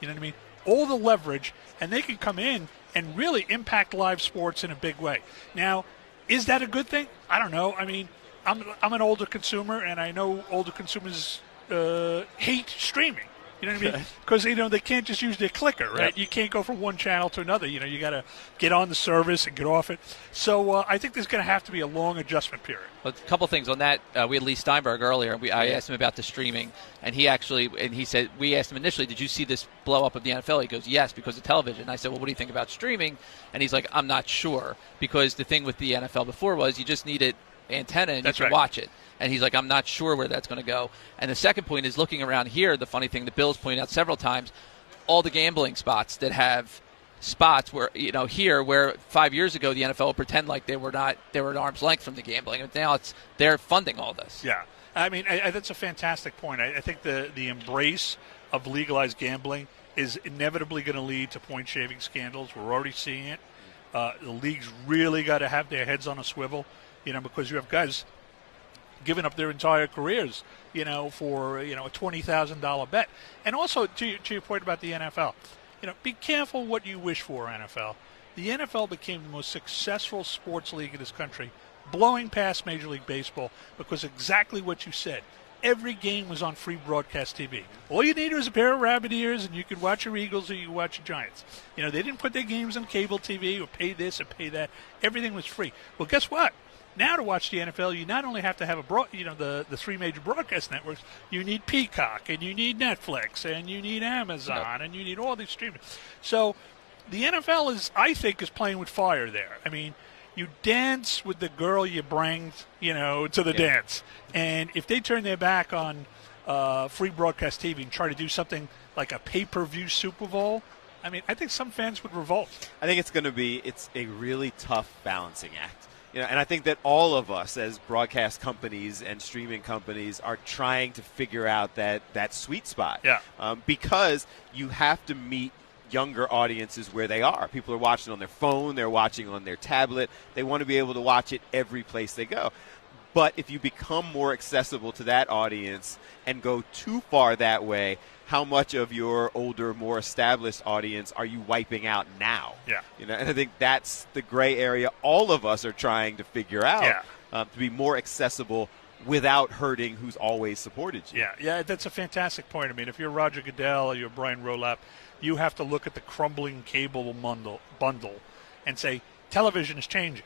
you know what I mean, all the leverage, and they can come in and really impact live sports in a big way. Now, is that a good thing? I don't know. I mean, I'm an older consumer, and I know older consumers hate streaming. You know what I mean? Because, they can't just use their clicker, right? Yep. You can't go from one channel to another. You got to get on the service and get off it. So I think there's going to have to be a long adjustment period. Well, a couple things on that. We had Lee Steinberg earlier, and I asked him about the streaming, and he said, we asked him initially, did you see this blow up of the NFL? He goes, yes, because of television. And I said, well, what do you think about streaming? And he's like, I'm not sure, because the thing with the NFL before was you just needed antenna and you could watch it. And he's like, I'm not sure where that's going to go. And the second point is looking around here, the funny thing, the Bills pointed out several times, all the gambling spots that have spots where, here, where 5 years ago the NFL would pretend like they were at arm's length from the gambling. And now they're funding all this. Yeah. I mean, that's a fantastic point. I think the embrace of legalized gambling is inevitably going to lead to point-shaving scandals. We're already seeing it. The league's really got to have their heads on a swivel, because you have guys giving up their entire careers, for, a $20,000 bet. And also, to your point about the NFL, be careful what you wish for, NFL. The NFL became the most successful sports league in this country, blowing past Major League Baseball, because exactly what you said. Every game was on free broadcast TV. All you needed was a pair of rabbit ears, and you could watch your Eagles or you could watch your Giants. They didn't put their games on cable TV or pay this or pay that. Everything was free. Well, guess what? Now to watch the NFL, you not only have to have the 3 major broadcast networks, you need Peacock, and you need Netflix, and you need Amazon, and you need all these streaming. So the NFL I think is playing with fire there. I mean, you dance with the girl you bring, to the dance. And if they turn their back on free broadcast TV and try to do something like a pay-per-view Super Bowl, I mean, I think some fans would revolt. I think it's a really tough balancing act. And I think that all of us as broadcast companies and streaming companies are trying to figure out that sweet spot. Yeah. Because you have to meet younger audiences where they are. People are watching on their phone. They're watching on their tablet. They want to be able to watch it every place they go. But if you become more accessible to that audience and go too far that way, how much of your older, more established audience are you wiping out now? Yeah. And I think that's the gray area all of us are trying to figure out to be more accessible without hurting who's always supported you. Yeah, that's a fantastic point. I mean, if you're Roger Goodell or you're Brian Rolap, you have to look at the crumbling cable bundle and say, television is changing.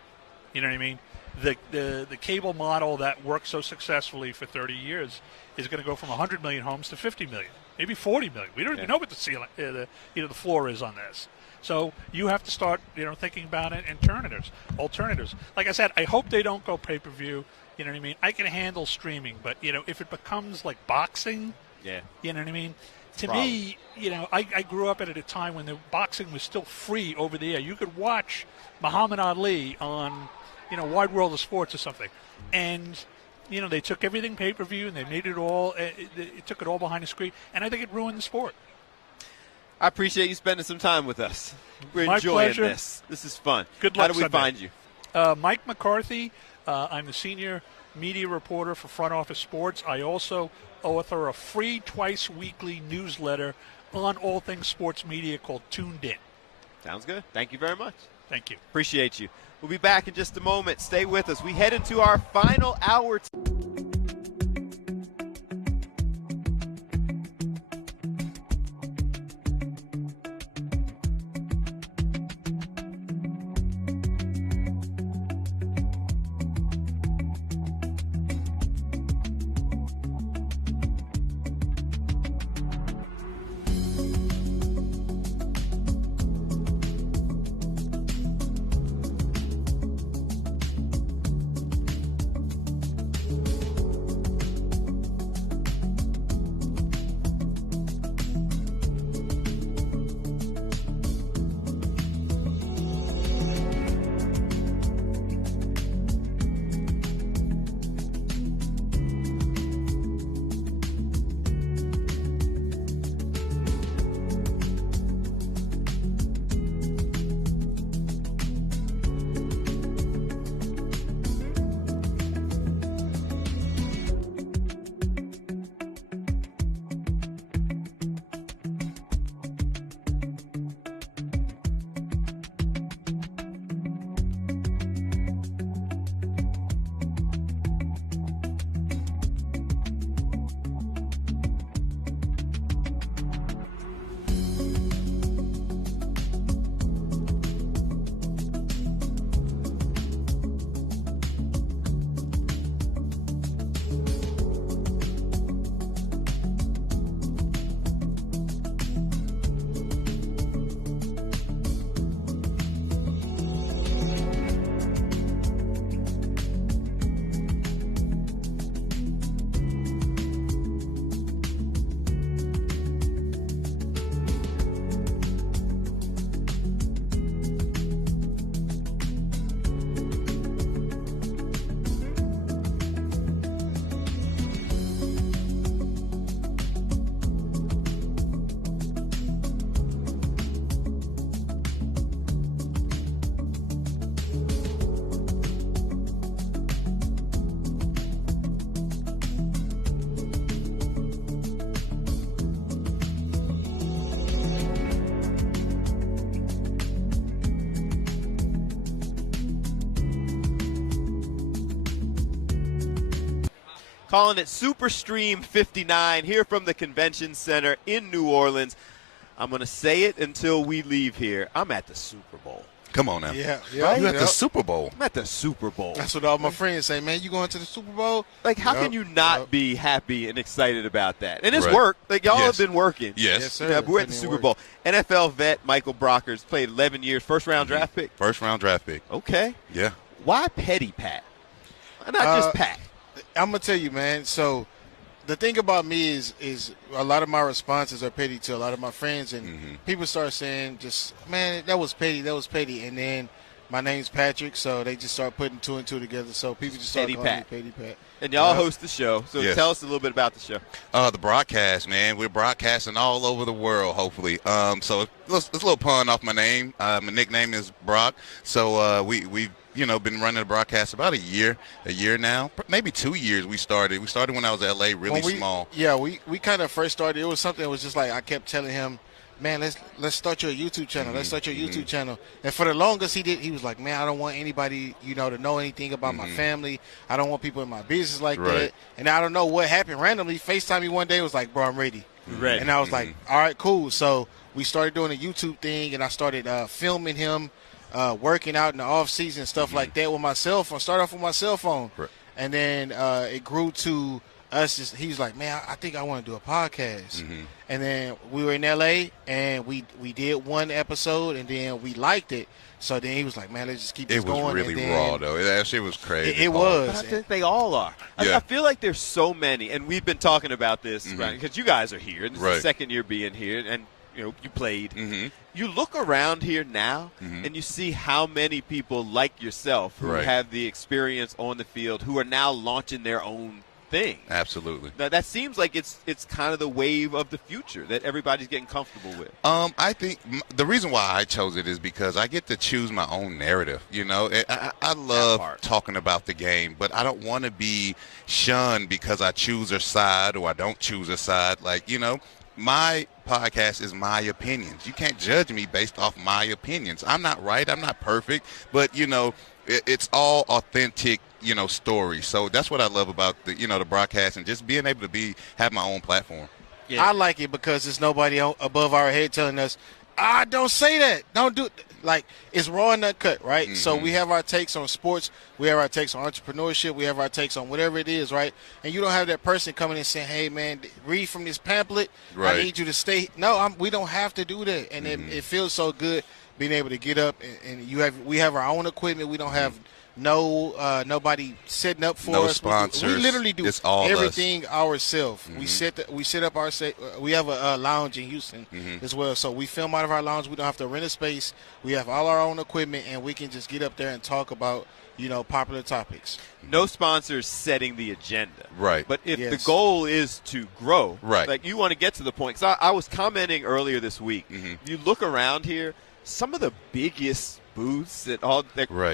You know what I mean? The cable model that worked so successfully for 30 years is going to go from 100 million homes to 50 million, maybe 40 million. We don't even know what the ceiling, the floor is on this. So you have to start, thinking about it and alternatives. Like I said, I hope they don't go pay-per-view. You know what I mean? I can handle streaming, but if it becomes like boxing, you know what I mean? To me, I grew up at a time when the boxing was still free over the air. You could watch Muhammad Ali on, Wide World of Sports or something, and they took everything pay-per-view and they made it all. It took it all behind the screen, and I think it ruined the sport. I appreciate you spending some time with us. We're My enjoying pleasure. this. This is fun. Good luck. How do we Sunday. find you? Mike McCarthy. I'm the senior media reporter for Front Office Sports. I also author a free twice-weekly newsletter on all things sports media called Tuned In. Sounds good. Thank you very much. Thank you. Appreciate you. We'll be back in just a moment. Stay with us. We head into our final hour. Calling it Super Stream 59 here from the Convention Center in New Orleans. I'm going to say it until we leave here. I'm at the Super Bowl. Come on now. Yeah. You at the Super Bowl. I'm at the Super Bowl. That's what all my friends say, man. You going to the Super Bowl? Like, how can you not be happy and excited about that? And it's work. Like, y'all have been working. Yes sir. Yeah, we're at the Super Bowl. NFL vet Michael Brockers played 11 years. First-round draft pick? First-round draft pick. Okay. Yeah. Why Petty Pat? Why not just Pat? I'm going to tell you, man. So the thing about me is a lot of my responses are petty to a lot of my friends, and people start saying, just, man, that was petty, and then my name's Patrick, so they just start putting 2 and 2 together, so people just start calling me Petty Pat. And y'all host the show, so tell us a little bit about the show. The broadcast, man. We're broadcasting all over the world, hopefully. So it's a little pun off my name. My nickname is Brock. So we've been running the broadcast about a year now, maybe 2 years. We started when I was at LA, really small. Yeah, we kind of first started. It was something that was just like I kept telling him, man, let's start your YouTube channel. Let's start your YouTube channel. And for the longest he was like, man, I don't want anybody, to know anything about my family. I don't want people in my business like that. And I don't know what happened. Randomly, FaceTime me one day, was like, bro, I'm ready. Ready. And I was like, all right, cool. So we started doing a YouTube thing, and I started filming him working out in the off season, stuff like that with my cell phone. Started off with my cell phone. Right. And then it grew to us. He was like, man, I think I want to do a podcast. And then we were in LA, and we did one episode, and then we liked it. So then he was like, man, let's just keep this going. It was really raw, though. That shit was crazy. It was. But I think they all are. Yeah. I feel like there's so many, and we've been talking about this, because you guys are here. This is the second year being here, and you played. You look around here now, and you see how many people like yourself who have the experience on the field, who are now launching their own thing. Absolutely. Now, that seems like it's kind of the wave of the future that everybody's getting comfortable with. I think the reason why I chose it is because I get to choose my own narrative. I love talking about the game, but I don't want to be shunned because I choose a side or I don't choose a side. My podcast is my opinions. You can't judge me based off my opinions. I'm not right. I'm not perfect, but it's all authentic, stories. So that's what I love about the broadcast and just being able to have my own platform. Yeah. I like it because there's nobody above our head telling us, don't say that. Don't do it. Like, it's raw and uncut, right? So we have our takes on sports. We have our takes on entrepreneurship. We have our takes on whatever it is, right? And you don't have that person coming in saying, hey, man, read from this pamphlet. I need you to stay. No, we don't have to do that. And it feels so good being able to get up. And we have our own equipment. We don't have nobody setting up for us. Sponsors. We literally do everything ourselves. We set up our we have a lounge in Houston as well, so we film out of our lounge. We don't have to rent a space. We have all our own equipment, and we can just get up there and talk about popular topics. No sponsors setting the agenda. Right. But if the goal is to grow, right, like you want to get to the point. Because I was commenting earlier this week. You look around here, some of the biggest booths that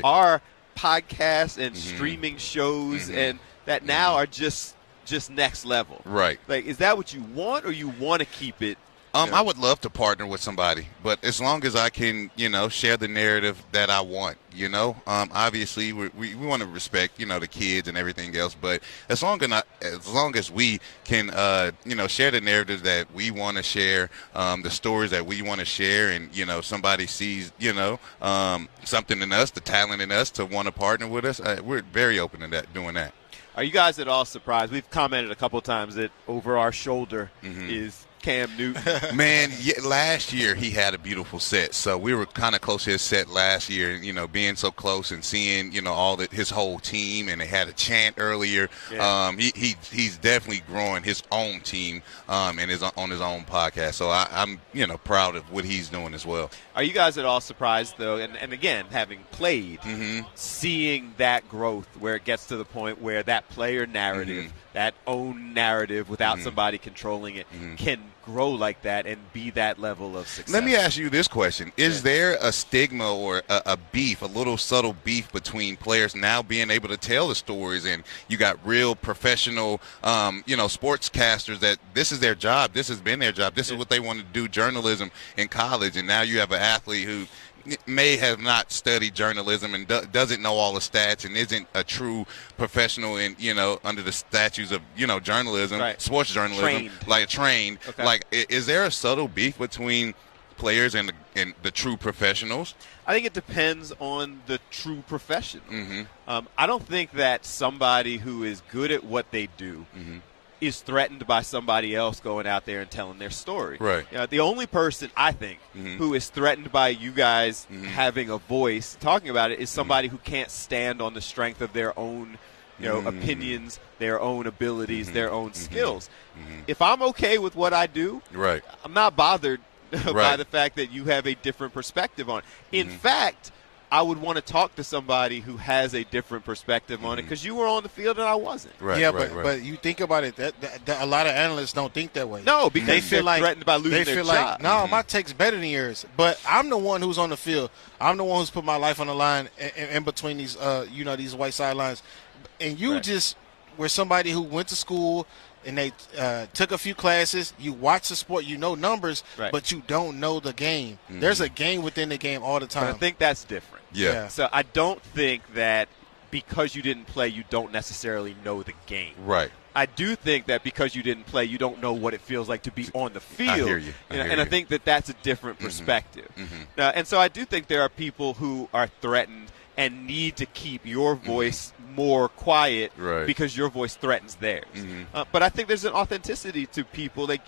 are podcasts and streaming shows and that now are just next level. Right. Like, is that what you want, or you want to keep it? I would love to partner with somebody, but as long as I can, share the narrative that I want, obviously we want to respect, the kids and everything else, but as long as we can, share the narrative that we want to share, the stories that we want to share, and, somebody sees, something in us, the talent in us to want to partner with us, we're very open to doing that. Are you guys at all surprised? We've commented a couple times that over our shoulder is Cam Newton. Man, last year he had a beautiful set. So we were kind of close to his set last year, being so close and seeing, his whole team, and they had a chant earlier. Yeah. He's definitely growing his own team and on his own podcast. So I'm proud of what he's doing as well. Are you guys at all surprised, though, and again, having played, seeing that growth where it gets to the point where that player narrative, that own narrative without somebody controlling it can grow like that and be that level of success? Let me ask you this question. Is there a stigma or a beef, a little subtle beef between players now being able to tell the stories, and you got real professional, sportscasters that this is their job, this has been their job, this is what they want to do, journalism in college, and now you have an athlete who may have not studied journalism and doesn't know all the stats and isn't a true professional in, under the statutes of, journalism, sports journalism, trained. Okay. Like, is there a subtle beef between players and the true professionals? I think it depends on the true professional. I don't think that somebody who is good at what they do is threatened by somebody else going out there and telling their story. Right. The only person, I think, who is threatened by you guys having a voice talking about it is somebody who can't stand on the strength of their own opinions, their own abilities, their own skills. If I'm okay with what I do, right, I'm not bothered by Right. the fact that you have a different perspective on it. In fact, I would want to talk to somebody who has a different perspective on it because you were on the field and I wasn't. But you think about it, that a lot of analysts don't think that way. No, because they feel they're like threatened by losing they their feel job. like, no, my take's better than yours. But I'm the one who's on the field. I'm the one who's put my life on the line in between these, these white sidelines. And you just were somebody who went to school and they took a few classes. You watch the sport, you know numbers, but you don't know the game. There's a game within the game all the time. But I think that's different. Yeah. So I don't think that because you didn't play, you don't necessarily know the game. Right. I do think that because you didn't play, you don't know what it feels like to be on the field. I hear you. I think that that's a different perspective. And so I do think there are people who are threatened and need to keep your voice more quiet because your voice threatens theirs. But I think there's an authenticity to people that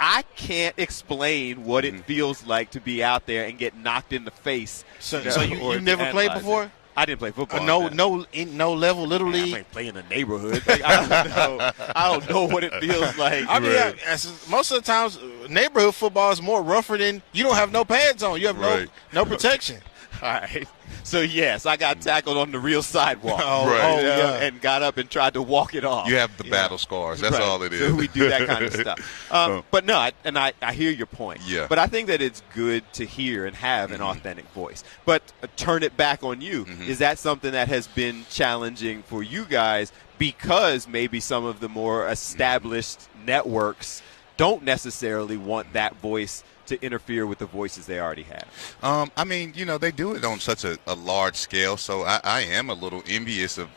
I can't explain what it feels like to be out there and get knocked in the face. So you never played before? I didn't play football. No level, Little League. I ain't playing in the neighborhood. I don't know what it feels like. I mean, most of the times, neighborhood football is more rougher than you don't have no pads on. You have no protection. All right. So, yes, I got tackled on the real sidewalk. And got up and tried to walk it off. You have the battle scars. That's all it is. So we do that kind of stuff. But no, I hear your point. Yeah. But I think that it's good to hear and have an authentic voice. But turn it back on you. Is that something that has been challenging for you guys because maybe some of the more established networks don't necessarily want that voice to interfere with the voices they already have? I mean, they do it on such a large scale, so I am a little envious of,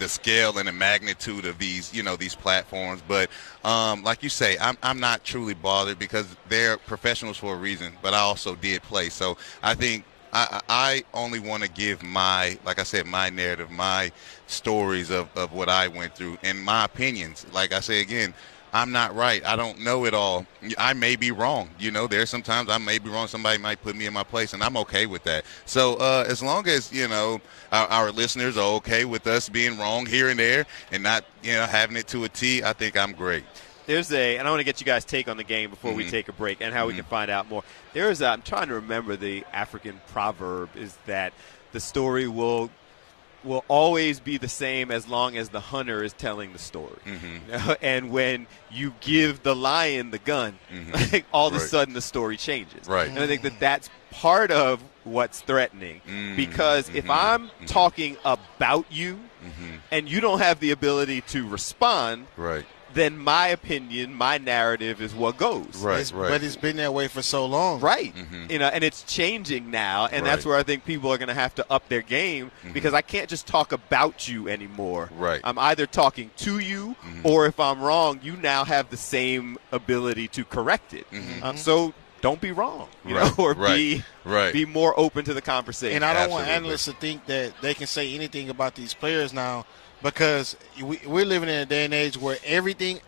the scale and the magnitude of these, these platforms. But like you say, I'm not truly bothered because they're professionals for a reason, but I also did play. So I think I only want to give my narrative, my stories of what I went through and my opinions. Like I say again, I'm not right. I don't know it all. I may be wrong. There's sometimes I may be wrong. Somebody might put me in my place, and I'm okay with that. So as long as, our listeners are okay with us being wrong here and there and not, having it to a T, I think I'm great. And I want to get you guys' take on the game before we take a break and how we can find out more. I'm trying to remember the African proverb is that the story will always be the same as long as the hunter is telling the story. And when you give the lion the gun, all of a sudden the story changes. Right. And I think that that's part of what's threatening because if I'm talking about you and you don't have the ability to respond, then my opinion, my narrative is what goes. But it's been that way for so long. Right. And it's changing now, and that's where I think people are going to have to up their game because I can't just talk about you anymore. I'm either talking to you or if I'm wrong, you now have the same ability to correct it. So don't be wrong, or be more open to the conversation. And I don't want analysts to think that they can say anything about these players now because we're living in a day and age where anything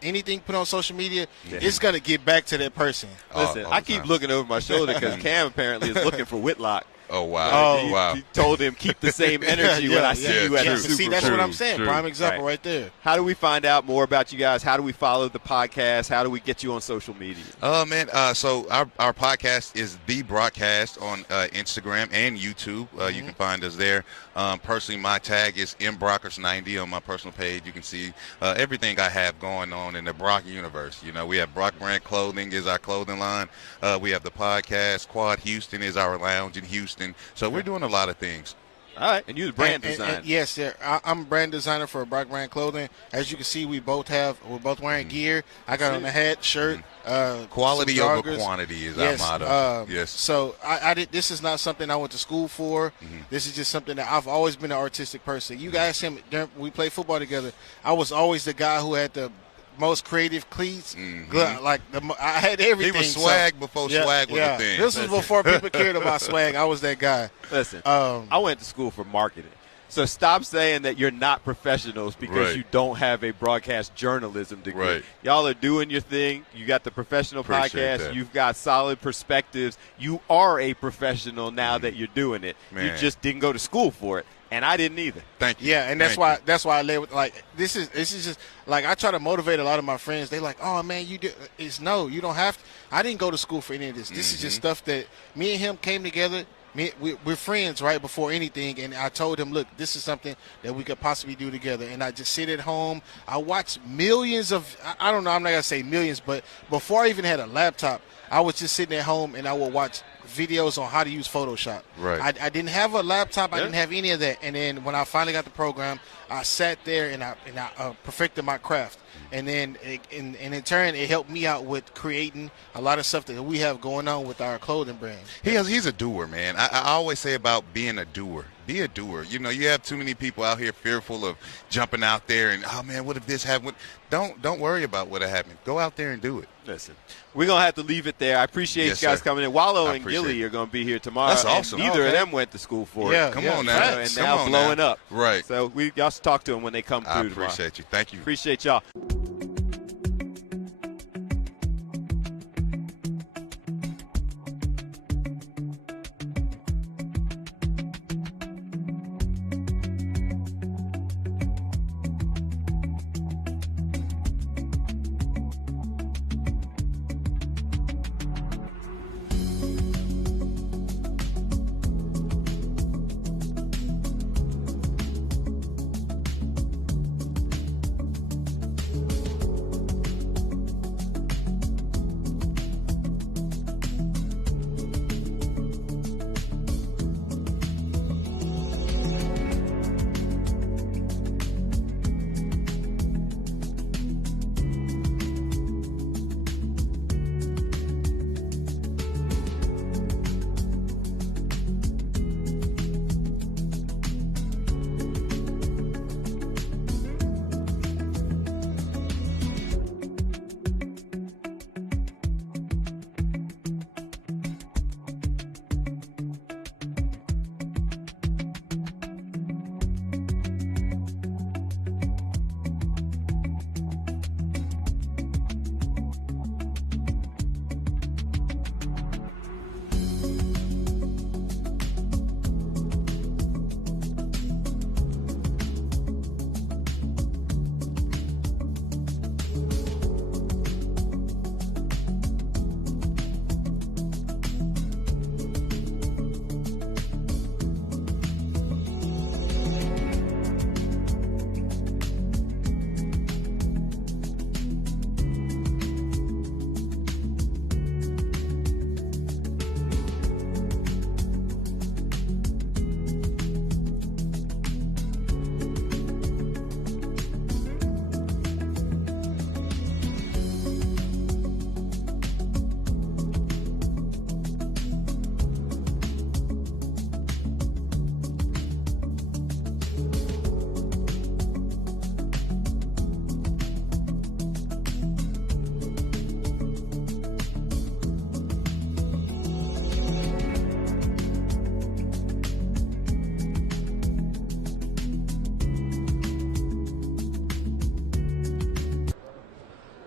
put on social media, it's going to get back to that person. Listen, I keep looking over my shoulder because Cam apparently is looking for Whitlock. Oh, wow. Wow. He told him, keep the same energy when I see you at the Super Bowl. See, that's what I'm saying. Prime example right there. How do we find out more about you guys? How do we follow the podcast? How do we get you on social media? So our podcast is The Broadcast on Instagram and YouTube. You can find us there. Personally, my tag is mbrockers90 on my personal page. You can see everything I have going on in the Brock universe. We have Brock Brand Clothing is our clothing line. We have the podcast. Quad Houston is our lounge in Houston. So we're doing a lot of things. All right, and you're the brand designer. Yes, sir. I'm a brand designer for Brock Brand Clothing. As you can see, we're both wearing gear. I got on a hat, shirt. Quality over quantity is our motto. Yes. So I did. This is not something I went to school for. This is just something that I've always been an artistic person. You guys, we played football together. I was always the guy who had the most creative cleats. I had everything. He was swag before swag was a thing. This was before people cared about swag. I was that guy. Listen, I went to school for marketing. So stop saying that you're not professionals because you don't have a broadcast journalism degree. Y'all are doing your thing. You got the professional podcast. You've got solid perspectives. You are a professional now that you're doing it. You just didn't go to school for it. And I didn't either. Thank you. Yeah, and that's why I lay with, like, this is just like, I try to motivate a lot of my friends. They like, oh man, you don't have to. I didn't go to school for any of this. This is just stuff that me and him came together. We're friends right before anything, and I told him, look, this is something that we could possibly do together. And I just sit at home. I watch millions of, I don't know, I'm not going to say millions, but before I even had a laptop, I was just sitting at home and I would watch videos on how to use Photoshop. Right. I didn't have a laptop. I didn't have any of that. And then when I finally got the program, I sat there and I perfected my craft. And then in turn, it helped me out with creating a lot of stuff that we have going on with our clothing brand. He's a doer, man. I always say about being a doer. Be a doer. You know, you have too many people out here fearful of jumping out there and, oh, man, what if this happened? Don't worry about what happened. Go out there and do it. Listen, we're going to have to leave it there. I appreciate you guys coming in. Wallow and Gilly are going to be here tomorrow. That's awesome. Neither of them went to school for it. Come on now. And now blowing up. Right. So y'all should talk to them when they come through tomorrow. I appreciate you. Thank you. Appreciate y'all.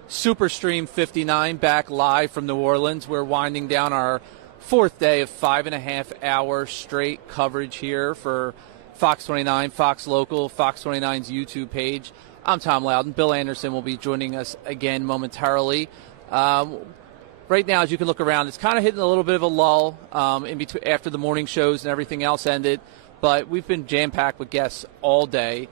Superstream 59 back live from New Orleans. We're winding down our fourth day of 5.5-hour straight coverage here for Fox 29, Fox Local, Fox 29's YouTube page. I'm Tom Loudon. Bill Anderson will be joining us again momentarily. Right now, as you can look around, it's kind of hitting a little bit of a lull in between after the morning shows and everything else ended. But we've been jam-packed with guests all day.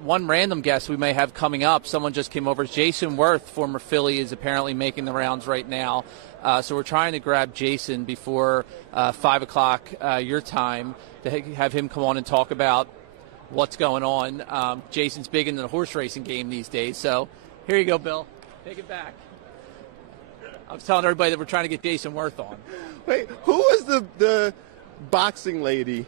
One random guest we may have coming up, someone just came over. Jason Werth, former Philly, is apparently making the rounds right now. So we're trying to grab Jason before 5 o'clock your time to have him come on and talk about what's going on. Jason's big into the horse racing game these days. So here you go, Bill. Take it back. I was telling everybody that we're trying to get Jason Werth on. Wait, who was the boxing lady?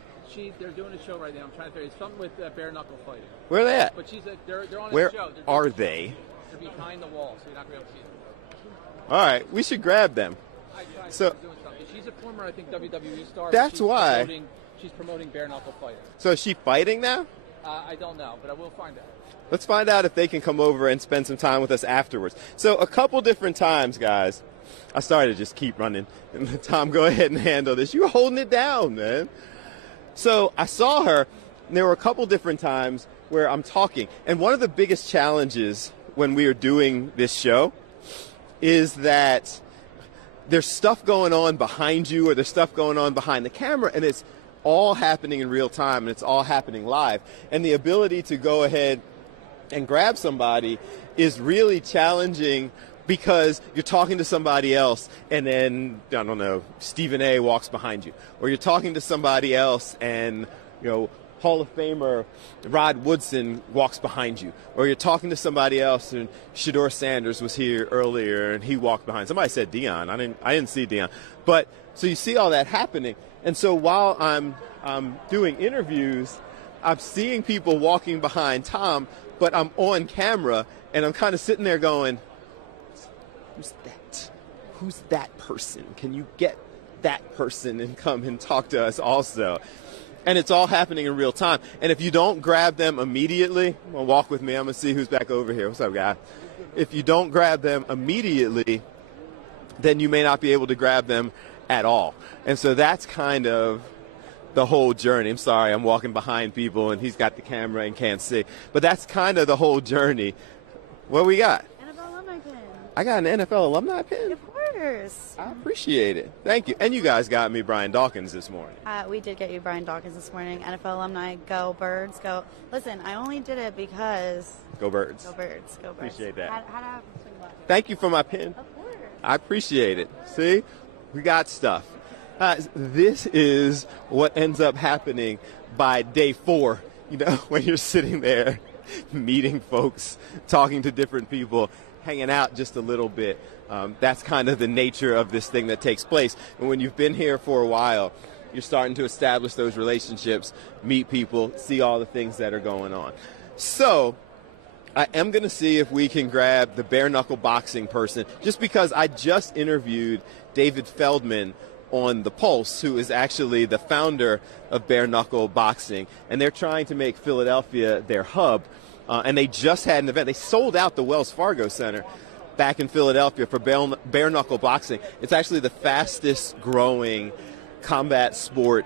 They're doing a show right now. I'm trying to figure it's something with bare knuckle fighting. Where are they at? But they're on Where a show. are they? They're behind the wall, so you're not going to be able to see them. All right, we should grab them. So she's a former, I think, WWE star. That's why she's promoting bare knuckle fighting. So is she fighting now? I don't know, but I will find out. Let's find out if they can come over and spend some time with us afterwards. So a couple different times, guys. I started to just keep running. And Tom, go ahead and handle this. You're holding it down, man. So I saw her, and there were a couple different times where I'm talking. And one of the biggest challenges when we are doing this show is that there's stuff going on behind you or there's stuff going on behind the camera, and it's all happening in real time, and it's all happening live. And the ability to go ahead and grab somebody is really challenging because you're talking to somebody else, and then, I don't know, Stephen A. walks behind you. Or you're talking to somebody else, and, Hall of Famer Rod Woodson walks behind you. Or you're talking to somebody else, and Shedeur Sanders was here earlier, and he walked behind. Somebody said Deion. I didn't see Deion. But, so you see all that happening. And so while I'm doing interviews, I'm seeing people walking behind Tom, but I'm on camera, and I'm kind of sitting there going, who's that? Who's that person? Can you get that person and come and talk to us also? And it's all happening in real time. And if you don't grab them immediately, well, walk with me. I'm going to see who's back over here. What's up, guy? If you don't grab them immediately, then you may not be able to grab them at all. And so that's kind of the whole journey. I'm sorry, I'm walking behind people, and he's got the camera and can't see. But that's kind of the whole journey. What we got? NFL alumni pin. I got an NFL alumni pin? Of course. I appreciate it. Thank you. And you guys got me Brian Dawkins this morning. We did get you Brian Dawkins this morning. NFL alumni, go Birds, go. Listen, I only did it because. Go Birds. Go Birds, go Birds. Appreciate that. How to have a swing bucket. Thank you for my pin. Of course. I appreciate it. See, we got stuff. This is what ends up happening by day 4, when you're sitting there meeting folks, talking to different people, hanging out just a little bit. That's kind of the nature of this thing that takes place. And when you've been here for a while, you're starting to establish those relationships, meet people, see all the things that are going on. So I am going to see if we can grab the bare knuckle boxing person, just because I just interviewed David Feldman on The Pulse, who is actually the founder of bare knuckle boxing, and they're trying to make Philadelphia their hub. And they just had an event. They sold out the Wells Fargo Center back in Philadelphia for bare knuckle boxing. It's actually the fastest growing combat sport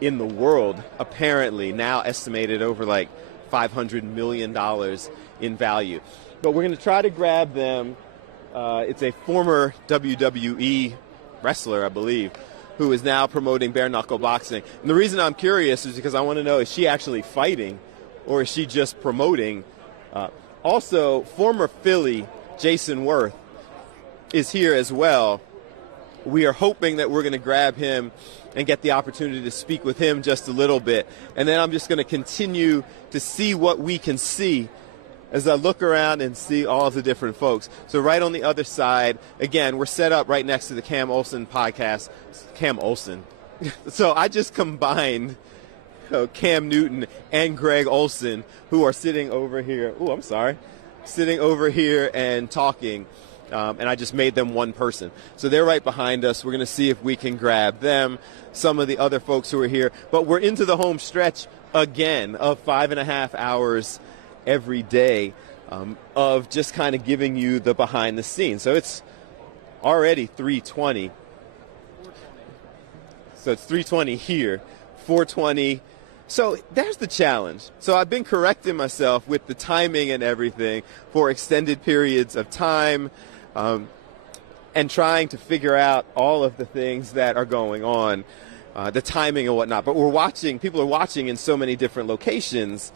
in the world, apparently, now estimated over like $500 million in value. But we're going to try to grab them. It's a former WWE wrestler, I believe, who is now promoting bare knuckle boxing. And the reason I'm curious is because I want to know, is she actually fighting or is she just promoting? Also, former Philly Jason Werth is here as well. We are hoping that we're going to grab him and get the opportunity to speak with him just a little bit. And then I'm just going to continue to see what we can see as I look around and see all the different folks. So right on the other side, again, we're set up right next to the Cam Olsen podcast. Cam Olsen. So I just combined Cam Newton and Greg Olsen, who are sitting over here. Oh, I'm sorry. Sitting over here and talking. And I just made them one person. So they're right behind us. We're going to see if we can grab them, some of the other folks who are here. But we're into the home stretch again of 5.5 hours every day of just kind of giving you the behind the scenes. So it's already 3:20. So it's 3:20 here, 4:20. So there's the challenge. So I've been correcting myself with the timing and everything for extended periods of time and trying to figure out all of the things that are going on, the timing and whatnot. But people are watching in so many different locations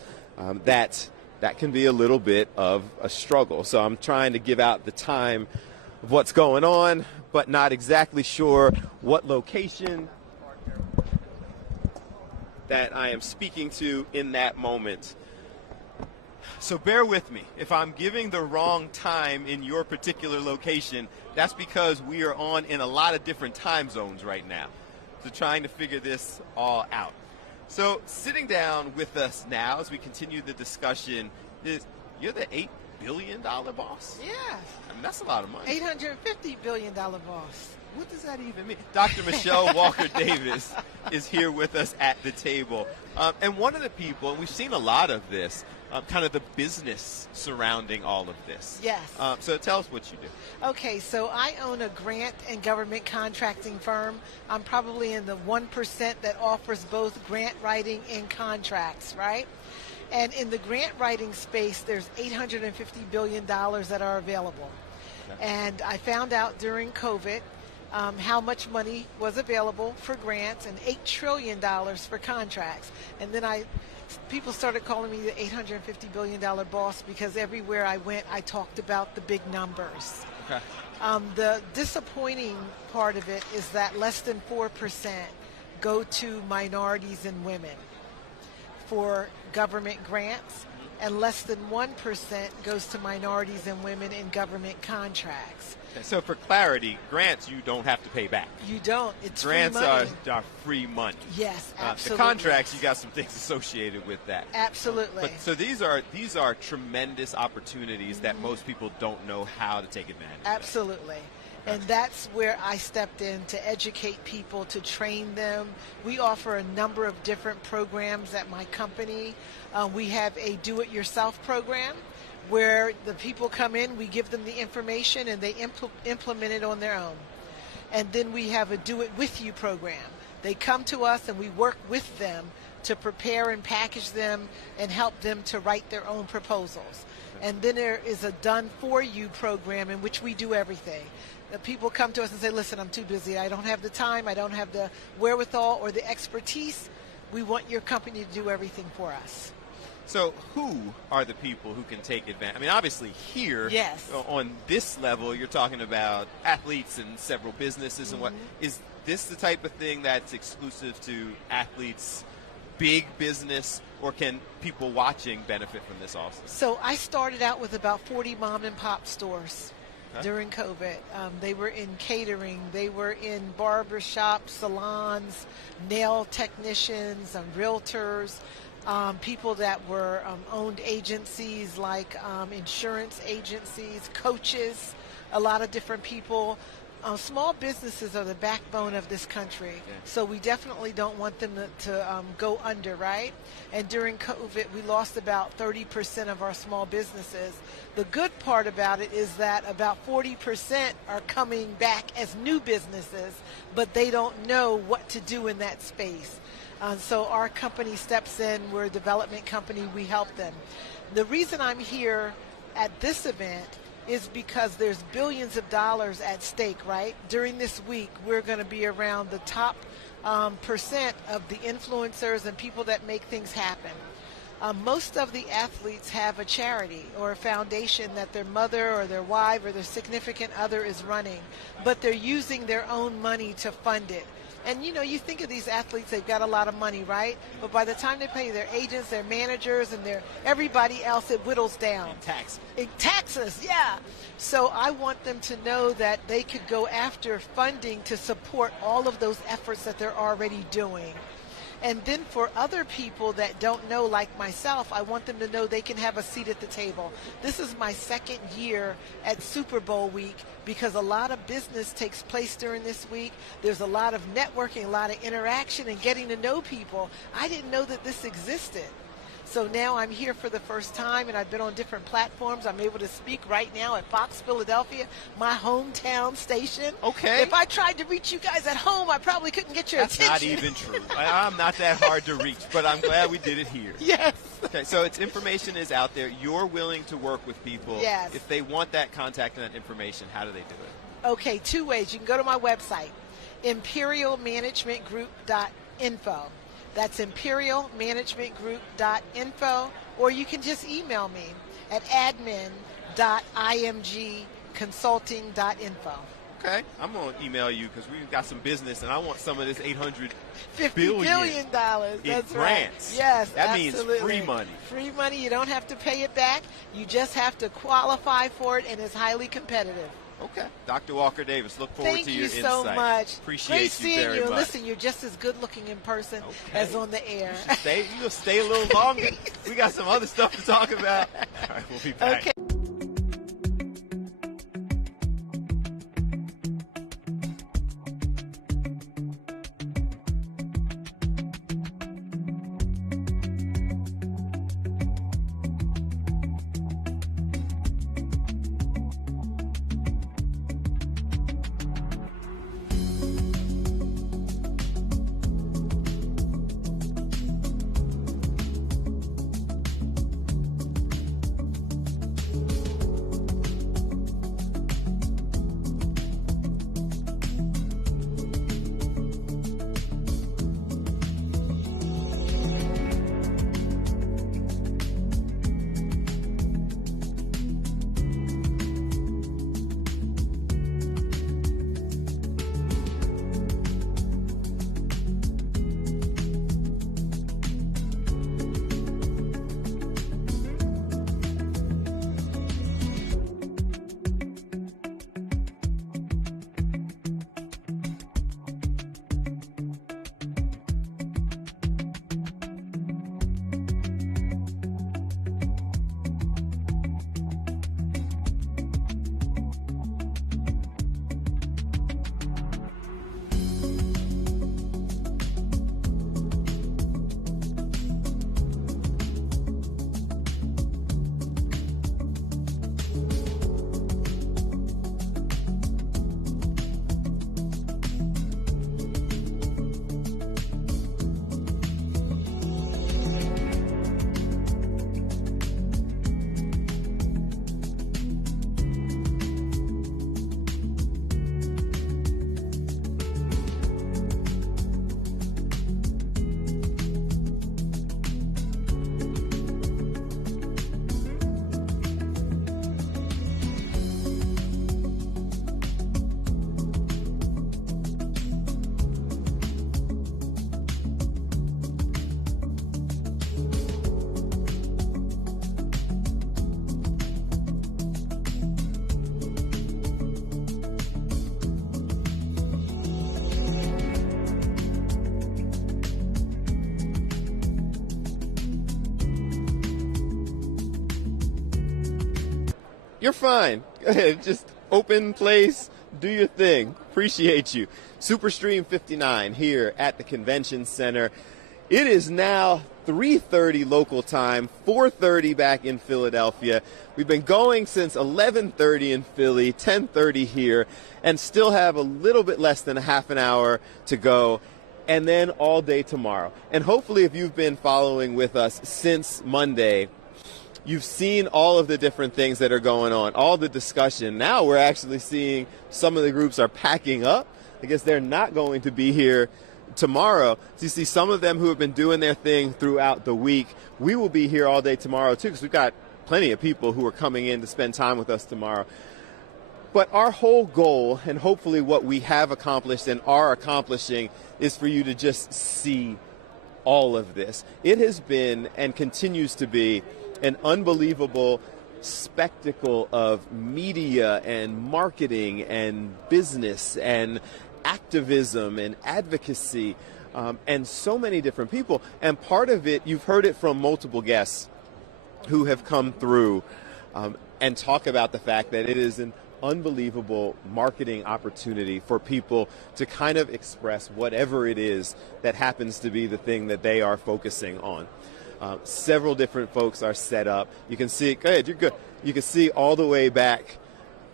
that can be a little bit of a struggle. So I'm trying to give out the time of what's going on, but not exactly sure what location that I am speaking to in that moment. So bear with me. If I'm giving the wrong time in your particular location, that's because we are on in a lot of different time zones right now. So trying to figure this all out. So sitting down with us now as we continue the discussion is, you're the billion boss? Yeah. I mean, that's a lot of money. $850 billion boss. What does that even mean? Dr. Michelle Walker-Davis is here with us at the table. And one of the people, and we've seen a lot of this, kind of the business surrounding all of this. Yes. So tell us what you do. Okay, so I own a grant and government contracting firm. I'm probably in the 1% that offers both grant writing and contracts, right? And in the grant writing space, there's $850 billion that are available. Okay. And I found out during COVID how much money was available for grants and $8 trillion for contracts. And then people started calling me the $850 billion boss because everywhere I went, I talked about the big numbers. Okay. The disappointing part of it is that less than 4% go to minorities and women for government grants, and less than 1% goes to minorities and women in government contracts. Okay, so for clarity, grants you don't have to pay back. You don't. It's grants free money. are free money. Yes, absolutely. The contracts, you got some things associated with that. Absolutely. So these are tremendous opportunities that most people don't know how to take advantage of. Absolutely. And that's where I stepped in to educate people, to train them. We offer a number of different programs at my company. We have a do-it-yourself program where the people come in, we give them the information, and they implement it on their own. And then we have a do-it-with-you program. They come to us, and we work with them to prepare and package them and help them to write their own proposals. And then there is a done-for-you program in which we do everything. The people come to us and say, listen, I'm too busy. I don't have the time. I don't have the wherewithal or the expertise. We want your company to do everything for us. So who are the people who can take advantage? I mean, obviously here, yes, on this level, you're talking about athletes and several businesses and what. Is this the type of thing that's exclusive to athletes, big business, or can people watching benefit from this also? So I started out with about 40 mom and pop stores during COVID. They were in catering. They were in barbershop, salons, nail technicians, realtors. People that were owned agencies like insurance agencies, coaches, a lot of different people. Small businesses are the backbone of this country, so we definitely don't want them to go under, right? And during COVID, we lost about 30% of our small businesses. The good part about it is that about 40% are coming back as new businesses, but they don't know what to do in that space. So our company steps in. We're a development company. We help them. The reason I'm here at this event is because there's billions of dollars at stake, right? During this week, we're going to be around the top percent of the influencers and people that make things happen. Most of the athletes have a charity or a foundation that their mother or their wife or their significant other is running, but they're using their own money to fund it. And, you know, you think of these athletes, they've got a lot of money, right? But by the time they pay their agents, their managers, and everybody else, it whittles down. Taxes, yeah. So I want them to know that they could go after funding to support all of those efforts that they're already doing. And then for other people that don't know, like myself, I want them to know they can have a seat at the table. This is my second year at Super Bowl week because a lot of business takes place during this week. There's a lot of networking, a lot of interaction and getting to know people. I didn't know that this existed. So now I'm here for the first time, and I've been on different platforms. I'm able to speak right now at Fox Philadelphia, my hometown station. Okay. If I tried to reach you guys at home, I probably couldn't get your attention. That's not even true. I'm not that hard to reach, but I'm glad we did it here. Yes. Okay, so information is out there. You're willing to work with people. Yes. If they want that contact and that information, how do they do it? Okay, two ways. You can go to my website, imperialmanagementgroup.info. That's imperialmanagementgroup.info, or you can just email me at admin.imgconsulting.info. Okay, I'm going to email you because we've got some business, and I want some of this $850 billion. That's right. Yes, that absolutely. means free money. Free money. You don't have to pay it back. You just have to qualify for it, and it's highly competitive. Okay. Dr. Walker-Davis, look forward to your insight. Thank you so much. Appreciate Great seeing you very much. Listen, you're just as good looking in person as on the air. You'll stay a little longer. We got some other stuff to talk about. All right, we'll be back. Okay. you're fine. Go ahead, just open place, do your thing. Appreciate you. Superstream 59 here at the Convention Center. It is now 3:30 local time, 4:30 back in Philadelphia. We've been going since 11:30 in Philly, 10:30 here, and still have a little bit less than a half an hour to go, and then all day tomorrow. And hopefully if you've been following with us since Monday, you've seen all of the different things that are going on, all the discussion. Now we're actually seeing some of the groups are packing up. I guess they're not going to be here tomorrow. So you see some of them who have been doing their thing throughout the week. We will be here all day tomorrow too, because we've got plenty of people who are coming in to spend time with us tomorrow. But our whole goal, and hopefully what we have accomplished and are accomplishing, is for you to just see all of this. It has been and continues to be an unbelievable spectacle of media and marketing and business and activism and advocacy, and so many different people. And part of it, you've heard it from multiple guests who have come through and talk about the fact that it is an unbelievable marketing opportunity for people to kind of express whatever it is that happens to be the thing that they are focusing on. Several different folks are set up. You can see, go ahead, you're good. You can see all the way back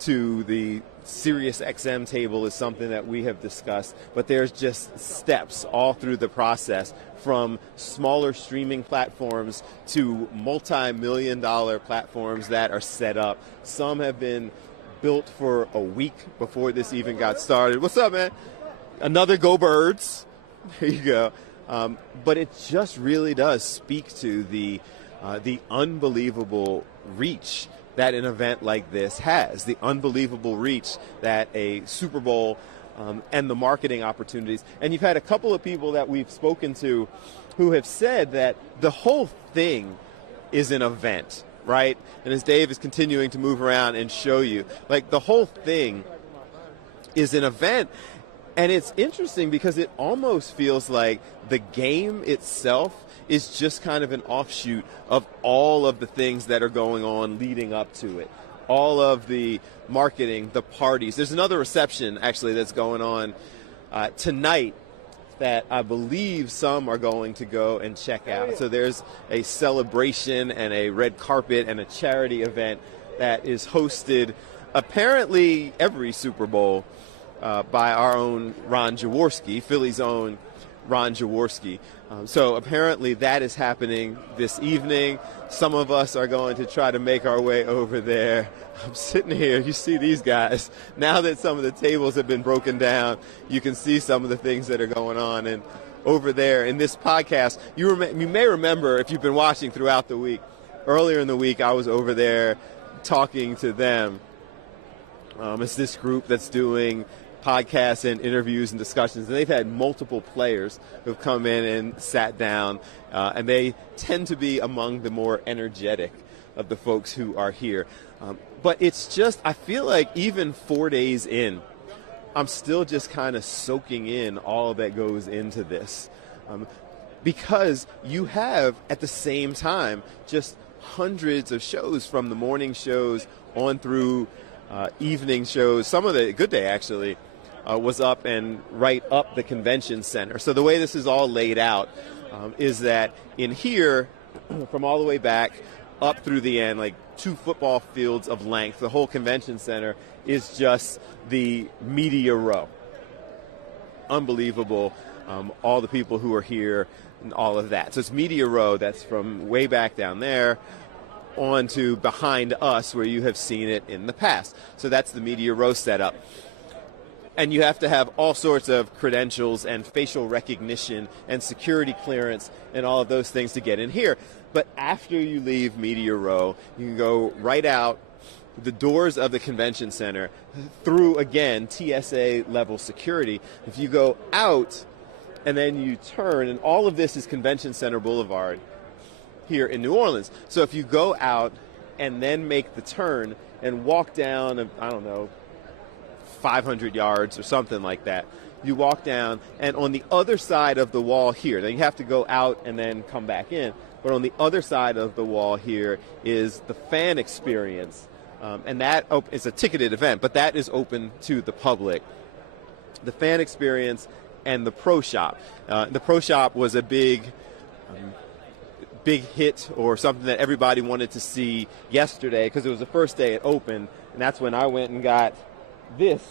to the Sirius XM table is something that we have discussed, but there's just steps all through the process, from smaller streaming platforms to multi-million-dollar platforms that are set up. Some have been built for a week before this even got started. What's up, man? Another Go Birds. There you go. But it just really does speak to the unbelievable reach that an event like this has, the unbelievable reach that a Super Bowl and the marketing opportunities. And you've had a couple of people that we've spoken to who have said that the whole thing is an event, right? And as Dave is continuing to move around and show you, like, the whole thing is an event. And it's interesting because it almost feels like the game itself is just kind of an offshoot of all of the things that are going on leading up to it. All of the marketing, the parties. There's another reception, actually, that's going on tonight that I believe some are going to go and check out. So there's a celebration and a red carpet and a charity event that is hosted apparently every Super Bowl by our own Ron Jaworski, Philly's own Ron Jaworski. So apparently that is happening this evening. Some of us are going to try to make our way over there. I'm sitting here. You see these guys. Now that some of the tables have been broken down, you can see some of the things that are going on. And over there in this podcast, you may remember, if you've been watching throughout the week, earlier in the week I was over there talking to them. It's this group that's doing podcasts and interviews and discussions, and they've had multiple players who've come in and sat down, and they tend to be among the more energetic of the folks who are here. But it's just, I feel like even 4 days in, I'm still just kind of soaking in all that goes into this, because you have at the same time just hundreds of shows, from the morning shows on through evening shows. Some of the Good Day actually was up and right up the convention center. So the way this is all laid out is that in here, from all the way back up through the end, like 2 football fields of length, the whole convention center is just the media row. Unbelievable. All the people who are here and all of that. So it's media row. That's from way back down there on to behind us, where you have seen it in the past. So that's the media row setup. And you have to have all sorts of credentials and facial recognition and security clearance and all of those things to get in here. But after you leave media row, you can go right out the doors of the convention center through, again, TSA level security. If you go out and then you turn, and all of this is Convention Center Boulevard here in New Orleans. So if you go out and then make the turn and walk down, I don't know, 500 yards or something like that, you walk down, and on the other side of the wall here, then you have to go out and then come back in, but on the other side of the wall here is the fan experience And that is a ticketed event, but that is open to the public. The fan experience and the pro shop. The pro shop was a big hit, or something that everybody wanted to see yesterday, because it was the first day it opened, and that's when I went and got this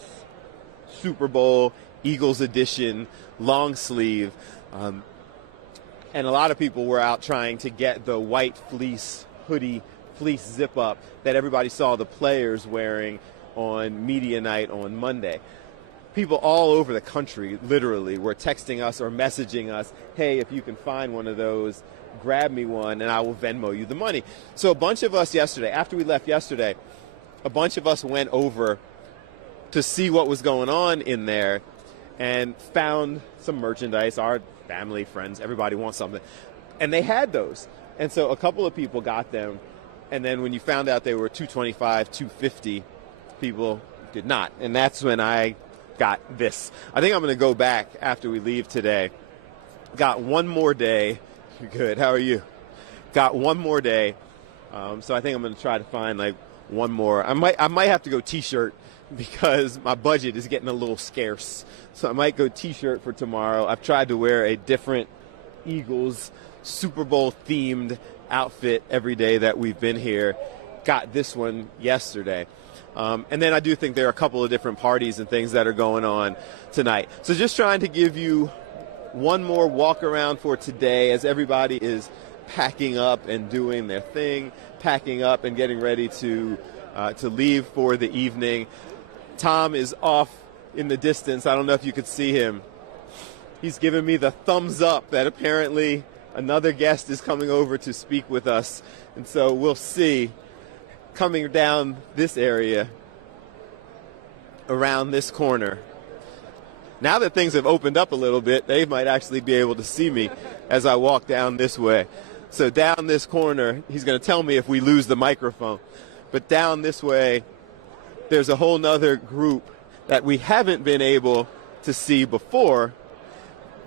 Super Bowl Eagles edition long sleeve. And a lot of people were out trying to get the white fleece hoodie, fleece zip up that everybody saw the players wearing on media night on Monday. People all over the country literally were texting us or messaging us, hey, if you can find one of those, grab me one and I will Venmo you the money. So a bunch of us yesterday, after we left yesterday, a bunch of us went over to see what was going on in there and found some merchandise. Our family, friends, everybody wants something. And they had those. And so a couple of people got them. And then when you found out they were $225, $250, people did not. And that's when I got this. I think I'm going to go back after we leave today. Got one more day. Good. How are you? Got one more day. So I think I'm going to try to find like one more. I might have to go T-shirt, because my budget is getting a little scarce. So I might go T-shirt for tomorrow. I've tried to wear a different Eagles Super Bowl themed outfit every day that we've been here. Got this one yesterday. And then I do think there are a couple of different parties and things that are going on tonight. So just trying to give you one more walk around for today as everybody is packing up and doing their thing, packing up and getting ready to leave for the evening. Tom is off in the distance. I don't know if you could see him. He's giving me the thumbs up that apparently another guest is coming over to speak with us. And so we'll see, coming down this area, around this corner. Now that things have opened up a little bit, they might actually be able to see me as I walk down this way. So down this corner, he's going to tell me if we lose the microphone. But down this way, there's a whole nother group that we haven't been able to see before,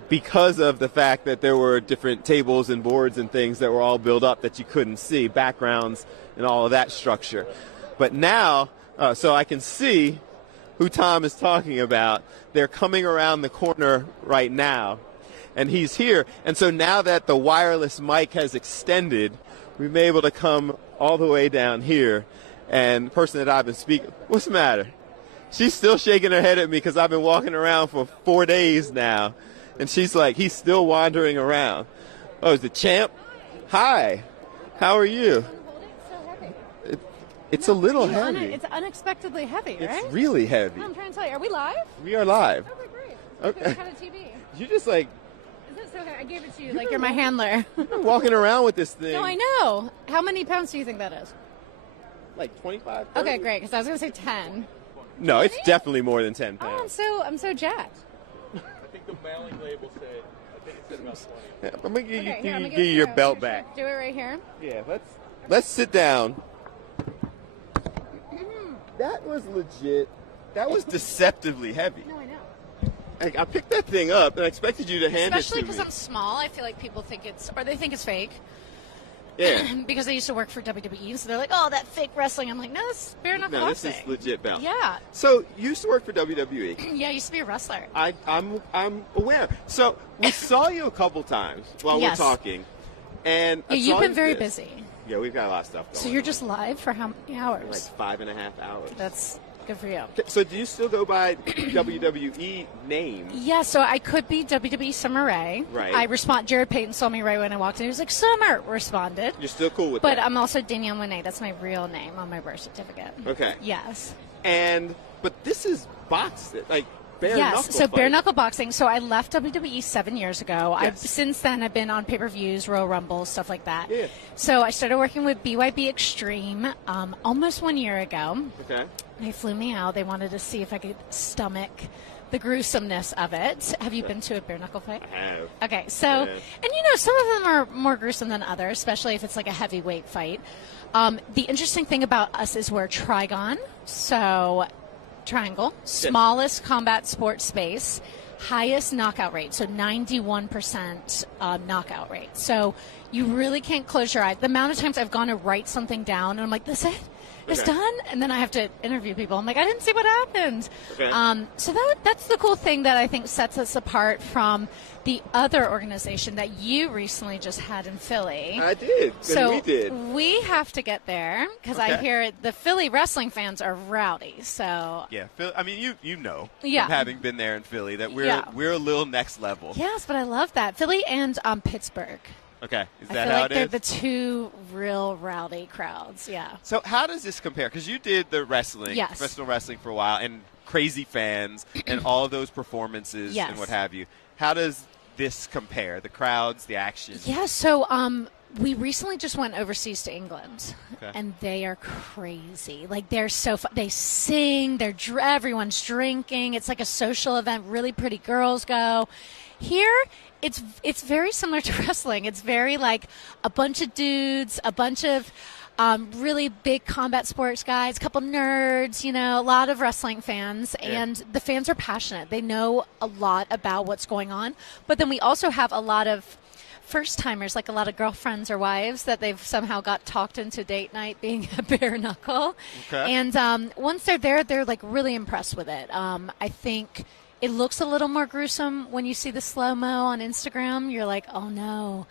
because of the fact that there were different tables and boards and things that were all built up that you couldn't see, backgrounds and all of that structure. But now, so I can see who Tom is talking about. They're coming around the corner right now, and he's here. And so now that the wireless mic has extended, we've been able to come all the way down here. And the person that I've been speaking, what's the matter? She's still shaking her head at me because I've been walking around for 4 days now. And she's like, he's still wandering around. Oh, is the champ? Hi. How are you? It's a little heavy. It's unexpectedly heavy, right? It's really heavy. No, I'm trying to tell you. Are we live? We are live. Okay, great. Okay. What kind of TV? You just like... Is it so okay? I gave it to you like you're my handler. You've been walking around with this thing. No, I know. How many pounds do you think that is? Like 25, 30? Okay, great, because I was going to say 10. No, it's definitely more than 10 pounds. Oh, I'm so jacked. I think the mailing label said, I think it said about 20. Yeah, I'm going to Here, give you your belt back. Do it right here. Yeah, let's sit down. That was legit. That was deceptively heavy. No, I know. I picked that thing up and I expected you to hand Especially it to me. because I'm small, I feel like people think they think it's fake. Yeah. Because I used to work for WWE, so they're like, "Oh, that fake wrestling." I'm like, "No, this is bare knuckle No, this boxing." is legit belt. Yeah. So you used to work for WWE. Yeah, I used to be a wrestler. I'm aware. So we saw you a couple times while Yes. we're talking, and I Yeah, you've saw been you very this. busy. Yeah, we've got a lot of stuff going. So you're just live for how many hours? Like 5.5 hours. That's good for you. So do you still go by WWE name? Yeah, so I could be WWE Summer Rae. Right. I respond. Jared Payton saw me right when I walked in. He was like, "Summer," responded. You're still cool with But that? I'm also Danielle Monet. That's my real name on my birth certificate. Okay. Yes. But this is boxed, like bare knuckle. Yes, so bare fight. knuckle boxing. So I left WWE 7 years ago. Yes. Since then, I've been on pay-per-views, Royal Rumble, stuff like that. Yeah. So I started working with BYB Extreme almost 1 year ago. Okay. They flew me out. They wanted to see if I could stomach the gruesomeness of it. Have you been to a bare knuckle fight? I have. Okay, so, Yeah. and you know, some of them are more gruesome than others, especially if it's like a heavyweight fight. The interesting thing about us is we're Trigon, so triangle, smallest combat sports space, highest knockout rate, so 91% knockout rate. So you really can't close your eyes. The amount of times I've gone to write something down, and I'm like, this it? It's Okay. done, and then I have to interview people. I'm like, I didn't see what happened. Okay. So that's the cool thing that I think sets us apart from the other organization that you recently just had in Philly. I did. So we did. we have to get there because I Okay. hear the Philly wrestling fans are rowdy. So Yeah, Phil, I mean, you know, Yeah. from having been there in Philly, that Yeah. we're a little next level. yes, but I love that Philly and Pittsburgh. Okay, is I that feel how like it they're is? the two real rowdy crowds. Yeah. So how does this compare? Because you did the wrestling, Yes. professional wrestling for a while, and crazy fans, and all of those performances Yes. and what have you. How does this compare? The crowds, the action. Yeah, so we recently just went overseas to England, Okay. and they are crazy. Like they're so they sing, everyone's drinking. It's like a social event. Really pretty girls go. Here, it's very similar to wrestling. It's very like a bunch of dudes, a bunch of really big combat sports guys, a couple nerds, a lot of wrestling fans, and the fans are passionate. They know a lot about what's going on. But then we also have a lot of first-timers, like a lot of girlfriends or wives that they've somehow got talked into date night being a bare knuckle. Okay. And once they're there, they're like really impressed with it. I think it looks a little more gruesome when you see the slow-mo on Instagram. You're like, oh no.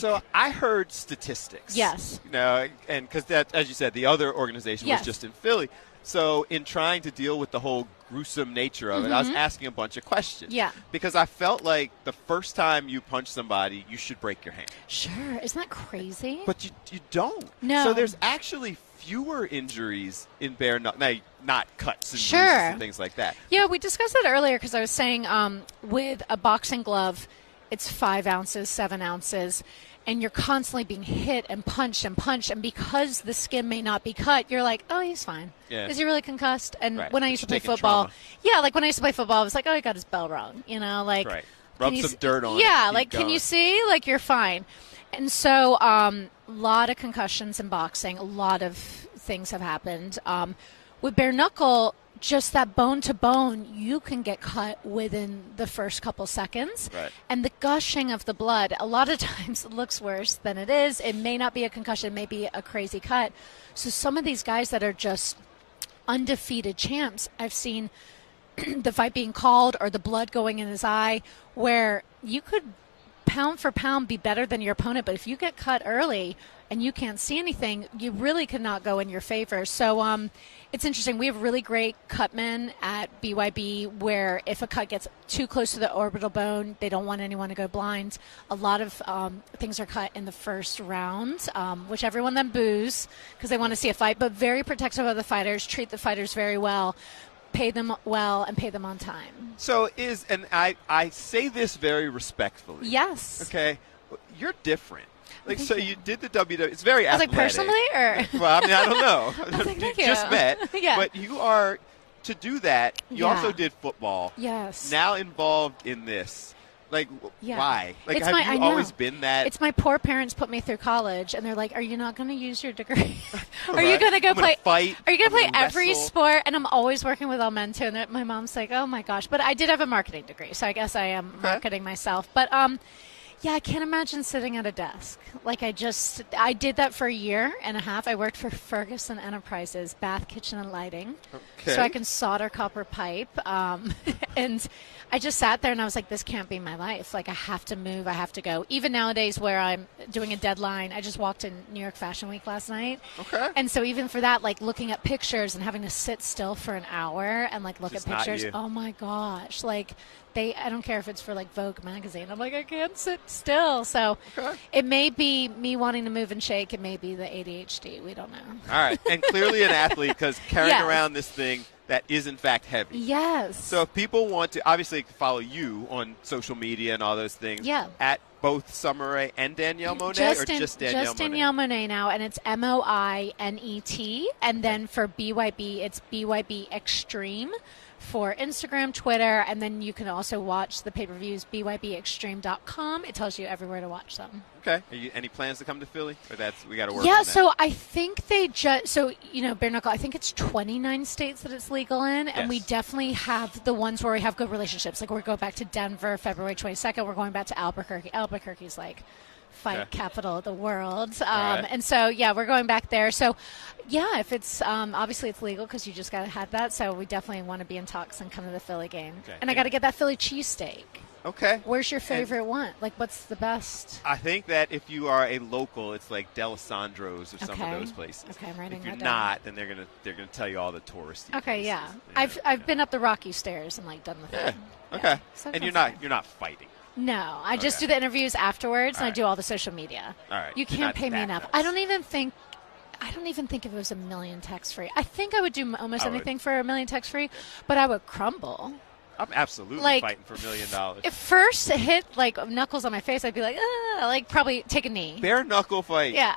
So I heard statistics. Yes. And because that, as you said, the other organization Yes. was just in Philly. So in trying to deal with the whole gruesome nature of it, I was Mhm. asking a bunch of questions. Yeah. Because I felt like the first time you punch somebody, you should break your hand. Sure. Isn't that crazy? But you don't. No. So there's actually fewer injuries in bare knuckle. Now, not cuts and Sure. bruises and things like that. Yeah, we discussed that earlier because I was saying with a boxing glove, it's 5 ounces, 7 ounces, and you're constantly being hit and punched and punched. And because the skin may not be cut, you're like, oh, he's fine. Yeah. Is he really concussed? And Right. when I But used to you're play taking football, trauma. like when I used to play football, I was like, oh, he got his bell rung. Like, Right. can Rub you some s- dirt on it. Yeah, Keep like, can going. you see? Like, you're fine. And so a lot of concussions in boxing. A lot of things have happened. With bare knuckle, just that bone to bone, you can get cut within the first couple seconds. Right. And the gushing of the blood, a lot of times it looks worse than it is. It may not be a concussion, it may be a crazy cut. So some of these guys that are just undefeated champs, I've seen the fight being called or the blood going in his eye, where you could pound for pound be better than your opponent, but if you get cut early and you can't see anything, you really could not go in your favor. So it's interesting. We have really great cutmen at BYB where if a cut gets too close to the orbital bone, they don't want anyone to go blind. A lot of things are cut in the first round, which everyone then boos because they want to see a fight, but very protective of the fighters, treat the fighters very well, pay them well, and pay them on time. So and I say this very respectfully. Yes. Okay. You're different. Like, so you did the WWE. It's very I was like, athletic. personally, or? Well, I mean, I don't know. I was like, thank you. Just met. Yeah. But you are, to do that, you Yeah. also did football. Yes. Now involved in this. Like, Yeah. why? Like, It's have I you know. always been that? It's my poor parents put me through college, and they're like, "Are you not going to use your degree? Are you Right. going to go I'm gonna play? fight. Are you going to I'm play gonna every wrestle." sport?" And I'm always working with all men too. And my mom's like, "Oh my gosh!" But I did have a marketing degree, so I guess I am marketing myself. But yeah, I can't imagine sitting at a desk. Like I did that for a year and a half. I worked for Ferguson Enterprises, bath, kitchen, and lighting. Okay. So I can solder copper pipe. And I just sat there and I was like, this can't be my life. Like I have to move. I have to go. Even nowadays where I'm doing a deadline, I just walked in New York Fashion Week last night. Okay. And so even for that, like looking at pictures and having to sit still for an hour and like look Just at not pictures. you. Oh my gosh. Like I don't care if it's for like Vogue magazine. I'm like, I can't sit still. So it may be me wanting to move and shake. It may be the ADHD. We don't know. All right. And clearly an athlete because carrying Yes. around this thing that is in fact heavy. Yes. So if people want to, obviously follow you on social media and all those things. Yeah. At both Summer Rae and Danielle Monet, or just Danielle just Monet? Danielle Monet now, and it's MOINET. And then for BYB, it's BYB Extreme for Instagram, Twitter, and then you can also watch the pay-per-views, BYBExtreme.com. It tells you everywhere to watch them. Okay. Any plans to come to Philly? Or we got to work Yeah, on that? so I think they just, bare knuckle, I think it's 29 states that it's legal in, and we Yes. definitely have the ones where we have good relationships. Like we're going back to Denver, February 22nd. We're going back to Albuquerque. Albuquerque's like fight capital of the world. Right. And so, yeah, we're going back there. So, yeah, if it's obviously it's legal because you just got to have that. So we definitely want to be in talks and come to the Philly game. Okay. And I got to get that Philly cheesesteak. Okay. Where's your favorite one? Like, what's the best? I think that if you are a local, it's like D'Alessandro's or some Okay. of those places. Okay, I'm writing If you're that down. not, then they're gonna tell you all the touristy. Okay, yeah. I've been up the Rocky stairs and like done the thing. Okay. So And that's you're not fighting. No, I just Okay. do the interviews afterwards, and I All right. do all the social media. All right. You You're can't not pay me that enough. nice. I don't even think if it was a million text free. I think I would do almost I would. anything for a million text free, but I would crumble. I'm absolutely Like, fighting for $1 million. If first hit like knuckles on my face, I'd be like, like probably take a knee. Bare knuckle fight. Yeah.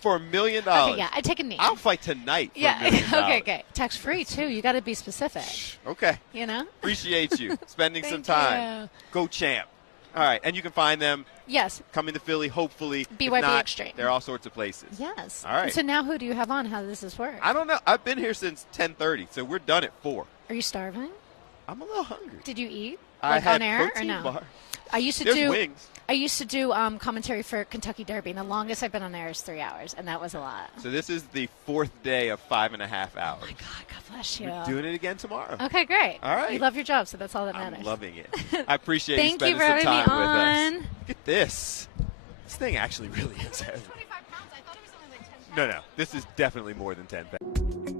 For $1 million. Okay, yeah, I'd take a knee. I'll fight tonight for Yeah. $1 million. Okay. Text free too. You got to be specific. Okay. You know. Appreciate you spending some Thank time. you. Go champ. All right, and you can find them Yes. coming to Philly, hopefully. If BYB not, Extreme. There are all sorts of places. Yes. All right. So now who do you have on? How does this work? I don't know. I've been here since 10:30, so we're done at 4. Are you starving? I'm a little hungry. Did you eat? I Like had on air or protein no? bar. I used to There's do wings. I used to do commentary for Kentucky Derby, and the longest I've been on air is 3 hours, and that was a lot. So this is the 4th day of 5.5 hours. Oh my God, God bless you. We're doing it again tomorrow. Okay, great. All right. You love your job, so that's all that matters. I'm loving it. I appreciate you Thank spending you for some having time me with on. us. Look at this. This thing actually really is heavy. No. This is definitely more than 10 pounds.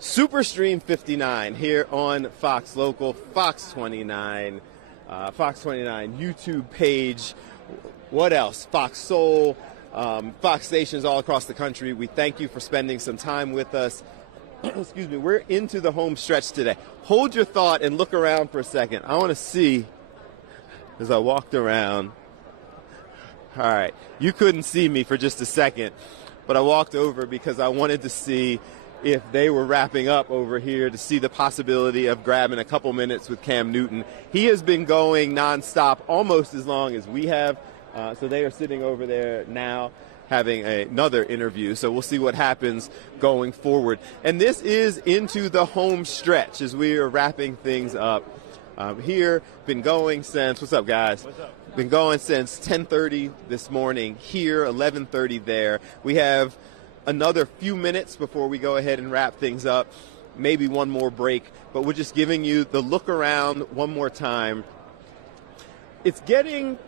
Superstream 59 here on Fox Local, Fox 29, Fox 29 YouTube page. What else? Fox Soul, Fox stations all across the country. We thank you for spending some time with us. Excuse me. We're into the home stretch today. Hold your thought and look around for a second. I want to see as I walked around. All right. You couldn't see me for just a second, but I walked over because I wanted to see if they were wrapping up over here, to see the possibility of grabbing a couple minutes with Cam Newton. He has been going nonstop almost as long as we have. So they are sitting over there now having another interview. So we'll see what happens going forward. And this is into the home stretch as we are wrapping things up. Here, been going since, what's up, guys? What's up? been going since 10:30 this morning here, 11:30 there. We have another few minutes before we go ahead and wrap things up, maybe one more break, but we're just giving you the look around one more time. It's getting,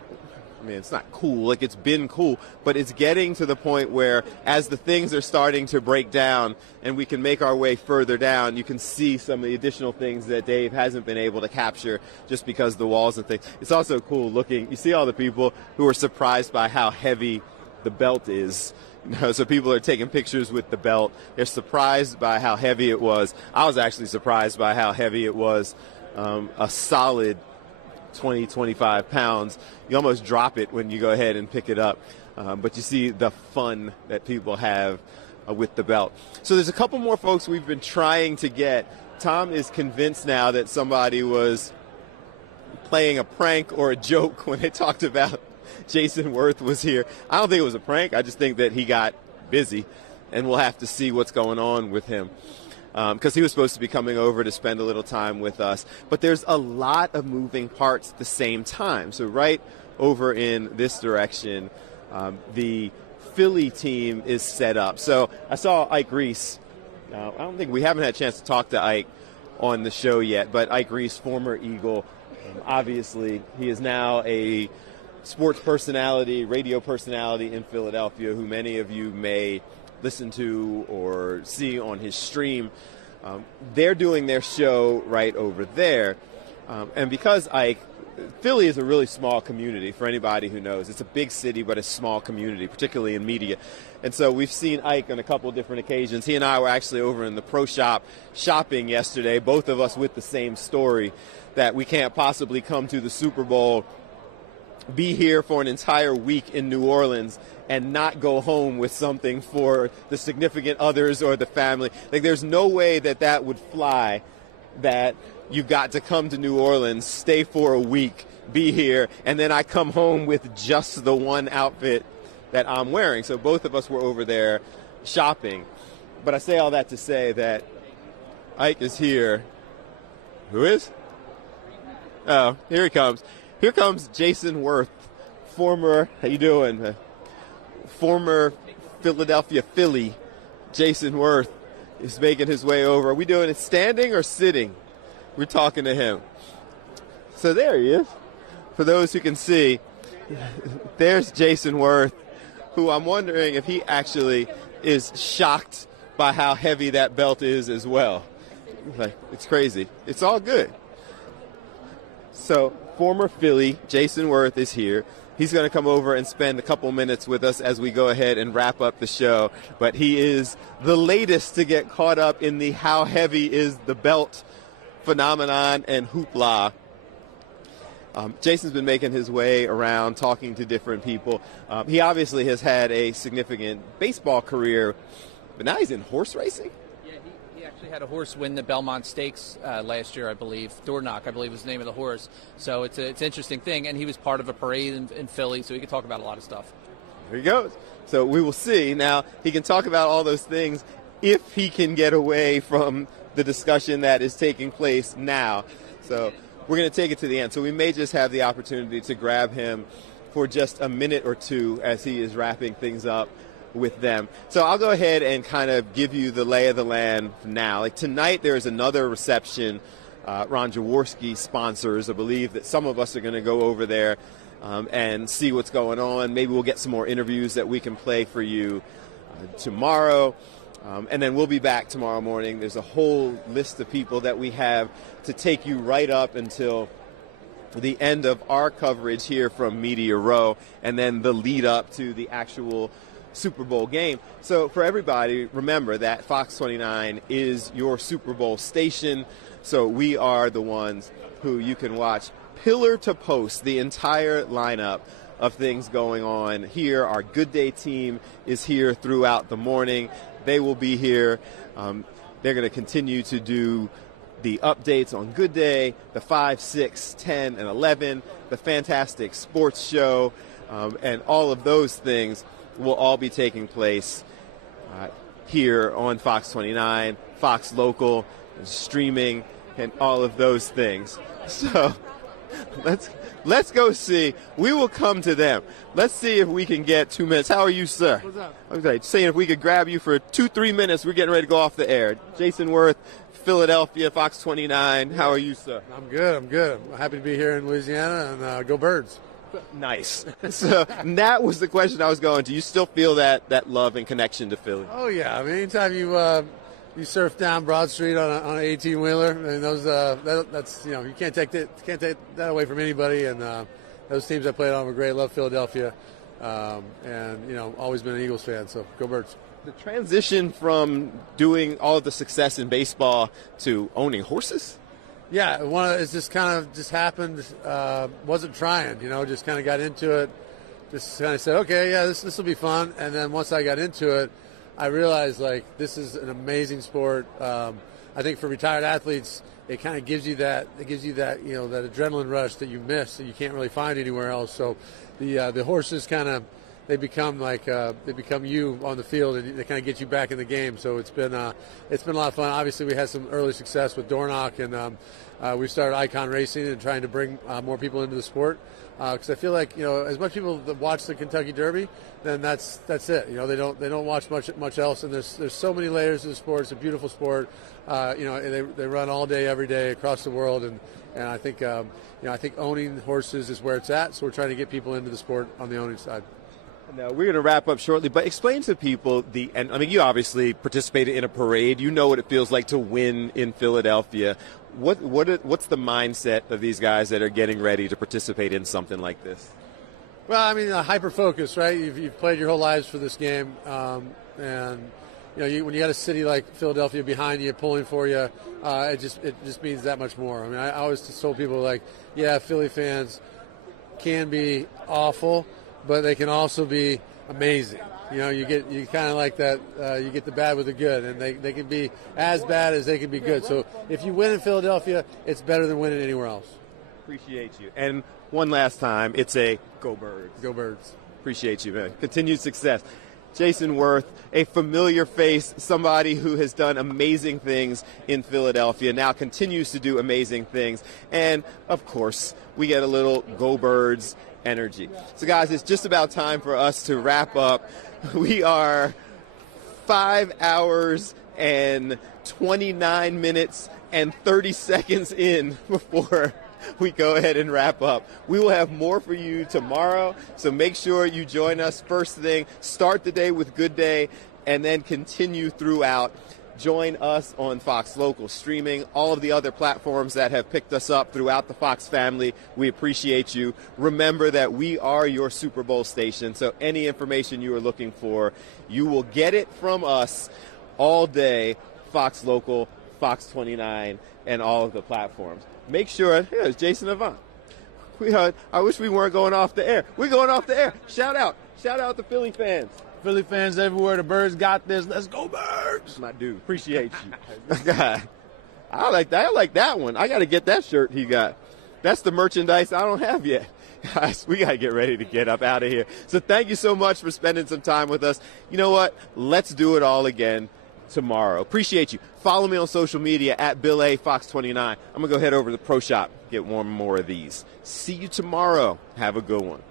it's not cool, like it's been cool, but it's getting to the point where as the things are starting to break down and we can make our way further down, you can see some of the additional things that Dave hasn't been able to capture just because of the walls and things. It's also cool looking. You see all the people who are surprised by how heavy the belt is. So people are taking pictures with the belt. They're surprised by how heavy it was. I was actually surprised by how heavy it was. A solid 20, 25 pounds. You almost drop it when you go ahead and pick it up. But you see the fun that people have with the belt. So there's a couple more folks we've been trying to get. Tom is convinced now that somebody was playing a prank or a joke when they talked about Jason Werth was here. I don't think it was a prank. I just think that he got busy, and we'll have to see what's going on with him because he was supposed to be coming over to spend a little time with us. But there's a lot of moving parts at the same time. So right over in this direction, the Philly team is set up. So I saw Ike Reese. I don't think we haven't had a chance to talk to Ike on the show yet, but Ike Reese, former Eagle, obviously he is now a sports personality, radio personality in Philadelphia, who many of you may listen to or see on his stream. They're doing their show right over there. And because Philly is a really small community for anybody who knows. It's a big city, but a small community, particularly in media. And so we've seen Ike on a couple of different occasions. He and I were actually over in the pro shop shopping yesterday, both of us with the same story, that we can't possibly come to the Super Bowl, be here for an entire week in New Orleans, and not go home with something for the significant others or the family. Like, there's no way that that would fly, that you've got to come to New Orleans, stay for a week, be here, and then I come home with just the one outfit that I'm wearing. So both of us were over there shopping. But I say all that to say that Ike is here. Who is? Oh, here he comes. Here comes Jason Werth, former, how you doing? Former Philadelphia Philly. Jason Werth is making his way over. Are we doing it standing or sitting? We're talking to him. So there he is. For those who can see, there's Jason Werth, who I'm wondering if he actually is shocked by how heavy that belt is as well. Like, it's crazy. It's all good. So former Philly, Jason Werth is here. He's going to come over and spend a couple minutes with us as we go ahead and wrap up the show. But he is the latest to get caught up in the how heavy is the belt phenomenon and hoopla. Jason's been making his way around talking to different people. He obviously has had a significant baseball career, but now he's in horse racing. He actually had a horse win the Belmont Stakes last year, I believe. Dornock, I believe, was the name of the horse. So it's an interesting thing, and he was part of a parade in Philly, so he could talk about a lot of stuff. There he goes. So we will see. Now, he can talk about all those things if he can get away from the discussion that is taking place now. So we're going to take it to the end. So we may just have the opportunity to grab him for just a minute or two as he is wrapping things up with them. So I'll go ahead and kind of give you the lay of the land now. Like tonight, there's another reception. Ron Jaworski sponsors. I believe that some of us are going to go over there and see what's going on. Maybe we'll get some more interviews that we can play for you tomorrow. And then we'll be back tomorrow morning. There's a whole list of people that we have to take you right up until the end of our coverage here from Media Row, and then the lead up to the actual Super Bowl game. So for everybody, remember that Fox 29 is your Super Bowl station. So we are the ones who you can watch pillar to post, the entire lineup of things going on here. Our Good Day team is here throughout the morning. They will be here. They're going to continue to do the updates on Good Day, the 5, 6, 10, and 11, the fantastic sports show, and all of those things will all be taking place here on Fox 29, Fox Local, streaming, and all of those things. So Let's go see. We will come to them. Let's see if we can get 2 minutes. How are you, sir? What's up? Okay, saying if we could grab you for 2-3 minutes. We're getting ready to go off the air. Jason Werth, Philadelphia, Fox 29. How are you, sir? I'm good. I'm happy to be here in Louisiana, and go Birds. Nice. So that was the question I was going to. You still feel that love and connection to Philly? Oh yeah. I mean, anytime you surf down Broad Street on an 18-wheeler, and those that's you can't take that away from anybody. And those teams I played on were great. Love Philadelphia, and always been an Eagles fan. So go Birds. The transition from doing all of the success in baseball to owning horses? Yeah, it's just kind of just happened. Wasn't trying, just kind of got into it. Just kind of said, okay, yeah, this will be fun. And then once I got into it, I realized this is an amazing sport. I think for retired athletes, it kind of gives you that. It gives you that that adrenaline rush that you miss that you can't really find anywhere else. So the horses kind of they become you on the field, and they kind of get you back in the game. So it's been a lot of fun. Obviously, we had some early success with Dornoch, and we started Icon Racing and trying to bring more people into the sport. Because I feel like as much people that watch the Kentucky Derby, then that's it. They don't watch much else, and there's so many layers to the sport. It's a beautiful sport. They run all day, every day across the world, and I think I think owning horses is where it's at. So we're trying to get people into the sport on the owning side. Now, we're going to wrap up shortly, but explain to people you obviously participated in a parade. You know what it feels like to win in Philadelphia. What's the mindset of these guys that are getting ready to participate in something like this? Well, I mean, hyper focus, right? You've played your whole lives for this game, and when you got a city like Philadelphia behind you, pulling for you, it just means that much more. I mean, I always told people Philly fans can be awful, but they can also be amazing. You kind of like that. You get the bad with the good, and they can be as bad as they can be good. So if you win in Philadelphia, it's better than winning anywhere else. Appreciate you. And one last time, it's a go Birds. Go Birds. Appreciate you, man. Continued success. Jason Werth, a familiar face, somebody who has done amazing things in Philadelphia, now continues to do amazing things. And, of course, we get a little go Birds energy. So, guys, it's just about time for us to wrap up. We are 5 hours and 29 minutes and 30 seconds in before we go ahead and wrap up. We will have more for you tomorrow, so make sure you join us first thing. Start the day with Good Day, and then continue throughout. Join us on Fox Local Streaming, all of the other platforms that have picked us up throughout the Fox family. We appreciate you. Remember that we are your Super Bowl station, so any information you are looking for, you will get it from us all day. Fox Local, Fox 29, and all of the platforms. Make sure, here's Jason Avant. I wish we weren't going off the air. We're going off the air. Shout out to Philly fans. Philly fans everywhere. The Birds got this. Let's go Birds. My dude, appreciate you. God, I like that. I like that one. I got to get that shirt he got. That's the merchandise I don't have yet. Guys, we got to get ready to get up out of here. So thank you so much for spending some time with us. You know what? Let's do it all again tomorrow. Appreciate you. Follow me on social media at Bill A. Fox 29. I'm going to go head over to the Pro Shop, get one more of these. See you tomorrow. Have a good one.